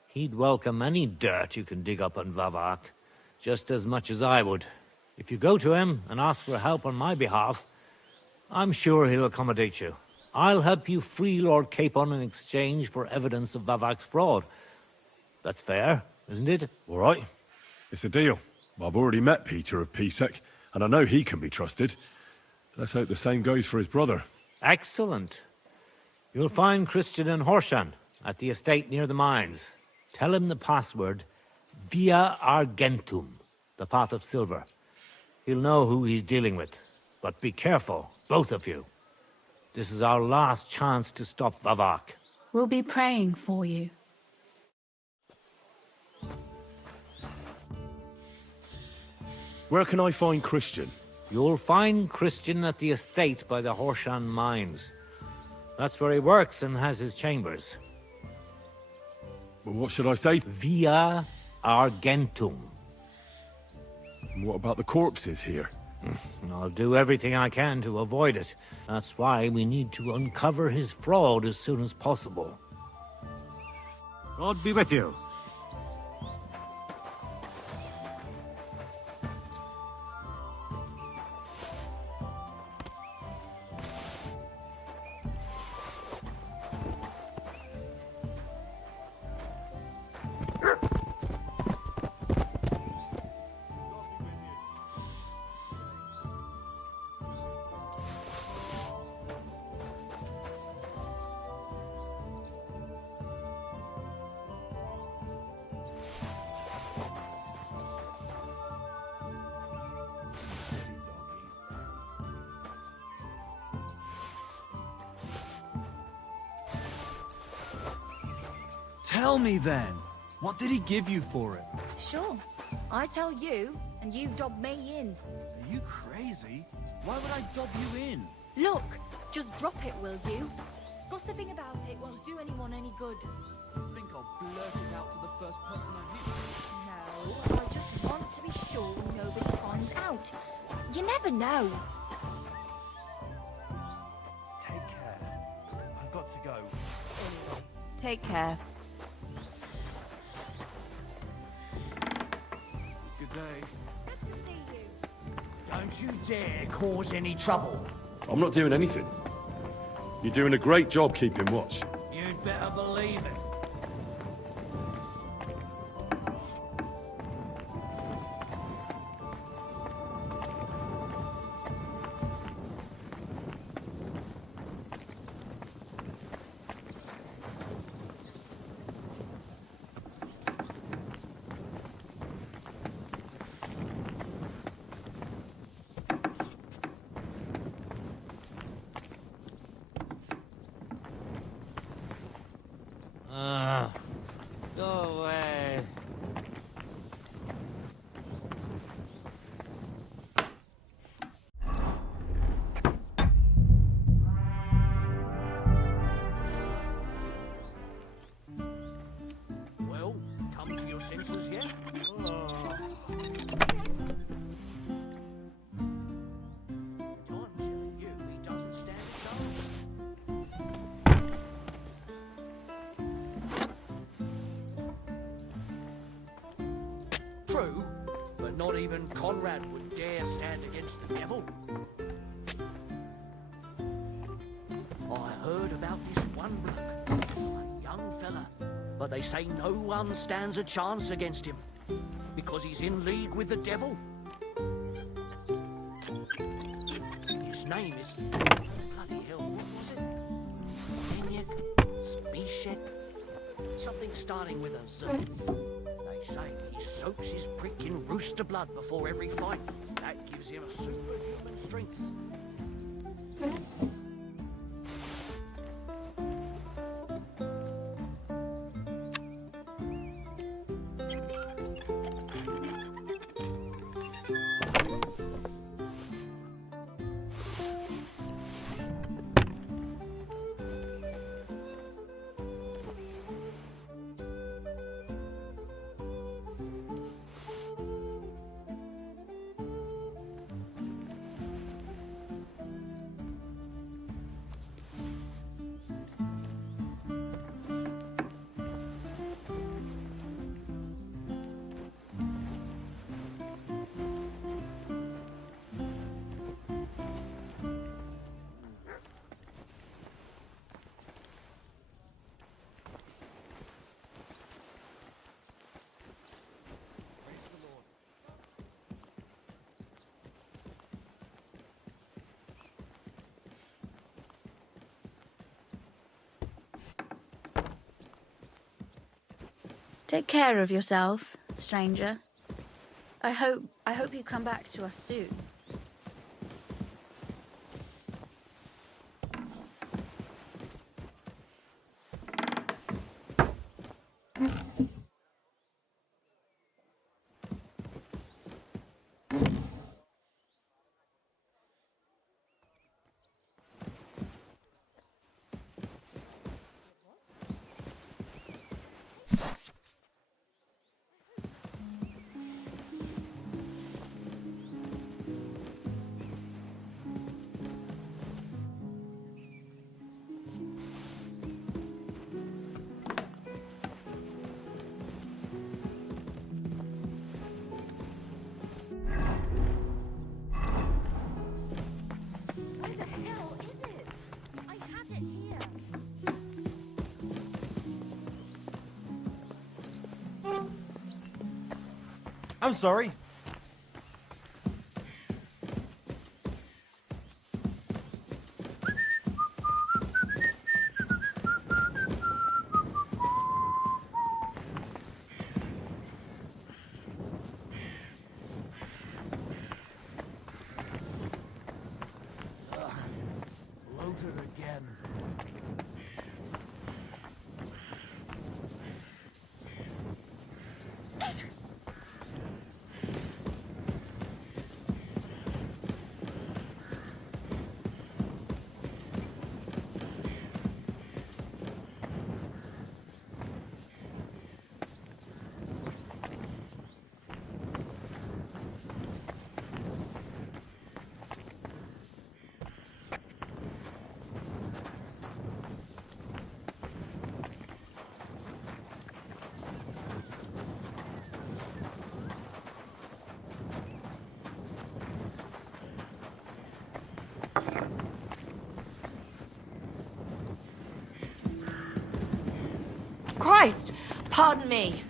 He'd welcome any dirt you can dig up on Vavak, just as much as I would. If you go to him and ask for help on my behalf, I'm sure he'll accommodate you. I'll help you free Lord Capon in exchange for evidence of Vavak's fraud. That's fair. isn't it? All right. It's a deal. I've already met Peter of Pisek, and I know he can be trusted. Let's hope the same goes for his brother. Excellent. You'll find Christian and Horshan at the estate near the mines. Tell him the password, Via Argentum, the pot of silver. He'll know who he's dealing with. But be careful, both of you. This is our last chance to stop Vavak. We'll be praying for you. Where can I find Christian? You'll find Christian at the estate by the Horshan mines. That's where he works and has his chambers. Well, what should I say? Via Argentum. And what about the corpses here? I'll do everything I can to avoid it. That's why we need to uncover his fraud as soon as possible. God be with you. Tell me then, what did he give you for it? Sure. I tell you, and you dob me in. Are you crazy? Why would I dob you in? Look, just drop it, will you? Gossiping about it won't do anyone any good. You think I'll blurt it out to the first person I meet? No, I just want to be sure nobody finds out. You never know. Take care. I've got to go. Take care. Good day. Good to see you. Don't you dare cause any trouble. I'm not doing anything. You're doing a great job keeping watch. You'd better believe it. Go away. Well, come to your senses yet? I'm telling you, he doesn't stand a chance. True, but not even Conrad would dare stand against the devil. I heard about this one bloke, a young fella, but they say no one stands a chance against him because he's in league with the devil. His name is... bloody hell, what was it? Stenyek? Spishek? Something starting with a Z. They say he soaks his prick in rooster blood before every fight. That gives him a superhuman strength. Take care of yourself, stranger. I hope you come back to us soon. I'm sorry. Loaded again. Christ! Pardon me.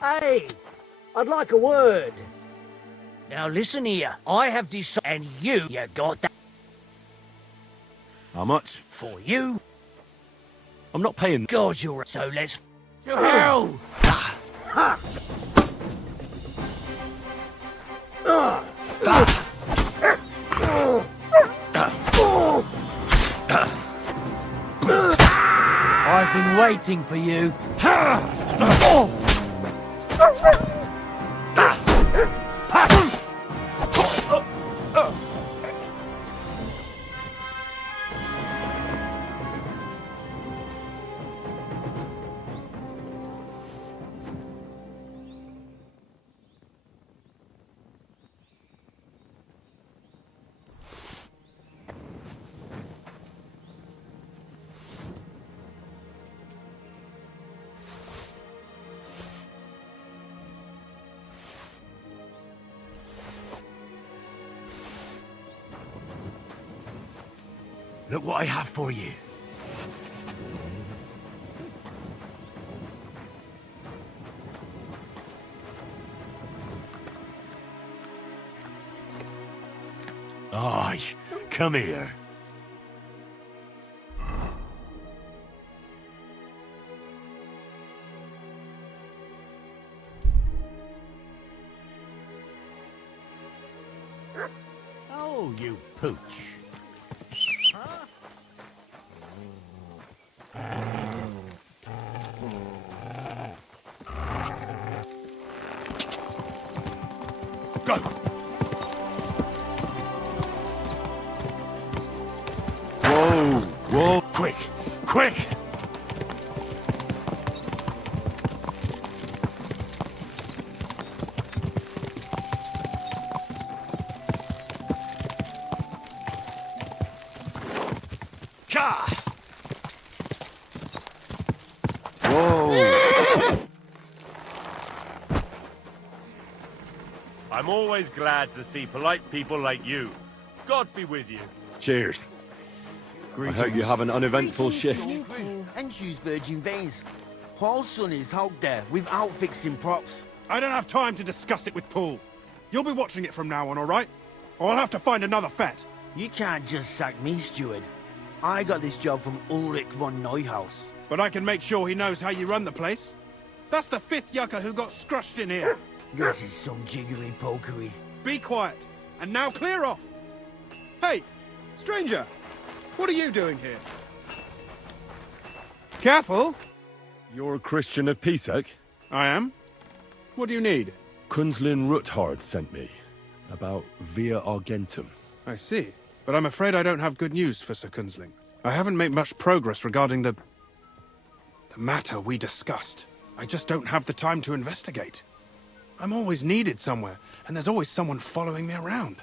Hey, I'd like a word. Now listen here. I have decided, and you got that. How much? For you. I'm not paying. God, you're so let's to hell. I've been waiting for you. Look what I have for you. Aye, come here. you pooch. Go! Whoa! Whoa! Quick! Quick! Whoa! I'm always glad to see polite people like you. God be with you. Cheers. I hope you have an uneventful shift. And use virgin veins. Paul's son is out there without fixing props. I don't have time to discuss it with Paul. You'll be watching it from now on, all right? Or I'll have to find another fet. You can't just sack me, steward. I got this job from Ulrich von Neuhaus. But I can make sure he knows how you run the place. That's the 5th yucca who got scrushed in here. This is some jiggery-pokery. Be quiet. And now clear off. Hey, stranger. What are you doing here? Careful. You're Christian of Pisek? I am. What do you need? Kunzlin Ruthard sent me. About Via Argentum. I see. But I'm afraid I don't have good news for Sir Kunzling. I haven't made much progress regarding the matter we discussed. I just don't have the time to investigate. I'm always needed somewhere, and there's always someone following me around.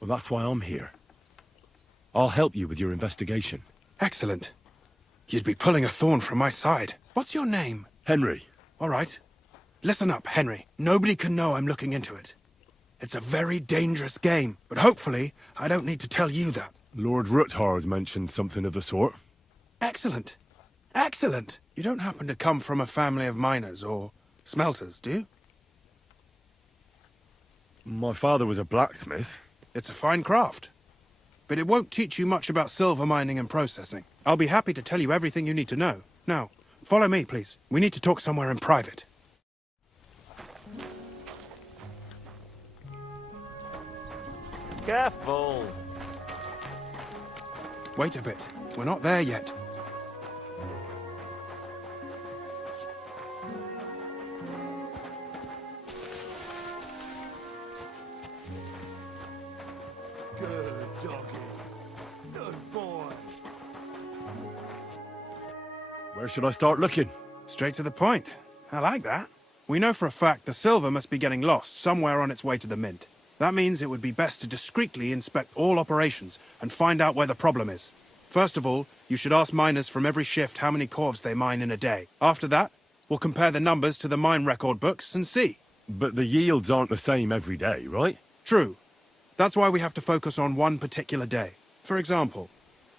Well, that's why I'm here. I'll help you with your investigation. Excellent. You'd be pulling a thorn from my side. What's your name? Henry. All right. Listen up, Henry. Nobody can know I'm looking into it. It's a very dangerous game, but hopefully I don't need to tell you that. Lord Ruthard mentioned something of the sort. Excellent. Excellent. You don't happen to come from a family of miners or smelters, do you? My father was a blacksmith. It's a fine craft. But it won't teach you much about silver mining and processing. I'll be happy to tell you everything you need to know. Now, follow me, please. We need to talk somewhere in private. Careful. Wait a bit. We're not there yet. Good doggy. Good boy. Where should I start looking? Straight to the point. I like that. We know for a fact the silver must be getting lost somewhere on its way to the mint. That means it would be best to discreetly inspect all operations and find out where the problem is. First of all, you should ask miners from every shift how many corves they mine in a day. After that, we'll compare the numbers to the mine record books and see. But the yields aren't the same every day, right? True. That's why we have to focus on one particular day. For example,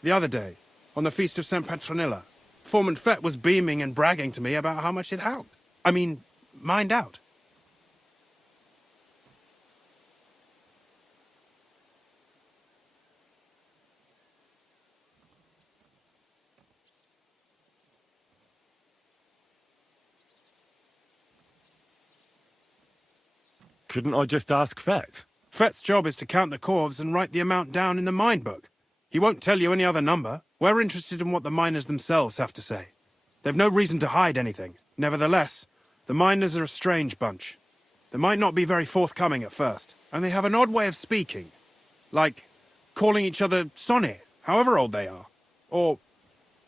the other day, on the Feast of St. Petronilla, Foreman Fett was beaming and bragging to me about how much it helped. I mean, mined out. Couldn't I just ask Fett? Fett's job is to count the corves and write the amount down in the mine book. He won't tell you any other number. We're interested in what the miners themselves have to say. They've no reason to hide anything. Nevertheless, the miners are a strange bunch. They might not be very forthcoming at first, and they have an odd way of speaking. Like calling each other Sonny, however old they are.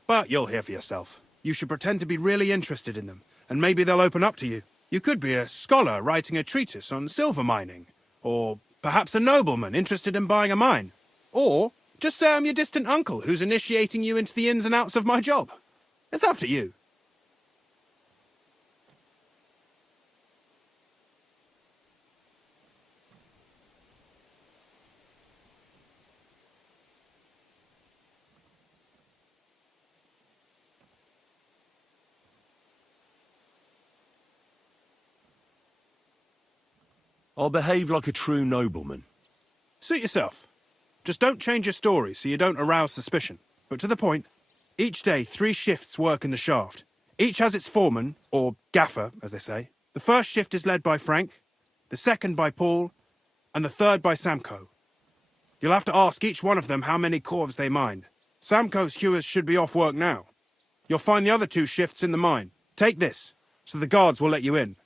But you'll hear for yourself. You should pretend to be really interested in them, and maybe they'll open up to you. You could be a scholar writing a treatise on silver mining, or perhaps a nobleman interested in buying a mine. Or just say I'm your distant uncle who's initiating you into the ins and outs of my job. It's up to you. I'll behave like a true nobleman. Suit yourself. Just don't change your story so you don't arouse suspicion. But to the point, each day 3 shifts work in the shaft. Each has its foreman, or gaffer, as they say. The first shift is led by Frank, the second by Paul, and the third by Samko. You'll have to ask each one of them how many corves they mined. Samko's hewers should be off work now. You'll find the other 2 shifts in the mine. Take this, so the guards will let you in.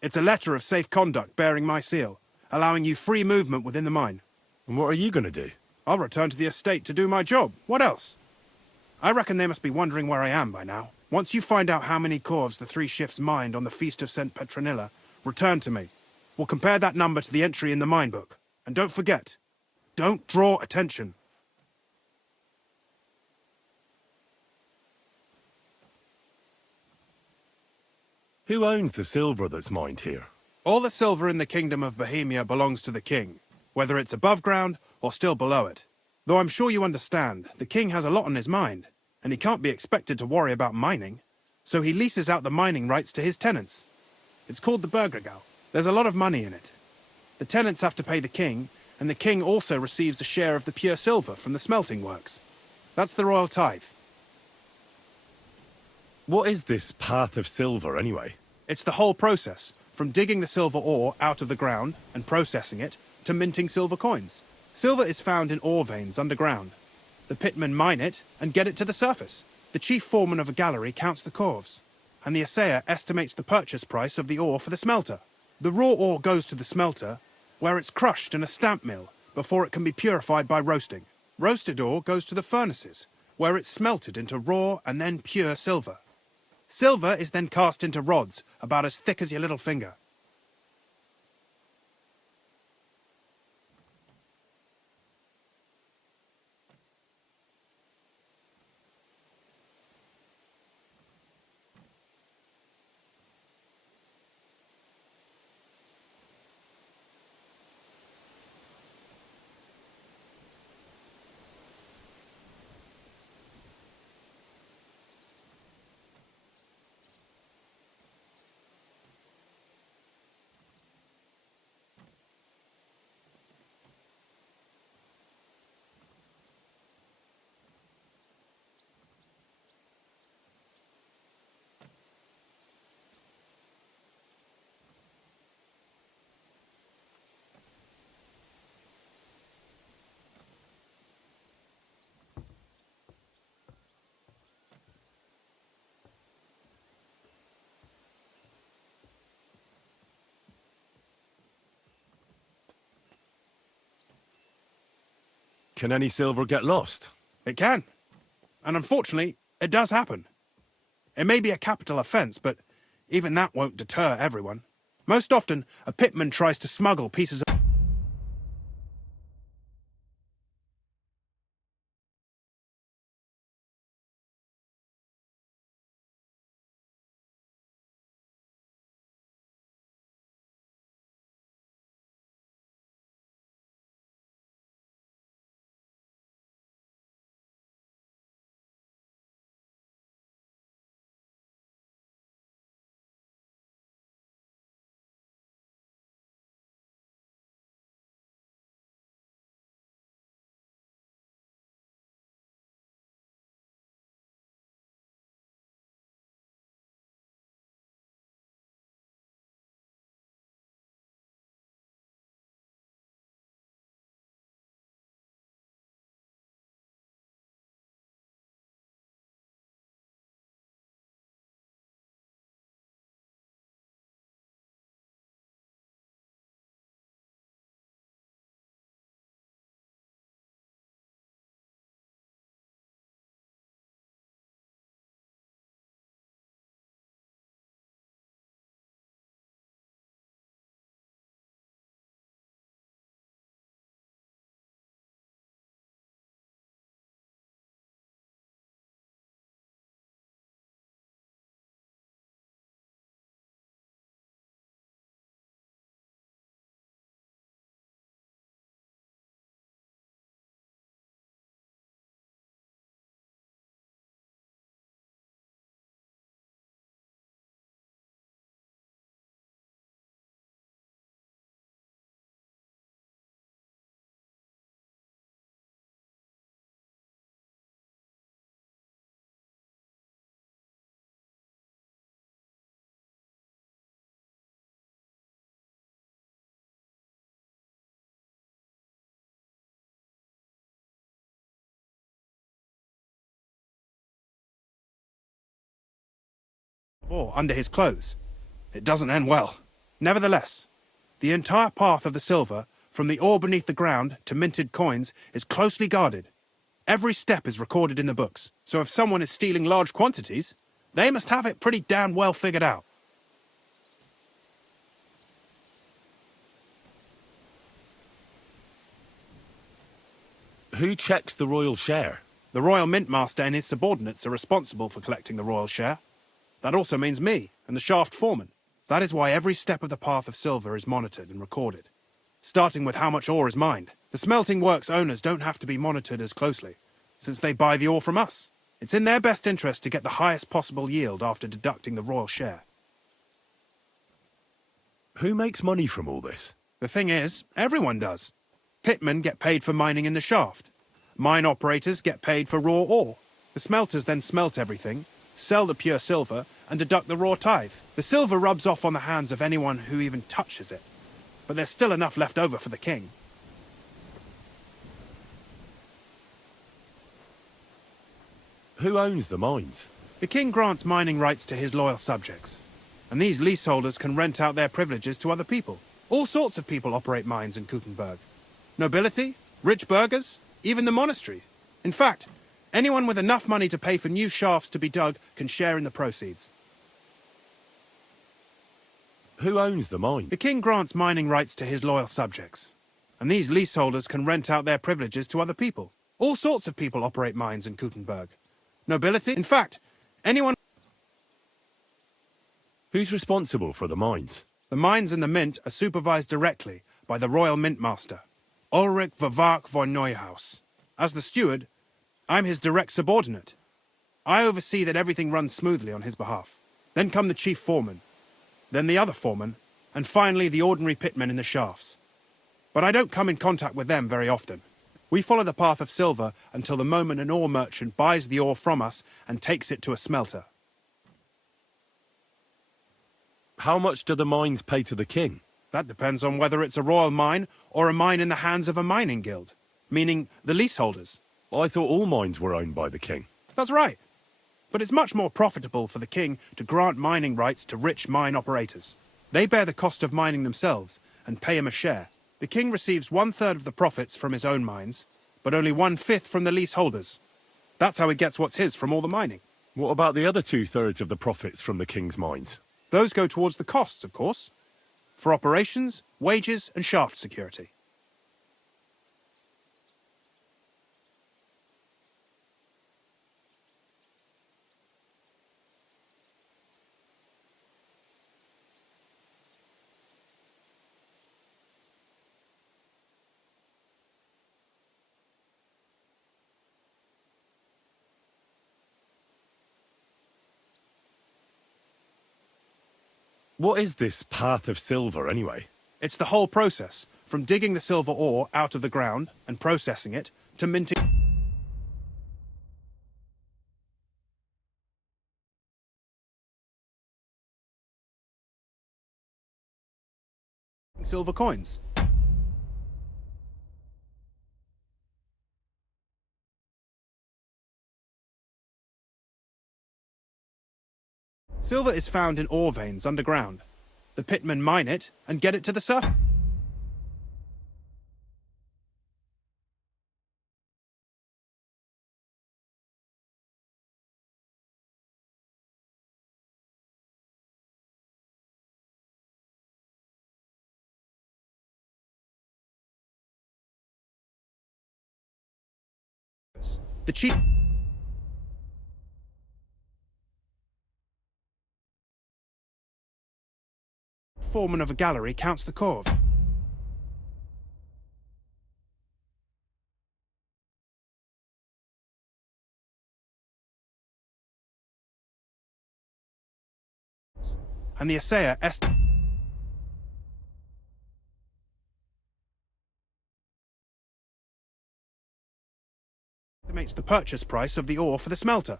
It's a letter of safe conduct bearing my seal, allowing you free movement within the mine. And what are you going to do? I'll return to the estate to do my job. What else? I reckon they must be wondering where I am by now. Once you find out how many corves the 3 shifts mined on the Feast of St. Petronilla, return to me. We'll compare that number to the entry in the mine book. And don't forget, don't draw attention. Who owns the silver that's mined here? All the silver in the Kingdom of Bohemia belongs to the king, whether it's above ground or still below it. Though I'm sure you understand, the king has a lot on his mind, and he can't be expected to worry about mining, so he leases out the mining rights to his tenants. It's called the Burgergau. There's a lot of money in it. The tenants have to pay the king, and the king also receives a share of the pure silver from the smelting works. That's the royal tithe. What is this path of silver, anyway? It's the whole process, from digging the silver ore out of the ground and processing it, to minting silver coins. Silver is found in ore veins underground. The pitmen mine it and get it to the surface. The chief foreman of a gallery counts the corves, and the assayer estimates the purchase price of the ore for the smelter. The raw ore goes to the smelter, where it's crushed in a stamp mill before it can be purified by roasting. Roasted ore goes to the furnaces, where it's smelted into raw and then pure silver. Silver is then cast into rods about as thick as your little finger. Can any silver get lost? It can. And unfortunately, it does happen. It may be a capital offence, but even that won't deter everyone. Most often, a pitman tries to smuggle pieces of or under his clothes. It doesn't end well. Nevertheless, the entire path of the silver, from the ore beneath the ground to minted coins, is closely guarded. Every step is recorded in the books, so if someone is stealing large quantities, they must have it pretty damn well figured out. Who checks the royal share? The Royal Mint Master and his subordinates are responsible for collecting the royal share. That also means me and the shaft foreman. That is why every step of the path of silver is monitored and recorded, starting with how much ore is mined. The smelting works owners don't have to be monitored as closely, since they buy the ore from us. It's in their best interest to get the highest possible yield after deducting the royal share. Who makes money from all this? The thing is, everyone does. Pitmen get paid for mining in the shaft. Mine operators get paid for raw ore. The smelters then smelt everything, sell the pure silver, and deduct the raw tithe. The silver rubs off on the hands of anyone who even touches it. But there's still enough left over for the king. Who owns the mines? The king grants mining rights to his loyal subjects, and these leaseholders can rent out their privileges to other people. All sorts of people operate mines in Kuchenberg. Nobility, rich burghers, even the monastery. In fact, anyone with enough money to pay for new shafts to be dug can share in the proceeds. Who owns the mine? The king grants mining rights to his loyal subjects, and these leaseholders can rent out their privileges to other people. All sorts of people operate mines in Kuchenberg. Nobility, in fact, anyone... Who's responsible for the mines? The mines and the mint are supervised directly by the Royal Mint Master, Ulrich Vervark von Neuhaus. As the steward, I'm his direct subordinate. I oversee that everything runs smoothly on his behalf. Then come the chief foreman, then the other foreman, and finally the ordinary pitmen in the shafts. But I don't come in contact with them very often. We follow the path of silver until the moment an ore merchant buys the ore from us and takes it to a smelter. How much do the mines pay to the king? That depends on whether it's a royal mine or a mine in the hands of a mining guild, meaning the leaseholders. I thought all mines were owned by the king. That's right. But it's much more profitable for the king to grant mining rights to rich mine operators. They bear the cost of mining themselves and pay him a share. The king receives 1/3 of the profits from his own mines, but only 1/5 from the leaseholders. That's how he gets what's his from all the mining. What about the other 2/3 of the profits from the king's mines? Those go towards the costs, of course, for operations, wages, and shaft security. What is this path of silver, anyway? It's the whole process, from digging the silver ore out of the ground and processing it, to minting silver coins. Silver is found in ore veins underground. The pitmen mine it and get it to the surface. The chief foreman of a gallery counts the corve. And the assayer estimates the purchase price of the ore for the smelter.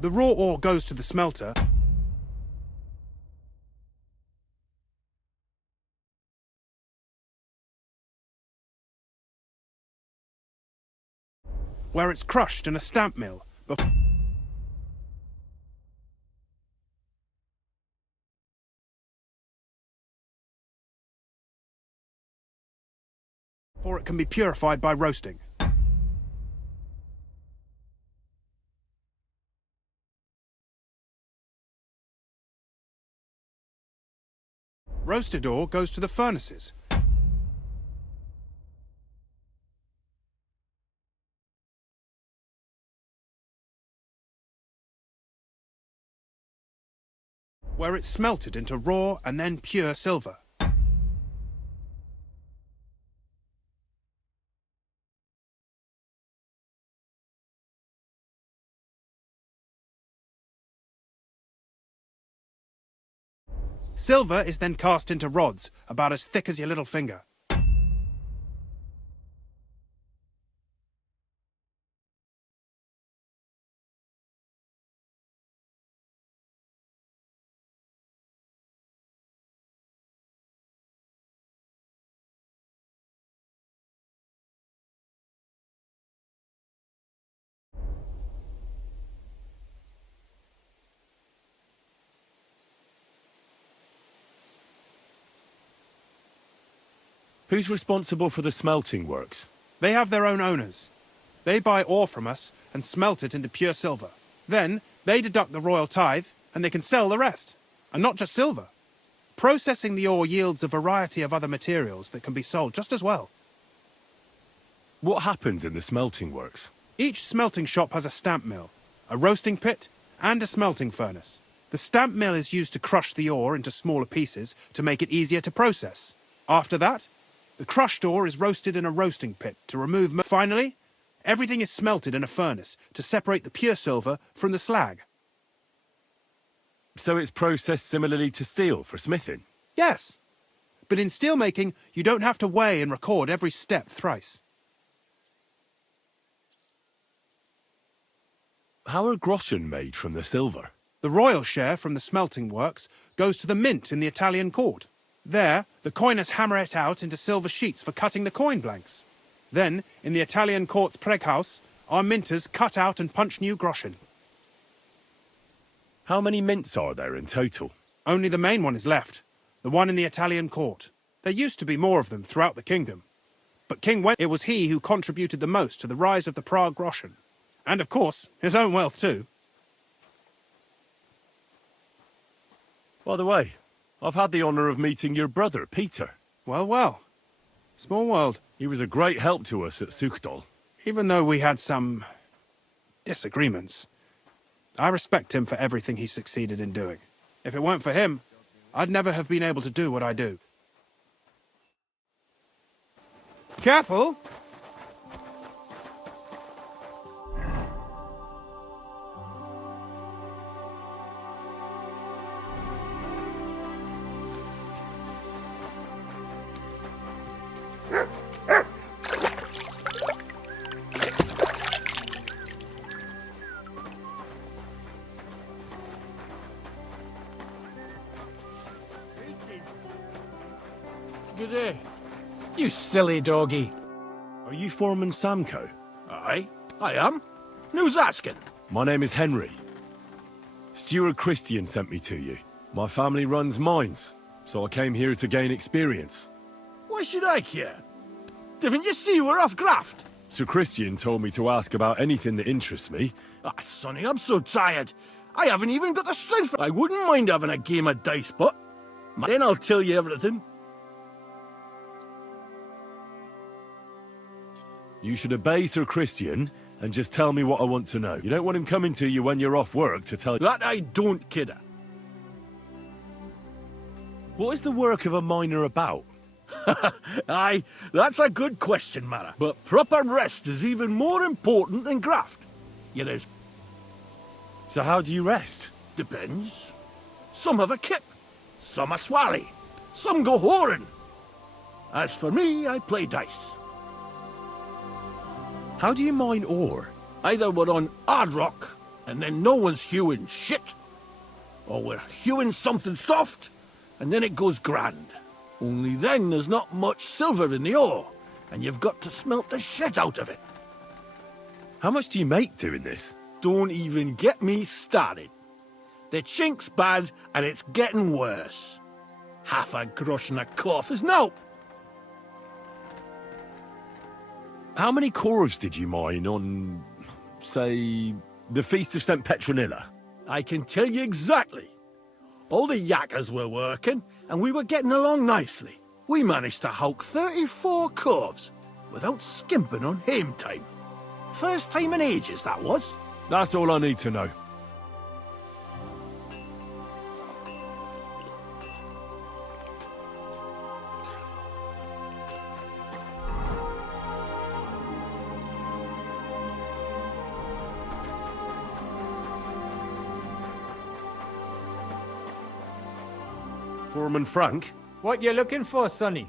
The raw ore goes to the smelter, where it's crushed in a stamp mill before it can be purified by roasting. Roasted ore goes to the furnaces. Where it's smelted into raw and then pure silver. Silver is then cast into rods, about as thick as your little finger. Who's responsible for the smelting works? They have their own owners. They buy ore from us and smelt it into pure silver. Then, they deduct the royal tithe, and they can sell the rest. And not just silver. Processing the ore yields a variety of other materials that can be sold just as well. What happens in the smelting works? Each smelting shop has a stamp mill, a roasting pit, and a smelting furnace. The stamp mill is used to crush the ore into smaller pieces to make it easier to process. After that, the crushed ore is roasted in a roasting pit to remove... Finally, everything is smelted in a furnace to separate the pure silver from the slag. So it's processed similarly to steel for smithing? Yes. But in steelmaking, you don't have to weigh and record every step thrice. How are groschen made from the silver? The royal share from the smelting works goes to the mint in the Italian court. There, the coiners hammer it out into silver sheets for cutting the coin blanks. Then, in the Italian court's preghouse, our minters cut out and punch new groschen. How many mints are there in total? Only the main one is left, the one in the Italian court. There used to be more of them throughout the kingdom. But it was he who contributed the most to the rise of the Prague groschen. And of course, his own wealth too. By the way, I've had the honour of meeting your brother, Peter. Well, well. Small world. He was a great help to us at Suchdol. Even though we had some disagreements, I respect him for everything he succeeded in doing. If it weren't for him, I'd never have been able to do what I do. Careful! Good day. You silly doggy. Are you Foreman Samco? Aye, I am. Who's asking? My name is Henry. Steward Christian sent me to you. My family runs mines, so I came here to gain experience. Why should I care? Didn't you see we're off graft? Sir Christian told me to ask about anything that interests me. Ah, Sonny, I'm so tired. I haven't even got the strength. I wouldn't mind having a game of dice, but then I'll tell you everything. You should obey Sir Christian and just tell me what I want to know. You don't want him coming to you when you're off work to tell you... That I don't, kidder. What is the work of a miner about? Aye, that's a good question, Mara. But proper rest is even more important than graft. It is. So how do you rest? Depends. Some have a kip, some a swally, some go whoring. As for me, I play dice. How do you mine ore? Either we're on hard rock, and then no one's hewing shit, or we're hewing something soft, and then it goes grand. Only then there's not much silver in the ore, and you've got to smelt the shit out of it. How much do you make doing this? Don't even get me started. The chink's bad, and it's getting worse. Half a groschen a cough is no. How many corves did you mine on, say, the Feast of St. Petronilla? I can tell you exactly. All the yakkers were working, and we were getting along nicely. We managed to hulk 34 corves without skimping on hame time. First time in ages, that was. That's all I need to know. Foreman Frank? What you looking for, Sonny?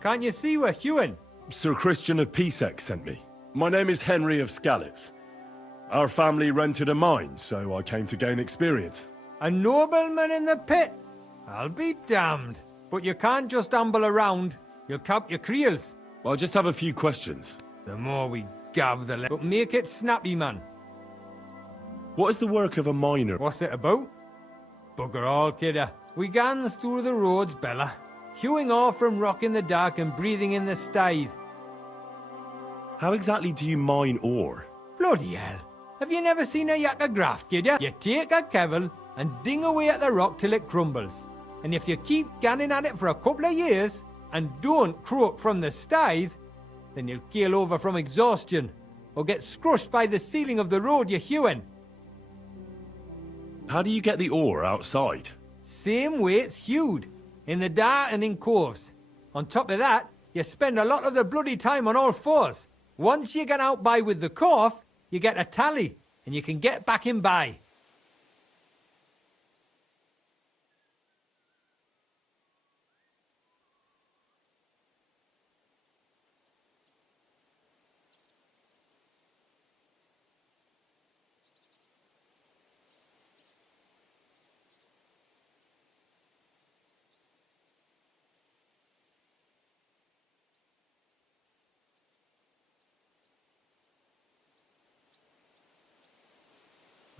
Can't you see we're hewing? Sir Christian of Pisek sent me. My name is Henry of Skalitz. Our family rented a mine, so I came to gain experience. A nobleman in the pit? I'll be damned. But you can't just amble around. You'll cap your creels. I'll just have a few questions. The more we gab, the less. But make it snappy, man. What is the work of a miner? What's it about? Bugger all, kidder. We gans through the roads, Bella. Hewing off from rock in the dark and breathing in the stithe. How exactly do you mine ore? Bloody hell. Have you never seen a yakker graft, kidder? You take a kevel and ding away at the rock till it crumbles. And if you keep ganning at it for a couple of years and don't croak from the stithe, then you'll keel over from exhaustion or get scrushed by the ceiling of the road you're hewing. How do you get the ore outside? Same way it's hewed, in the dark and in coves. On top of that, you spend a lot of the bloody time on all fours. Once you get out by with the cough, you get a tally, and you can get back in by.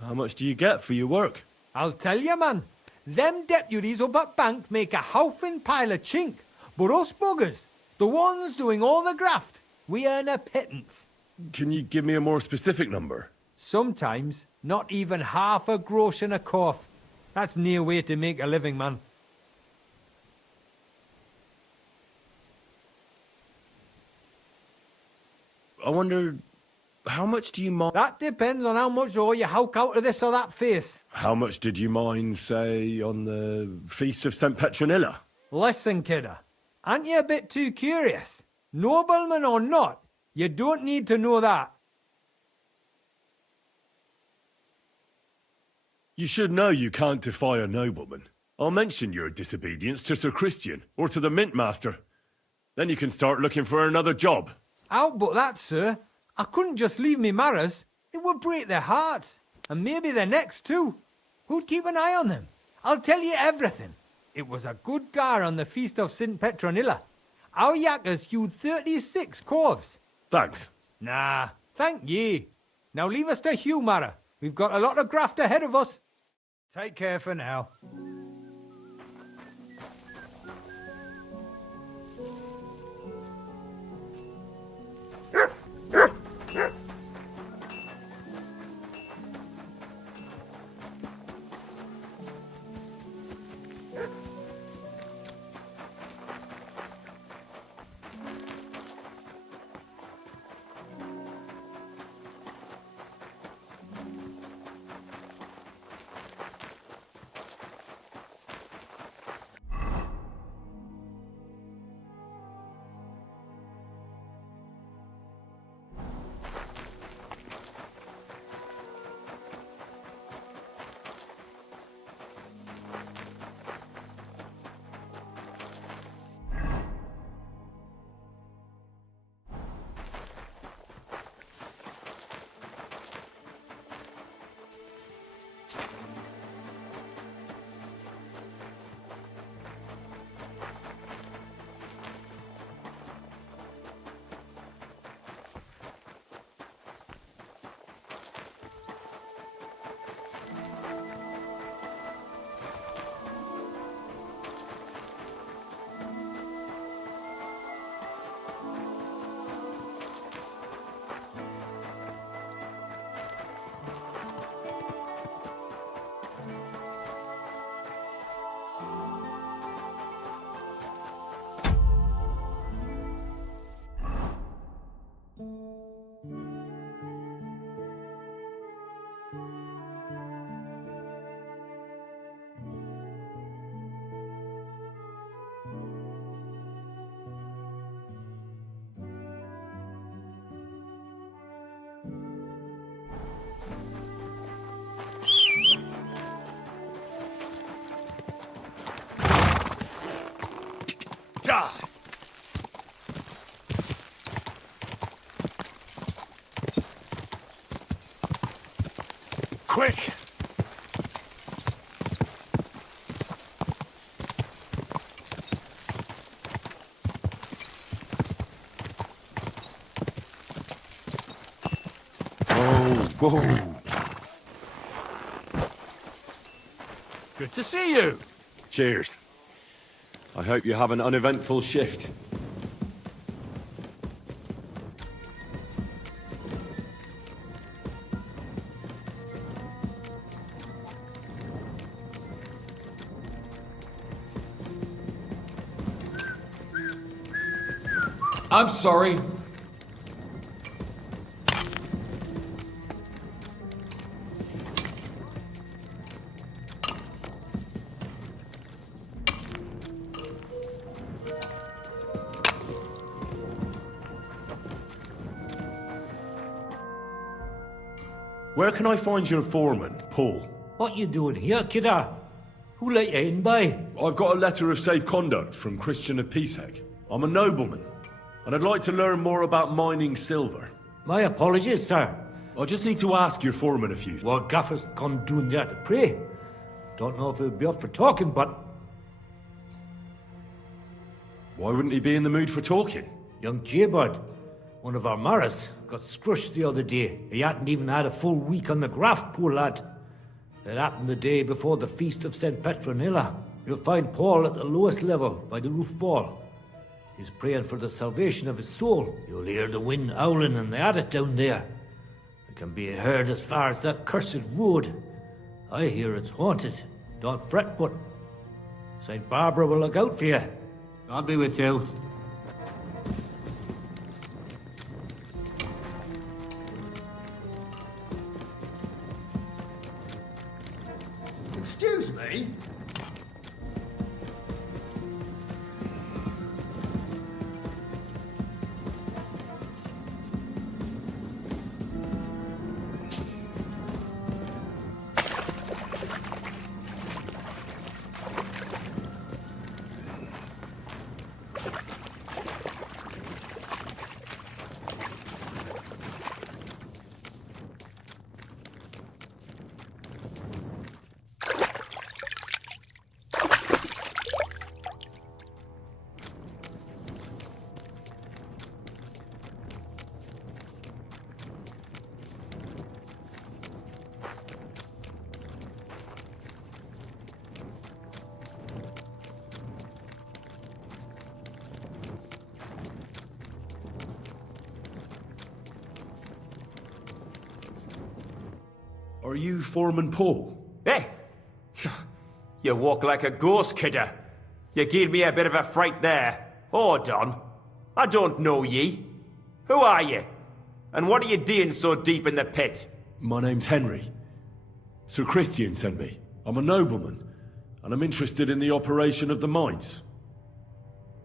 How much do you get for your work? I'll tell you, man. Them deputies up at bank make a howfing pile of chink. But us buggers, the ones doing all the graft, we earn a pittance. Can you give me a more specific number? Sometimes, not even half a groschen a cough. That's near way to make a living, man. I wonder, how much do you mine? That depends on how much ore you howk out of this or that face. How much did you mine, say, on the Feast of St. Petronilla? Listen, kidder. Aren't you a bit too curious? Nobleman or not, you don't need to know that. You should know you can't defy a nobleman. I'll mention your disobedience to Sir Christian, or to the Mint Master. Then you can start looking for another job. Out but that, sir. I couldn't just leave me marrows. It would break their hearts. And maybe their necks too. Who'd keep an eye on them? I'll tell you everything. It was a good gar on the Feast of St. Petronilla. Our yakkers hewed 36 corves. Thanks. Nah, thank ye. Now leave us to hew, Mara. We've got a lot of graft ahead of us. Take care for now. quick! Oh, whoa! Good to see you. Cheers. I hope you have an uneventful shift. I'm sorry. Where can I find your foreman, Paul? What you doing here, kidder? Who let you in, by? I've got a letter of safe conduct from Christian of Pisek. I'm a nobleman, and I'd like to learn more about mining silver. My apologies, sir. I just need to ask your foreman a few things. What Gaffer's gone doing there to pray? Don't know if he'll be up for talking, but... Why wouldn't he be in the mood for talking? Young Jaybird, one of our Maras, got scrushed the other day. He hadn't even had a full week on the graft, poor lad. It happened the day before the feast of St. Petronilla. You'll find Paul at the lowest level, by the roof wall. He's praying for the salvation of his soul. You'll hear the wind howling in the attic down there. It can be heard as far as that cursed road. I hear it's haunted. Don't fret, but St. Barbara will look out for you. I'll be with you. Excuse me? Are you Foreman Paul? Hey! You walk like a ghost, kidder. You gave me a bit of a fright there. Hold on. I don't know ye. Who are you? And what are you doing so deep in the pit? My name's Henry. Sir Christian sent me. I'm a nobleman, and I'm interested in the operation of the mines.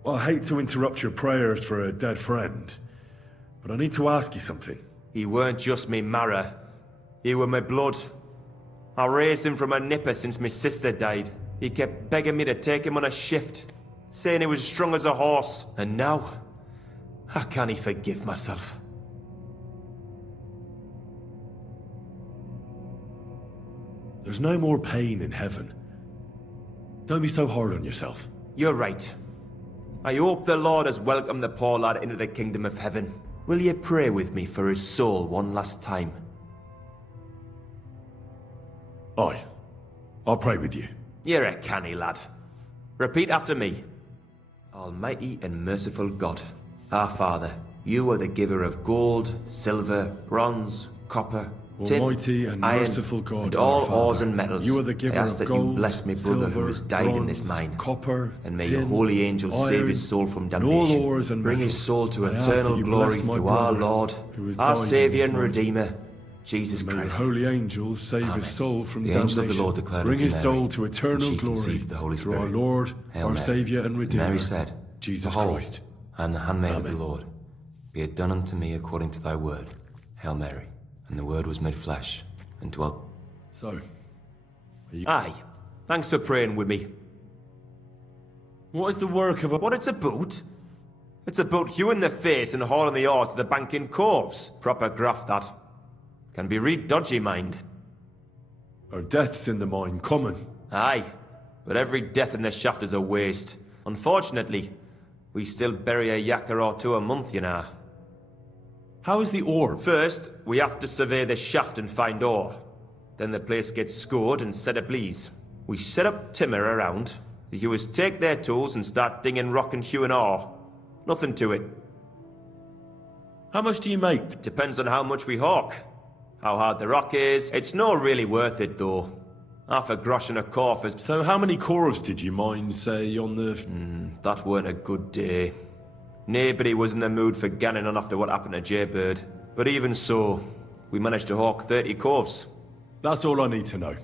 I hate to interrupt your prayers for a dead friend, but I need to ask you something. He weren't just me marrow. He were my blood. I raised him from a nipper since my sister died. He kept begging me to take him on a shift, saying he was strong as a horse. And now, how can he forgive myself? There's no more pain in heaven. Don't be so hard on yourself. You're right. I hope the Lord has welcomed the poor lad into the kingdom of heaven. Will you pray with me for his soul one last time? Aye. I'll pray with you. You're a canny lad. Repeat after me. Almighty and merciful God, our Father, you are the giver of gold, silver, bronze, copper, tin, Almighty and iron, merciful God, and our all Father, ores and metals. you are the giver I ask of that gold, you bless my brother who silver, has died in this bronze, mine. copper, and may tin, your holy angels save iron, his soul from and damnation. all ores and Bring his metals. soul to I ask that eternal you glory bless my through our brother, Lord, who has our died in Saviour this and mine. Redeemer, Jesus May your Christ. holy angels save Amen. his soul from The damnation. angel of the Lord declared Bring unto his Mary, soul to and eternal she glory conceived the Holy through our Spirit. Lord, Hail our Mary. Saviour and Redeemer, Mary said, Jesus Behold, Christ. I am the handmaid of Amen. the Lord. Be it done unto me according to thy word. Hail Mary. And the word was made flesh, and dwelt... So, Aye. Thanks for praying with me. What is the work of a... What it's about? It's about you in the face and hauling the ore to the bank in Coves. Proper graft, that. Can be read dodgy, mind. Are deaths in the mine common? Aye, but every death in the shaft is a waste. Unfortunately, we still bury a yakka or two a month, you know. How is the ore? First, we have to survey the shaft and find ore. Then the place gets scored and set ablaze. We set up timber around. The hewers take their tools and start dinging rock and hewing ore. Nothing to it. How much do you make? Depends on how much we hawk. How hard the rock is. It's not really worth it, though. Half a grosh and a corf is... So how many corves did you mine, say, on the... that weren't a good day. Nobody was in the mood for ganning on after what happened to Jaybird. But even so, we managed to hawk 30 corves. That's all I need to know.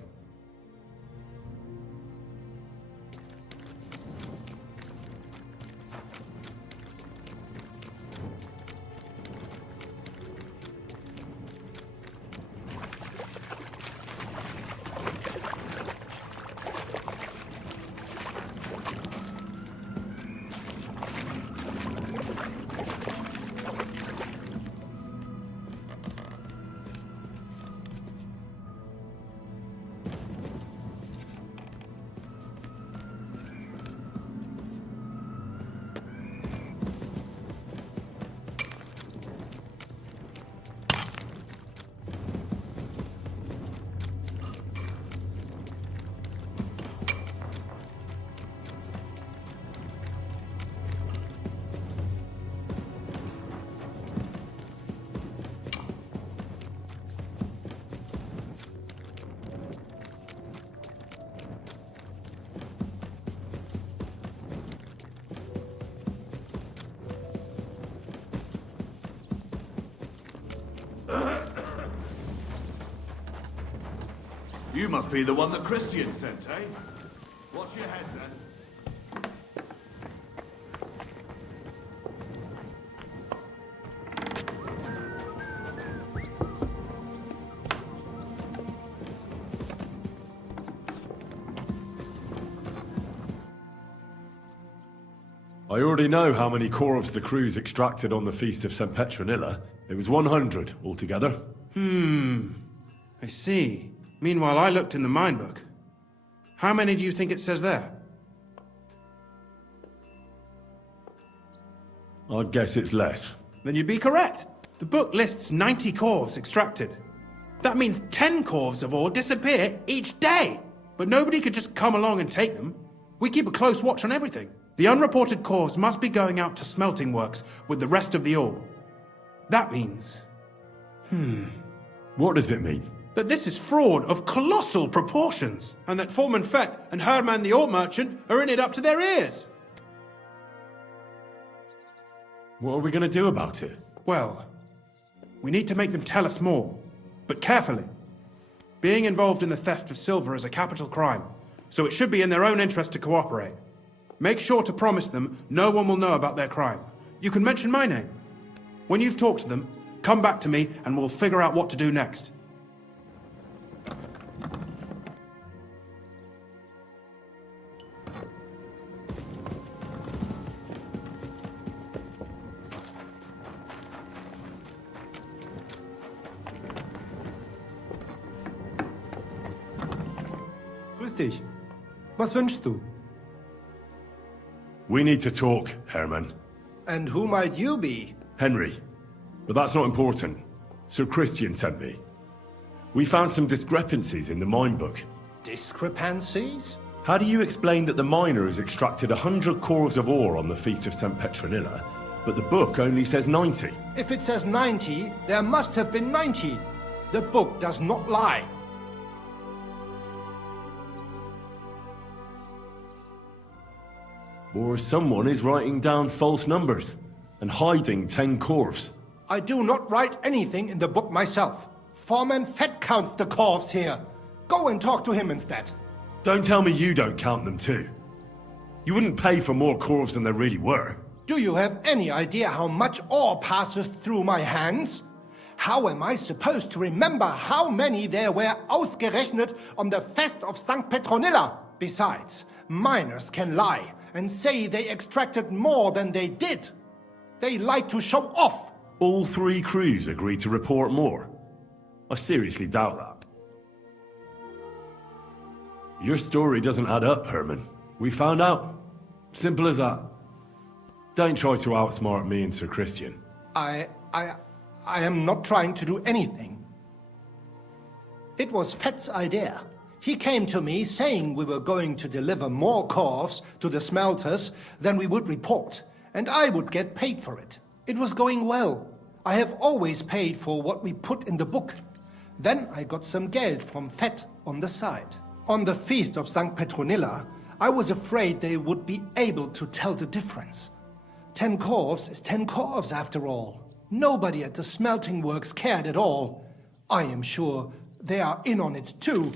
You must be the one that Christian sent, eh? Watch your head, then. I already know how many corves the crews extracted on the Feast of St. Petronilla. It was 100 altogether. I see. Meanwhile, I looked in the mine book. How many do you think it says there? I'd guess it's less. Then you'd be correct. The book lists 90 corves extracted. That means 10 corves of ore disappear each day. But nobody could just come along and take them. We keep a close watch on everything. The unreported corves must be going out to smelting works with the rest of the ore. That means... What does it mean? That this is fraud of colossal proportions, and that Foreman Fett and Herman the ore merchant are in it up to their ears. What are we going to do about it? Well, we need to make them tell us more, but carefully. Being involved in the theft of silver is a capital crime, so it should be in their own interest to cooperate. Make sure to promise them no one will know about their crime. You can mention my name. When you've talked to them, come back to me and we'll figure out what to do next. Grüß dich. Was wünschst du? We need to talk, Herman. And who might you be? Henry. But that's not important. Sir Christian sent me. We found some discrepancies in the mine book. Discrepancies? How do you explain that the miner has extracted 100 corves of ore on the Feast of St. Petronilla, but the book only says 90? If it says 90, there must have been 90. The book does not lie. Or someone is writing down false numbers and hiding 10 corves. I do not write anything in the book myself. Foreman Fett counts the corves here. Go and talk to him instead. Don't tell me you don't count them too. You wouldn't pay for more corves than there really were. Do you have any idea how much ore passes through my hands? How am I supposed to remember how many there were ausgerechnet on the Fest of St. Petronilla? Besides, miners can lie and say they extracted more than they did. They like to show off. All 3 crews agreed to report more. I seriously doubt that. Your story doesn't add up, Herman. We found out. Simple as that. Don't try to outsmart me and Sir Christian. I am not trying to do anything. It was Fett's idea. He came to me saying we were going to deliver more corves to the smelters than we would report, and I would get paid for it. It was going well. I have always paid for what we put in the book. Then I got some geld from Fett on the side. On the feast of St. Petronilla, I was afraid they would be able to tell the difference. 10 corves is 10 corves after all. Nobody at the smelting works cared at all. I am sure they are in on it too.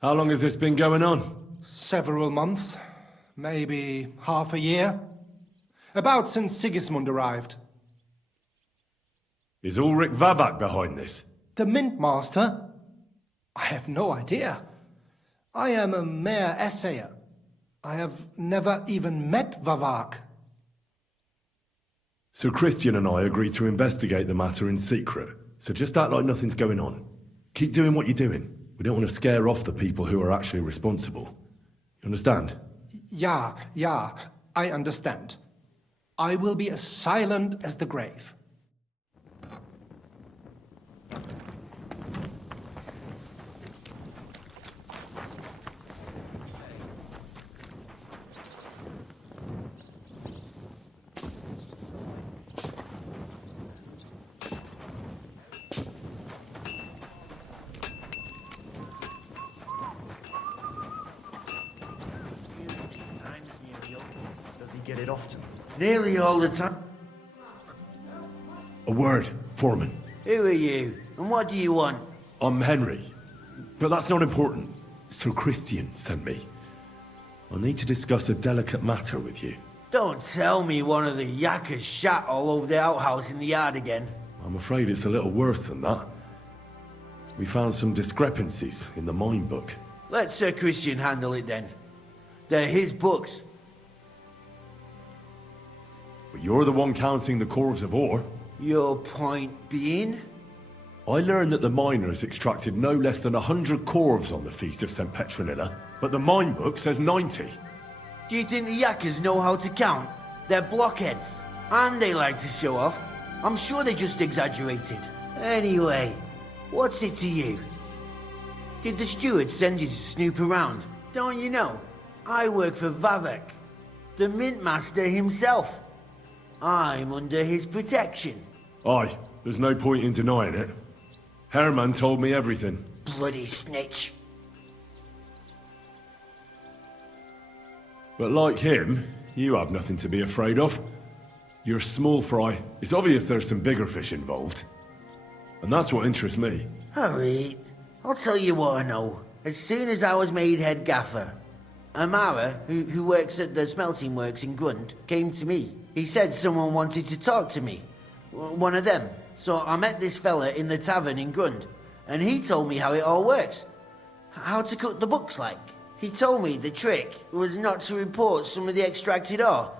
How long has this been going on? Several months. Maybe half a year. About since Sigismund arrived. Is Ulrich Vavak behind this? The Mint Master? I have no idea. I am a mere assayer. I have never even met Vavak. Sir Christian and I agreed to investigate the matter in secret, so just act like nothing's going on. Keep doing what you're doing. We don't want to scare off the people who are actually responsible. You understand? Yeah, I understand. I will be as silent as the grave. Get it often. Nearly all the time. A word, Foreman. Who are you? And what do you want? I'm Henry. But that's not important. Sir Christian sent me. I need to discuss a delicate matter with you. Don't tell me one of the yakkers shot all over the outhouse in the yard again. I'm afraid it's a little worse than that. We found some discrepancies in the mine book. Let Sir Christian handle it then. They're his books. But you're the one counting the corves of ore. Your point being? I learned that the miners extracted no less than 100 corves on the Feast of St. Petronilla, but the mine book says 90. Do you think the yakkers know how to count? They're blockheads. And they like to show off. I'm sure they just exaggerated. Anyway, what's it to you? Did the steward send you to snoop around? Don't you know? I work for Vavak, the Mint Master himself. I'm under his protection. Aye, there's no point in denying it. Herman told me everything. Bloody snitch. But like him, you have nothing to be afraid of. You're small fry. It's obvious there's some bigger fish involved. And that's what interests me. Alright, I'll tell you what I know. As soon as I was made head gaffer, Amara, who works at the smelting works in Grund, came to me. He said someone wanted to talk to me. One of them. So I met this fella in the tavern in Grund, and he told me how it all works. How to cut the books like. He told me the trick was not to report some of the extracted ore,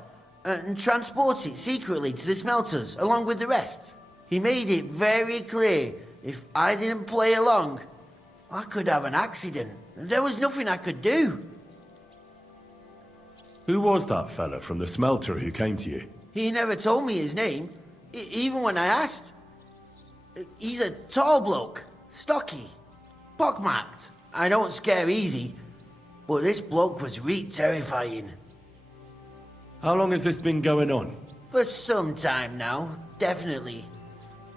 and transport it secretly to the smelters, along with the rest. He made it very clear, if I didn't play along, I could have an accident. There was nothing I could do. Who was that fella from the smelter who came to you? He never told me his name, even when I asked. He's a tall bloke, stocky, pockmarked. I don't scare easy, but this bloke was terrifying. How long has this been going on? For some time now, definitely.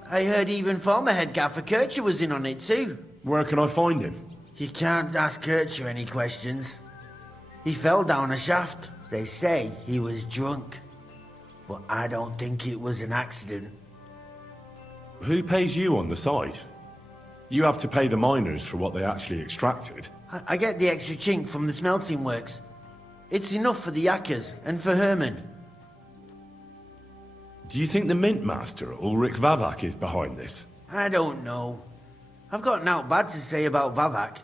I heard even former head gaffer Kircher was in on it too. Where can I find him? You can't ask Kircher any questions. He fell down a shaft. They say he was drunk. But I don't think it was an accident. Who pays you on the side? You have to pay the miners for what they actually extracted. I get the extra chink from the smelting works. It's enough for the yakkers and for Herman. Do you think the Mint Master, Ulrich Vavak, is behind this? I don't know. I've got naught bad to say about Vavak.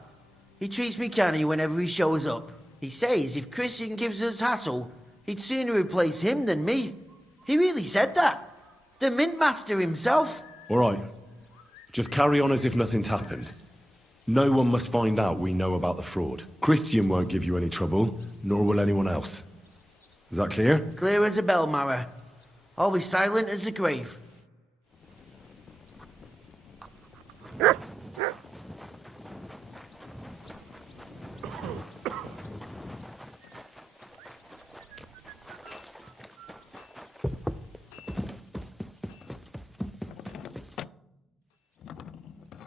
He treats me canny whenever he shows up. He says if Christian gives us hassle, he'd sooner replace him than me. He really said that. The Mint Master himself. All right. Just carry on as if nothing's happened. No one must find out we know about the fraud. Christian won't give you any trouble, nor will anyone else. Is that clear? Clear as a bell, Mara. I'll be silent as the grave.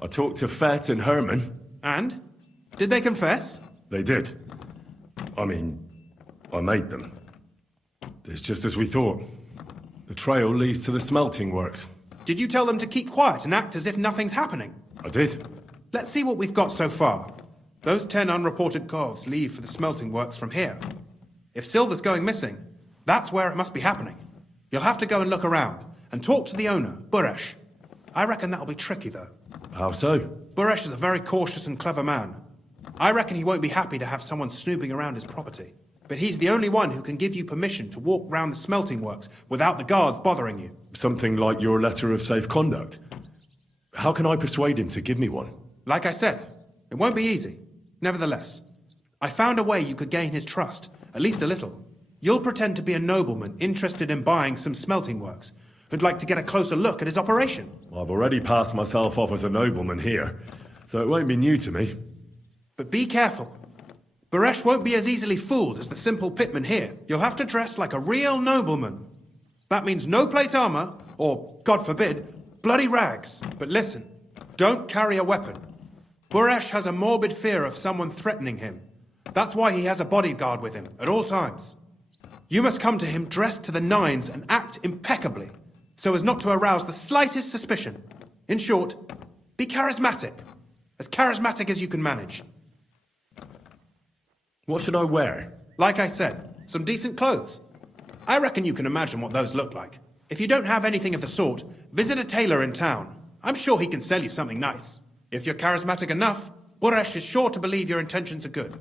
I talked to Fett and Herman. And? Did they confess? They did. I mean, I made them. It's just as we thought. The trail leads to the smelting works. Did you tell them to keep quiet and act as if nothing's happening? I did. Let's see what we've got so far. Those 10 unreported Corvs leave for the smelting works from here. If silver's going missing, that's where it must be happening. You'll have to go and look around, and talk to the owner, Buresh. I reckon that'll be tricky, though. How so? Buresh is a very cautious and clever man. I reckon he won't be happy to have someone snooping around his property. But he's the only one who can give you permission to walk round the smelting works without the guards bothering you. Something like your letter of safe conduct. How can I persuade him to give me one? Like I said, it won't be easy. Nevertheless, I found a way you could gain his trust, at least a little. You'll pretend to be a nobleman interested in buying some smelting works, who'd like to get a closer look at his operation. I've already passed myself off as a nobleman here, so it won't be new to me. But be careful. Buresh won't be as easily fooled as the simple pitman here. You'll have to dress like a real nobleman. That means no plate armor, or, God forbid, bloody rags. But listen, don't carry a weapon. Buresh has a morbid fear of someone threatening him. That's why he has a bodyguard with him at all times. You must come to him dressed to the nines and act impeccably, so as not to arouse the slightest suspicion. In short, be charismatic as you can manage. What should I wear? Like I said, some decent clothes. I reckon you can imagine what those look like. If you don't have anything of the sort, visit a tailor in town. I'm sure he can sell you something nice. If you're charismatic enough, Buresh is sure to believe your intentions are good.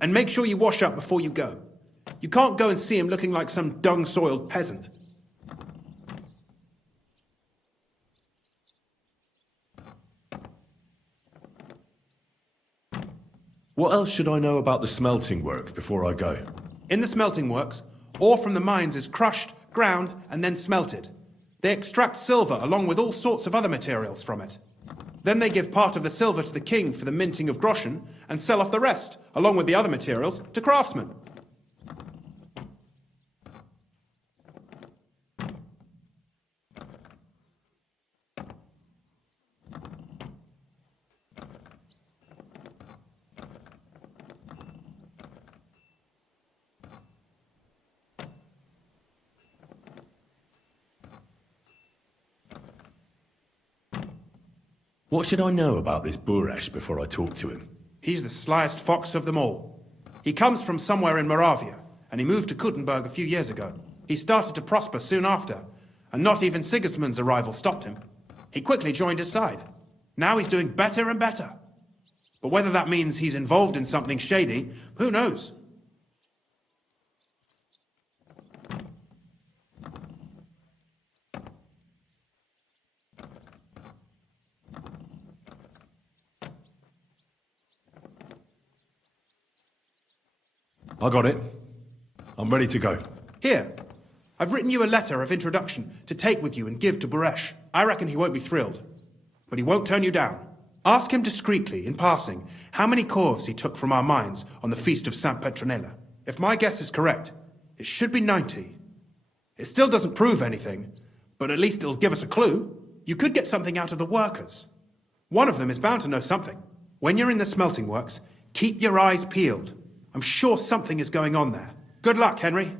And make sure you wash up before you go. You can't go and see him looking like some dung-soiled peasant. What else should I know about the smelting works before I go? In the smelting works, ore from the mines is crushed, ground, and then smelted. They extract silver along with all sorts of other materials from it. Then they give part of the silver to the king for the minting of groschen, and sell off the rest, along with the other materials, to craftsmen. What should I know about this Buresh before I talk to him? He's the slyest fox of them all. He comes from somewhere in Moravia, and he moved to Kuttenberg a few years ago. He started to prosper soon after, and not even Sigismund's arrival stopped him. He quickly joined his side. Now he's doing better and better. But whether that means he's involved in something shady, who knows? I got it. I'm ready to go. Here, I've written you a letter of introduction to take with you and give to Buresh. I reckon he won't be thrilled, but he won't turn you down. Ask him discreetly, in passing, how many corves he took from our mines on the feast of St. Petronilla. If my guess is correct, it should be 90. It still doesn't prove anything, but at least it'll give us a clue. You could get something out of the workers. One of them is bound to know something. When you're in the smelting works, keep your eyes peeled. I'm sure something is going on there. Good luck, Henry.